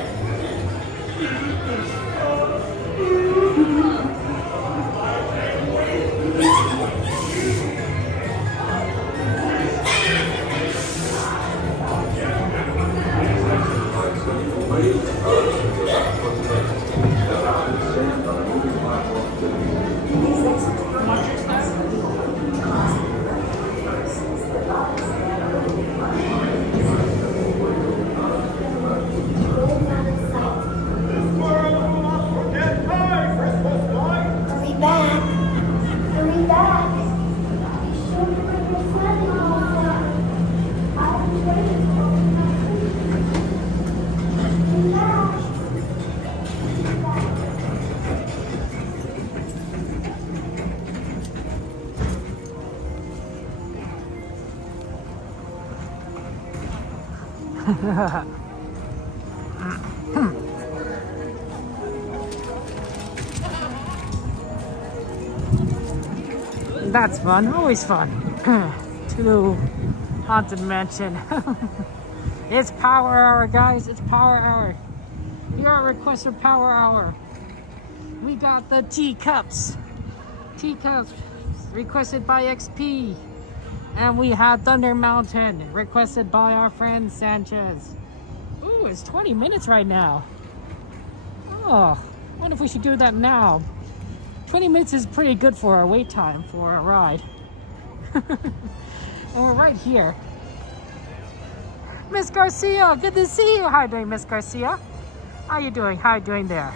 That's fun, always fun. To Haunted Mansion. It's power hour, guys, it's power hour. Your request for power hour. We got the teacups. Teacups requested by XP. And we had Thunder Mountain requested by our friend Sanchez. Ooh, it's 20 minutes right now. Oh, I wonder if we should do that now. 20 minutes is pretty good for our wait time for a ride. And we're right here. Miss Garcia, good to see you. How are you doing, Miss Garcia? How you doing? How you doing there?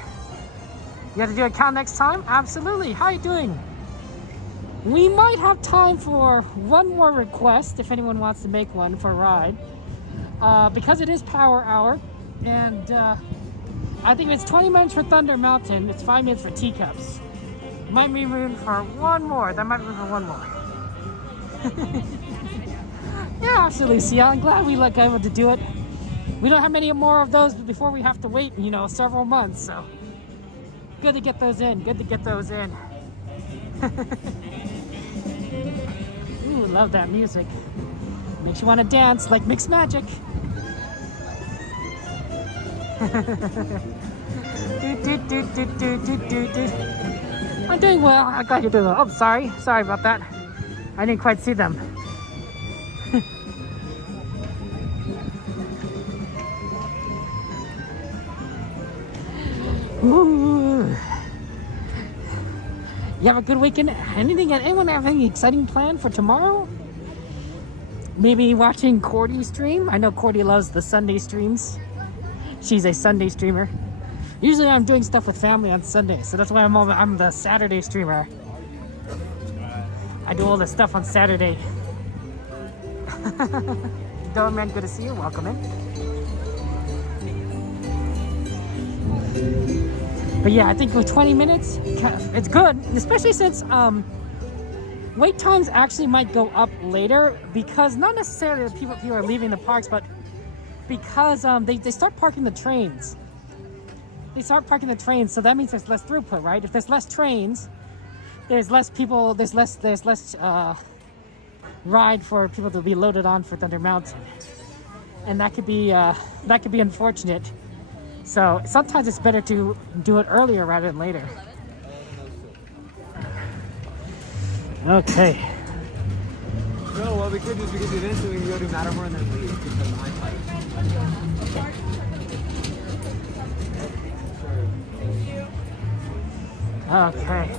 You have to do a count next time? Absolutely. How you doing? We might have time for one more request if anyone wants to make one for a ride. Because it is Power Hour, and I think it's 20 minutes for Thunder Mountain, it's 5 minutes for Teacups. Might be room for one more. That might be room for one more. Yeah, absolutely. See, I'm glad we were able to do it. We don't have many more of those before we have to wait, you know, several months, so. Good to get those in. Good to get those in. Ooh, love that music. Makes you want to dance like Mixed Magic. I'm doing well. I'm glad you're doing well. Oh, sorry. Sorry about that. I didn't quite see them. Ooh. You have a good weekend? Anyone have anything exciting planned for tomorrow? Maybe watching Cordy stream? I know Cordy loves the Sunday streams. She's a Sunday streamer. Usually I'm doing stuff with family on Sunday, so that's why I'm the Saturday streamer. I do all this stuff on Saturday. Doorman, good to see you. Welcome in. But yeah, I think for 20 minutes, it's good, especially since wait times actually might go up later because not necessarily that people are leaving the parks, but because they start parking the trains. They start parking the trains, so that means there's less throughput, right? If there's less trains, there's less people, there's less ride for people to be loaded on for Thunder Mountain, and that could be unfortunate. So sometimes it's better to do it earlier rather than later. Okay. No, well, we could do this so we can go to Matterhorn and then leave because I'm tired. Okay.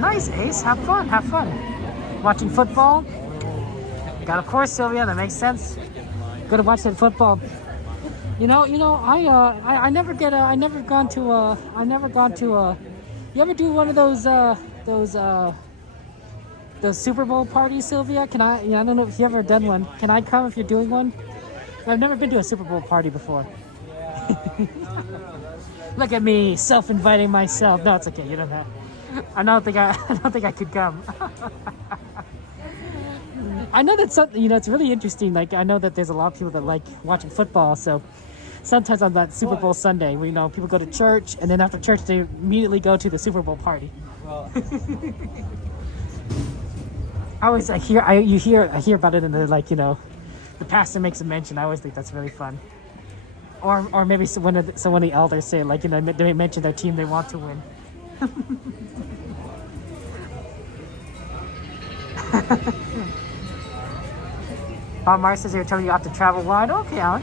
Nice, Ace. Have fun. Have fun. Watching football. Got, of course, Sylvia. That makes sense. Good to watch that football. You know. I never gone to. You ever do one of those Super Bowl parties, Sylvia? Can I? I don't know if you ever done one. Can I come if you're doing one? I've never been to a Super Bowl party before. Look at me, self-inviting myself. No, it's okay. You don't have. I don't think I could come. I know that something, it's really interesting. Like, I know that there's a lot of people that like watching football. So sometimes on that Super Bowl Sunday, where, people go to church, and then after church, they immediately go to the Super Bowl party. Well. I hear about it, and they're like, the pastor makes a mention. I always think that's really fun. Or maybe one of the elders say, like, they mention their team they want to win. Bob Mars says you're telling you have to travel wide. Okay, Alan.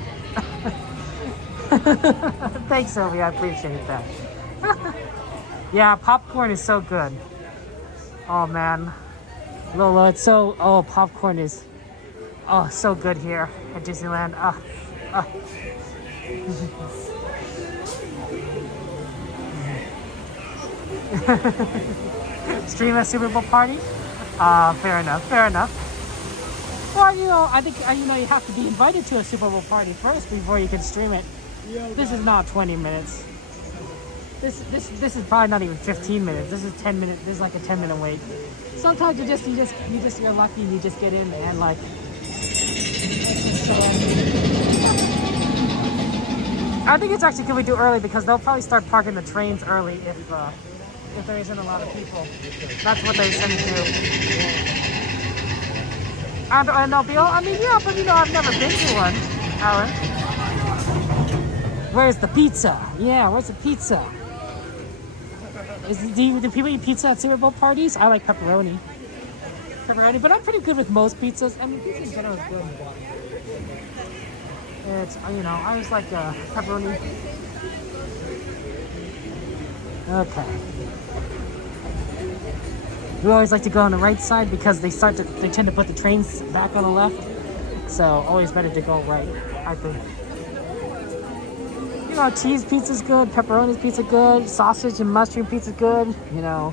Thanks, Sylvia. I appreciate that. Yeah, popcorn is so good. Oh man, Lola, it's so. Oh, popcorn is. Oh, so good here at Disneyland. Stream a Super Bowl party? Fair enough. Well, I think you have to be invited to a Super Bowl party first before you can stream it. This is not 20 minutes. This is probably not even 15 minutes. This is 10 minutes. This is like a 10-minute wait. Sometimes you're lucky and you just get in and like. I think it's actually good we do early because they'll probably start parking the trains early if there isn't a lot of people. That's what they tend to do. And no, Bill, I mean, yeah, but I've never been to one, Alan. Where's the pizza? Yeah, where's the pizza? Do people eat pizza at Super Bowl parties? I like pepperoni, but I'm pretty good with most pizzas. I mean, pizza in general is good. It's, I always like pepperoni. Okay. We always like to go on the right side because they tend to put the trains back on the left. So always better to go right, I think. You know, cheese pizza's good, pepperoni pizza good, sausage and mushroom pizza good. You know,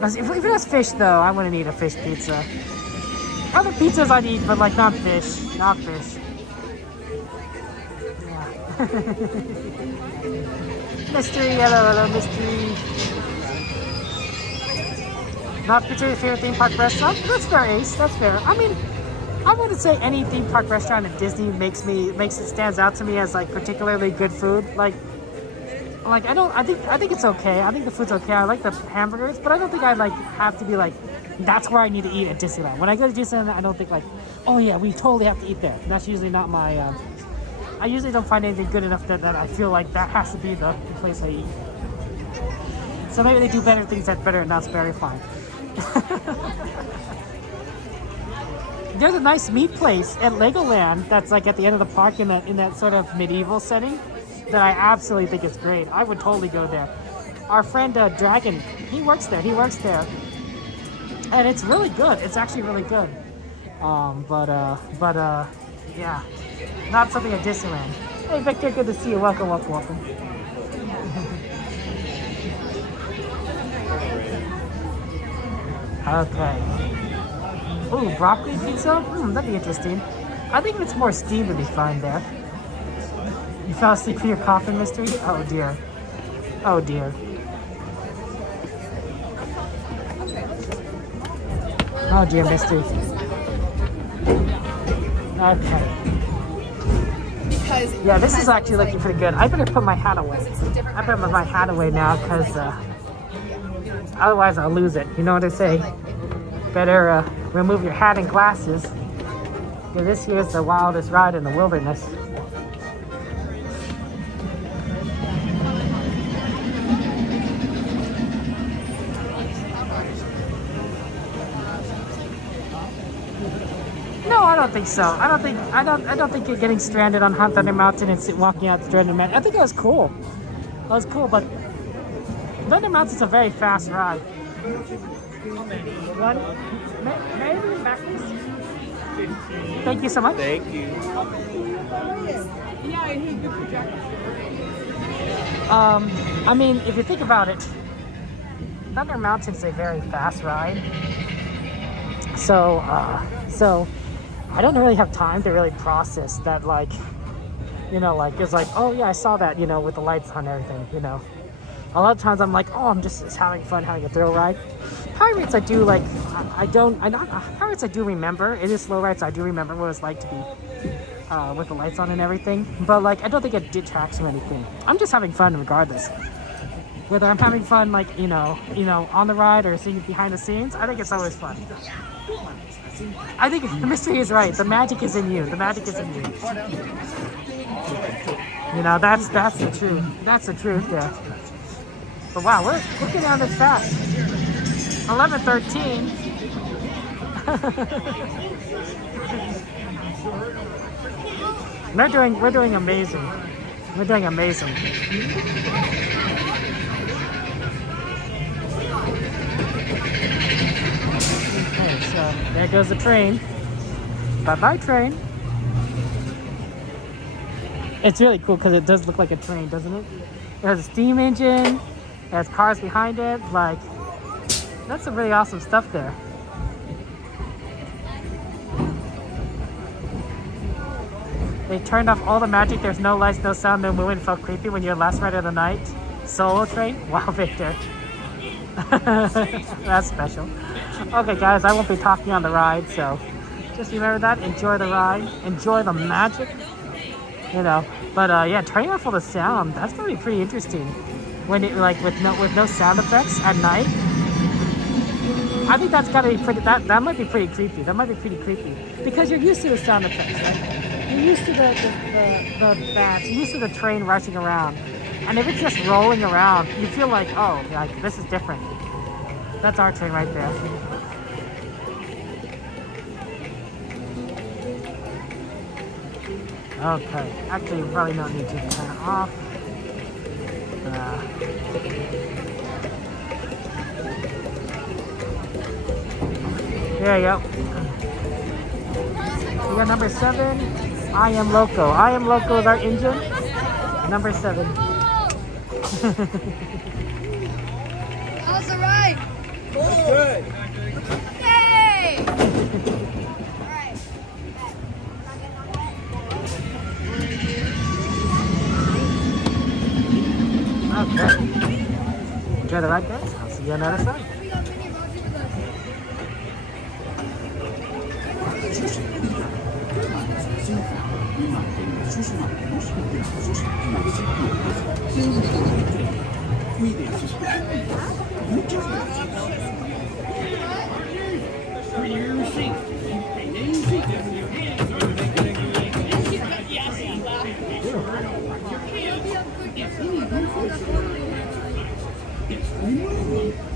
if it was fish though, I wouldn't eat a fish pizza. Other pizzas I'd eat, but like not fish, not fish. Yeah. Mystery, hello, mystery. Not particularly favorite theme park restaurant. That's fair, Ace. That's fair. I mean, I wouldn't say any theme park restaurant at Disney makes it stands out to me as like particularly good food. Like I think it's okay. I think the food's okay. I like the hamburgers, but I don't think I like have to be like that's where I need to eat at Disneyland. When I go to Disneyland, I don't think like, oh yeah, we totally have to eat there. That's usually not my. I usually don't find anything good enough that I feel like that has to be the place I eat. So maybe they do better things that's better, and that's very fine. There's a nice meat place at Legoland that's like at the end of the park in that sort of medieval setting that I absolutely think is great. I would totally go there. Our friend Dragon, he works there, and it's really good. It's actually really good. Yeah, not something at Disneyland. Hey Victor, good to see you. Welcome. Okay. Ooh, broccoli pizza? That'd be interesting. I think if it's more steamed, it'd be fine there. You fell asleep for your coffin, mystery? Oh dear. Oh dear. Oh dear, mystery. Okay. Yeah, this is actually looking pretty good. I better put my hat away. I better put my hat away now, because otherwise I'll lose it. You know what I say? Better remove your hat and glasses. Yeah, this here is the wildest ride in the wilderness. No, I don't think so. I don't think you're getting stranded on Thunder Mountain and walking out the Thunder Mountain. I think it was cool. It was cool, but Thunder Mountain's a very fast ride. Maybe back this. Thank you so much. Thank you. I mean, if you think about it, Thunder Mountain's a very fast ride. So I don't really have time to really process that, like, you know, like, it's like, oh yeah, I saw that, you know, with the lights on and everything, you know. A lot of times I'm like, oh, I'm just having fun having a thrill ride. Pirates I do like, Pirates I do remember. It is slow rides, so I do remember what it's like to be with the lights on and everything. But like, I don't think it detracts from anything. I'm just having fun regardless. Whether I'm having fun, like, you know, on the ride or seeing behind the scenes, I think it's always fun. I think the mystery is right. The magic is in you. The magic is in you. You know, that's the truth. That's the truth there. But wow, we're getting on this fast. 11:13. We're doing amazing. We're doing amazing. Okay, so there goes the train. Bye-bye, train. It's really cool because it does look like a train, doesn't it? It has a steam engine. It has cars behind it. Like, that's some really awesome stuff there. They turned off all the magic. There's no lights, no sound, no movement. It felt creepy when you're last ride of the night. Solo train? Wow, Victor. That's special. Okay, guys, I won't be talking on the ride, so just remember that. Enjoy the ride. Enjoy the magic. You know, but yeah, turning off all the sound, that's gonna be pretty interesting. When it, like, with no sound effects at night, I think that's gotta be pretty. That might be pretty creepy. That might be pretty creepy because you're used to the sound effects, right? You're used to the bats. You're used to the train rushing around, and if it's just rolling around, you feel like, oh, like this is different. That's our train right there. Okay, actually, you probably don't need to turn it off. There you go. We got number 7. I Am Loco. I Am Loco is our engine. Number 7. How's the ride? That's good. Yay! Okay. Enjoy the ride, guys. I'll see you on the other side.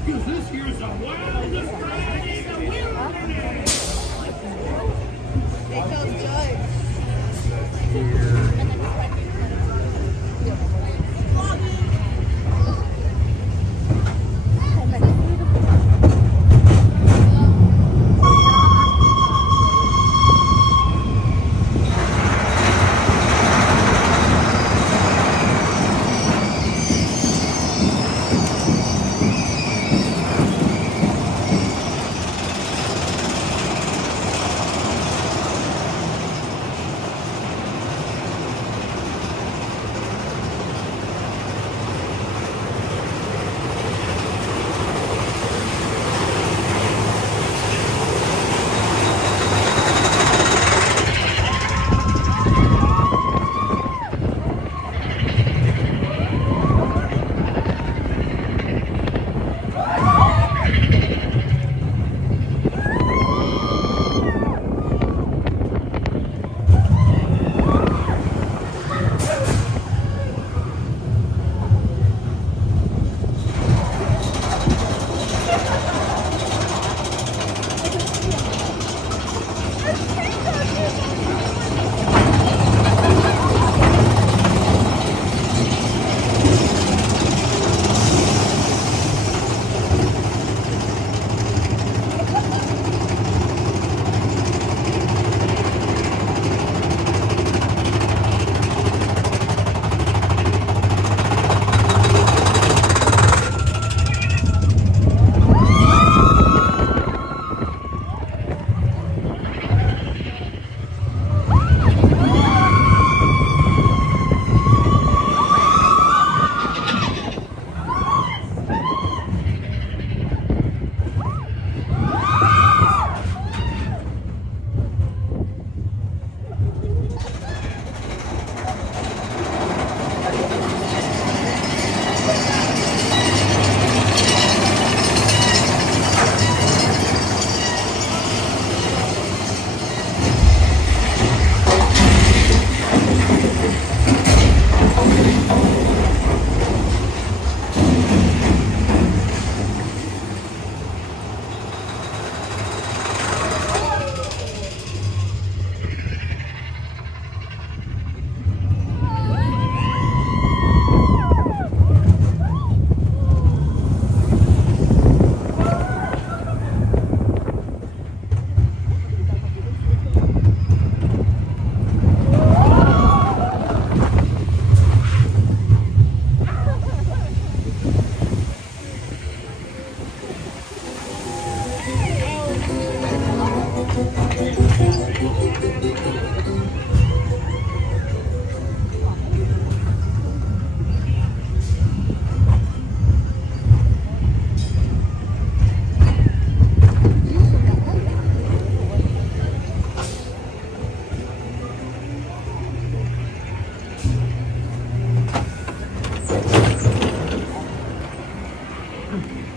This here's the wildest ride in the wilderness. Take those jugs.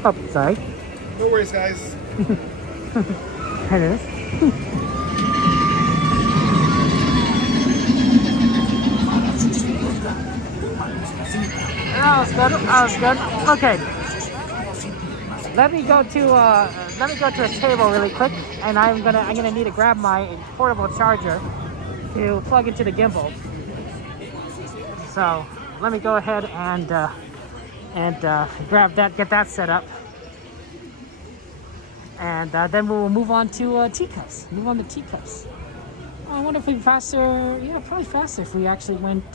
Oh, sorry. No worries, guys. There it is. That was good. That was good. Okay. Let me go to a table really quick, and I'm gonna need to grab my portable charger to plug into the gimbal. So let me go ahead and grab that, get that set up, and then we'll move on to teacups. Move on to teacups. I wonder if we'd be faster. Yeah, probably faster if we actually went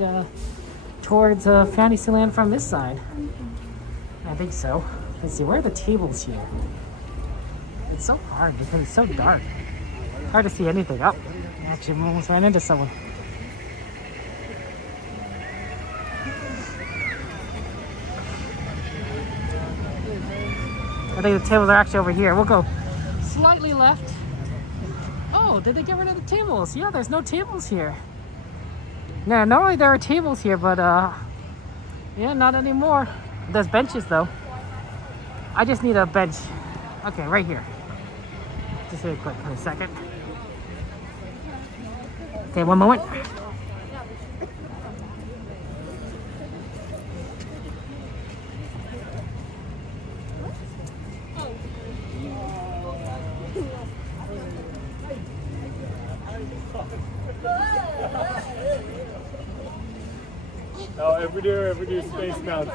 towards Fantasyland from this side. I think so. Let's see, where are the tables here? It's so hard because it's so dark. Hard to see anything. Oh, actually, I almost ran into someone. I think the tables are actually over here. We'll go slightly left. Oh, did they get rid of the tables? Yeah, there's no tables here. Yeah, normally there are tables here, but yeah, not anymore. There's benches though. I just need a bench. Okay, right here. Just really quick for a second. Okay, one moment. Oh, every day Space Mountain.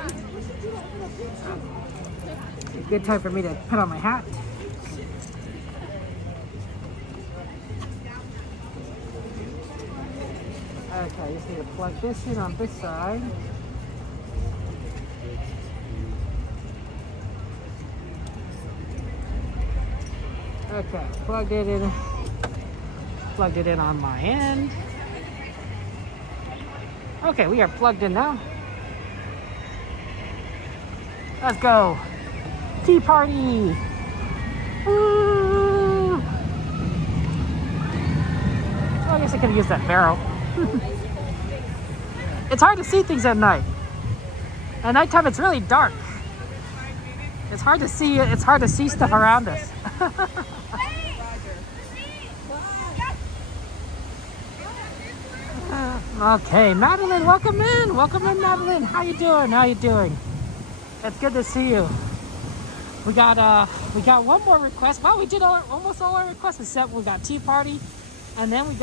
Good time for me to put on my hat. Okay, I just need to plug this in on this side. Okay, plugged it in. Plugged it in on my end. Okay, we are plugged in now. Let's go. Tea party. Woo! Oh, I guess I could use that barrel. It's hard to see things at night. At nighttime, it's really dark. It's hard to see. It's hard to see stuff around us. Okay, Madeline, welcome in. Welcome in, Madeline. How you doing? How you doing? It's good to see you. We got one more request. Well, we did almost all our requests except we got tea party, and then we're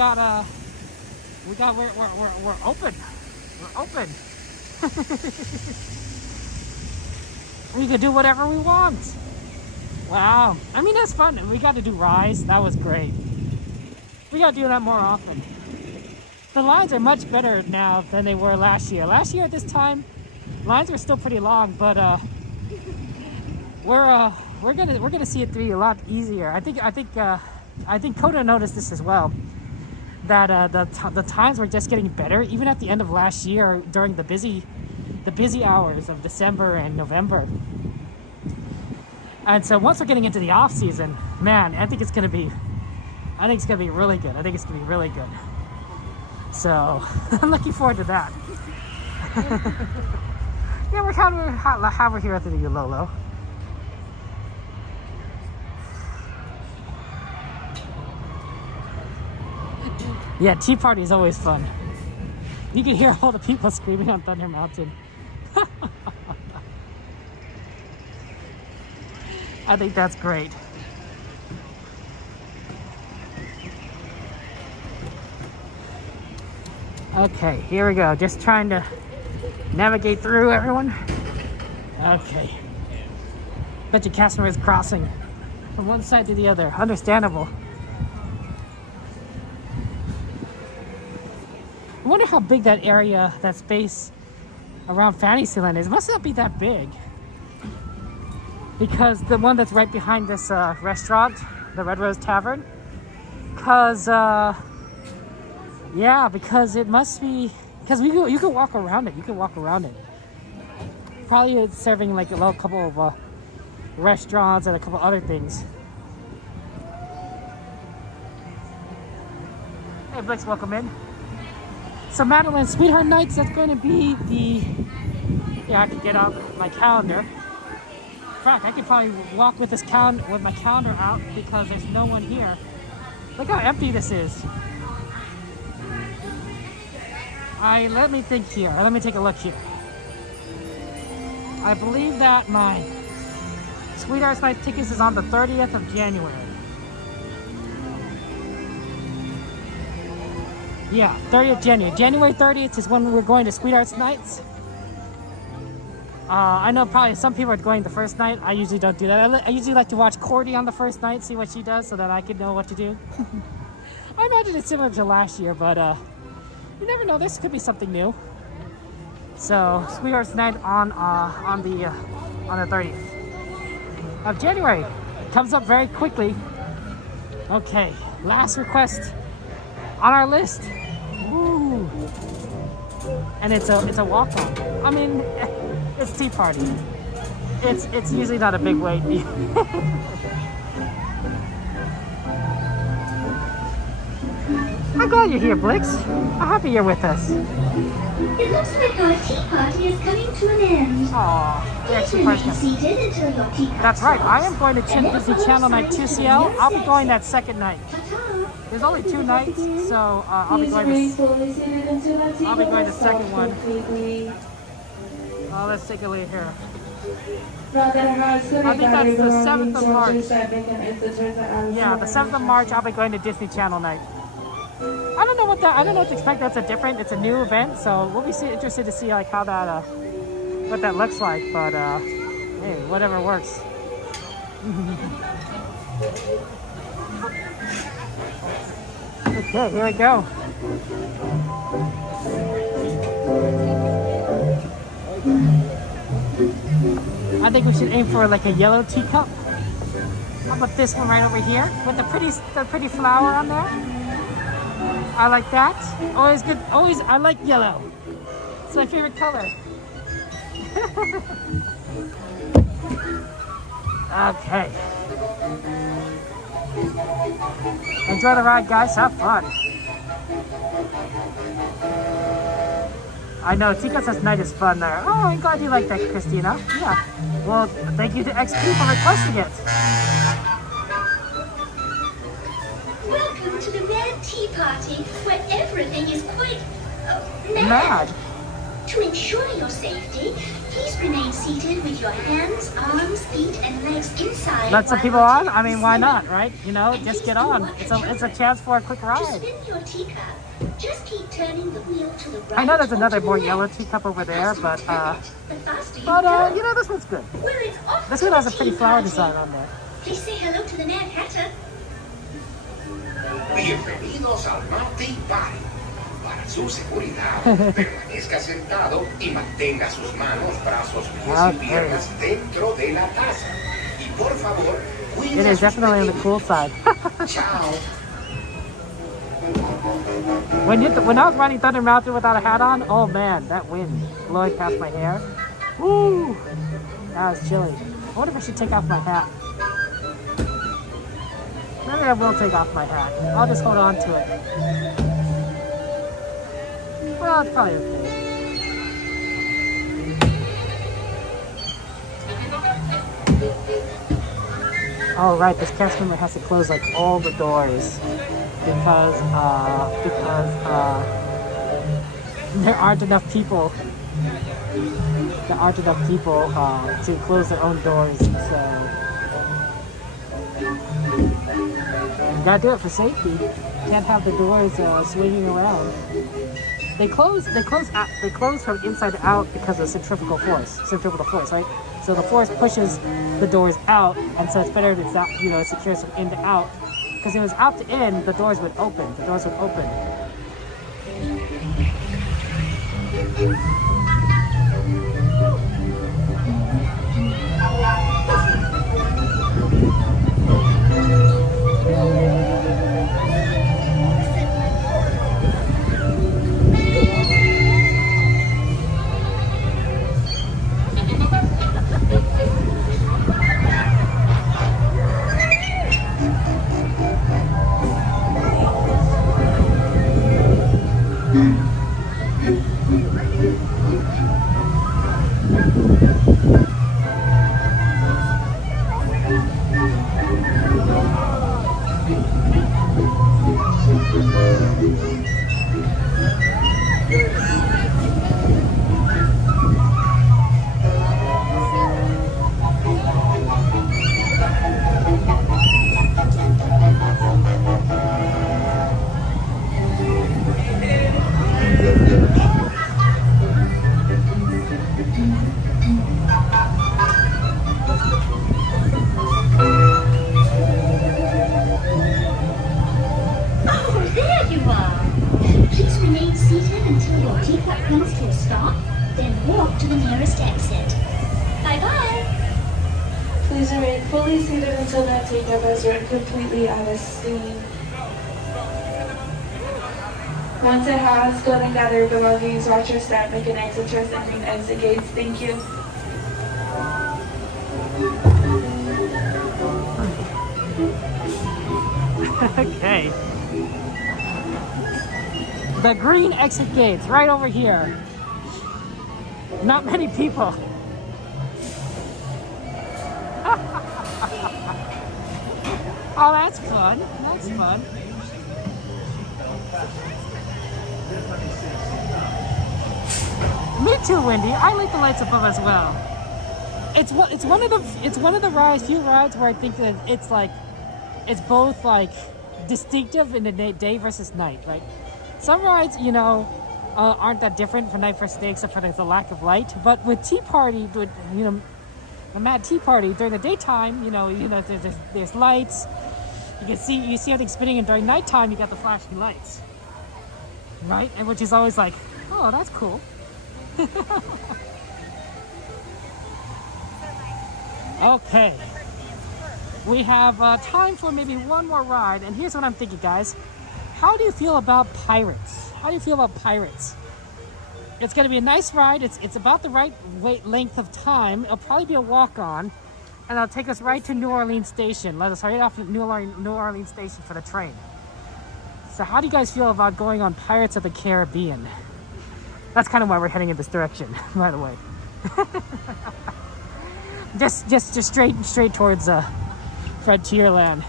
open. We're open. We could do whatever we want. Wow. I mean, that's fun. We got to do Rise. That was great. We got to do that more often. The lines are much better now than they were last year. Last year at this time, lines were still pretty long, but we're gonna see it through a lot easier. I think Coda noticed this as well. That the times were just getting better, even at the end of last year during the busy hours of December and November. And so once we're getting into the off season, man, I think it's gonna be really good. I think it's gonna be really good. So I'm looking forward to that. Yeah, we're kind of how we're here at the Lolo. Yeah, tea party is always fun. You can hear all the people screaming on Thunder Mountain. I think that's great. Okay, here we go. Just trying to navigate through, everyone. Okay. Bunch of customers crossing from one side to the other. Understandable. I wonder how big that area, that space around Fantasyland is. It must not be that big. Because the one that's right behind this restaurant, the Red Rose Tavern, because yeah, because it must be, because you can walk around it. You can walk around it. Probably it's serving like a little couple of restaurants and a couple other things. Hey, Blix, welcome in. So Madeline, Sweetheart Nights, that's going to be the, yeah, I can get out my calendar. In fact, I could probably walk with my calendar out because there's no one here. Look how empty this is. Let me think here. Let me take a look here. I believe that my Sweetheart's Night tickets is on the 30th of January. Yeah, 30th January. January 30th is when we're going to Sweetheart's Nights. I know probably some people are going the first night. I usually don't do that. I usually like to watch Cordy on the first night, see what she does, so that I can know what to do. I imagine it's similar to last year, but you never know. This could be something new. So Swingers night on the 30th of January. Comes up very quickly. Okay, last request on our list. Woo. And it's a walk-on. I mean, it's Tea Party. It's usually not a big wait. I'm glad you're here, Blix. I'm happy you're with us. It looks like our tea party is coming to an end. Aww, Please remain seated until your tea cups that's right. are I am going to Disney Channel Night 2CL. I'll be going that second night. There's only 2 nights, so I'll be going the second one. Oh, let's take a look here. I think that's the 7th of March. Yeah, the 7th of March, I'll be going to Disney Channel Night. I don't know what to expect. It's a new event, so we'll be interested to see like how that what that looks like. But hey, whatever works. Okay, here we go. I think we should aim for like a yellow teacup. How about this one right over here with the pretty flower on there? I like that. Always good. Always, I like yellow. It's my favorite color. Okay. Enjoy the ride, guys. Have fun. I know, Tica's night is fun there. Oh, I'm glad you like that, Christina. Yeah. Well, thank you to XP for requesting it. Welcome to the Mad Tea Party, where everything is quite Mad. To ensure your safety, please remain seated with your hands, arms, feet, and legs inside. Let some people on? I mean, why not, right? You know, just get on. It's a chance for a quick To ride. spin your teacup, just keep turning the wheel to the right. I know there's another or to the more left. yellow teacup over there, but The faster you you go. know, this one's good. Well, it's off This to one has a the pretty tea flower party. design on there. Please say hello to the Mad Hatter. Bienvenidos al Tea Party. Para su seguridad, permanezca sentado y mantenga sus manos, brazos, pies y piernas dentro de la taza. Y por favor, cuide It is a sus definitely on the cool side. Ciao. When I was riding Thunder Mountain without a hat on, oh man, that wind blowing past my hair. Woo! That was chilly. I wonder if I should take off my hat. Maybe I will take off my hat. I'll just hold on to it. Well, it's probably okay. Oh right, this cast member has to close like all the doors because there aren't enough people. There aren't enough people to close their own doors, so you gotta do it for safety. Can't have the doors swinging around. They close from inside out because of centrifugal force, right? So the force pushes the doors out, and so it's better if it's out, you know, it secures from in to out. Because if it was out to in, the doors would open. remain fully seated until that takeoff as we're completely out of steam. Once it has, go and gather your belongings, watch your step, make an exit trust, and ring exit gates. Thank you. Okay. The green exit gates right over here. Not many people. Oh, that's fun. That's fun. Me too, Wendy. I like the lights above as well. It's one of the few rides where I think that it's both like distinctive in the day versus night. Like some rides, you know, aren't that different from night versus day except for the lack of light. But with Tea Party, with the Mad Tea Party during the daytime, you know, there's lights. You see everything spinning, and during nighttime you got the flashing lights, right? And which is always like, oh, that's cool. Okay, we have time for maybe one more ride, and here's what I'm thinking, guys. How do you feel about Pirates? How do you feel about Pirates? It's going to be a nice ride. It's about the right length of time. It'll probably be a walk-on, and it'll take us right to New Orleans Station. Let us right off at New Orleans Station for the train. So how do you guys feel about going on Pirates of the Caribbean? That's kind of why we're heading in this direction, by the way. just straight towards Frontierland.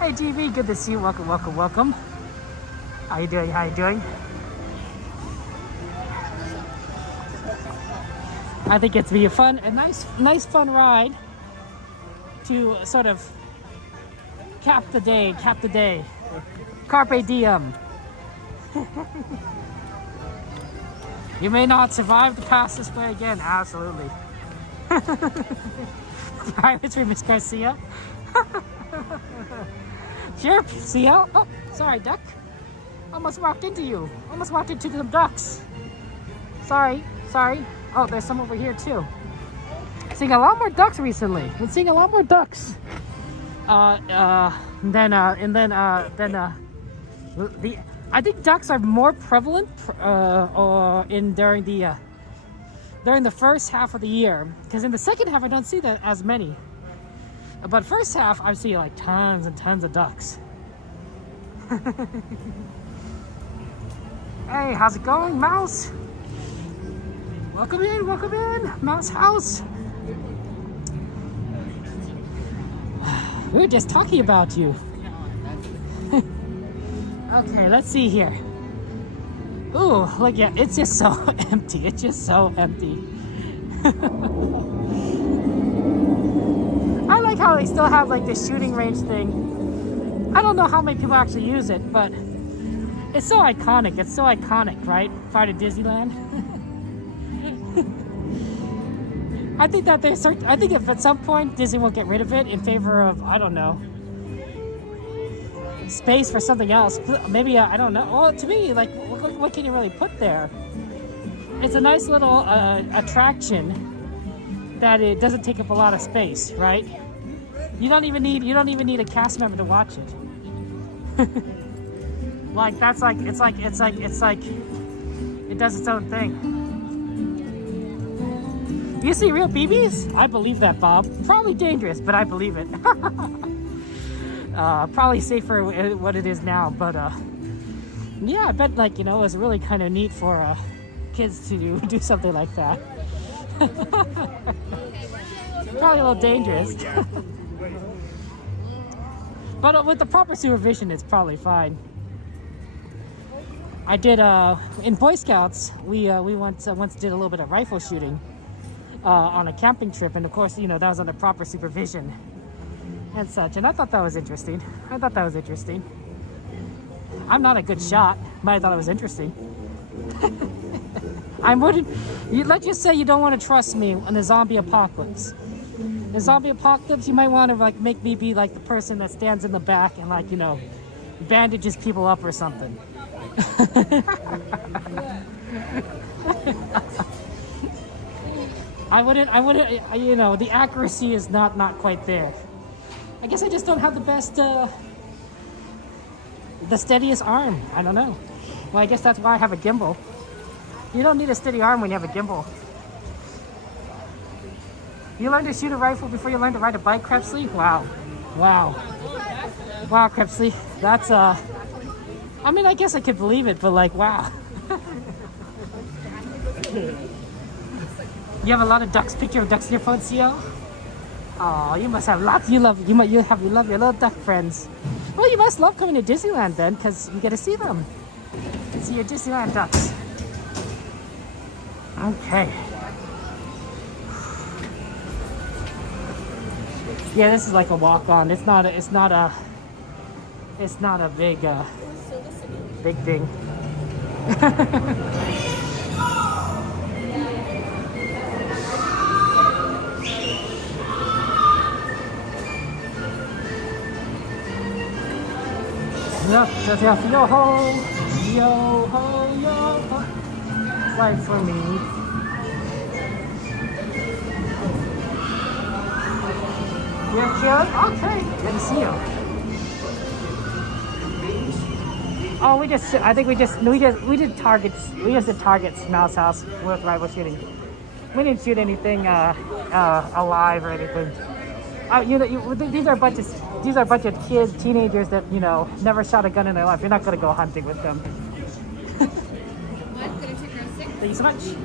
Hey TV, good to see you. Welcome. How you doing? I think it's be a nice fun ride to sort of cap the day. Carpe diem. You may not survive to pass this way again. Absolutely. Pirates for Miss Garcia. Sure, see how? Oh, sorry, duck. Almost walked into you. Almost walked into some ducks. Sorry. Oh, there's some over here too. Seeing a lot more ducks recently. Been seeing a lot more ducks. I think ducks are more prevalent during the first half of the year, because in the second half I don't see that as many. But first half I see like tons and tons of ducks. Hey, how's it going, Mouse? Welcome in, Mouse House. We were just talking about you. Okay, let's see here. Ooh, look, yeah, it's just so empty. It's just so empty. I like how they still have like this shooting range thing. I don't know how many people actually use it, but it's so iconic. It's so iconic, right? Fire to Disneyland. I think that I think if at some point Disney will get rid of it in favor of, I don't know, space for something else. Maybe, I don't know. Well, to me, like, what can you really put there? It's a nice little attraction that it doesn't take up a lot of space, right? You don't even need a cast member to watch it. Like, that's like, it's like it does its own thing. You see real BBs? I believe that, Bob. Probably dangerous, but I believe it. Probably safer what it is now, but yeah, I bet, like, you know, it was really kind of neat for kids to do something like that. Probably a little dangerous. But with the proper supervision, it's probably fine. I did in Boy Scouts. We once did a little bit of rifle shooting on a camping trip, and of course, you know, that was under proper supervision and such. And I thought that was interesting. I'm not a good shot, but I thought it was interesting. I wouldn't. Let's just say you don't want to trust me in the zombie apocalypse. In the zombie apocalypse, you might want to like make me be like the person that stands in the back and, like, you know, bandages people up or something. I wouldn't, you know, the accuracy is not quite there. I guess I just don't have the best, the steadiest arm. I don't know. Well, I guess that's why I have a gimbal. You don't need a steady arm when you have a gimbal. You learned to shoot a rifle before you learned to ride a bike, Krebsley? Wow. Wow. Wow, Krebsley. That's, I mean, I guess I could believe it, but like, wow. You have a lot of ducks, picture of ducks in your phone, CO? Oh, you must have lots. You love your little duck friends. Well, you must love coming to Disneyland then, because you get to see them. See your Disneyland ducks. Okay. Yeah, this is like a walk-on. It's not a big big thing. Yep, just have to yo ho, yo ho, yo ho. Slide for me. You're cute? Okay, good to see you. Oh, we did Target's. We just did Target's Mouse House with rival shooting. We didn't shoot anything alive or anything. These are a bunch of kids, teenagers that, you know, never shot a gun in their life. You're not gonna go hunting with them. What? Gonna take around 6? Thank you so much.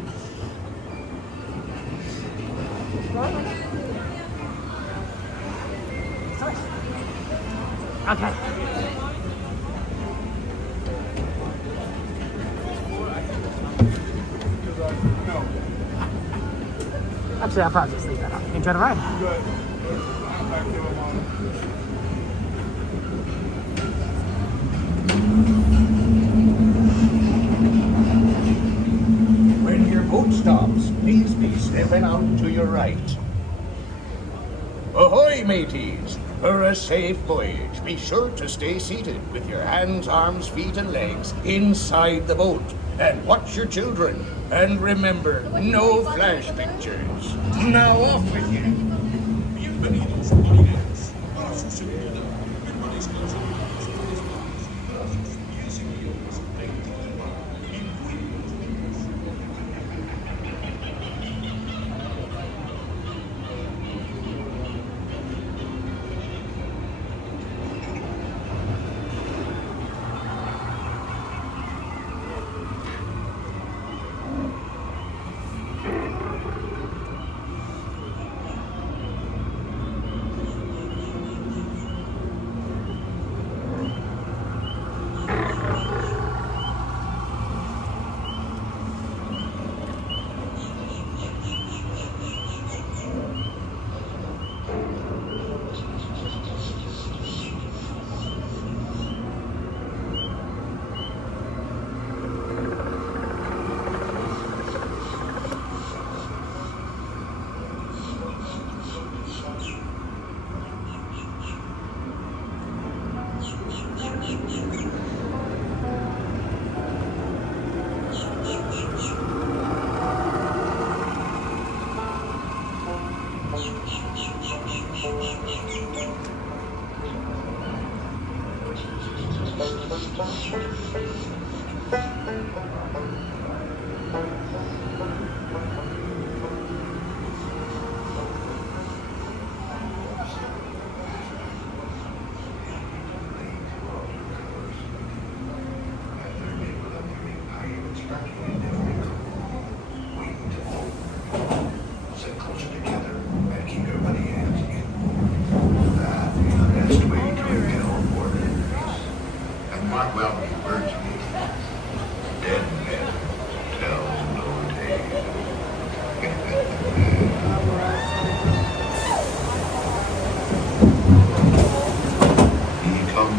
Okay. Actually, I'll probably just leave that up. Enjoy the ride. When your boat stops, please be stepping out to your right. Ahoy, mateys! For a safe voyage, be sure to stay seated with your hands, arms, feet, and legs inside the boat. And watch your children. And remember, no flash pictures. Now off with you. Bienvenidos, marineros. Para su seguridad, permanezcan sentados en los brazos, pies y guiones dentro del mar, incluidos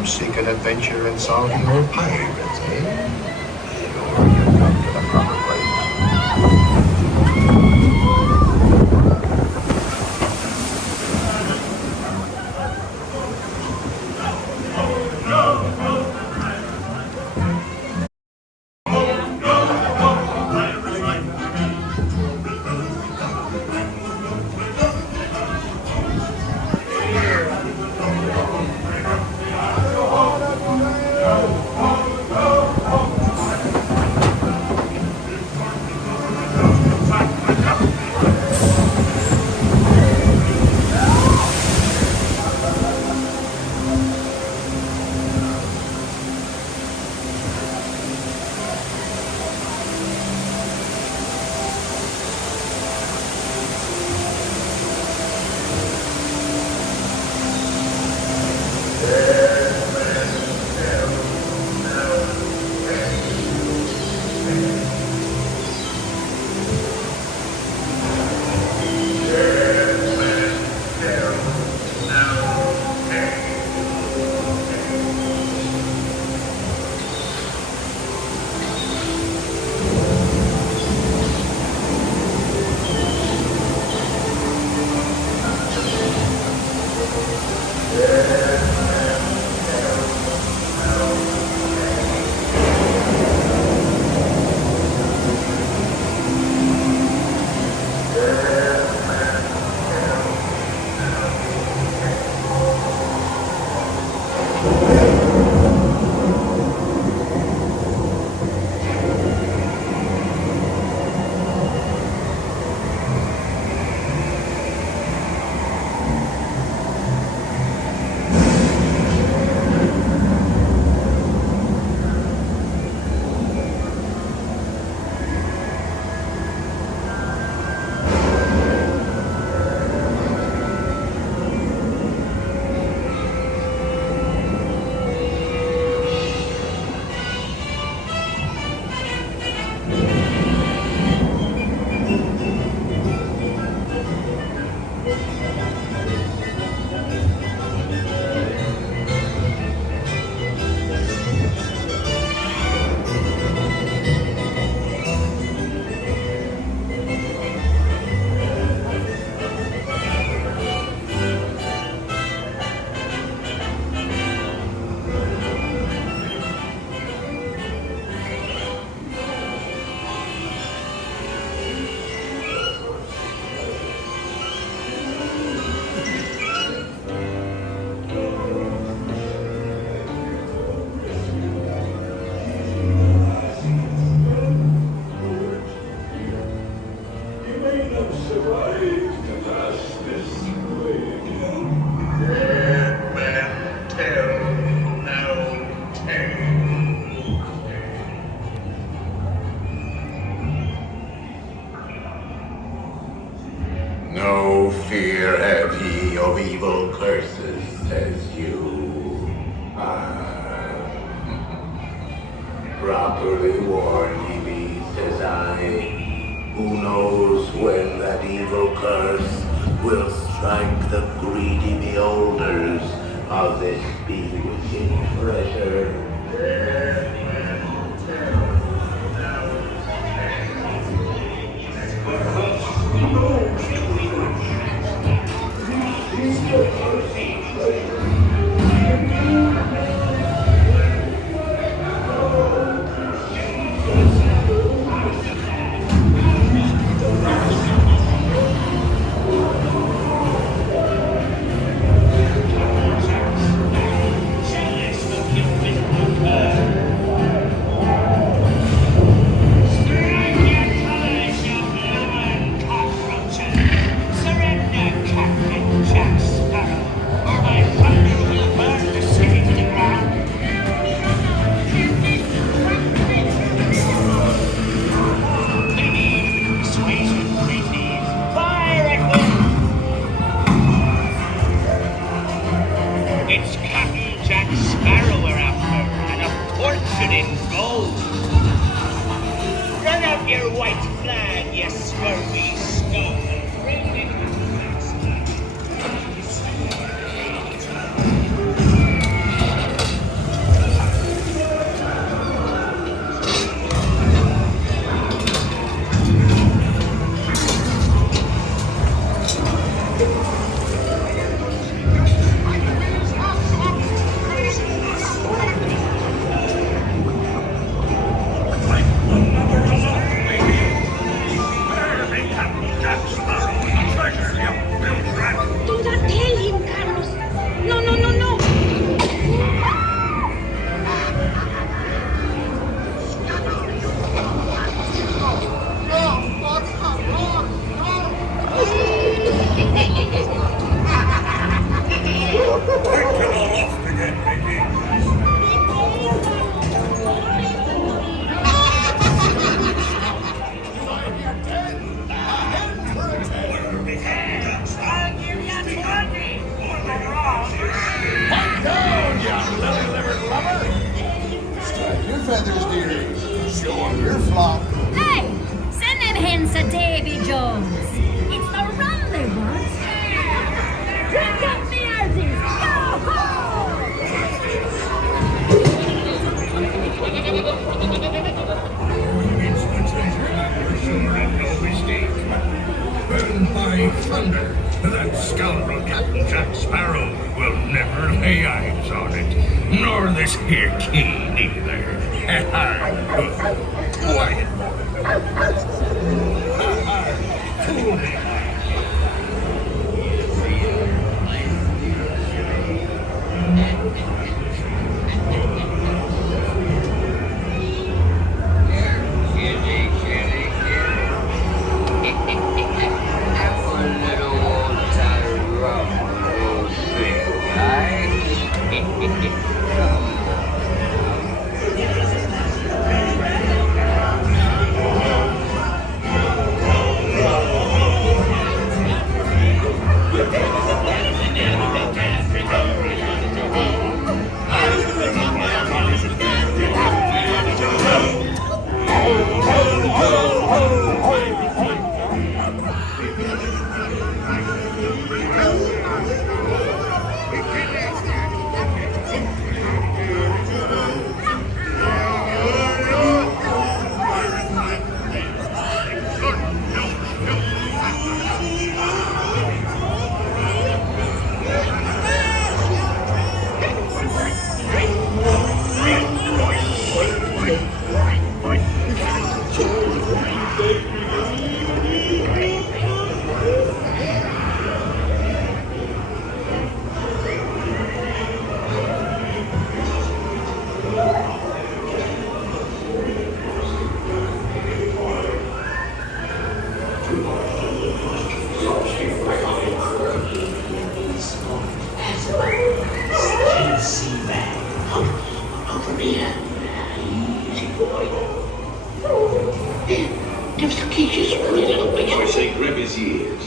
Seek an adventure and solve your pirates, eh? Sure, you've come to the proper place. may not survive to pass this way. Dead men tell no tale. No fear have ye of evil curses, says you. Properly warned ye be, says I. Who knows when that evil curse will strike the greedy beholders of this bewitching treasure. It's Captain Jack Sparrow we're after, and a fortune in gold. Run up your white flag, you scurvy scum. Feathers, dearie. Show 'em your flop. Hey! Send them hens to Davy Jones. It's the rum they want. Drink up the Aussies. Yo-ho! It's the treasure. You're sure of no mistake. But by thunder, that scoundrel Captain Jack Sparrow will never lay eyes on it. Nor this here king either. Quiet. Cool. Stacey bag. Over here. Easy boy. There's the key to the little picture. I say grab his ears.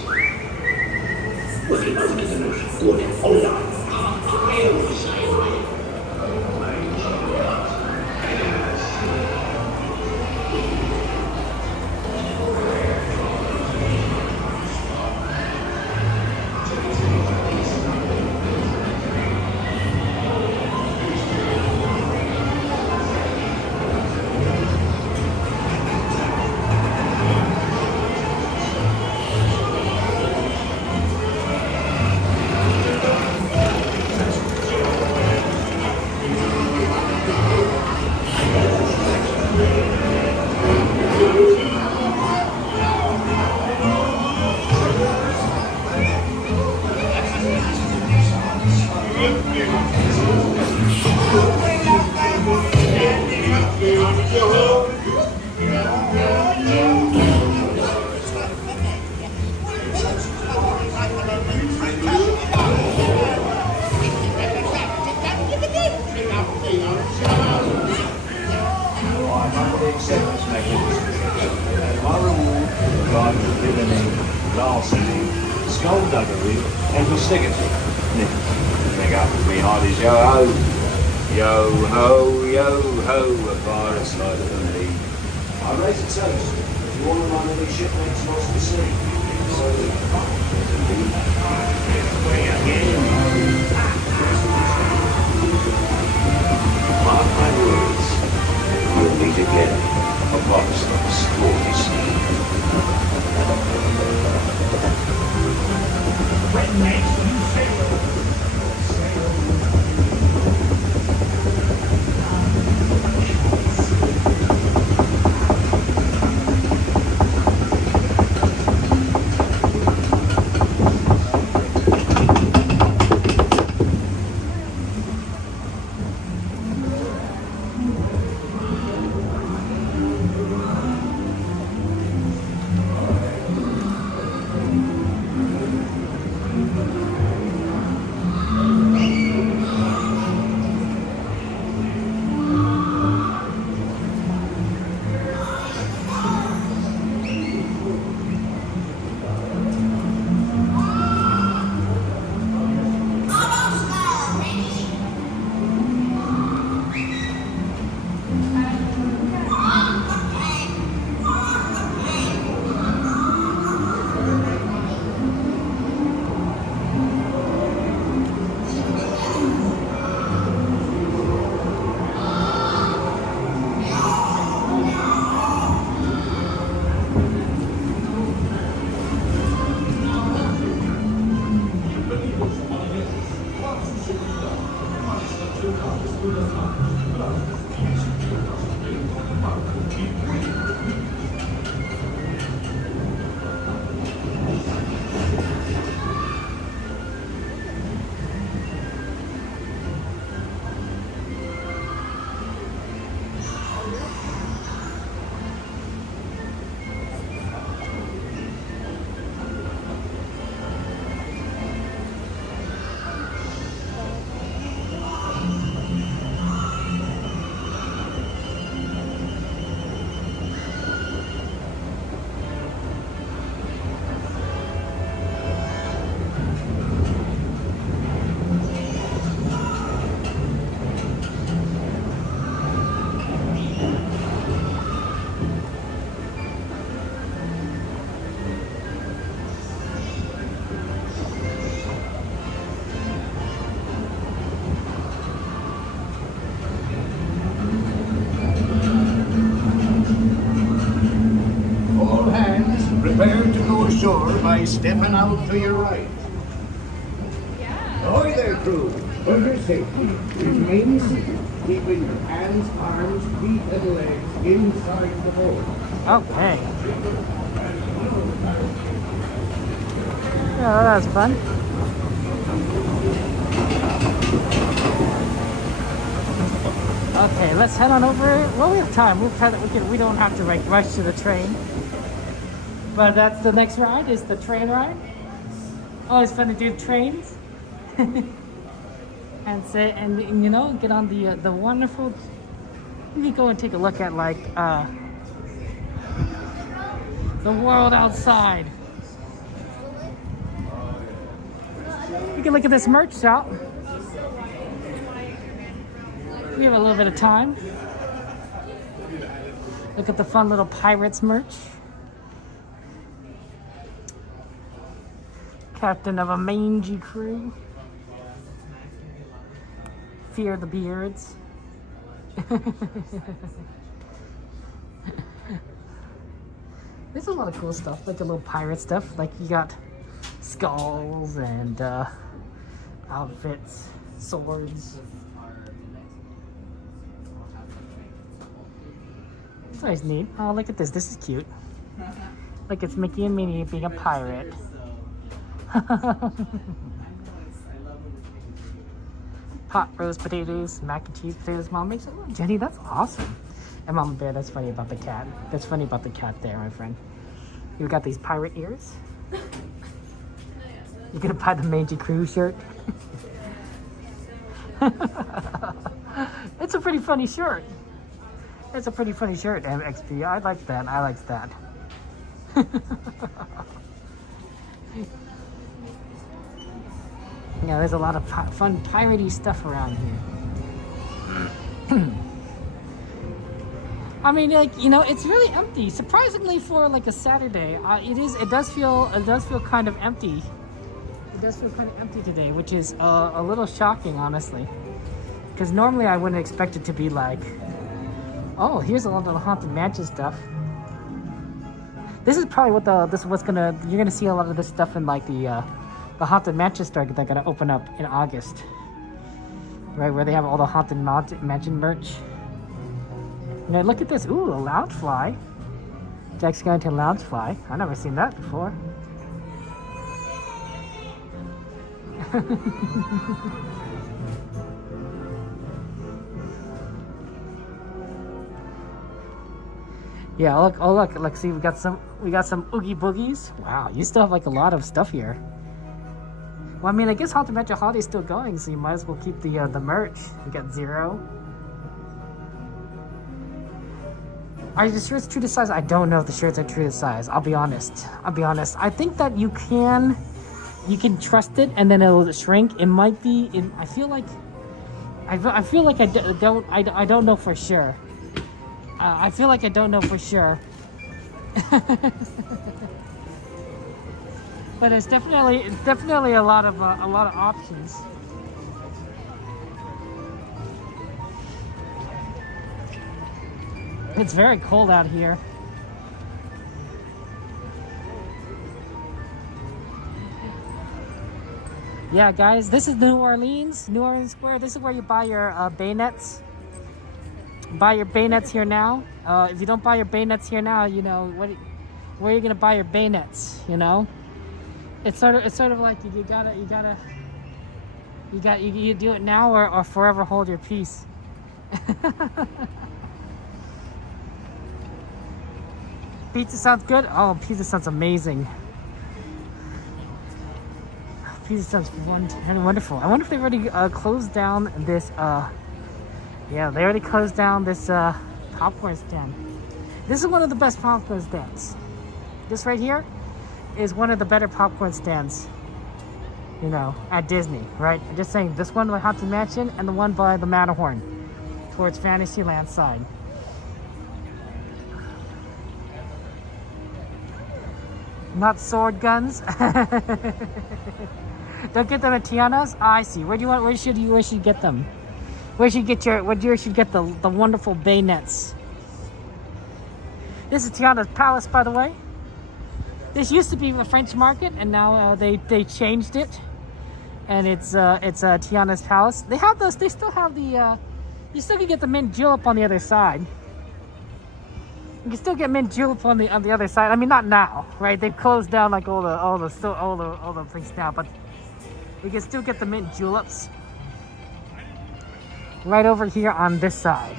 Looking over to the most good online. Skullduggery and festivity. Big up with me hearties, yo ho, yo ho, yo ho, a virus like the me. I raise a toast to all of my many shipmates lost to sea. So mark my words, we'll meet again amongst the stormy sea. When next you sail, Prepare to go ashore by stepping out to your right. Ahoy there, crew. For your safety, remain seated, keeping your hands, arms, feet, and legs inside the boat. Okay. Yeah, that was fun. Okay, let's head on over. Well, we have time. We don't have to like rush to the train. But that's the next ride, is the train ride. Always fun to do trains. and say, and you know, get on the wonderful. You can go and take a look at like the world outside. You can look at this merch shop. We have a little bit of time. Look at the fun little Pirates merch. Captain of a mangy crew. Fear the beards. There's a lot of cool stuff, like a little pirate stuff. Like you got skulls and outfits, swords. It's always neat. Oh, look at this. This is cute. Like it's Mickey and Minnie being a pirate. Pot roast potatoes, mac and cheese potatoes. Mom makes it. Oh, Jenny, that's awesome. And Mama Bear, that's funny about the cat. That's funny about the cat there, my friend. You got these pirate ears. You're gonna buy the Mangy Crew shirt. It's a pretty funny shirt. It's a pretty funny shirt, MXP. I like that. I like that. Yeah, there's a lot of fun piratey stuff around here. I mean, like, you know, it's really empty. Surprisingly, for like a Saturday, it does feel kind of empty. It does feel kind of empty today, which is a little shocking, honestly. Because normally I wouldn't expect it to be like, oh, here's a lot of the Haunted Mansion stuff. This is probably you're gonna see a lot of this stuff in like the Haunted Mansion store they're gonna open up in August, right, where they have all the Haunted Mansion merch. Now look at this. Ooh, a Loungefly. Jack's going to Loungefly. I've never seen that before. Yeah, look, oh look, see, we got some Oogie Boogies. Wow, you still have like a lot of stuff here. Well, I mean, I guess Haunted Mansion Holiday's still going, so you might as well keep the merch. You got Zero. Are the shirts true to size? I don't know if the shirts are true to size. I'll be honest. I think that you can trust it, and then it'll shrink. It might be. I feel like I don't know for sure. I feel like I don't know for sure. But it's definitely a lot of options. It's very cold out here. Yeah, guys, this is New Orleans Square. This is where you buy your bayonets. Buy your bayonets here now. If you don't buy your bayonets here now, you know where are you gonna buy your bayonets? You know, it's sort of like you do it now or forever hold your peace. Pizza sounds good. Oh, pizza sounds amazing. Pizza sounds wonderful. I wonder if they've already closed down this. Yeah, they already closed down this popcorn stand. This is one of the best popcorn stands. This right here is one of the better popcorn stands, you know, at Disney, right? I'm just saying, this one by Haunted Mansion and the one by the Matterhorn towards Fantasyland side. Not sword guns. Don't get them at Tiana's. Oh, I see. Where should you get them? Where should you get the wonderful bayonets? This is Tiana's Palace, by the way. This used to be the French Market, and now they changed it, and it's Tiana's Palace. They have those. They still have the. You still can get the mint julep on the other side. You can still get mint julep on the other side. I mean, not now, right? They've closed down like all the things now, but you can still get the mint juleps right over here on this side,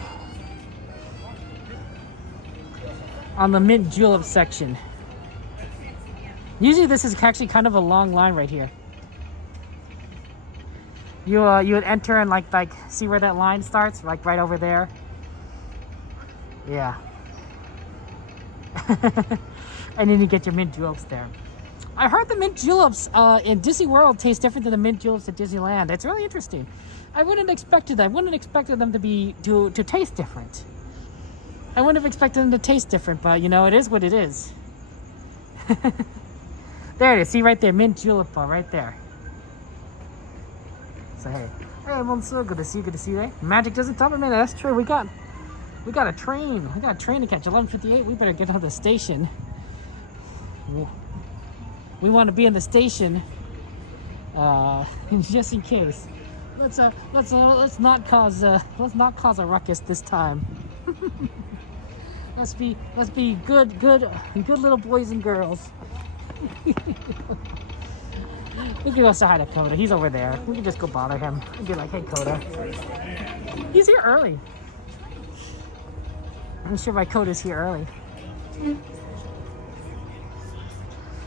on the mint julep section. Usually this is actually kind of a long line right here. You would enter and like see where that line starts, like right over there. Yeah. And then you get your mint juleps there. I heard the mint juleps in Disney World taste different than the mint juleps at Disneyland. It's really interesting. I wouldn't have expected that. I wouldn't have expected them to taste different. I wouldn't have expected them to taste different, but you know, it is what it is. There it is. See right there, mint julep right there. So hey, Monsieur, good to see you, right? Magic doesn't tell me, man. That's true. We got a train. We got a train to catch. 11:58. We better get out of the station. We want to be in the station, just in case. Let's not cause a ruckus this time. let's be good little boys and girls. We can go say hi to Coda. He's over there. We can just go bother him and be like, hey, Coda. He's here early. I'm sure my Coda's here early.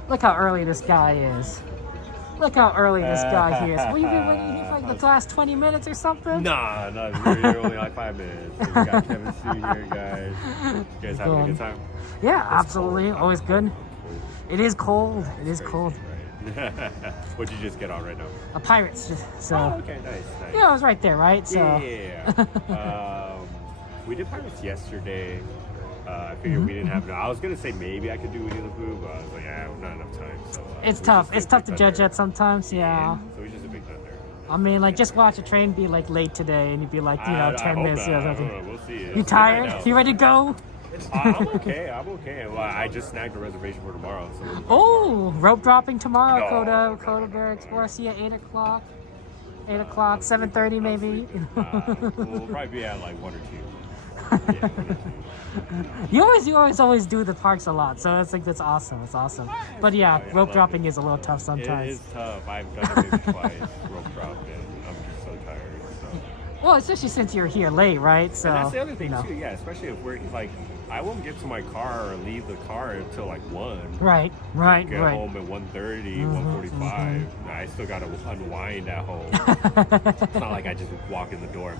Look how early this guy is. Look how early this guy is. What, you been waiting for like the last 20 minutes or something? Nah, we're only like 5 minutes. So we got Kevin Sue here, guys. You guys having a good time? Yeah, absolutely. Cold. Always good. It is cold. It is cold. What'd you just get on right now? A Pirates. So. Oh, okay, nice. Yeah, I was right there, right? So. Yeah. We did Pirates yesterday. I figured we didn't have enough. I was gonna say maybe I could do Winnie the Pooh, but I was like, yeah, not enough time. So it's tough. It's tough to judge that sometimes. Yeah. So we just a big thunder. I mean, like, just watch a train be like late today, and you'd be like, 10 minutes. I don't know. We'll see. You tired? You ready to go? I'm okay. I'm okay. Well, I just snagged a reservation for tomorrow. So oh, rope dropping tomorrow, Coda Bear Explorer. See you at 8 o'clock. 8 o'clock, 7:30 maybe. We'll probably be at like 1 or 2. You always do the parks a lot, so it's like that's awesome. It's awesome. But yeah, rope dropping is a little tough sometimes. It is tough. I've done it maybe twice, rope drop, and I'm just so tired. So. Well, especially since you're here late, right? So and that's the other thing too. Yeah, especially if we're like, I won't get to my car or leave the car until like 1. Right. Get home at 1:30, 1:45. I still gotta unwind at home. It's not like I just walk in the door.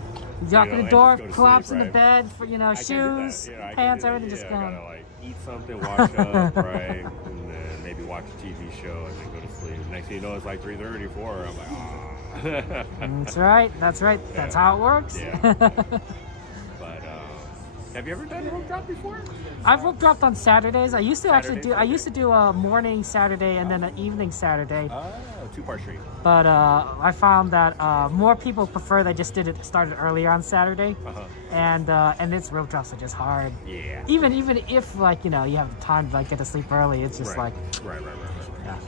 Walk in the door, collapse in the bed for shoes, pants, everything just gone. I gotta like eat something, wash up, right, and then maybe watch a TV show and then go to sleep. Next thing you know, it's like 3:30, 4. I'm like, ah. That's right. Yeah. That's how it works. Yeah. Have you ever done a rope drop before? I've rope dropped on Saturdays. I used to do a morning Saturday and then an evening Saturday. Oh, 2-part stream. But I found that more people prefer they just started earlier on Saturday. And its rope drops are just hard. Yeah. Even if like you have time to like get to sleep early, it's just right. like Right.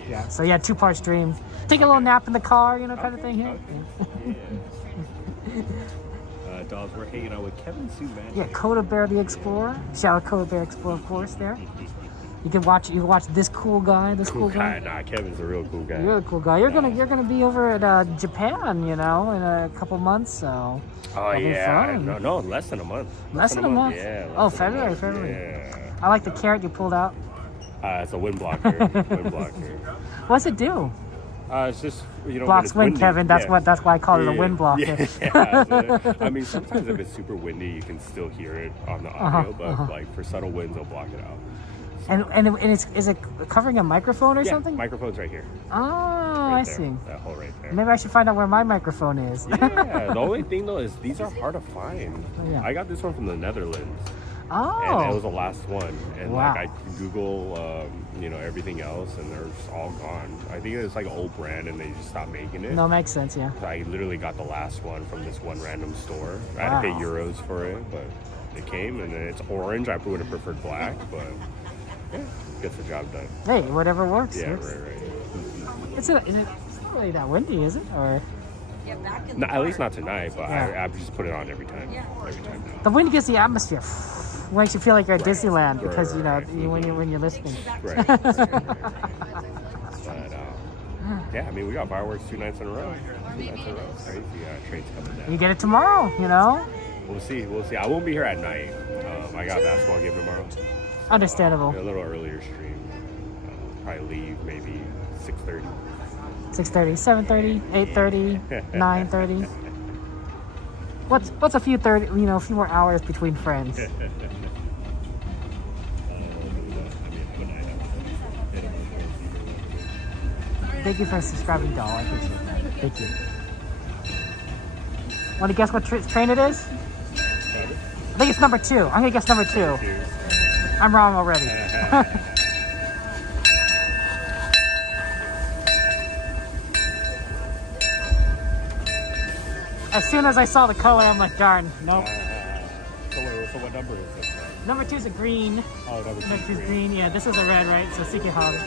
Yeah. So yeah, 2-part stream. Take a little nap in the car, kind of thing here. Okay. Yeah. Dolls, we're hanging out with Kevin Sue Magic. Yeah, Coda Bear the Explorer. Shout out Coda Bear Explorer, of course. There. You can watch this cool guy. Guy. Nah, Kevin's a real cool guy. You're a cool guy. You're gonna be over at Japan, in a couple months. So. Oh yeah. No, less than a month. Less than a month. Yeah. February. Yeah. I like the carrot you pulled out. It's a wind blocker. What's it do? It's just blocks wind, Kevin. That's why I call it a wind blocker. Yeah. I mean, sometimes if it's super windy, you can still hear it on the audio, but like for subtle winds, they'll block it out. So. And is it covering a microphone or something? Microphone's right here. Oh, right I there. see. That hole right there. Maybe I should find out where my microphone is. Yeah. The only thing though is these are hard to find. Yeah. I got this one from the Netherlands. Oh. And it was the last one. And wow. like I Google, everything else, and they're just all gone. I think it's like an old brand, and they just stopped making it. No, makes sense, yeah. So I literally got the last one from this one random store. I had to pay euros for it, but it came, and it's orange. I would have preferred black, but yeah, gets the job done. Hey, whatever works. Yeah, works. right. It's not really that windy, is it? Or no, at least not tonight, but I just put it on every time. Every time. The wind gets the atmosphere. Makes you feel like you're at Disneyland because when you're listening. Right. But yeah, I mean, we got fireworks 2 nights in a row. 2 nights in a row. It's crazy. Train's coming down. You get it tomorrow, We'll see. I won't be here at night. I got a basketball game tomorrow. So, understandable. A little earlier stream. Probably leave maybe 6:30. 6:30, 7:30, 8:30, 9:30. What's a few 30? You know, a few more hours between friends. Thank you for subscribing, doll. I appreciate that. Thank you. Want to guess what train it is? I think it's number 2. I'm gonna guess number 2. I'm wrong already. As soon as I saw the color, I'm like, darn, nope. So what number is this? Number 2 is a green. Oh, number 2 is green. Yeah, this is a red, right? So Secret Hub. I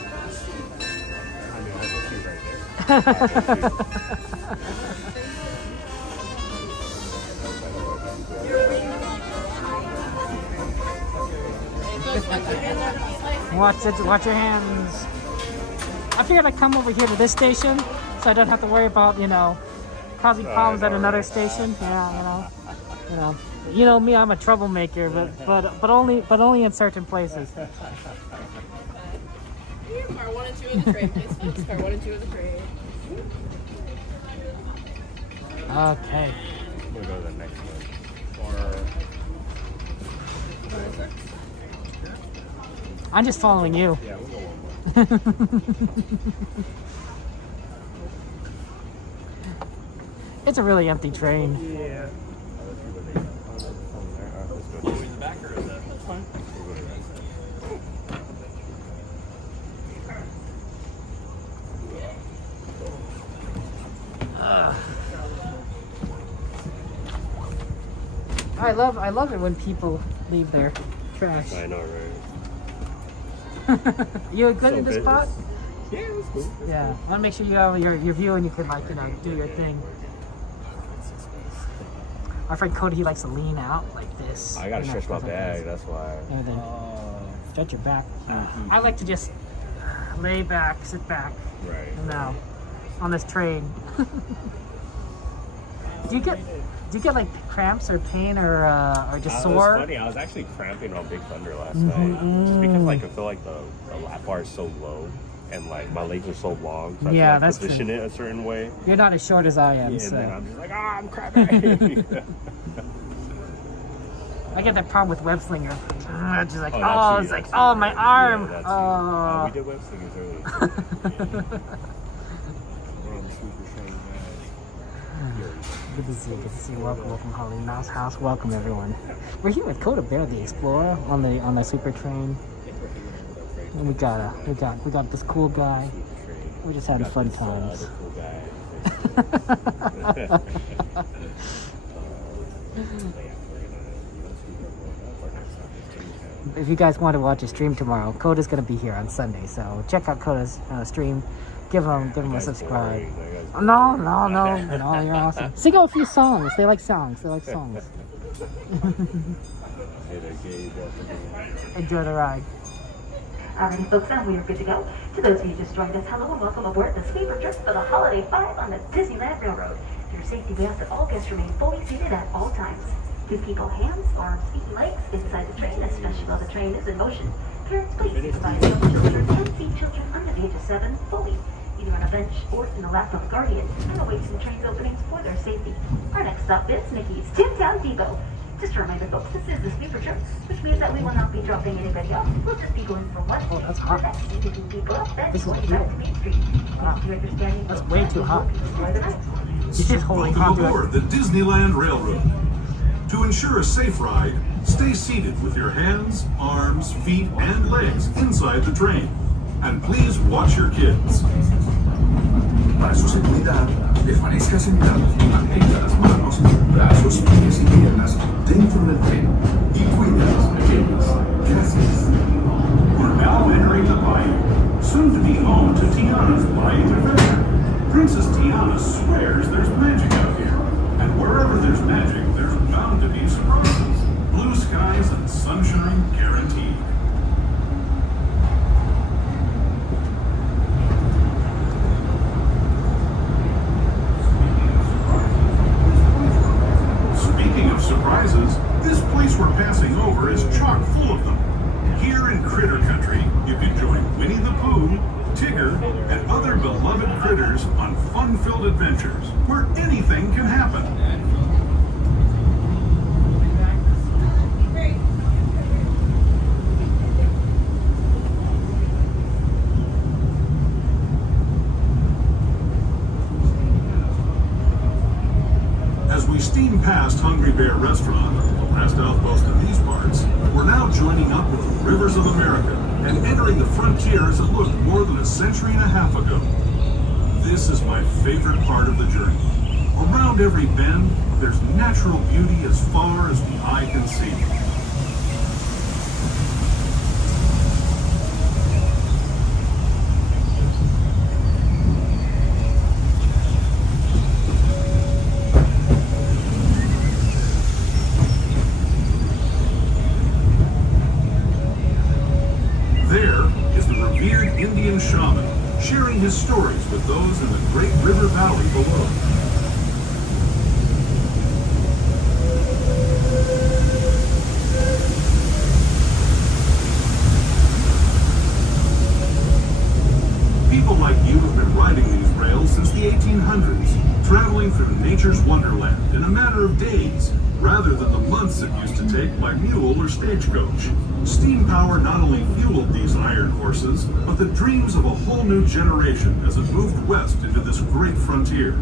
mean, I have a 2 right there. Watch your hands. I figured I'd come over here to this station, so I don't have to worry about, you know, causing problems at another station. Yeah, you know me, I'm a troublemaker, but only in certain places. Car 1 and 2 in the train, please, folks. Car 1 and 2 in the train. Okay. We'll go to the next one. I'm just following you. Yeah, we'll go one more. It's a really empty train. Yeah. That's fine. I love it when people leave their trash. I know, right? You good in this spot? Yeah, it was cool. Yeah, I want to make sure you have your view and you can, like, you know, do your thing. Our friend Cody, he likes to lean out like this. I gotta stretch my back, that's why. And then stretch your back. I like to just lay back, sit back. Right. Now, on this train. Do you get like cramps or pain or just sore? It was funny. I was actually cramping on Big Thunder last night, just because like I feel like the lap bar is so low and like my legs are so long. So yeah, I that's position true. it a certain way. You're not as short as I am. Yeah, so. and then I'm just like, I'm cramping. I get that problem with web slinger. Just like, it's like, oh, my arm. Yeah, we did web slingers earlier. Good to see you. Welcome, Holly Mouse House. Welcome, everyone. We're here with Coda Bear the Explorer on the super train. And we got this cool guy. We're just having fun times. If you guys want to watch a stream tomorrow, Coda's gonna be here on Sunday, so check out Coda's stream. Give him a subscribe. No, you're awesome. Sing out a few songs. They like songs. Enjoy the ride. Alrighty, folks, and we are good to go. To those of you who just joined us, hello and welcome aboard the sleeper trip for the Holiday 5 on the Disneyland Railroad. For your safety, we ask that all guests remain fully seated at all times. Please keep all hands, arms, feet, and legs inside the train, especially while the train is in motion. Parents, please supervise young children and seat children under the age of 7 fully, either on a bench or in the lap of a guardian, and away from the train's openings for their safety. Our next stop is Mickey's Toontown Depot. Just a reminder, folks, this is the sleeper trip, which means that we will not be dropping anybody off. We'll just be going from one station to the next, picking people up, then going back to Main Street. That's way too hot. You're just holding on to aboard the Disneyland Railroad. To ensure a safe ride, stay seated with your hands, arms, feet, and legs inside the train. And please watch your kids. Para su seguridad, permanezca sentado y mantenga las manos, brazos, pies y piernas dentro del tren y cuide a las pequeñas. Gracias. We're now entering the bayou, soon to be home to Tiana's Bayou Adventure. Princess Tiana swears there's magic out here, and wherever there's magic, there's bound to be surprises. Blue skies and sunshine guaranteed. Speaking of surprises, this place we're passing over is chock full of them. Here in Critter Country, you can join Winnie the Pooh, Tigger, and other beloved critters on fun-filled adventures where anything can happen. As we steam past Hungry Bear Restaurant, the last outpost in these parts, we're now joining up with the rivers of America and entering the frontier as it looked more than a century and a half ago. This is my favorite part of the journey. Around every bend, there's natural beauty as far as the eye can see. Indian shaman, sharing his stories with those in the great river valley below. People like you have been riding these rails since the 1800s, traveling through nature's wonderland in a matter of days, rather than the months it used to take by mule or stagecoach. Steam power not only fueled these iron horses, but the dreams of a whole new generation as it moved west into this great frontier.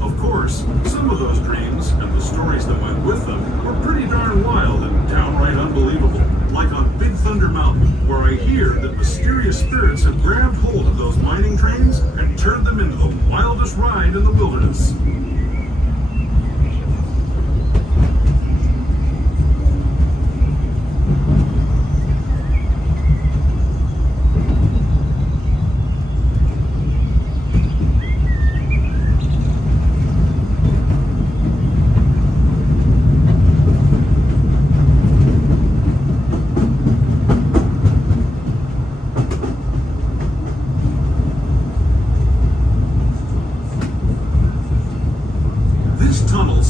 Of course, some of those dreams and the stories that went with them were pretty darn wild and downright unbelievable, like on Big Thunder Mountain, where I hear that mysterious spirits have grabbed hold of those mining trains and turned them into the wildest ride in the wilderness.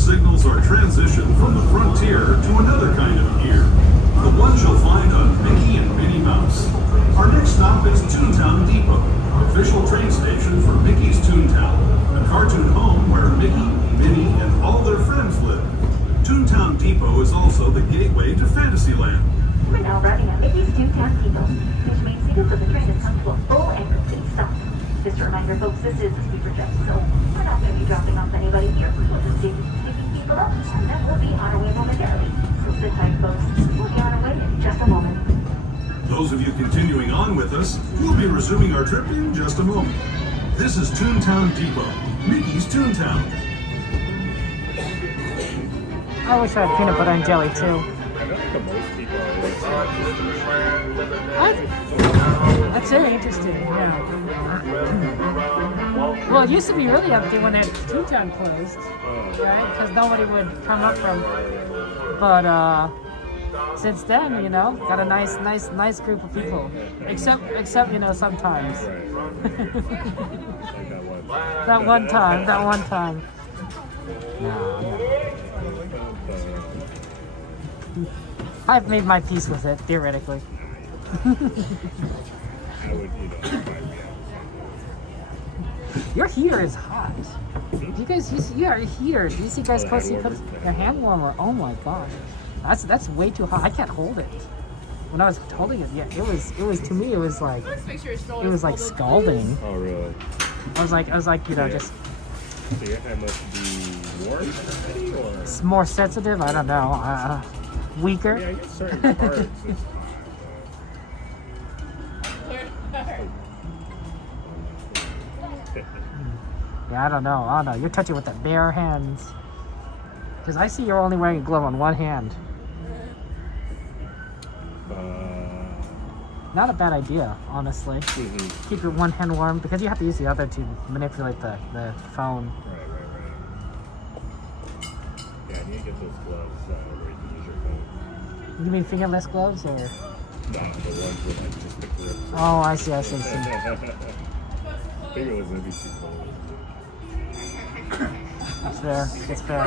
Signals our transition from the frontier to another kind of gear, the ones you'll find on Mickey and Minnie Mouse. Our next stop is Toontown Depot, official train station for Mickey's Toontown, a cartoon home where Mickey, Minnie, and all their friends live. Toontown Depot is also the gateway to Fantasyland. We're now arriving at Mickey's Toontown Depot, which means tickets of the train has come to a full and complete stop. Just a reminder, folks, this is a sleeper train, so we're not going to be dropping off anybody here. We'll just be picking people up, and then we'll be on our way momentarily. So sit tight, folks. We'll be on our way in just a moment. Those of you continuing on with us, we'll be resuming our trip in just a moment. This is Toontown Depot, Mickey's Toontown. I wish I had peanut butter and jelly too. That's very interesting, yeah. Well, it used to be really empty when that Toontown closed, right? Because nobody would come up from. But since then, you know, got a nice group of people. Except you know, sometimes. that one time. No. I've made my peace with it, theoretically. Your heater is hot. You guys, you are here. Do you see guys close? You put your hand warmer. Oh my gosh, that's way too hot. I can't hold it. When I was holding it, yeah, it was to me. It was like scalding. Oh really? I was like, you know, just. So your hand must be warm already, or? It's more sensitive. I don't know. Weaker. Yeah, I guess certain parts. Yeah, I don't know. You're touching with the bare hands. Because I see you're only wearing a glove on one hand. Not a bad idea, honestly. Mm-hmm. Keep your one hand warm because you have to use the other to manipulate the phone. Right. Yeah, I need to get those gloves where you can use your phone. You mean fingerless gloves or? No, the ones with like just the grips. Oh, I see. Fingerless would be too cold. It's fair.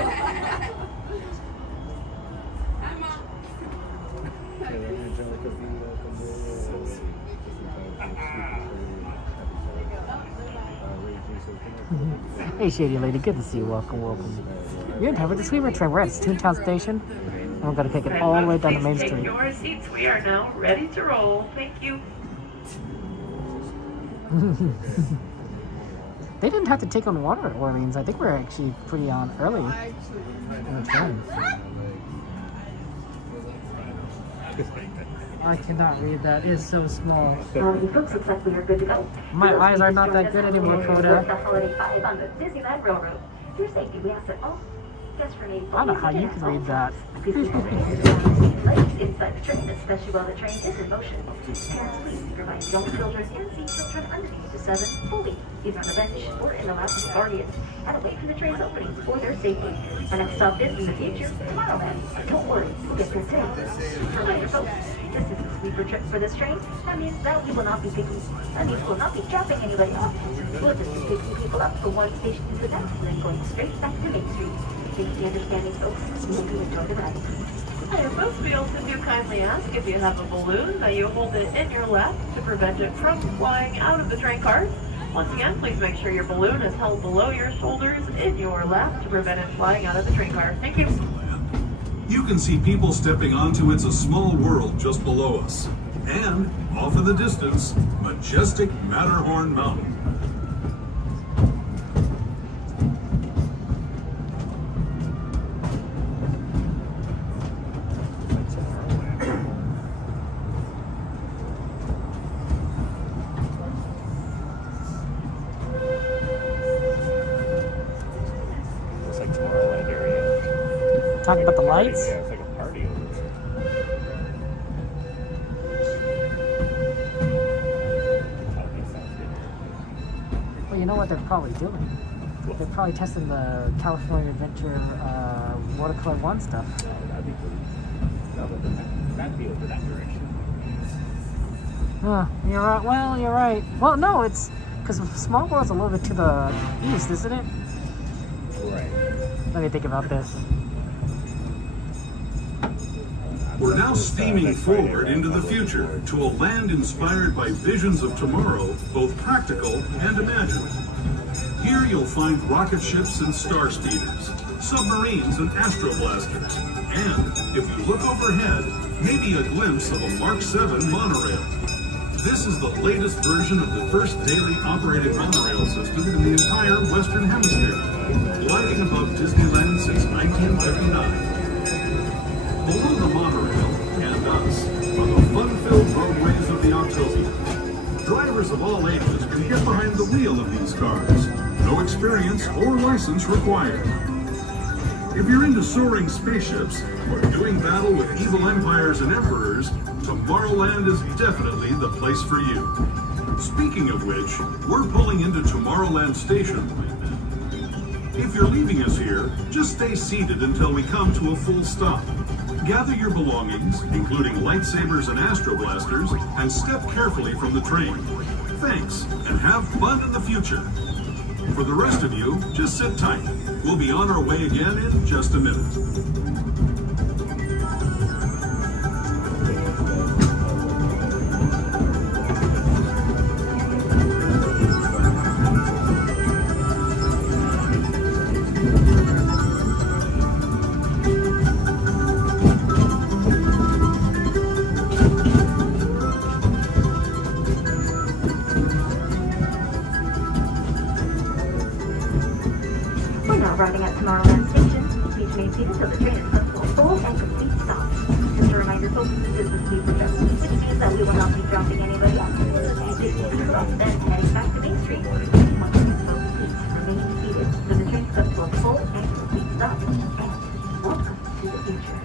Hey, Shady Lady, good to see you. Welcome, welcome. You're in time for the Sweeper train. We're at Toontown Station, and we're going to take it all the way down to Main Street. Your seats. We are now ready to roll. Thank you. They didn't have to take on water at Orleans. I think we're actually pretty on early in the train. I cannot read that. It's so small. Well, you folks looks like we are good to go. My eyes are not that good anymore, Coda. The Holiday 5 on the Disneyland Railroad. For your safety, we ask that all guests remain I don't know how you can read that. Legs inside the train, especially while the train is in motion. Parents, please provide young children and see children underneath the 7 fully, either on the bench or in the lap of the guardian, and away from the train's opening for their safety. Our next stop is in the future, Tomorrowland. Don't worry, we'll get there soon. Reminder, folks, this is the sleeper trip for this train. That means that we will not be picking. That means we'll not be dropping anybody off. We'll just be picking people up from one station to the next, and then going straight back to Main Street. Thanks for the understanding, folks. We hope you enjoy the ride. Hi, folks. We also do kindly ask if you have a balloon that you hold it in your lap to prevent it from flying out of the train cars. Once again, please make sure your balloon is held below your shoulders in your lap to prevent it flying out of the train car. Thank you. You can see people stepping onto It's a Small World just below us. And, off in the distance, majestic Matterhorn Mountain. Looks like Tomorrowland area. Talking about the lights? Yeah, it's like a party over there. Well, you know what they're probably doing? They're probably testing the California Adventure Watercolor 1 stuff. That'd be cool. That'd be over that direction. You're right. Well, you're right. Well, no, it's because Small World's a little bit to the east, isn't it? Right. Let me think about this. We're now steaming forward into the future to a land inspired by visions of tomorrow, both practical and imagined. Here you'll find rocket ships and star speeders, submarines and astroblasters, and, if you look overhead, maybe a glimpse of a Mark 7 monorail. This is the latest version of the first daily operating monorail system in the entire Western Hemisphere, gliding above Disneyland since 1959. Below the monorail and us are the fun-filled roadways of the Octopia. Drivers of all ages can get behind the wheel of these cars. No experience or license required. If you're into soaring spaceships or doing battle with evil empires and emperors, Tomorrowland is definitely the place for you. Speaking of which, we're pulling into Tomorrowland Station. If you're leaving us here, just stay seated until we come to a full stop. Gather your belongings, including lightsabers and astroblasters, and step carefully from the train. Thanks, and have fun in the future. For the rest of you, just sit tight. We'll be on our way again in just a minute. Arriving at Tomorrowland Station, please remain seated until the train is come to a full and complete stop. Just a reminder, folks, this is the sleeper trip, which means that we will not be dropping anybody off. Please then heading back to Main Street. Once again, folks, please remain seated until the train comes to a full and complete stop. And welcome to the future.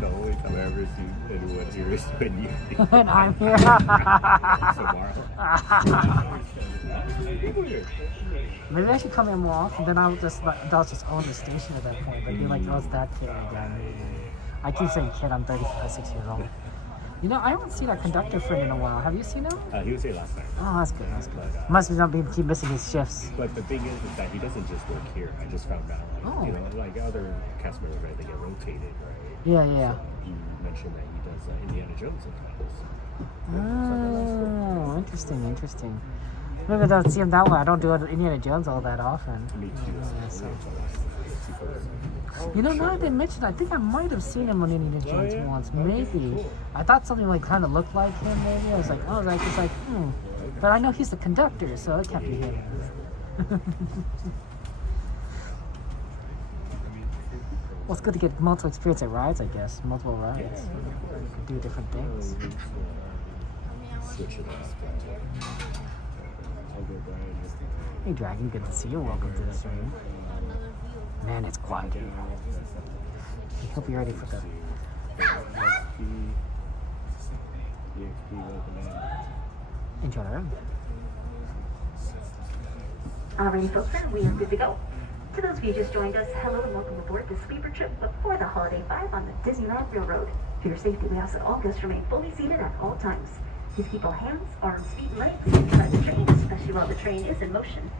The only time I ever see anyone here is when you. And I'm here. Maybe I should come here more often. Then I'll just own the station at that point. But be like, oh, it's that kid again. I keep saying kid. I'm 36 years old. You know, I haven't seen our conductor friend in a while. Have you seen him? He was here last night. Oh, that's good. That's good. Must be not keep missing his shifts. But the thing is that he doesn't just work here. I just found out. Like, you know, like other cast members, right? They get rotated, right? Yeah, yeah. So convention that he does Indiana Jones sometimes. Oh, interesting. Maybe I don't see him that way. I don't do Indiana Jones all that often. Me too. Yeah, so. You know, now that they mentioned, I think I might have seen him on Indiana Jones once. Maybe. Cool. I thought something like kind of looked like him. Maybe I was like, it's like, But I know he's the conductor, so it can't be him. Well, it's good to get multiple experience at rides, I guess. Multiple rides. Do different things. Switch it up. Hey, Dragon, good to see you. Welcome to this room. Man, it's quiet here. I hope you're ready for the... Enjoy the room. Alrighty, folks, then we are good to go. To those of you who just joined us, hello and welcome aboard this sleeper trip before the holiday vibe on the Disneyland Railroad. For your safety, we ask that all guests remain fully seated at all times. Please keep all hands, arms, feet, and legs inside the train, especially while the train is in motion.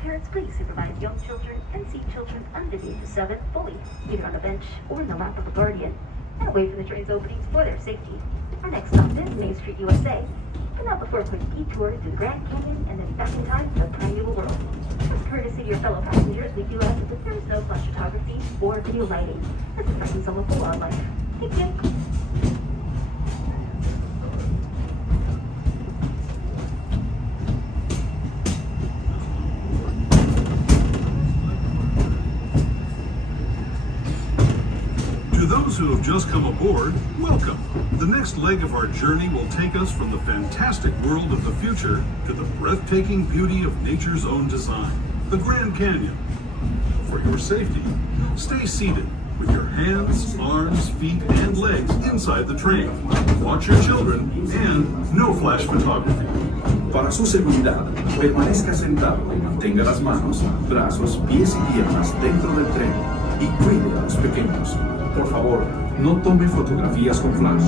Parents, please supervise young children and seat children under the age of 7 fully, either on a bench or in the lap of a guardian, and away from the train's openings for their safety. Our next stop is Main Street, USA, but not before a quick detour through the Grand Canyon and then back in time to the primeval world. As courtesy to your fellow passengers, we do ask that there is no flash photography or video lighting, as it frightens some of the wildlife. Thank you. To those who have just come aboard, welcome. The next leg of our journey will take us from the fantastic world of the future to the breathtaking beauty of nature's own design, the Grand Canyon. For your safety, stay seated with your hands, arms, feet, and legs inside the train. Watch your children and no flash photography. Para su seguridad, permanezca sentado y mantenga las manos, brazos, pies y piernas dentro del tren y cuide a los pequeños. Por favor, no tome fotografías con flash.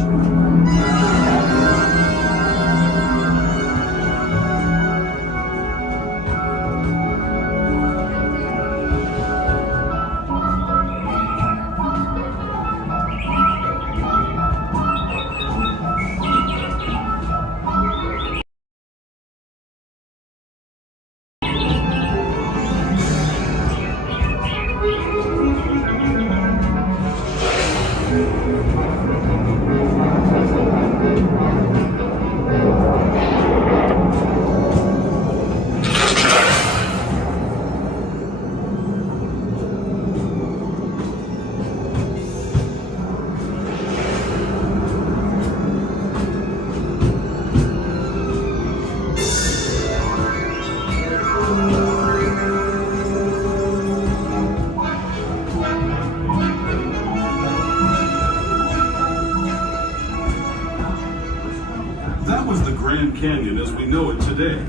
Canyon as we know it today.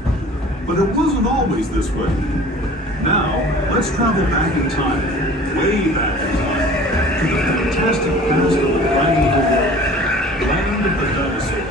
But it wasn't always this way. Now, let's travel back in time, way back in time, to the fantastic past of the primeval world, land of the dinosaurs.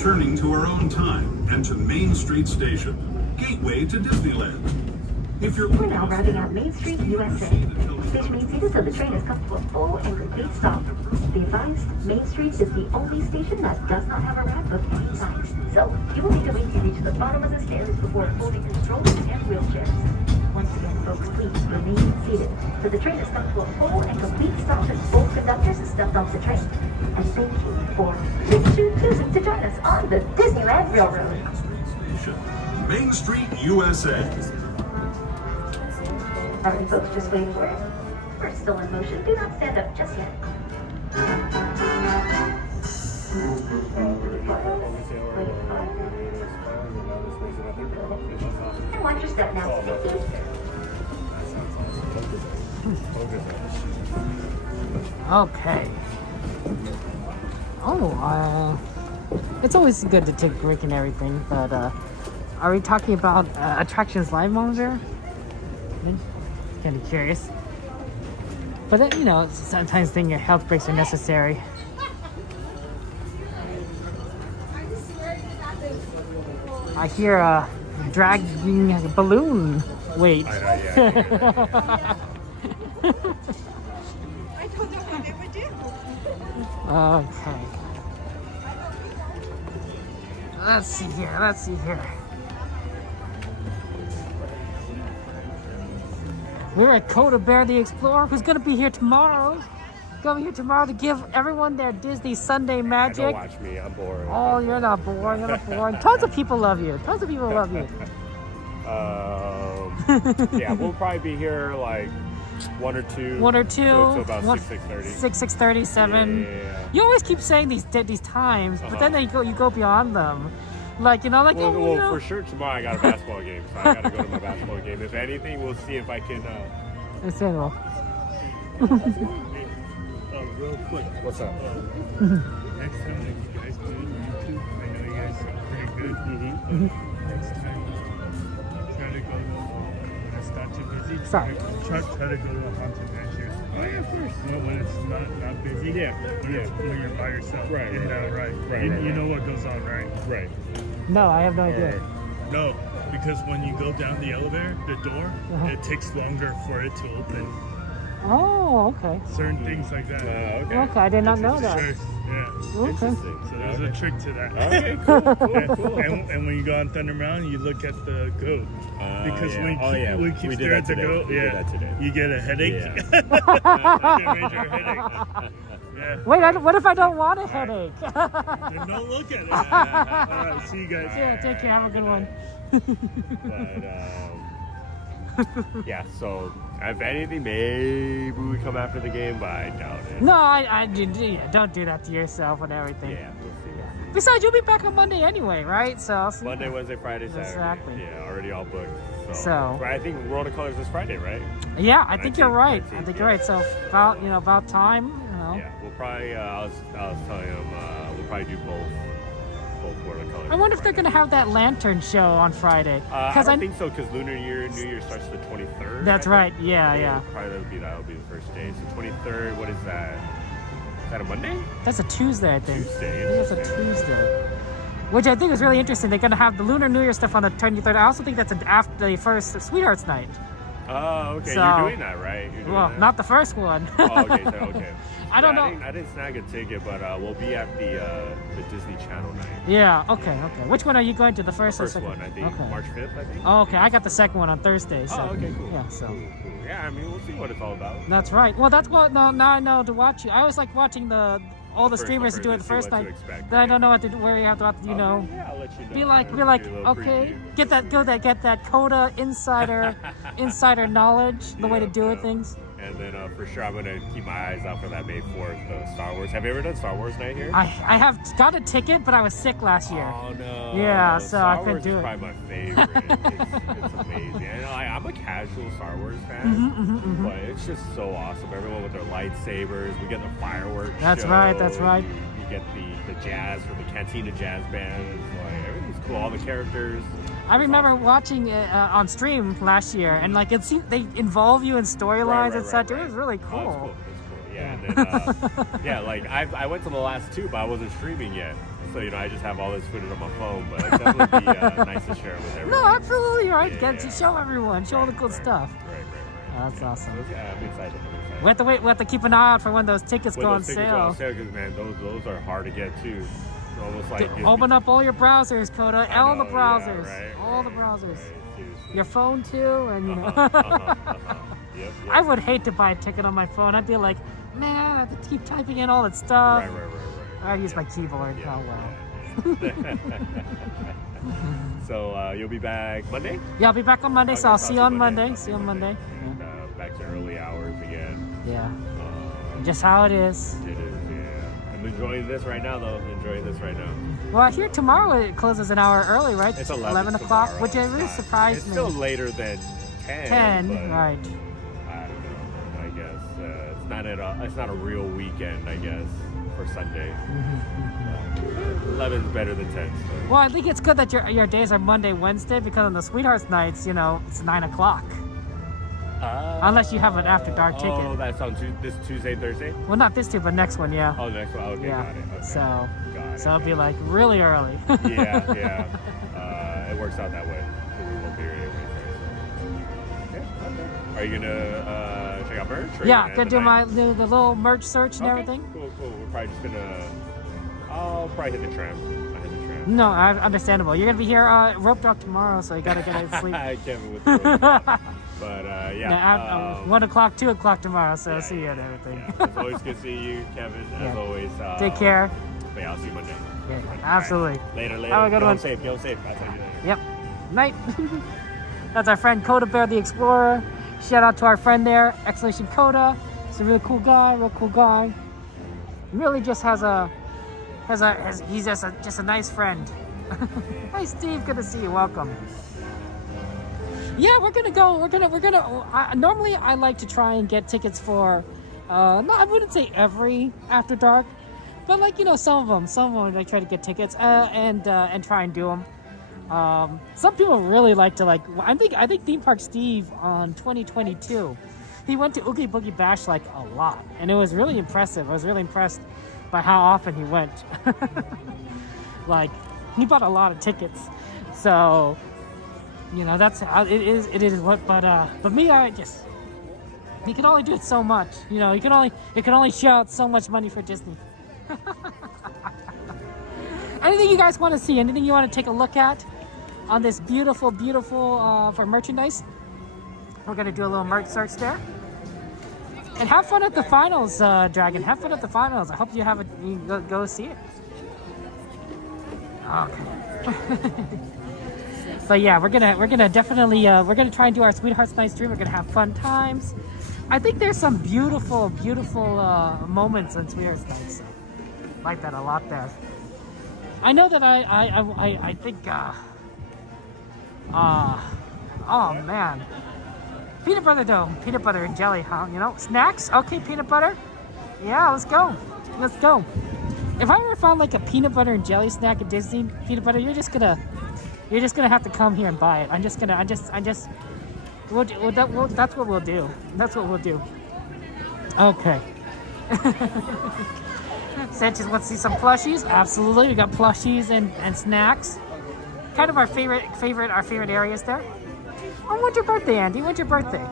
returning to our own time and to Main Street Station, gateway to Disneyland. If you're We're now rounding out Main Street, USA. Station main seated so the train has come to a full and complete stop. Be advised, Main Street is the only station that does not have a ramp of any kind. So, you will need to wait to reach the bottom of the stairs before holding controls and wheelchairs. Once again, folks, please remain seated. So the train has come to a full and complete stop and both conductors have stepped off the train. And thank you for choosing to join us on the Disneyland Railroad. Main Street, USA. Alright, folks, just wait for it. We're still in motion. Do not stand up just yet. And watch your step now. Okay. Oh, it's always good to take a break and everything, but are we talking about attractions live monitor? Kind of curious. But then, you know, sometimes your health breaks are necessary. I hear a dragging balloon wait. I know, yeah. I don't know how they would do. Okay. Let's see here. We're at Coda Bear the Explorer, who's gonna be here tomorrow. Gonna be here tomorrow to give everyone their Disney Sunday magic. Don't watch me, I'm bored. Oh, you're not bored. You're not bored. Tons of people love you. Yeah, we'll probably be here like one or two. So about 6:30. 6:30, 7. Yeah. You always keep saying these times, but then you go beyond them. Like, you know, like, well, you know. For sure tomorrow I got a basketball game, so I gotta go to my basketball game. If anything, we'll see if I can. Samuel. Real quick. What's up? Next time that you guys do YouTube, I know you guys are pretty good. Next time, try to go when it's not too busy. Sorry. Try to go to a haunted mansion. Oh yeah, of course. When it's not busy. Yeah. When you're by yourself. Right. Right. You know what goes on, right? Right. No, I have no idea. No, because when you go down the elevator, the door, it takes longer for it to open. Oh, okay. Certain things like that. Okay, I did not know that. Sure. Yeah. Okay. So there's a trick to that. Okay, cool. And when you go on Thunder Mountain, you look at the goat. Because when we keep staring at the goat, you get a headache. Yeah. Major headache. Yeah. Wait, what if I don't want a headache? Then don't look at it. All right, see you guys. Yeah, take care. Have a good one. Yeah, so if anything, maybe we come after the game, but I doubt it. No, I don't do that to yourself and everything. Yeah, we'll see. Besides, you'll be back on Monday anyway, right? So Monday, Wednesday, Friday, Saturday. Exactly. Yeah, already all booked. So but I think World of Colors is Friday, right? Yeah, I think you're right. You're right. So about time. Yeah, we'll probably. I was telling him we'll probably do both World of Colors. I wonder if they're gonna have that lantern show on Friday. I don't think so, because New Year starts the 23rd. That's right. Yeah. Probably that'll be the first day. So 23rd. What is that? Is that a Monday? That's a Tuesday, I think. Tuesday. It's a Tuesday. Which I think is really interesting. They're gonna have the Lunar New Year stuff on the 23rd. I also think that's after the first Sweethearts Night. Oh, okay. So, you're doing that, right? Not the first one. Oh, okay. I don't know. I didn't snag a ticket, but we'll be at the Disney Channel night. Yeah. Okay. Which one are you going to? The first or first second? one, I think. Okay. March 5th, I think. Oh, okay. I got the second one on Thursday. So. Oh, okay, cool. Yeah. So. Cool. Yeah, I mean, we'll see what it's all about. That's right. Well, that's what. Now I know to watch you. I always like watching all the streamers do it the first night. Then I don't know where you have to, Yeah, I'll let you know. Be like, okay, get that Coda insider knowledge, the way to do it, things. And then for sure, I'm gonna keep my eyes out for that May 4th Star Wars. Have you ever done Star Wars night here? I have got a ticket, but I was sick last year. Oh no. Yeah, so I couldn't do it. Star Wars is probably my favorite. It's amazing. And I'm a casual Star Wars fan, but it's just so awesome. Everyone with their lightsabers. We get the fireworks. That's show. right. That's right. You get the jazz from the Cantina Jazz Band. It's like everything's cool. All the characters. I remember watching it on stream last year, and like it seemed they involve you in storylines and such. It was really cool. Oh, it's cool. Yeah, and then like I went to the last two, but I wasn't streaming yet. So, you know, I just have all this footage on my phone, but it'd definitely be nice to share it with everyone. No, absolutely, right? Yeah, Get to show everyone, show all the cool stuff. Right. That's awesome. Yeah, I'm excited. We have to keep an eye out for when those tickets go on sale. Because, man, those are hard to get too. It's almost like Open up all your browsers, Coda. All the browsers. Yeah, right, all the browsers. Your phone too, and you know. Yep. I would hate to buy a ticket on my phone. I'd be like, man, I have to keep typing in all that stuff. Right. I'd use my keyboard. Yeah. Oh well. So you'll be back Monday? Yeah, I'll be back on Monday. Okay, So I'll see you on Monday. See you on Monday. And, back to early hours again. Yeah. Just how it is. It is, yeah. I'm enjoying this right now, though. Well, I hear tomorrow it closes an hour early, right? It's 11 o'clock, tomorrow. which really surprised It's me. still later than 10. 10, but right. I don't know. I guess it's not a real weekend, I guess, for Sunday. 11's better than 10. So. Well, I think it's good that your days are Monday, Wednesday, because on the Sweethearts nights, you know, it's 9 o'clock. Unless you have an after dark ticket. Oh, that's on this Tuesday, Thursday? Well, not this two, but next one, yeah. Oh, next one. Okay, yeah. Got it. Okay. So it'll be like really early. yeah. It works out that way. So we won't be here anyway. So. Are you gonna check out merch? Yeah, gonna do the little merch search and everything. Cool. We're probably just gonna. I'll probably hit the tram. No, understandable. You're gonna be here roped up tomorrow, so you gotta get a sleep. Kevin with the but yeah. 1 o'clock, 2 o'clock tomorrow. So I'll see you and everything. Yeah. It's always good to see you, Kevin. As always. Take care. But yeah, I'll see you Monday. Yeah, absolutely. Right. Later. Have a good one. Go safe. I'll tell you later. Yep. Night. That's our friend Coda Bear the Explorer. Shout out to our friend there, Exclamation Coda. He's a really cool guy. Really just he's just a nice friend. Hi Steve, good to see you. Welcome. Yeah, we're gonna go. Normally I like to try and get tickets for. No, I wouldn't say every After Dark, but like some of them I try to get tickets and try and do them. Some people really like to I think Theme Park Steve on 2022, he went to Oogie Boogie Bash like a lot, and it was really impressive. I was really impressed by how often he went. Like he bought a lot of tickets, so that's how it is. But me, you can only do it so much. You can only shell out so much money for Disney. Anything you guys want to see? Anything you want to take a look at on this beautiful for merchandise? We're gonna do a little merch search there. And have fun at the finals, Dragon. Have fun at the finals. I hope you go see it. Okay. But yeah, we're gonna definitely try and do our Sweethearts Night stream. We're gonna have fun times. I think there's some beautiful moments on Sweethearts Night. So I like that a lot there. I know that I think oh man. Peanut butter though. Peanut butter and jelly, huh? Snacks? Okay, peanut butter. Yeah, let's go. If I ever found like a peanut butter and jelly snack at Disney, peanut butter, you're just gonna have to come here and buy it. That's what we'll do. Okay. Sanchez wants to see some plushies. Absolutely, we got plushies and snacks. Kind of our favorite areas there. Oh, when's your birthday, Andy? When's your birthday?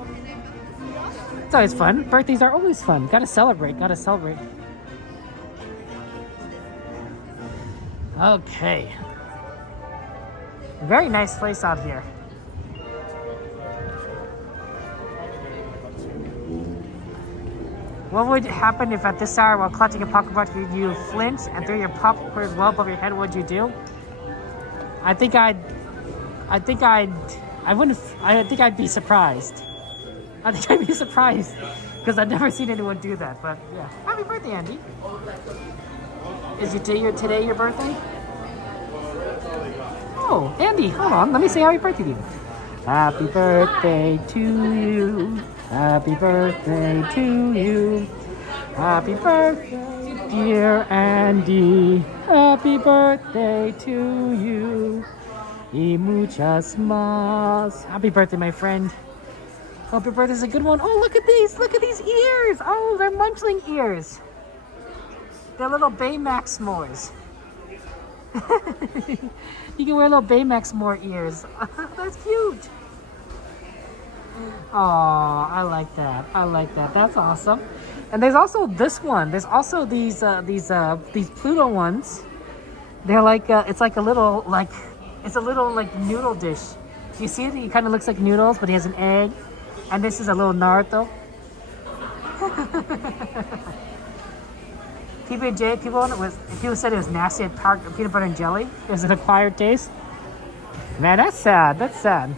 It's always fun. Birthdays are always fun. Gotta celebrate. Okay. Very nice place out here. What would happen if at this hour while clutching a pocket you flinch and threw your popcorn well above your head? What'd you do? I think I'd be surprised. Because I've never seen anyone do that. But yeah, happy birthday, Andy. Is today your birthday? Oh, Andy, hold on. Let me say happy birthday to you. Happy birthday to you. Happy birthday to you. Happy birthday, dear Andy. Happy birthday to you. Y muchas más. Happy birthday, my friend. Hope your birthday's a good one. Oh, look at these. Look at these ears. Oh, they're munchling ears. They're little Baymax s'mores. You can wear little Baymax more ears. That's cute. Oh, I like that. I like that. That's awesome. And there's also this one. There's also these Pluto ones. They're like it's like a little like noodle dish. You see it? He kind of looks like noodles, but he has an egg. And this is a little Naruto. PB&J, people said it was nasty at peanut butter and jelly. It was an acquired taste. Man, that's sad. That's sad.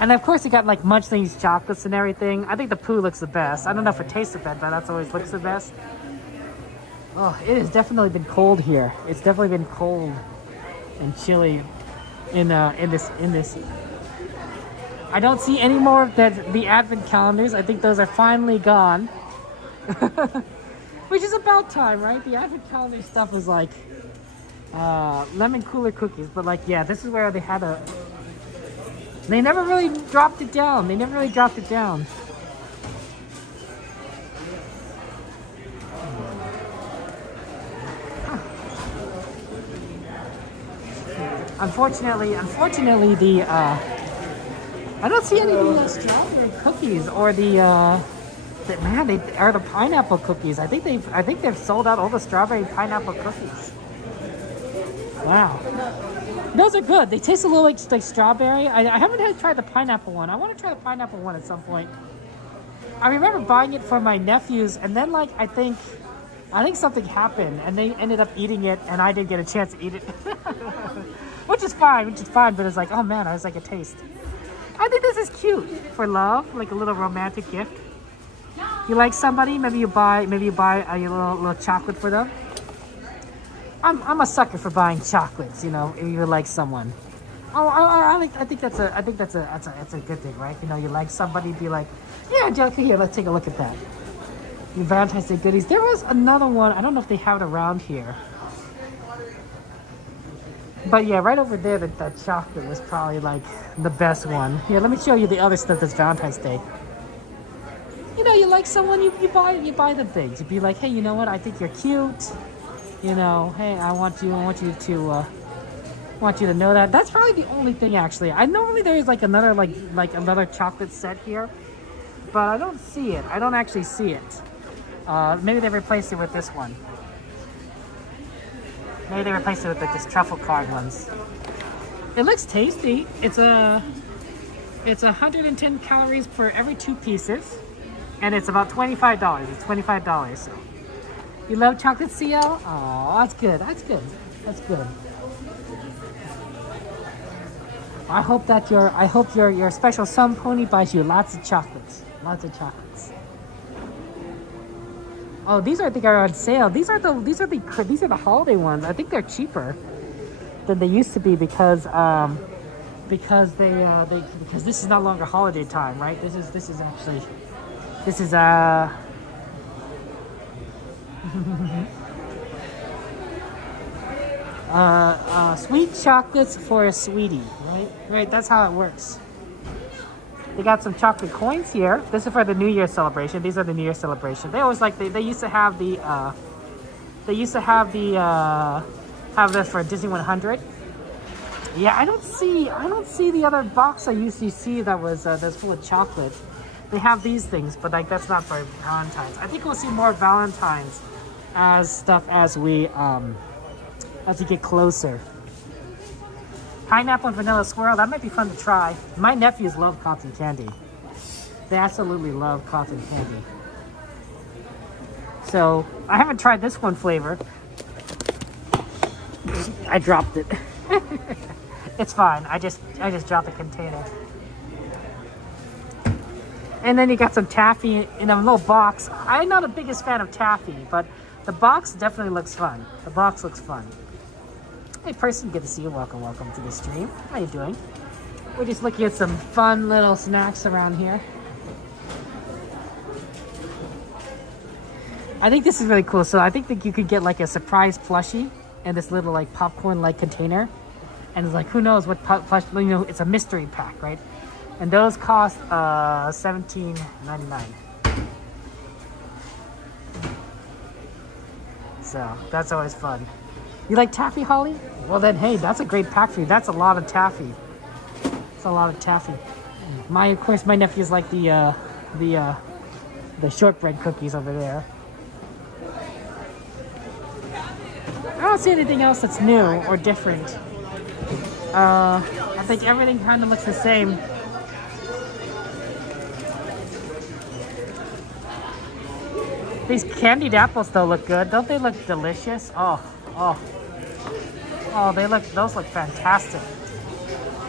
And of course, you got like Munchlings chocolates and everything. I think the poo looks the best. I don't know if it tastes the best, but that's always looks the best. Oh, it has definitely been cold here. It's definitely been cold and chilly in this. I don't see any more of the advent calendars. I think those are finally gone. Which is about time, right? The advent calendar stuff was like lemon cooler cookies, but like, yeah, this is where they had they never really dropped it down. They never really dropped it down. Unfortunately, the I don't see any of the strawberry cookies or the pineapple cookies. I think they've sold out all the strawberry pineapple cookies. Wow, those are good. They taste a little like strawberry. I haven't tried the pineapple one. I want to try the pineapple one at some point. I remember buying it for my nephews, and then like I think something happened, and they ended up eating it, and I didn't get a chance to eat it. Which is fine, but it's like, oh man, I was like a taste. I think this is cute for love, like a little romantic gift. You like somebody, maybe you buy a little chocolate for them. I'm a sucker for buying chocolates, you know, if you like someone. I think that's a good thing, right? You know, you like somebody, be like, yeah, Angelica, here, let's take a look at that. Your Valentine's Day goodies. There was another one. I don't know if they have it around here. But yeah, right over there, that chocolate was probably like the best one. Here, let me show you the other stuff that's Valentine's Day. You know, you like someone, you buy them things. You'd be like, hey, you know what? I think you're cute. You know, hey, I want you to know that. That's probably the only thing, actually. I normally there's like another another chocolate set here, but I don't see it. I don't actually see it. Maybe they replaced it with this one. Maybe they replaced it with this truffle card ones. It looks tasty. It's 110 calories per every 2 pieces, and it's about $25. It's $25. So. You love chocolate CL? Oh, that's good. That's good. That's good. I hope your special sun pony buys you lots of chocolates. Lots of chocolates. Oh, these I think are on sale. These are the holiday ones. I think they're cheaper than they used to be because this is no longer holiday time, right? This is sweet chocolates for a sweetie, right? Right, that's how it works. They got some chocolate coins here. This is for the New Year celebration. These are the New Year celebration. They always like they used to have have this for Disney 100. Yeah, I don't see the other box I used to see that was that's full of chocolate. They have these things, but like that's not for Valentine's. I think we'll see more Valentine's as we get closer. Pineapple and vanilla swirl, that might be fun to try. My nephews love cotton candy. They absolutely love cotton candy. So I haven't tried this one flavor. I dropped it. It's fine. I just dropped the container. And then you got some taffy in a little box. I'm not the biggest fan of taffy, but the box definitely looks fun. The box looks fun. Hey person, good to see you. Welcome to the stream. How you doing? We're just looking at some fun little snacks around here. I think this is really cool. So I think that you could get like a surprise plushie in this little like popcorn-like container. And it's like, who knows what plush, you know, it's a mystery pack, right? And those cost $17.99. So that's always fun. You like taffy, Holly? Well then, hey, that's a great pack for you. That's a lot of taffy. It's a lot of taffy. Of course, my nephews like the shortbread cookies over there. I don't see anything else that's new or different. I think everything kind of looks the same. These candied apples though look good. Don't they look delicious? Oh, those look fantastic.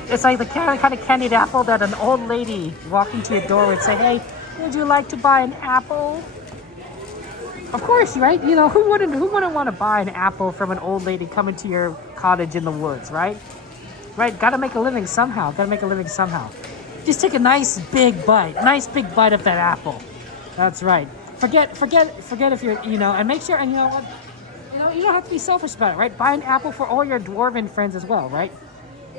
It's like the kind of candied apple that an old lady walking to your door would say, "Hey, would you like to buy an apple?" Of course, right? You know, who wouldn't want to buy an apple from an old lady coming to your cottage in the woods, right? Right? Gotta make a living somehow. Just take a nice big bite of that apple. That's right. Forget if you're, and make sure, and you know what? You don't have to be selfish about it, right? Buy an apple for all your dwarven friends as well, right?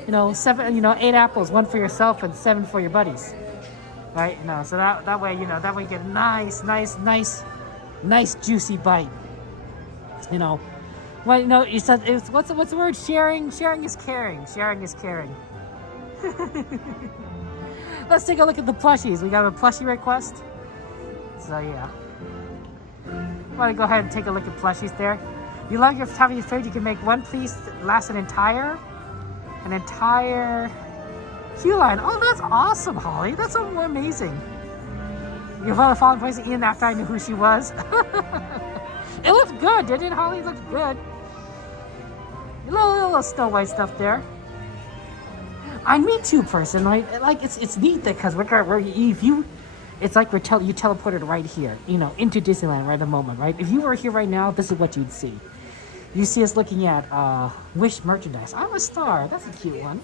8 apples, 1 for yourself and 7 for your buddies, right? So that way, you get a nice juicy bite. You said what's the word? Sharing is caring. Let's take a look at the plushies. We got a plushie request. So yeah. Want to go ahead and take a look at plushies there. You love having your food. You can make one piece last an entire queue line. Oh, that's awesome, Holly. That's so amazing. You followed voice Ian after I knew who she was. It looked good, didn't it, Holly? It looked good. A little Snow White stuff there. I Me Too person, right? Like it's neat because it's like you teleported right here, into Disneyland right at the moment, right? If you were here right now, this is what you'd see. You see us looking at Wish merchandise. I'm a star. That's a cute one.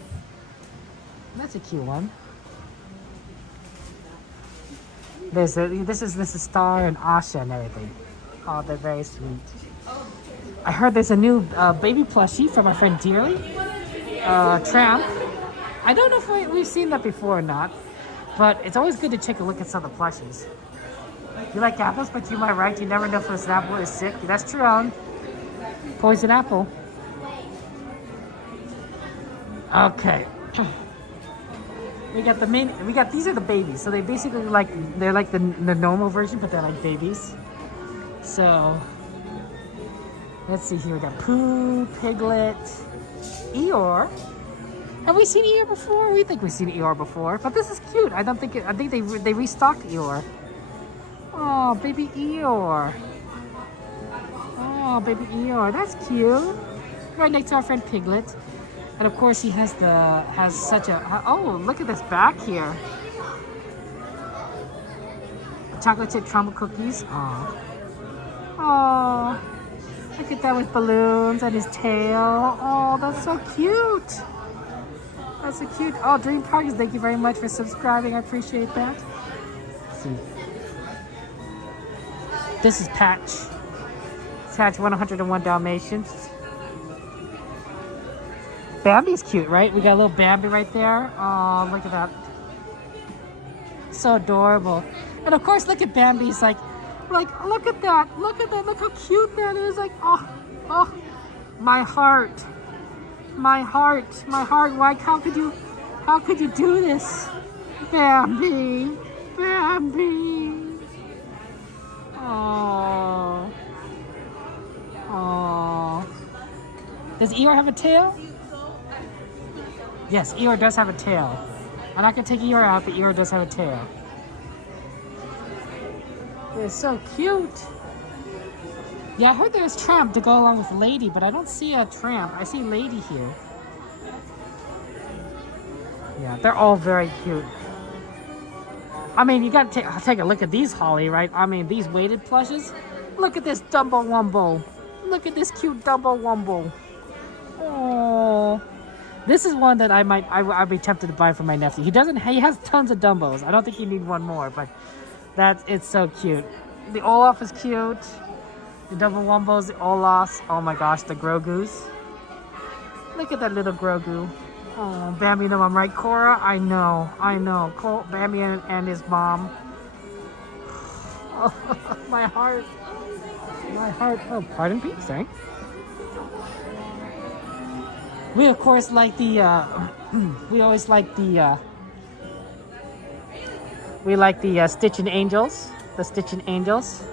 This is Star and Asha and everything. Oh, they're very sweet. I heard there's a new baby plushie from our friend Dearly, Tram. I don't know if we've seen that before or not, but it's always good to take a look at some of the plushies. You like apples, but you might right. You never know if an apple is sick. That's true, Alan. Poison apple. Okay. These are the babies. So they basically they're like the normal version, but they're like babies. So let's see here. We got Pooh, Piglet, Eeyore. Have we seen Eeyore before? We think we've seen Eeyore before, but this is cute. I think they restocked Eeyore. Oh, baby Eeyore. Oh, baby Eeyore. That's cute. Right next to our friend Piglet. And of course he has such a, oh, look at this back here. Chocolate chip caramel cookies. Oh. Oh. Look at that with balloons and his tail. Oh, that's so cute. That's so cute. Oh, Dream Parkers, thank you very much for subscribing. I appreciate that. Let's see. This is Patch. Patch 101 Dalmatians. Bambi's cute, right? We got a little Bambi right there. Oh, look at that. So adorable. And of course, look at Bambi's like, look at that. Look at that. Look how cute that is. Like, oh, my heart. My heart. Why, how could you do this? Bambi. Oh. Does Eeyore have a tail? Yes, Eeyore does have a tail. I'm not gonna take Eeyore out, but Eeyore does have a tail. They're so cute. Yeah, I heard there's Tramp to go along with Lady, but I don't see a Tramp. I see Lady here. Yeah, they're all very cute. I mean, you gotta take a look at these, Holly, right? I mean, these weighted plushes. Look at this Dumbo Wumbo. Look at this cute Dumbo Wumbo. Oh, this is one that I'd be tempted to buy for my nephew. He has tons of Dumbos. I don't think he needs one more, but it's so cute. The Olaf is cute. The Dumbo Wumbos, the Olafs. Oh my gosh, the Grogus. Look at that little Grogu. Oh, Bambi and mom, right, Cora? I know. Bambi and his mom. Oh, my heart. Oh, pardon me, sorry. We of course like the we always like the we like the Stitching Angels. The Stitching Angels.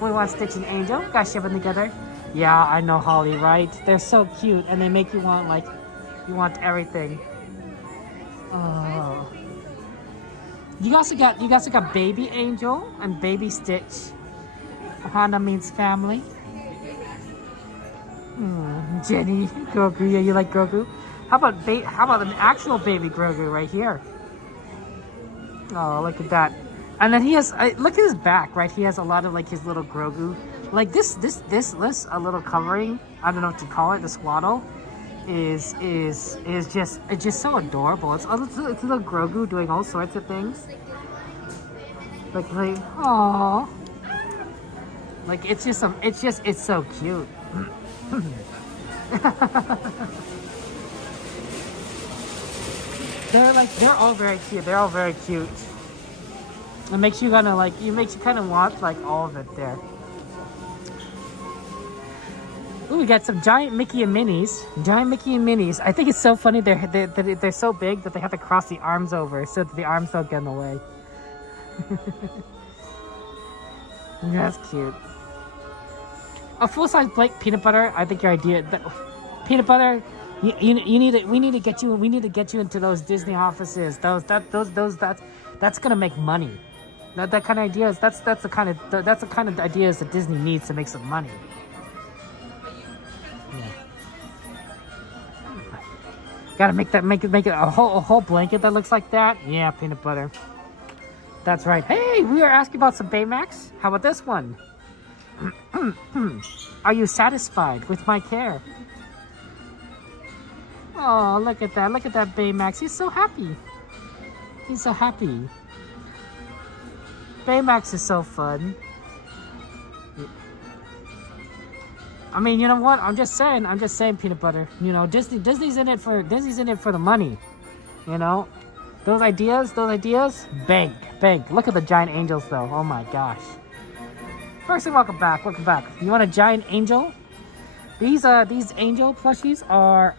We want Stitching Angel. Gotta ship them together. Yeah, I know, Holly, right? They're so cute and they make you want like you want everything. Oh. You guys got Baby Angel and Baby Stitch. Ohana means family. Jenny, Grogu, yeah, you like Grogu? How about an actual baby Grogu right here? Oh, look at that. And then he has, look at his back, right? He has a lot of like his little Grogu. Like this a little covering, I don't know what to call it, the swaddle, is just so adorable. It's a little Grogu doing all sorts of things. Like, aww. Like it's so cute. They're all very cute. They're all very cute. It makes you kind of want like all of it there. Ooh, we got some giant Mickey and Minnies. Giant Mickey and Minnies. I think it's so funny they're so big that they have to cross the arms over so that the arms don't get in the way. That's cute. A full-size Blake peanut butter. I think your idea, peanut butter. We need to get you into those Disney offices. That's gonna make money. That kind of ideas. That's the kind of ideas that Disney needs to make some money. Yeah. Gotta make it a whole blanket that looks like that. Yeah, peanut butter. That's right. Hey, we are asking about some Baymax. How about this one? Are you satisfied with my care? Oh, look at that. Look at that Baymax. He's so happy. He's so happy. Baymax is so fun. I mean, you know what? I'm just saying, peanut butter. You know, Disney's in it for the money. You know? Those ideas, bank. Look at the giant angels though. Oh my gosh. First, welcome back. You want a giant angel? These angel plushies are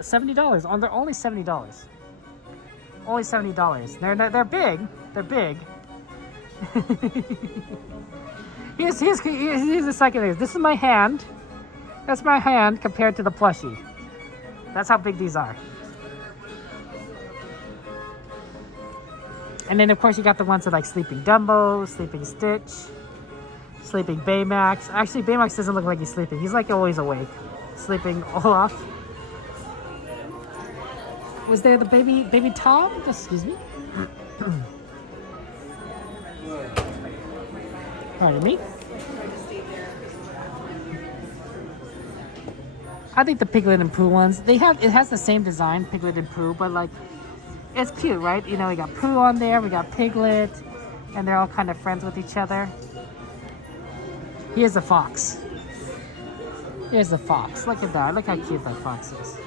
$70. They're only $70. Only $70. They're big. They're big. here's the second thing. This is my hand. That's my hand compared to the plushie. That's how big these are. And then of course you got the ones that like Sleeping Dumbo, Sleeping Stitch, Sleeping Baymax. Actually, Baymax doesn't look like he's sleeping. He's like always awake. Sleeping Olaf. Was there the baby Tom? Excuse me. Pardon me. I think the Piglet and Pooh ones, it has the same design, Piglet and Pooh, but like, it's cute, right? You know, we got Pooh on there, we got Piglet, and they're all kind of friends with each other. Here's the fox. Here's the fox. Look at that. Look how cute that fox is.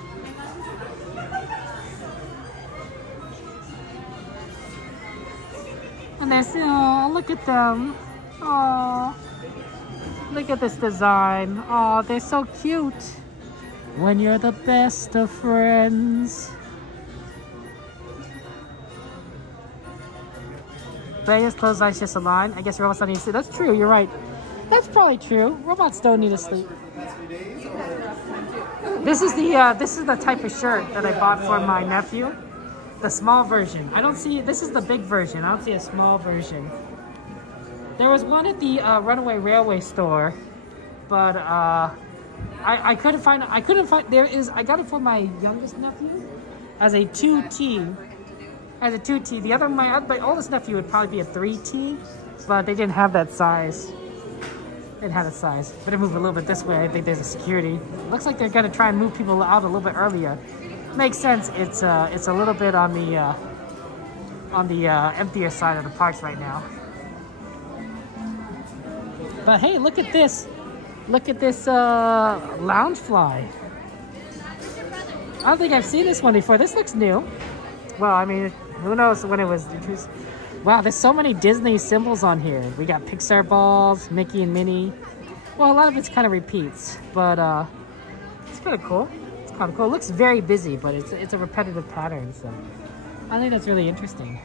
And there's, oh, look at them. Oh, look at this design. Oh, they're so cute. When you're the best of friends. Brandon's clothes eyes just a line. I guess robots don't need to sleep. That's true. You're right. That's probably true. Robots don't need to sleep. This is the type of shirt that I bought for my nephew. The small version. I don't see. This is the big version. I don't see a small version. There was one at the Runaway Railway store, but I couldn't find. There is. I got it for my youngest nephew as a 2T. As a 2T. My oldest nephew would probably be a 3T, but they didn't have that size. They didn't have that size. Better move a little bit this way. I think there's a security. Looks like they're gonna try and move people out a little bit earlier. Makes sense. It's a little bit on the emptier side of the parks right now. But hey, look at this. Look at this Loungefly. I don't think I've seen this one before. This looks new. Well, I mean, who knows when it was introduced. Wow, there's so many Disney symbols on here. We got Pixar balls, Mickey and Minnie. Well, a lot of it's kind of repeats, but it's kind of cool. It's kind of cool. It looks very busy, but it's a repetitive pattern, so I think that's really interesting.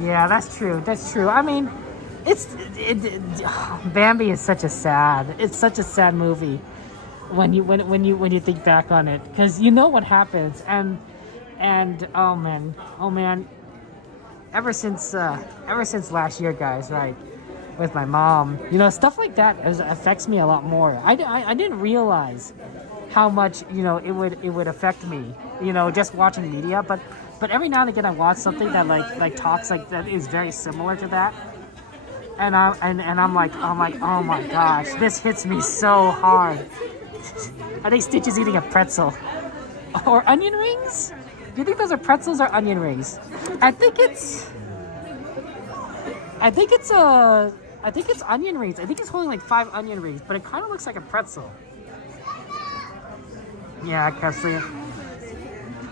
Yeah, that's true. That's true. I mean, Bambi is such a sad. It's such a sad movie when you think back on it, because you know what happens, and oh man, ever since last year, guys, right, with my mom, you know, stuff like that affects me a lot more. I didn't realize how much, you know, it would affect me, you know, just watching media, but every now and again I watch something that like talks like that is very similar to that, and I'm like, oh my gosh, this hits me so hard. I think Stitch is eating a pretzel or onion rings. Do you think those are pretzels or onion rings? I think it's onion rings. I think he's holding like 5 onion rings, but it kind of looks like a pretzel. Yeah, I can't see it.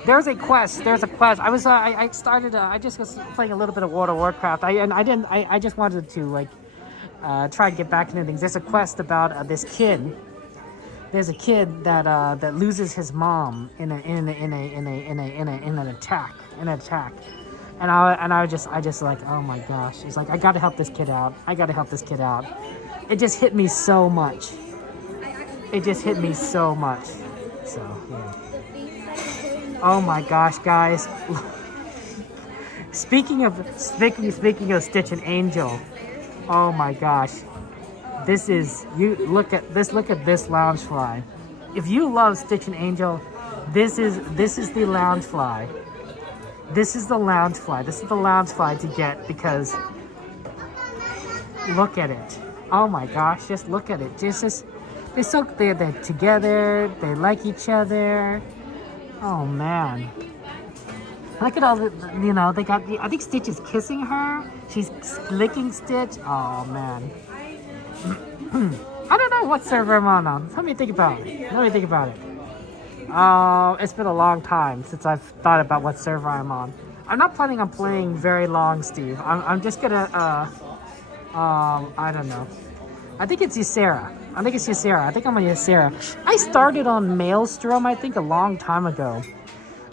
There's a quest. I just was playing a little bit of World of Warcraft. I just wanted to like try and get back into things. There's a quest about this kid. There's a kid that loses his mom in an attack. And I just like, oh my gosh. It's like, I gotta help this kid out. It just hit me so much. So yeah. Oh my gosh, guys. Speaking of Stitch and Angel, oh my gosh. Look at this Loungefly. If you love Stitch and Angel, this is the Loungefly. This is the Loungefly to get, because look at it. Oh my gosh, just look at it. They're together, they like each other. Oh man. Look at all the, you know, they got, I think Stitch is kissing her. She's licking Stitch. Oh man. I don't know what server I'm on. Let me think about it. Oh, it's been a long time since I've thought about what server I'm on. I'm not planning on playing very long, Steve. I'm just gonna, I don't know. I think it's Ysera. I think I'm on Ysera. I started on Maelstrom, I think, a long time ago.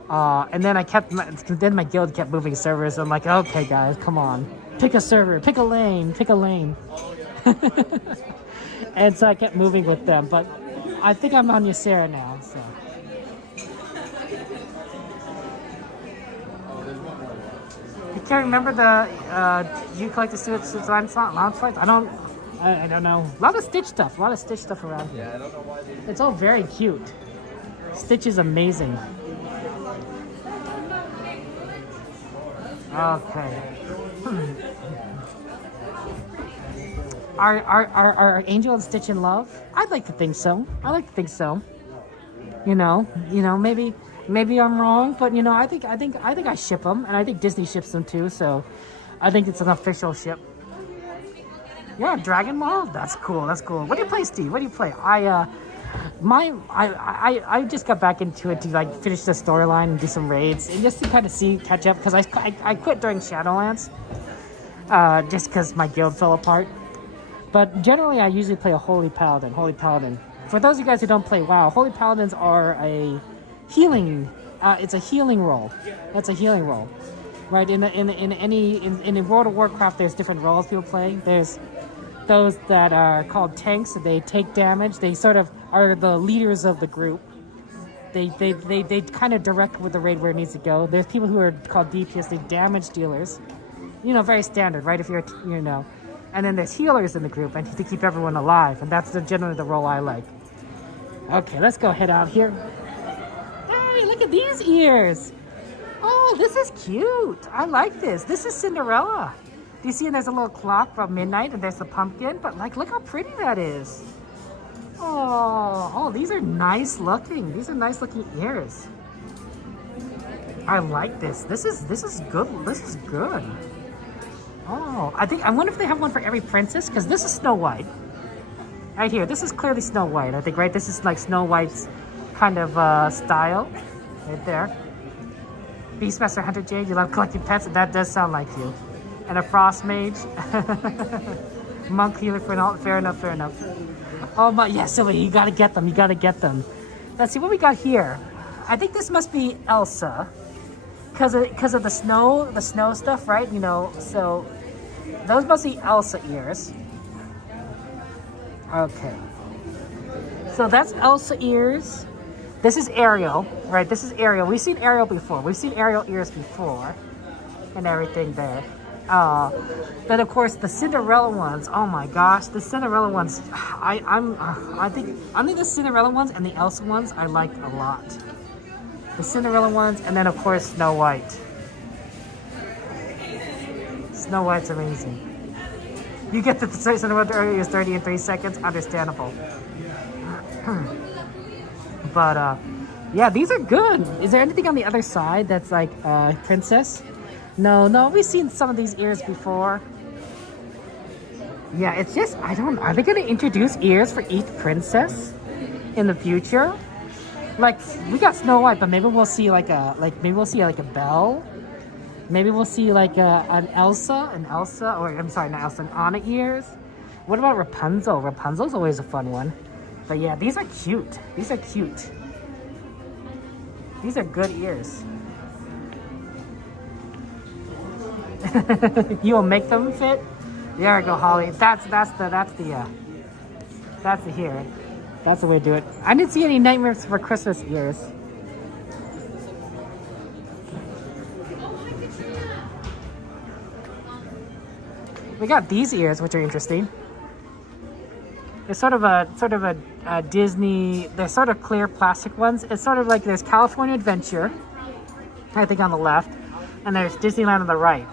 And then then my guild kept moving servers. I'm like, okay, guys, come on. Pick a server, pick a lane. And so I kept moving with them, but I think I'm on Ysera now, so. You can't remember you collect the students' launch flights? I don't know. A lot of Stitch stuff around here. Yeah, I don't know why it's all very cute. Stitch is amazing. Okay. Are Angel and Stitch in love? I'd like to think so. You know, maybe I'm wrong, but you know, I think I ship them, and I think Disney ships them too. So, I think it's an official ship. Yeah, Dragon Ball. That's cool. What do you play, Steve? I just got back into it to like finish the storyline and do some raids, and just to kind of catch up, because I quit during Shadowlands, just because my guild fell apart. But generally, I usually play a Holy Paladin. For those of you guys who don't play WoW, Holy Paladins are a healing. It's a healing role. Right? In World of Warcraft, there's different roles people play. There's those that are called tanks. They take damage. They sort of are the leaders of the group. They kind of direct with the raid where it needs to go. There's people who are called DPS. They damage dealers. You know, very standard, right? If you're, you know. And then there's healers in the group, and to keep everyone alive. And that's generally the role I like. Okay, let's go head out here. Hey, look at these ears. Oh, this is cute. I like this. This is Cinderella. Do you see there's a little clock from midnight, and there's the pumpkin? But like, look how pretty that is. Oh, these are nice looking. These are nice looking ears. I like this. This is good. This is good. Oh, I wonder if they have one for every princess, because this is Snow White. Right here. This is clearly Snow White, I think, right? This is like Snow White's kind of style. Right there. Beastmaster Hunter Jade, you love collecting pets? That does sound like you. And a Frost Mage. Monk Healer for an alt. Fair enough, fair enough. Oh my, yeah, Sylvie, you gotta get them. You gotta get them. Let's see what we got here. I think this must be Elsa. Because of the snow stuff, right? You know, so those must be Elsa ears. Okay. So that's Elsa ears. This is Ariel, right? This is Ariel. We've seen Ariel before. We've seen Ariel ears before and everything there. But of course the Cinderella ones, oh my gosh, the Cinderella ones, I think the Cinderella ones and the Elsa ones I like a lot. The Cinderella ones, and then of course Snow White. Snow White's amazing. You get the Cinderella earlier is 30 in 3 seconds, understandable. But yeah, these are good. Is there anything on the other side that's like princess? No, we've seen some of these ears before. Yeah, it's just, I don't know. Are they going to introduce ears for each princess in the future? Like, we got Snow White, but maybe we'll see like a Belle. Maybe we'll see like an Elsa, or I'm sorry, not Elsa, an Anna ears. What about Rapunzel? Rapunzel's always a fun one. But yeah, these are cute. These are cute. These are good ears. You will make them fit? There we go, Holly. That's the here. That's the way to do it. I didn't see any Nightmares for Christmas ears. We got these ears, which are interesting. They're sort of a Disney. They're sort of clear plastic ones. It's sort of like there's California Adventure, I think, on the left, and there's Disneyland on the right.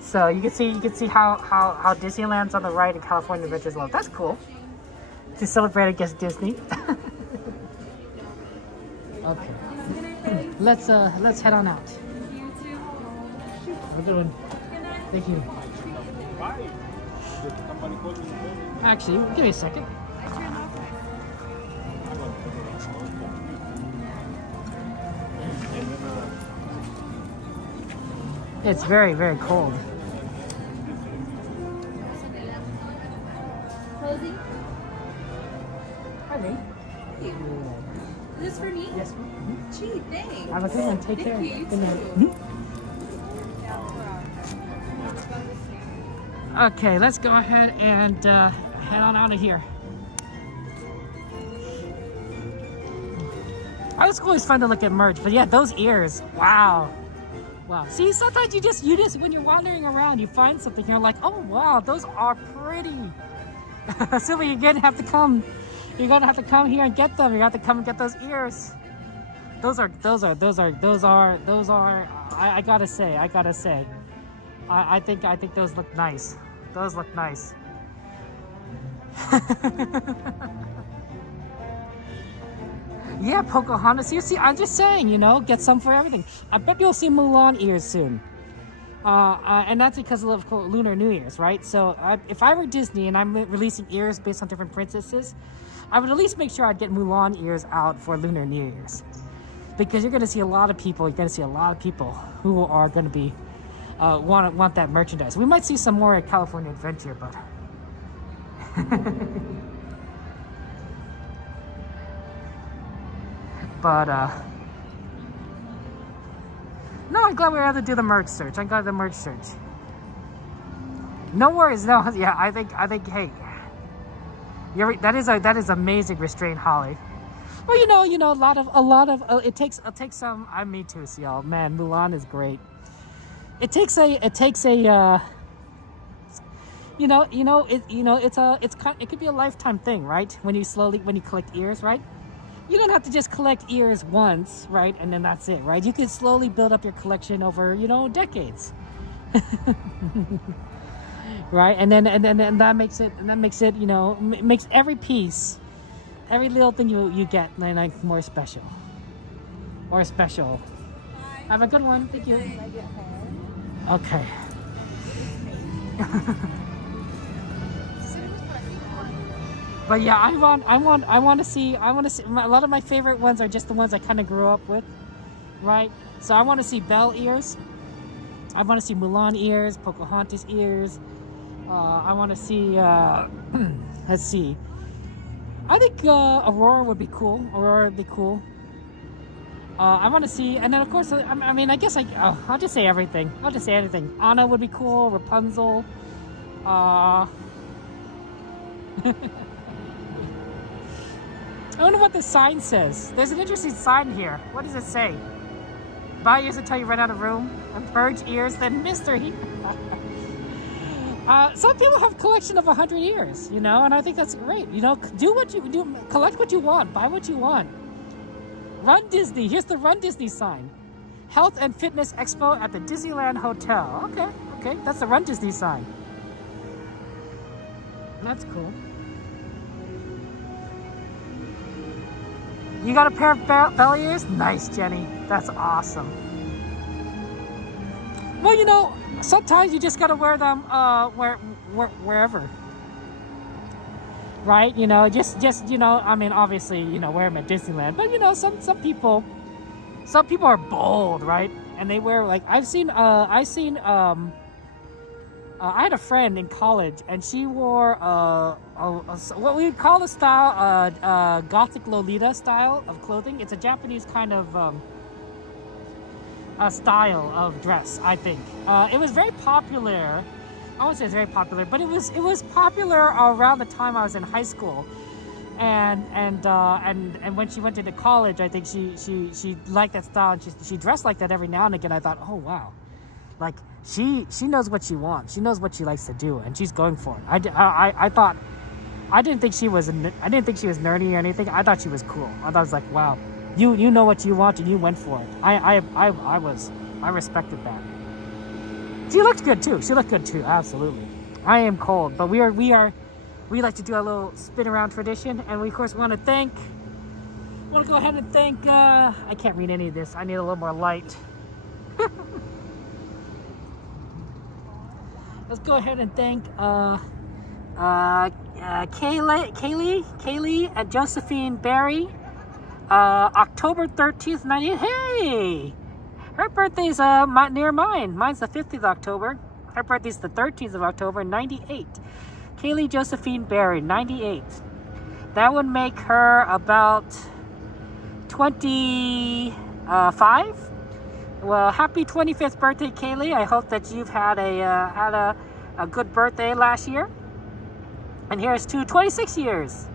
So you can see how Disneyland's on the right and California Adventure's left. That's cool. To celebrate against Disney. Okay. Let's head on out. Have a good one. Thank you. Actually, give me a second. It's very, very cold. Closing? Hi, Lee. Is this for me? Yes, ma'am. Gee, thanks. Have a good one. Take care. Thank you. Good night. Okay, let's go ahead and head on out of here. It's always fun to look at merch, but yeah, those ears, wow. See, sometimes you just when you're wandering around, you find something, you're like, oh wow, those are pretty. Sylvia, you're gonna have to come. You're gonna have to come here and get them. You're gonna have to come and get those ears. Those are. I gotta say. I think those look nice. Those look nice. Yeah, Pocahontas. You see, I'm just saying, you know, get some for everything. I bet you'll see Mulan ears soon. And that's because of Lunar New Year's, right? So if I were Disney and I'm releasing ears based on different princesses, I would at least make sure I'd get Mulan ears out for Lunar New Year's. Because you're going to see a lot of people, who are going to be, want that merchandise. We might see some more at California Adventure, but... no, I'm glad we were able to do the merch search. I'm glad the merch search. No worries, no, yeah, I think, hey, that is amazing restraint, Holly. Well, you know, a lot of, it takes some. Me too, y'all. Man, Mulan is great. It could be a lifetime thing, right? When you collect ears, right? You don't have to just collect ears once, right? And then that's it, right? You could slowly build up your collection over, decades. Right? And then that makes it, makes every piece, every little thing you get like more special. Or special. Have a good one. Thank you. Okay. But yeah, I want to see. A lot of my favorite ones are just the ones I kind of grew up with, right? So I want to see Belle ears. I want to see Mulan ears, Pocahontas ears. I want to see. Let's see. I think Aurora would be cool. Aurora would be cool. I want to see, and then of course, I mean, I guess I'll just say everything. I'll just say anything. Anna would be cool. Rapunzel. I wonder what the sign says. There's an interesting sign here. What does it say? Buy ears until you run out of room, and purge ears, then mystery. Some people have a collection of 100 ears, you know, and I think that's great. You know, do what you do, collect what you want, buy what you want. Run Disney. Here's the Run Disney sign. Health and Fitness Expo at the Disneyland Hotel. Okay, that's the Run Disney sign. That's cool. You got a pair of Belle ears? Nice, Jenny. That's awesome. Well, you know, sometimes you just gotta wear them wherever. Right? You know, just you know, I mean, obviously, you know, wear them at Disneyland. But you know, some people are bold, right? And they wear, like, I had a friend in college, and she wore what we would call the style Gothic Lolita style of clothing. It's a Japanese kind of style of dress, I think. It was very popular. I wouldn't say it's very popular, but it was popular around the time I was in high school, and when she went into college, I think she liked that style, and she dressed like that every now and again. I thought, oh wow, like she knows what she wants. She knows what she likes to do, and she's going for it. I didn't think she was nerdy or anything. I thought she was cool. I thought it was like, wow, you know what you want and you went for it. I respected that. She looked good too. Absolutely. I am cold, but we like to do a little spin around tradition, and we of course want to go ahead and thank. I can't read any of this. I need a little more light. Let's go ahead and thank Kaylee and Josephine Barry. October 13th, 98. Hey! Her birthday's near mine. Mine's the 15th of October. Her birthday's the 13th of October, 98. Kaylee Josephine Barry, 98. That would make her about 25. Well, happy 25th birthday, Kaylee. I hope that you've had a good birthday last year. And here's to 26 years.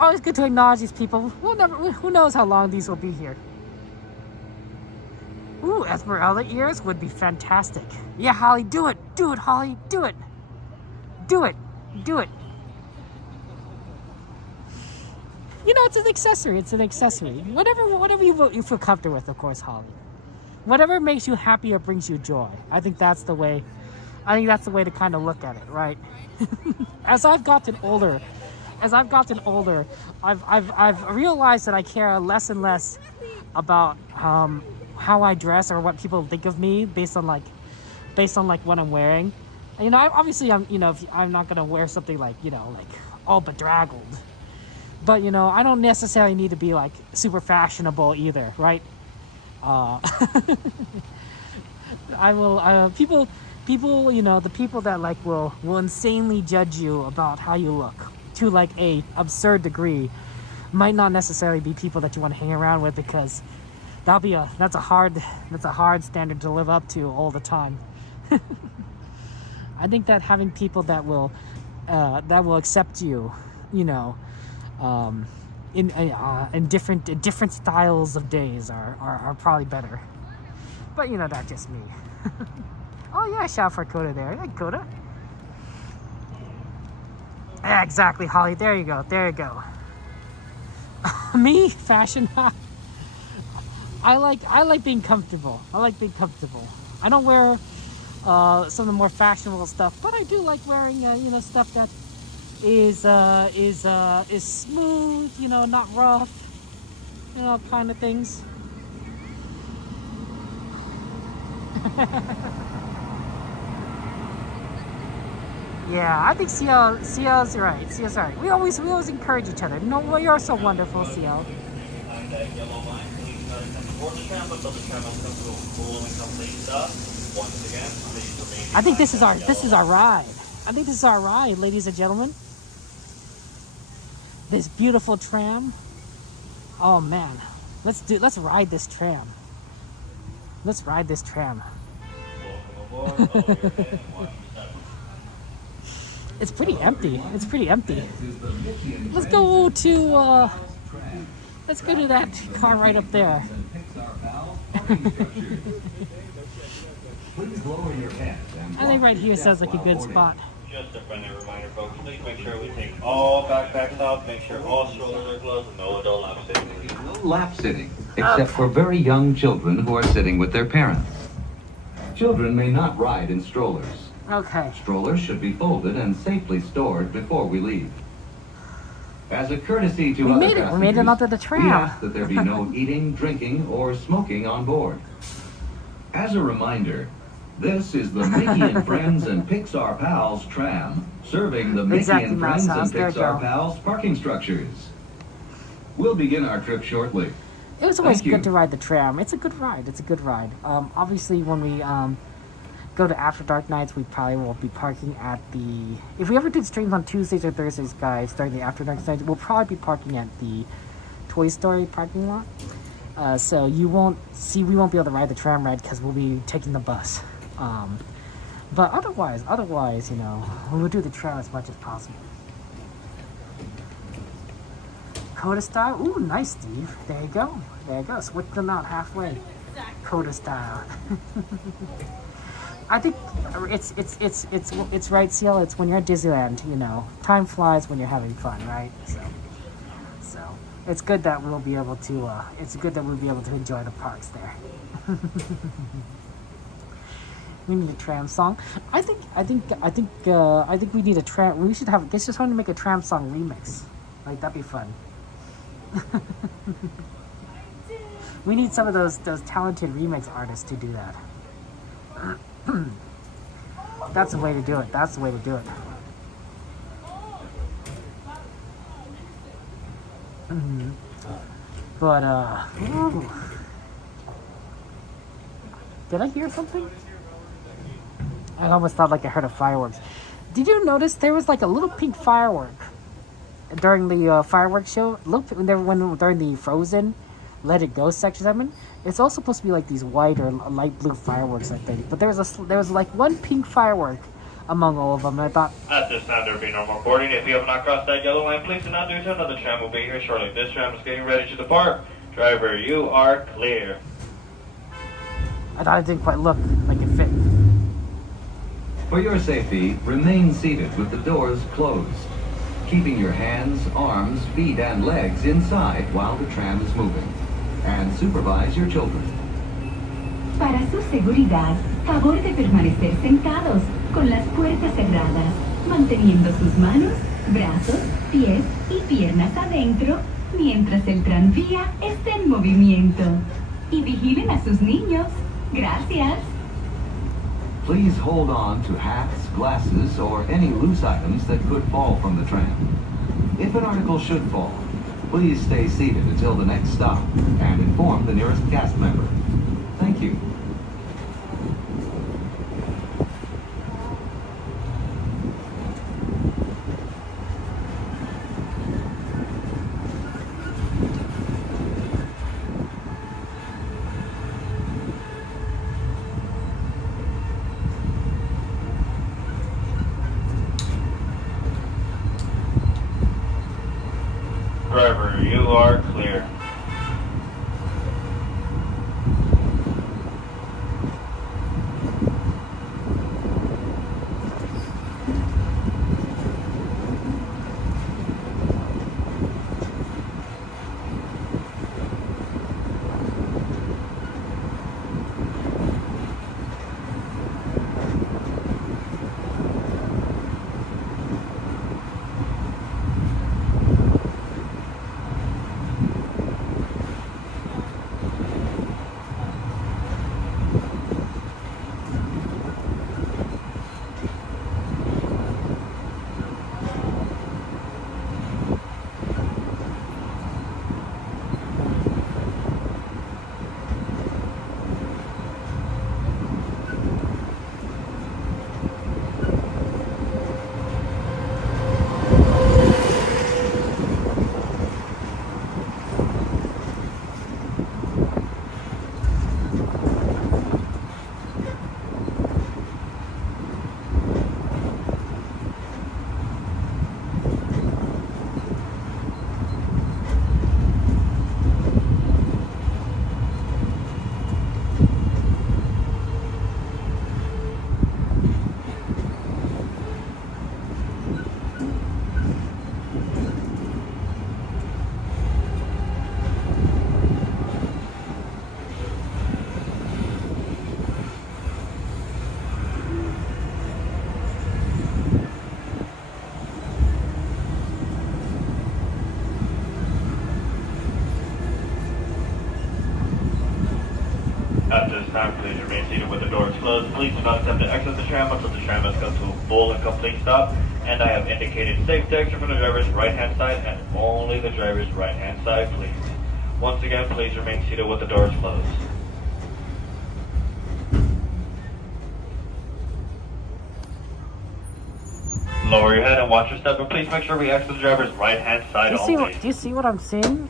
Always good to acknowledge these people. Who knows how long these will be here. Ooh, Esmeralda ears would be fantastic. Yeah, Holly, do it. Do it, Holly. Do it. Do it. Do it. You know, it's an accessory. It's an accessory. Whatever you feel comfortable with, of course, Holly. Whatever makes you happy or brings you joy. I think that's the way to kind of look at it, right? As I've gotten older, I've realized that I care less and less about how I dress or what people think of me based on what I'm wearing. You know, I'm not gonna wear something like all bedraggled, but I don't necessarily need to be like super fashionable either, right? I will people the people that will insanely judge you about how you look to like a absurd degree might not necessarily be people that you want to hang around with, because that's a hard standard to live up to all the time. I think that having people that will accept you, in different styles of days are probably better. But that's just me. Oh yeah, shout for Coda there. Hey, Coda. Yeah, exactly, Holly. There you go. There you go. Me, fashion. I like being comfortable. I don't wear some of the more fashionable stuff, but I do like wearing stuff that is smooth, not rough, kind of things. Yeah, I think CL's right. CL's right. We always encourage each other. No, well, you're so wonderful, CL. I think this is our ride. I think this is our ride, ladies and gentlemen. This beautiful tram. Oh man, let's ride this tram. Let's ride this tram. It's pretty empty. It's pretty empty. Let's go to that car right up there. I think right here sounds like a good spot. Just a friendly reminder, folks, please make sure we take all backpacks off, make sure all strollers are closed, and no adult lap sitting. No lap sitting, except for very young children who are sitting with their parents. Children may not ride in strollers. Okay. Strollers should be folded and safely stored before we leave. As a courtesy to other passengers, we made it onto the tram. we ask that there be no eating, drinking, or smoking on board. As a reminder, this is the Mickey and Friends and Pixar Pals tram, serving the Mickey and Friends and Pixar Pals parking structures. We'll begin our trip shortly. It was always good to ride the tram. It's a good ride. It's a good ride. Obviously, when we go to After Dark nights, we probably will be parking at the... If we ever did streams on Tuesdays or Thursdays, guys, during the After Dark nights, we'll probably be parking at the Toy Story parking lot. So we won't be able to ride the tram ride because we'll be taking the bus. But otherwise, you know, we'll do the tram as much as possible. Coda style. Ooh, nice, Steve. There you go. There you go. Switch them out halfway. Coda style. I think it's right, CL. It's when you're at Disneyland, you know, time flies when you're having fun, right? So it's good that we'll be able to. Enjoy the parks there. We need a tram song. I think we need a tram. We should have. They just want to make a tram song remix. Like that'd be fun. We need some of those talented remix artists to do that. That's the way to do it. That's the way to do it. But ooh. Did I hear something? I almost thought like I heard a fireworks. Did you notice there was like a little pink firework during the fireworks show? Look, during the Frozen Let It Go sections. I mean, it's all supposed to be like these white or light blue fireworks, I think. But there was like one pink firework among all of them, and I thought. At this time, there will be no more boarding. If you have not crossed that yellow line, please do not do so. Another tram will be here shortly. This tram is getting ready to depart. Driver, you are clear. I thought it didn't quite look like it fit. For your safety, remain seated with the doors closed, keeping your hands, arms, feet, and legs inside while the tram is moving. And supervise your children. Para su seguridad, favor de permanecer sentados, con las puertas cerradas, manteniendo sus manos, brazos, pies y piernas adentro, mientras el tranvía está en movimiento. Y vigilen a sus niños. Gracias. Please hold on to hats, glasses, or any loose items that could fall from the tram. If an article should fall, please stay seated until the next stop and inform the nearest cast member. Thank you. Driver, you are clear. At this time, please remain seated with the doors closed. Please do not attempt to exit the tram until the tram has come to a full and complete stop. And I have indicated safe exit from the driver's right-hand side and only the driver's right-hand side, please. Once again, please remain seated with the doors closed. Lower your head and watch your step, and please make sure we exit the driver's right-hand side only. Do you see what I'm seeing?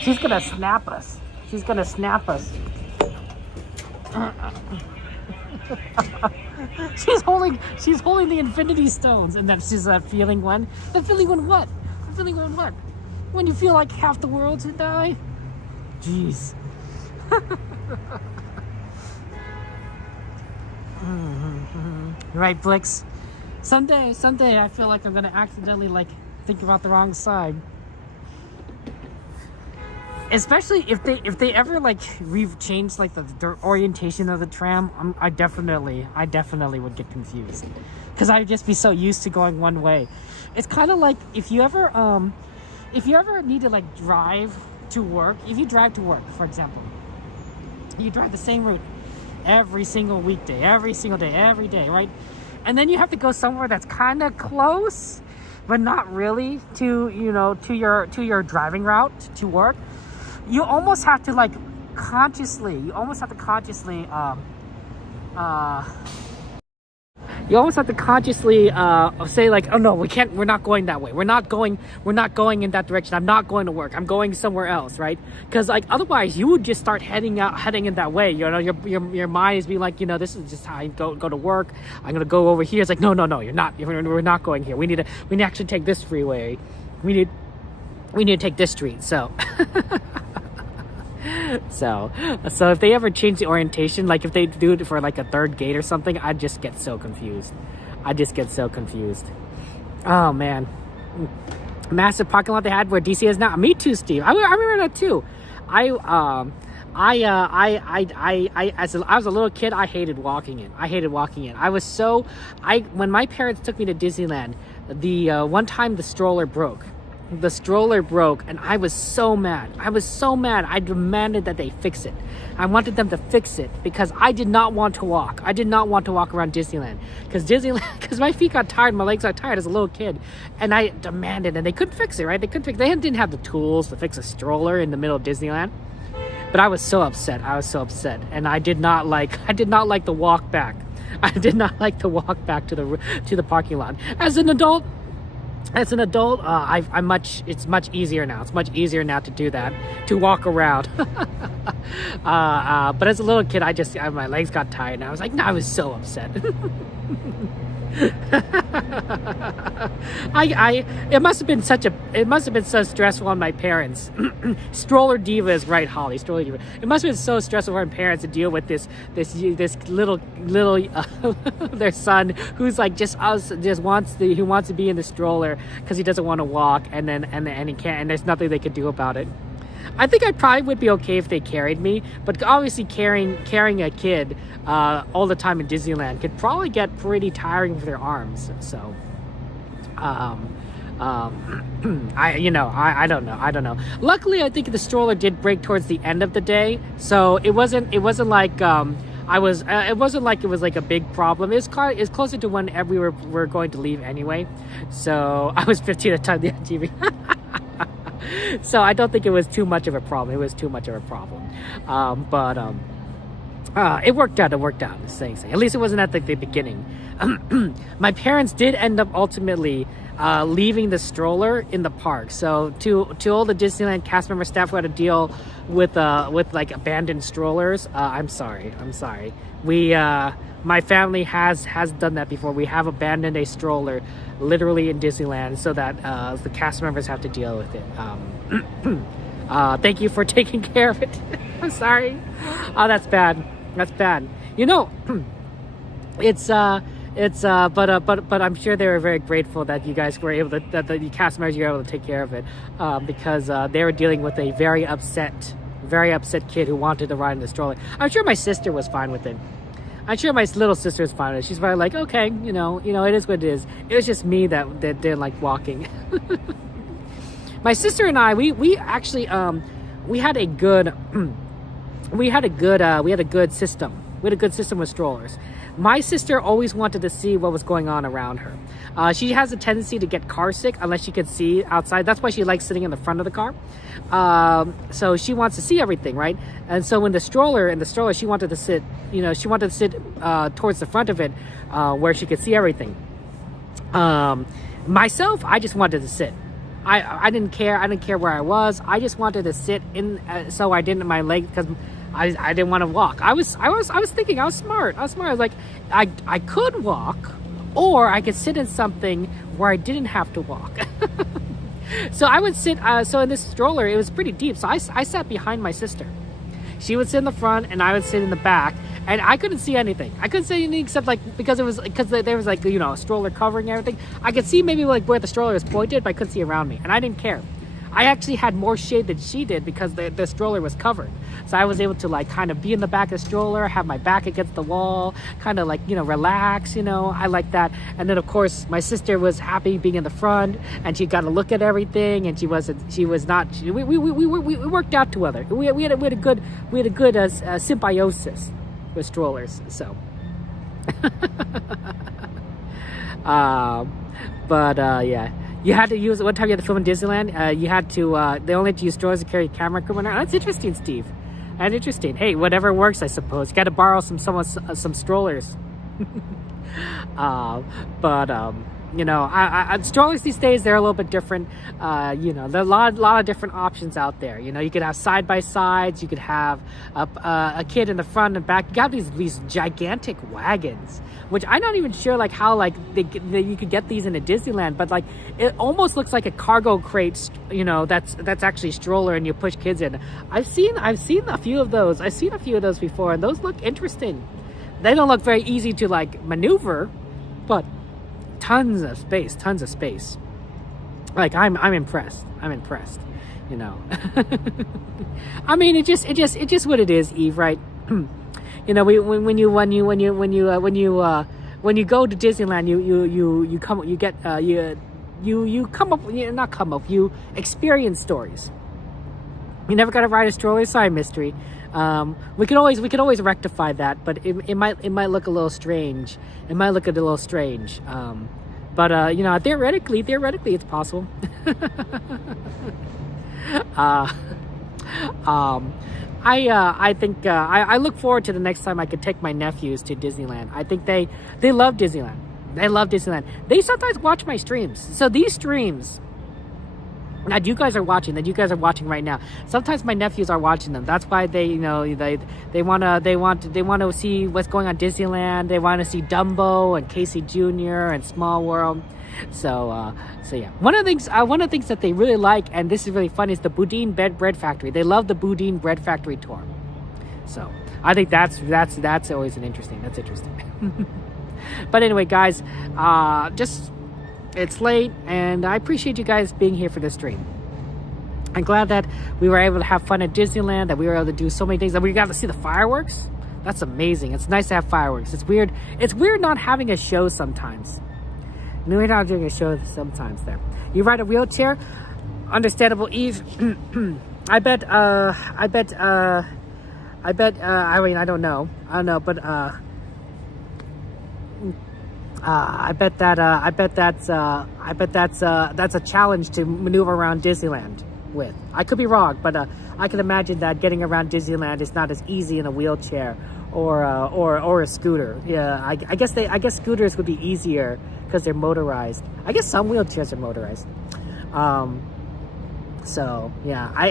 She's gonna snap us. She's gonna snap us. She's holding the Infinity Stones, and that's just that feeling one. The feeling one what? The feeling one what? When you feel like half the world to die? Jeez. Right, Blix? Someday I feel like I'm gonna accidentally think about the wrong side. Especially if they ever change the orientation of the tram, I definitely would get confused, because I'd just be so used to going one way. It's kind of like if you ever need to drive to work. If you drive to work, for example, you drive the same route every single weekday, every single day, every day, right? And then you have to go somewhere that's kind of close, but not really to your driving route to work. You almost have to consciously say oh no, we're not going that way. We're not going in that direction. I'm not going to work. I'm going somewhere else, right? Because otherwise you would just start heading in that way. Your mind is being this is just how I go to work. I'm gonna go over here. It's no, you're not. We're not going here. We need to actually take this freeway. We need to take this street. So so if they ever change the orientation, if they do it for a third gate or something, I'd just get so confused. Oh man, massive parking lot they had where DC is now. Me too, Steve. I remember that too. As I was a little kid, I hated walking in. When my parents took me to Disneyland, the one time the stroller broke, and I was so mad. I demanded that they fix it. I wanted them to fix it because I did not want to walk. I did not want to walk around Disneyland because my feet got tired, my legs got tired as a little kid, and I demanded, and they couldn't fix it, right? They didn't have the tools to fix a stroller in the middle of Disneyland. But I was so upset. And I did not like the walk back. I did not like the walk back to the parking lot. As an adult, it's much easier now. It's much easier now to do that, to walk around. But as a little kid, my legs got tired, and I was I was so upset. It must have been so stressful on my parents. Stroller diva is right, Holly. Stroller diva. It must have been so stressful on my parents to deal with this little their son who's who wants to be in the stroller because he doesn't want to walk, and he can't, and there's nothing they could do about it. I think I probably would be okay if they carried me, but obviously carrying a kid all the time in Disneyland could probably get pretty tiring for their arms. So, I don't know. Luckily, I think the stroller did break towards the end of the day, so it wasn't like it wasn't like it was a big problem. It's closer to when we were going to leave anyway. So I was 15 at the time they had TV. So I don't think it was too much of a problem. It worked out. At least it wasn't at the beginning. My parents did end up ultimately leaving the stroller in the park. So to all the Disneyland cast member staff who had to deal with abandoned strollers, I'm sorry. My family has done that before. We have abandoned a stroller literally in Disneyland so that the cast members have to deal with it. Thank you for taking care of it. I'm sorry. Oh, that's bad. But I'm sure they were very grateful that you guys were able to, that the cast members were able to take care of it, because they were dealing with a very upset kid who wanted to ride in the stroller. I'm sure my sister was fine with it. I'm sure my little sister is fine with it. She's probably okay, it is what it is. It was just me that didn't like walking. My sister and I, we actually, we had a good we had a good system. We had a good system with strollers. My sister always wanted to see what was going on around her. She has a tendency to get car sick unless she can see outside. That's why she likes sitting in the front of the car. So she wants to see everything, right? And so in the stroller, she wanted to sit, towards the front of it, where she could see everything. Myself, I just wanted to sit. I didn't care. I didn't care where I was. I just wanted to sit in, so I didn't my leg, because I didn't want to walk. I was thinking I was smart. I was like, I could walk, or I could sit in something where I didn't have to walk. So I would sit. So in this stroller, it was pretty deep. So I sat behind my sister. She would sit in the front, and I would sit in the back. And I couldn't see anything. I couldn't see anything except because there was a stroller covering everything. I could see maybe where the stroller was pointed, but I couldn't see around me, and I didn't care. I actually had more shade than she did because the stroller was covered. So I was able to kind of be in the back of the stroller, have my back against the wall, kind of relax, I like that. And then of course my sister was happy being in the front, and she got to look at everything, and we worked out together. We had a good symbiosis with strollers. So yeah. You had to use, one time you had to film in Disneyland, they only had to use strollers to carry camera equipment. That's interesting, Steve. That's interesting. Hey, whatever works, I suppose. You got to borrow some strollers. Strollers these days, they're a little bit different. There are a lot of different options out there. You could have side-by-sides. You could have a kid in the front and back. You got these gigantic wagons, which I'm not even sure how you could get these into Disneyland, but it almost looks like a cargo crate, that's actually a stroller, and you push kids in. I've seen a few of those. I've seen a few of those before, and those look interesting. They don't look very easy to maneuver, but tons of space. I'm impressed. I mean, it just what it is, Eve, right? When you go to Disneyland, you experience stories. You never got to ride a stroller. Sorry, mystery. We could always rectify that, but it might look a little strange. Theoretically, it's possible. I think I look forward to the next time I could take my nephews to Disneyland. I think they love Disneyland. They sometimes watch my streams. So these streams that you guys are watching right now, sometimes my nephews are watching them. That's why they want to see what's going on Disneyland. They want to see Dumbo and Casey Jr. and Small World. So yeah. One of the things that they really like, and this is really fun, is the Boudin Bread Factory. They love the Boudin Bread Factory tour. So I think that's always interesting. But anyway, guys, it's late, and I appreciate you guys being here for this stream. I'm glad that we were able to have fun at Disneyland, that we were able to do so many things, that we got to see the fireworks. That's amazing. It's nice to have fireworks. It's weird not having a show sometimes. We're not doing a show sometimes there. You ride a wheelchair? Understandable, Eve. I mean, I don't know, but I bet that's a challenge to maneuver around Disneyland with. I could be wrong, but I can imagine that getting around Disneyland is not as easy in a wheelchair or a scooter. Yeah, I guess scooters would be easier because they're motorized. I guess some wheelchairs are motorized. So yeah, I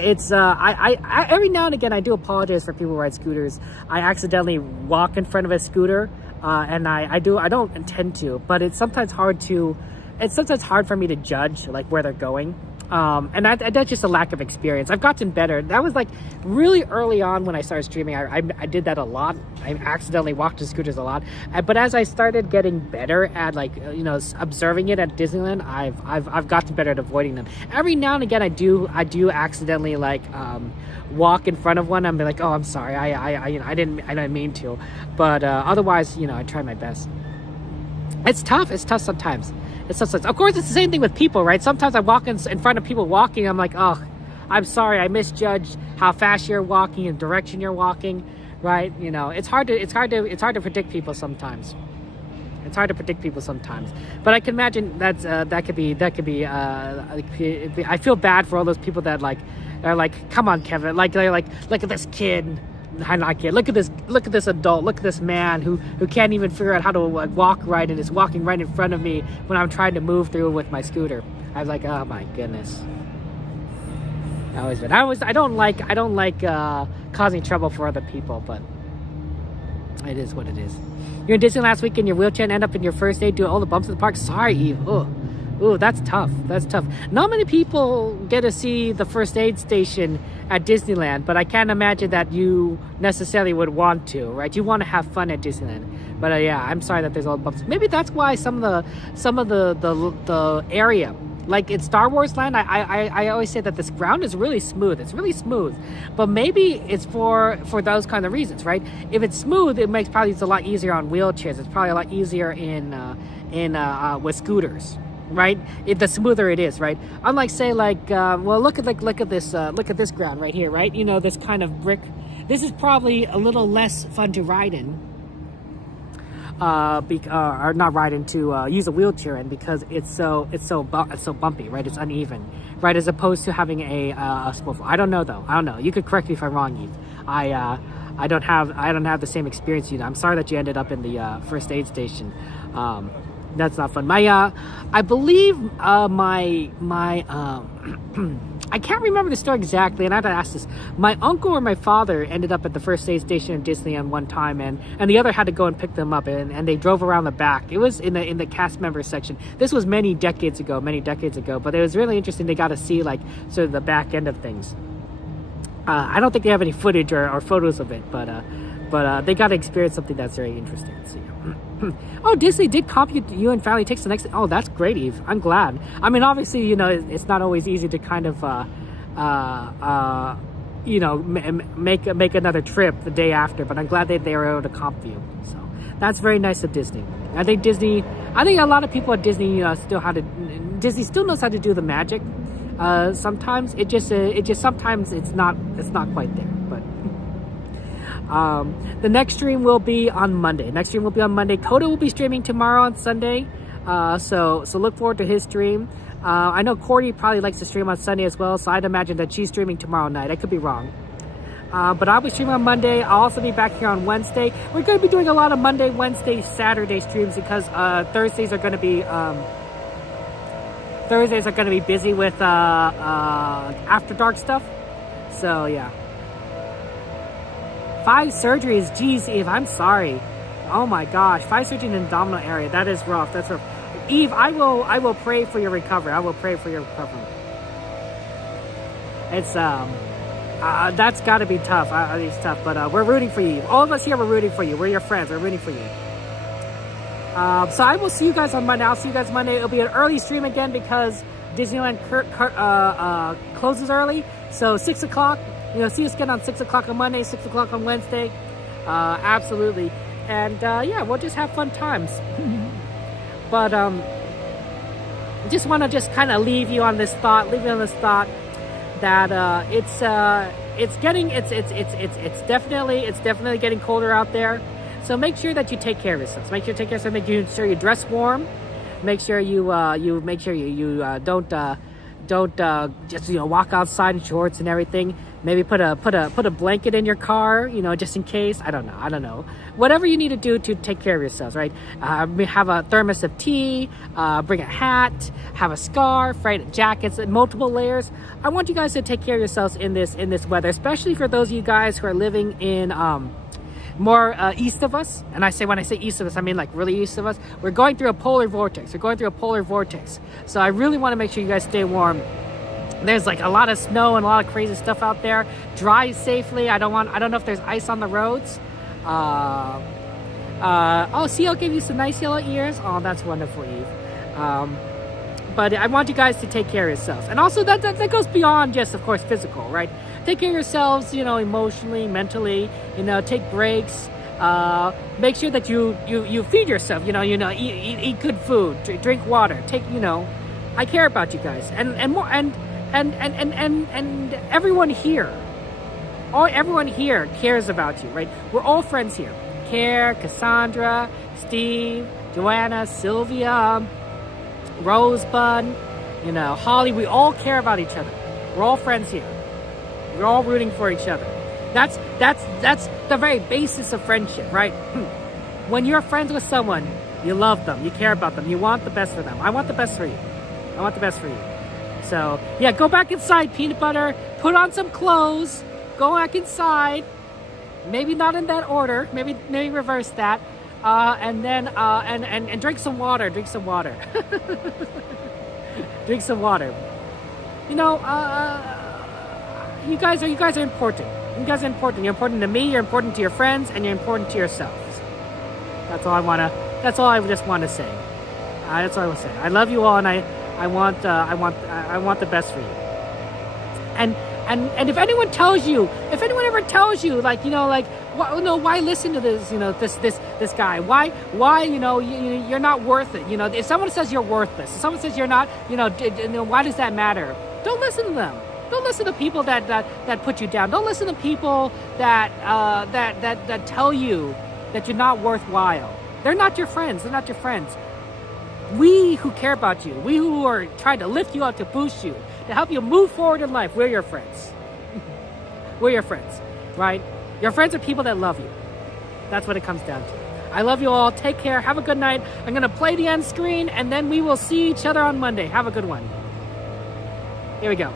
every now and again I do apologize for people who ride scooters. I accidentally walk in front of a scooter. And I don't intend to, but it's sometimes hard for me to judge where they're going. And that's just a lack of experience. I've gotten better. That was really early on when I started streaming. I did that a lot. I accidentally walked to scooters a lot. But as I started getting better at observing it at Disneyland, I've gotten better at avoiding them. Every now and again, I do accidentally walk in front of one. I'm like, oh, I'm sorry. I didn't mean to. But otherwise, I try my best. It's tough sometimes. Of course, it's the same thing with people, right? Sometimes I walk in front of people walking. I'm like, oh, I'm sorry, I misjudged how fast you're walking and direction you're walking, right? You know, it's hard to predict people sometimes. It's hard to predict people sometimes, but I can imagine that could be. I feel bad for all those people that are like, come on, Kevin, they're like, look at this kid. Not kid. Look at this adult. Look at this man who can't even figure out how to walk right and is walking right in front of me when I'm trying to move through with my scooter. I was like, oh my goodness. I don't like causing trouble for other people, but it is what it is. You're in Disneyland last week in your wheelchair and end up in your first aid doing all the bumps in the park. Sorry, Eve. Ooh, that's tough. That's tough. Not many people get to see the first aid station at Disneyland, but I can't imagine that you necessarily would want to, right? You want to have fun at Disneyland. But yeah, I'm sorry that there's all the bumps. Maybe that's why some of the area, like in Star Wars Land, I always say that this ground is really smooth. It's really smooth, but maybe it's for those kind of reasons, right? If it's smooth, it makes probably it's a lot easier on wheelchairs. It's probably a lot easier with scooters, right? The smoother it is, right? Unlike say well, look at this ground right here, right? You know, this kind of brick. This is probably a little less fun to ride in. Or not ride into use a wheelchair in because it's so bumpy, right? It's uneven, right? As opposed to having a smooth. I don't know though. I don't know. You could correct me if I'm wrong, Eve. I don't have the same experience you know. I'm sorry that you ended up in the first aid station. That's not fun. I believe I can't remember the story exactly, and I had to ask this. My uncle or my father ended up at the first aid station of Disneyland one time, and the other had to go and pick them up, and they drove around the back. It was in the cast member section. This was many decades ago, but it was really interesting. They got to see like sort of the back end of things. I don't think they have any footage or photos of it, but they got to experience something that's very interesting. So, yeah. Oh, Disney did compute you and family takes the next. Oh, that's great, Eve. I'm glad. I mean, obviously, you know, it's not always easy to kind of, you know, make another trip the day after. But I'm glad that they were able to comp you. So that's very nice of Disney. I think a lot of people at Disney Disney still knows how to do the magic. Sometimes it just sometimes it's not quite there, but. The next stream will be on Monday. Coda will be streaming tomorrow on Sunday. So look forward to his stream. I know Cordy probably likes to stream on Sunday as well, so I'd imagine that she's streaming tomorrow night. I could be wrong. But I'll be streaming on Monday. I'll also be back here on Wednesday. We're going to be doing a lot of Monday, Wednesday, Saturday streams because Thursdays are going to be busy with After Dark stuff. So yeah. 5 surgeries, geez, Eve, I'm sorry. Oh my gosh, 5 surgeries in the abdominal area. That is rough. That's rough. Eve, I will pray for your recovery. It's that's got to be tough. It's tough, but we're rooting for you. All of us here, we're rooting for you. We're your friends. We're rooting for you. So I will see you guys on Monday. I'll see you guys Monday. It'll be an early stream again because Disneyland closes early. So 6 o'clock. You know, see us again on 6 o'clock on Monday, 6 o'clock on Wednesday. Absolutely. And yeah, we'll just have fun times. But just want to kind of leave you on this thought that it's definitely getting colder out there. So make sure that you take care of yourselves. Make sure you dress warm. Make sure you don't just walk outside in shorts and everything. Maybe put a blanket in your car, just in case. I don't know. Whatever you need to do to take care of yourselves, right? Have a thermos of tea, bring a hat, have a scarf, right? Jackets, multiple layers. I want you guys to take care of yourselves in this weather, especially for those of you guys who are living in more east of us. And when I say east of us, I mean like really east of us. We're going through a polar vortex. So I really want to make sure you guys stay warm. There's like a lot of snow and a lot of crazy stuff out there. Drive safely. I don't know if there's ice on the roads. CL gave you some nice yellow ears. Oh, that's wonderful, Eve. But I want you guys to take care of yourselves. And also that goes beyond just, of course, physical, right? Take care of yourselves, emotionally, mentally, take breaks. Make sure that you feed yourself, eat good food, drink water, I care about you guys. And and everyone here, everyone here cares about you, right? We're all friends here. Care, Cassandra, Steve, Joanna, Sylvia, Rosebud, you know, Holly. We all care about each other. We're all friends here. We're all rooting for each other. That's the very basis of friendship, right? When you're friends with someone, you love them, you care about them, you want the best for them. I want the best for you. I want the best for you. So yeah, go back inside, Peanut Butter. Put on some clothes. Go back inside. Maybe not in that order. Maybe reverse that. And then and drink some water. Drink some water. Drink some water. You know, you guys are important. You guys are important. You're important to me. You're important to your friends, and you're important to yourselves. That's all I just want to say. That's all I want to say. I love you all, and I want the best for you. And if anyone ever tells you, like, you know, like, why listen to this, you know, this guy? Why, you know, you're not worth it? You know, if someone says you're worthless, if someone says you're not, you know, why does that matter? Don't listen to them. Don't listen to people that put you down. Don't listen to people that tell you that you're not worthwhile. They're not your friends. They're not your friends. We who care about you, we who are trying to lift you up, to boost you, to help you move forward in life, we're your friends. We're your friends, right? Your friends are people that love you. That's what it comes down to. I love you all. Take care. Have a good night. I'm going to play the end screen, and then we will see each other on Monday. Have a good one. Here we go.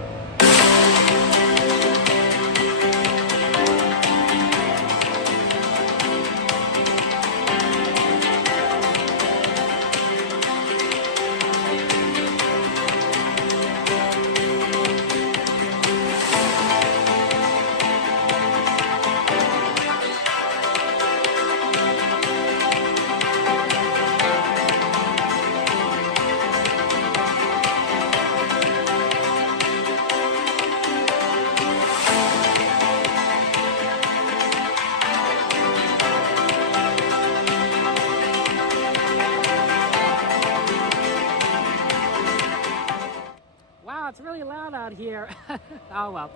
It's really loud out here. Oh well.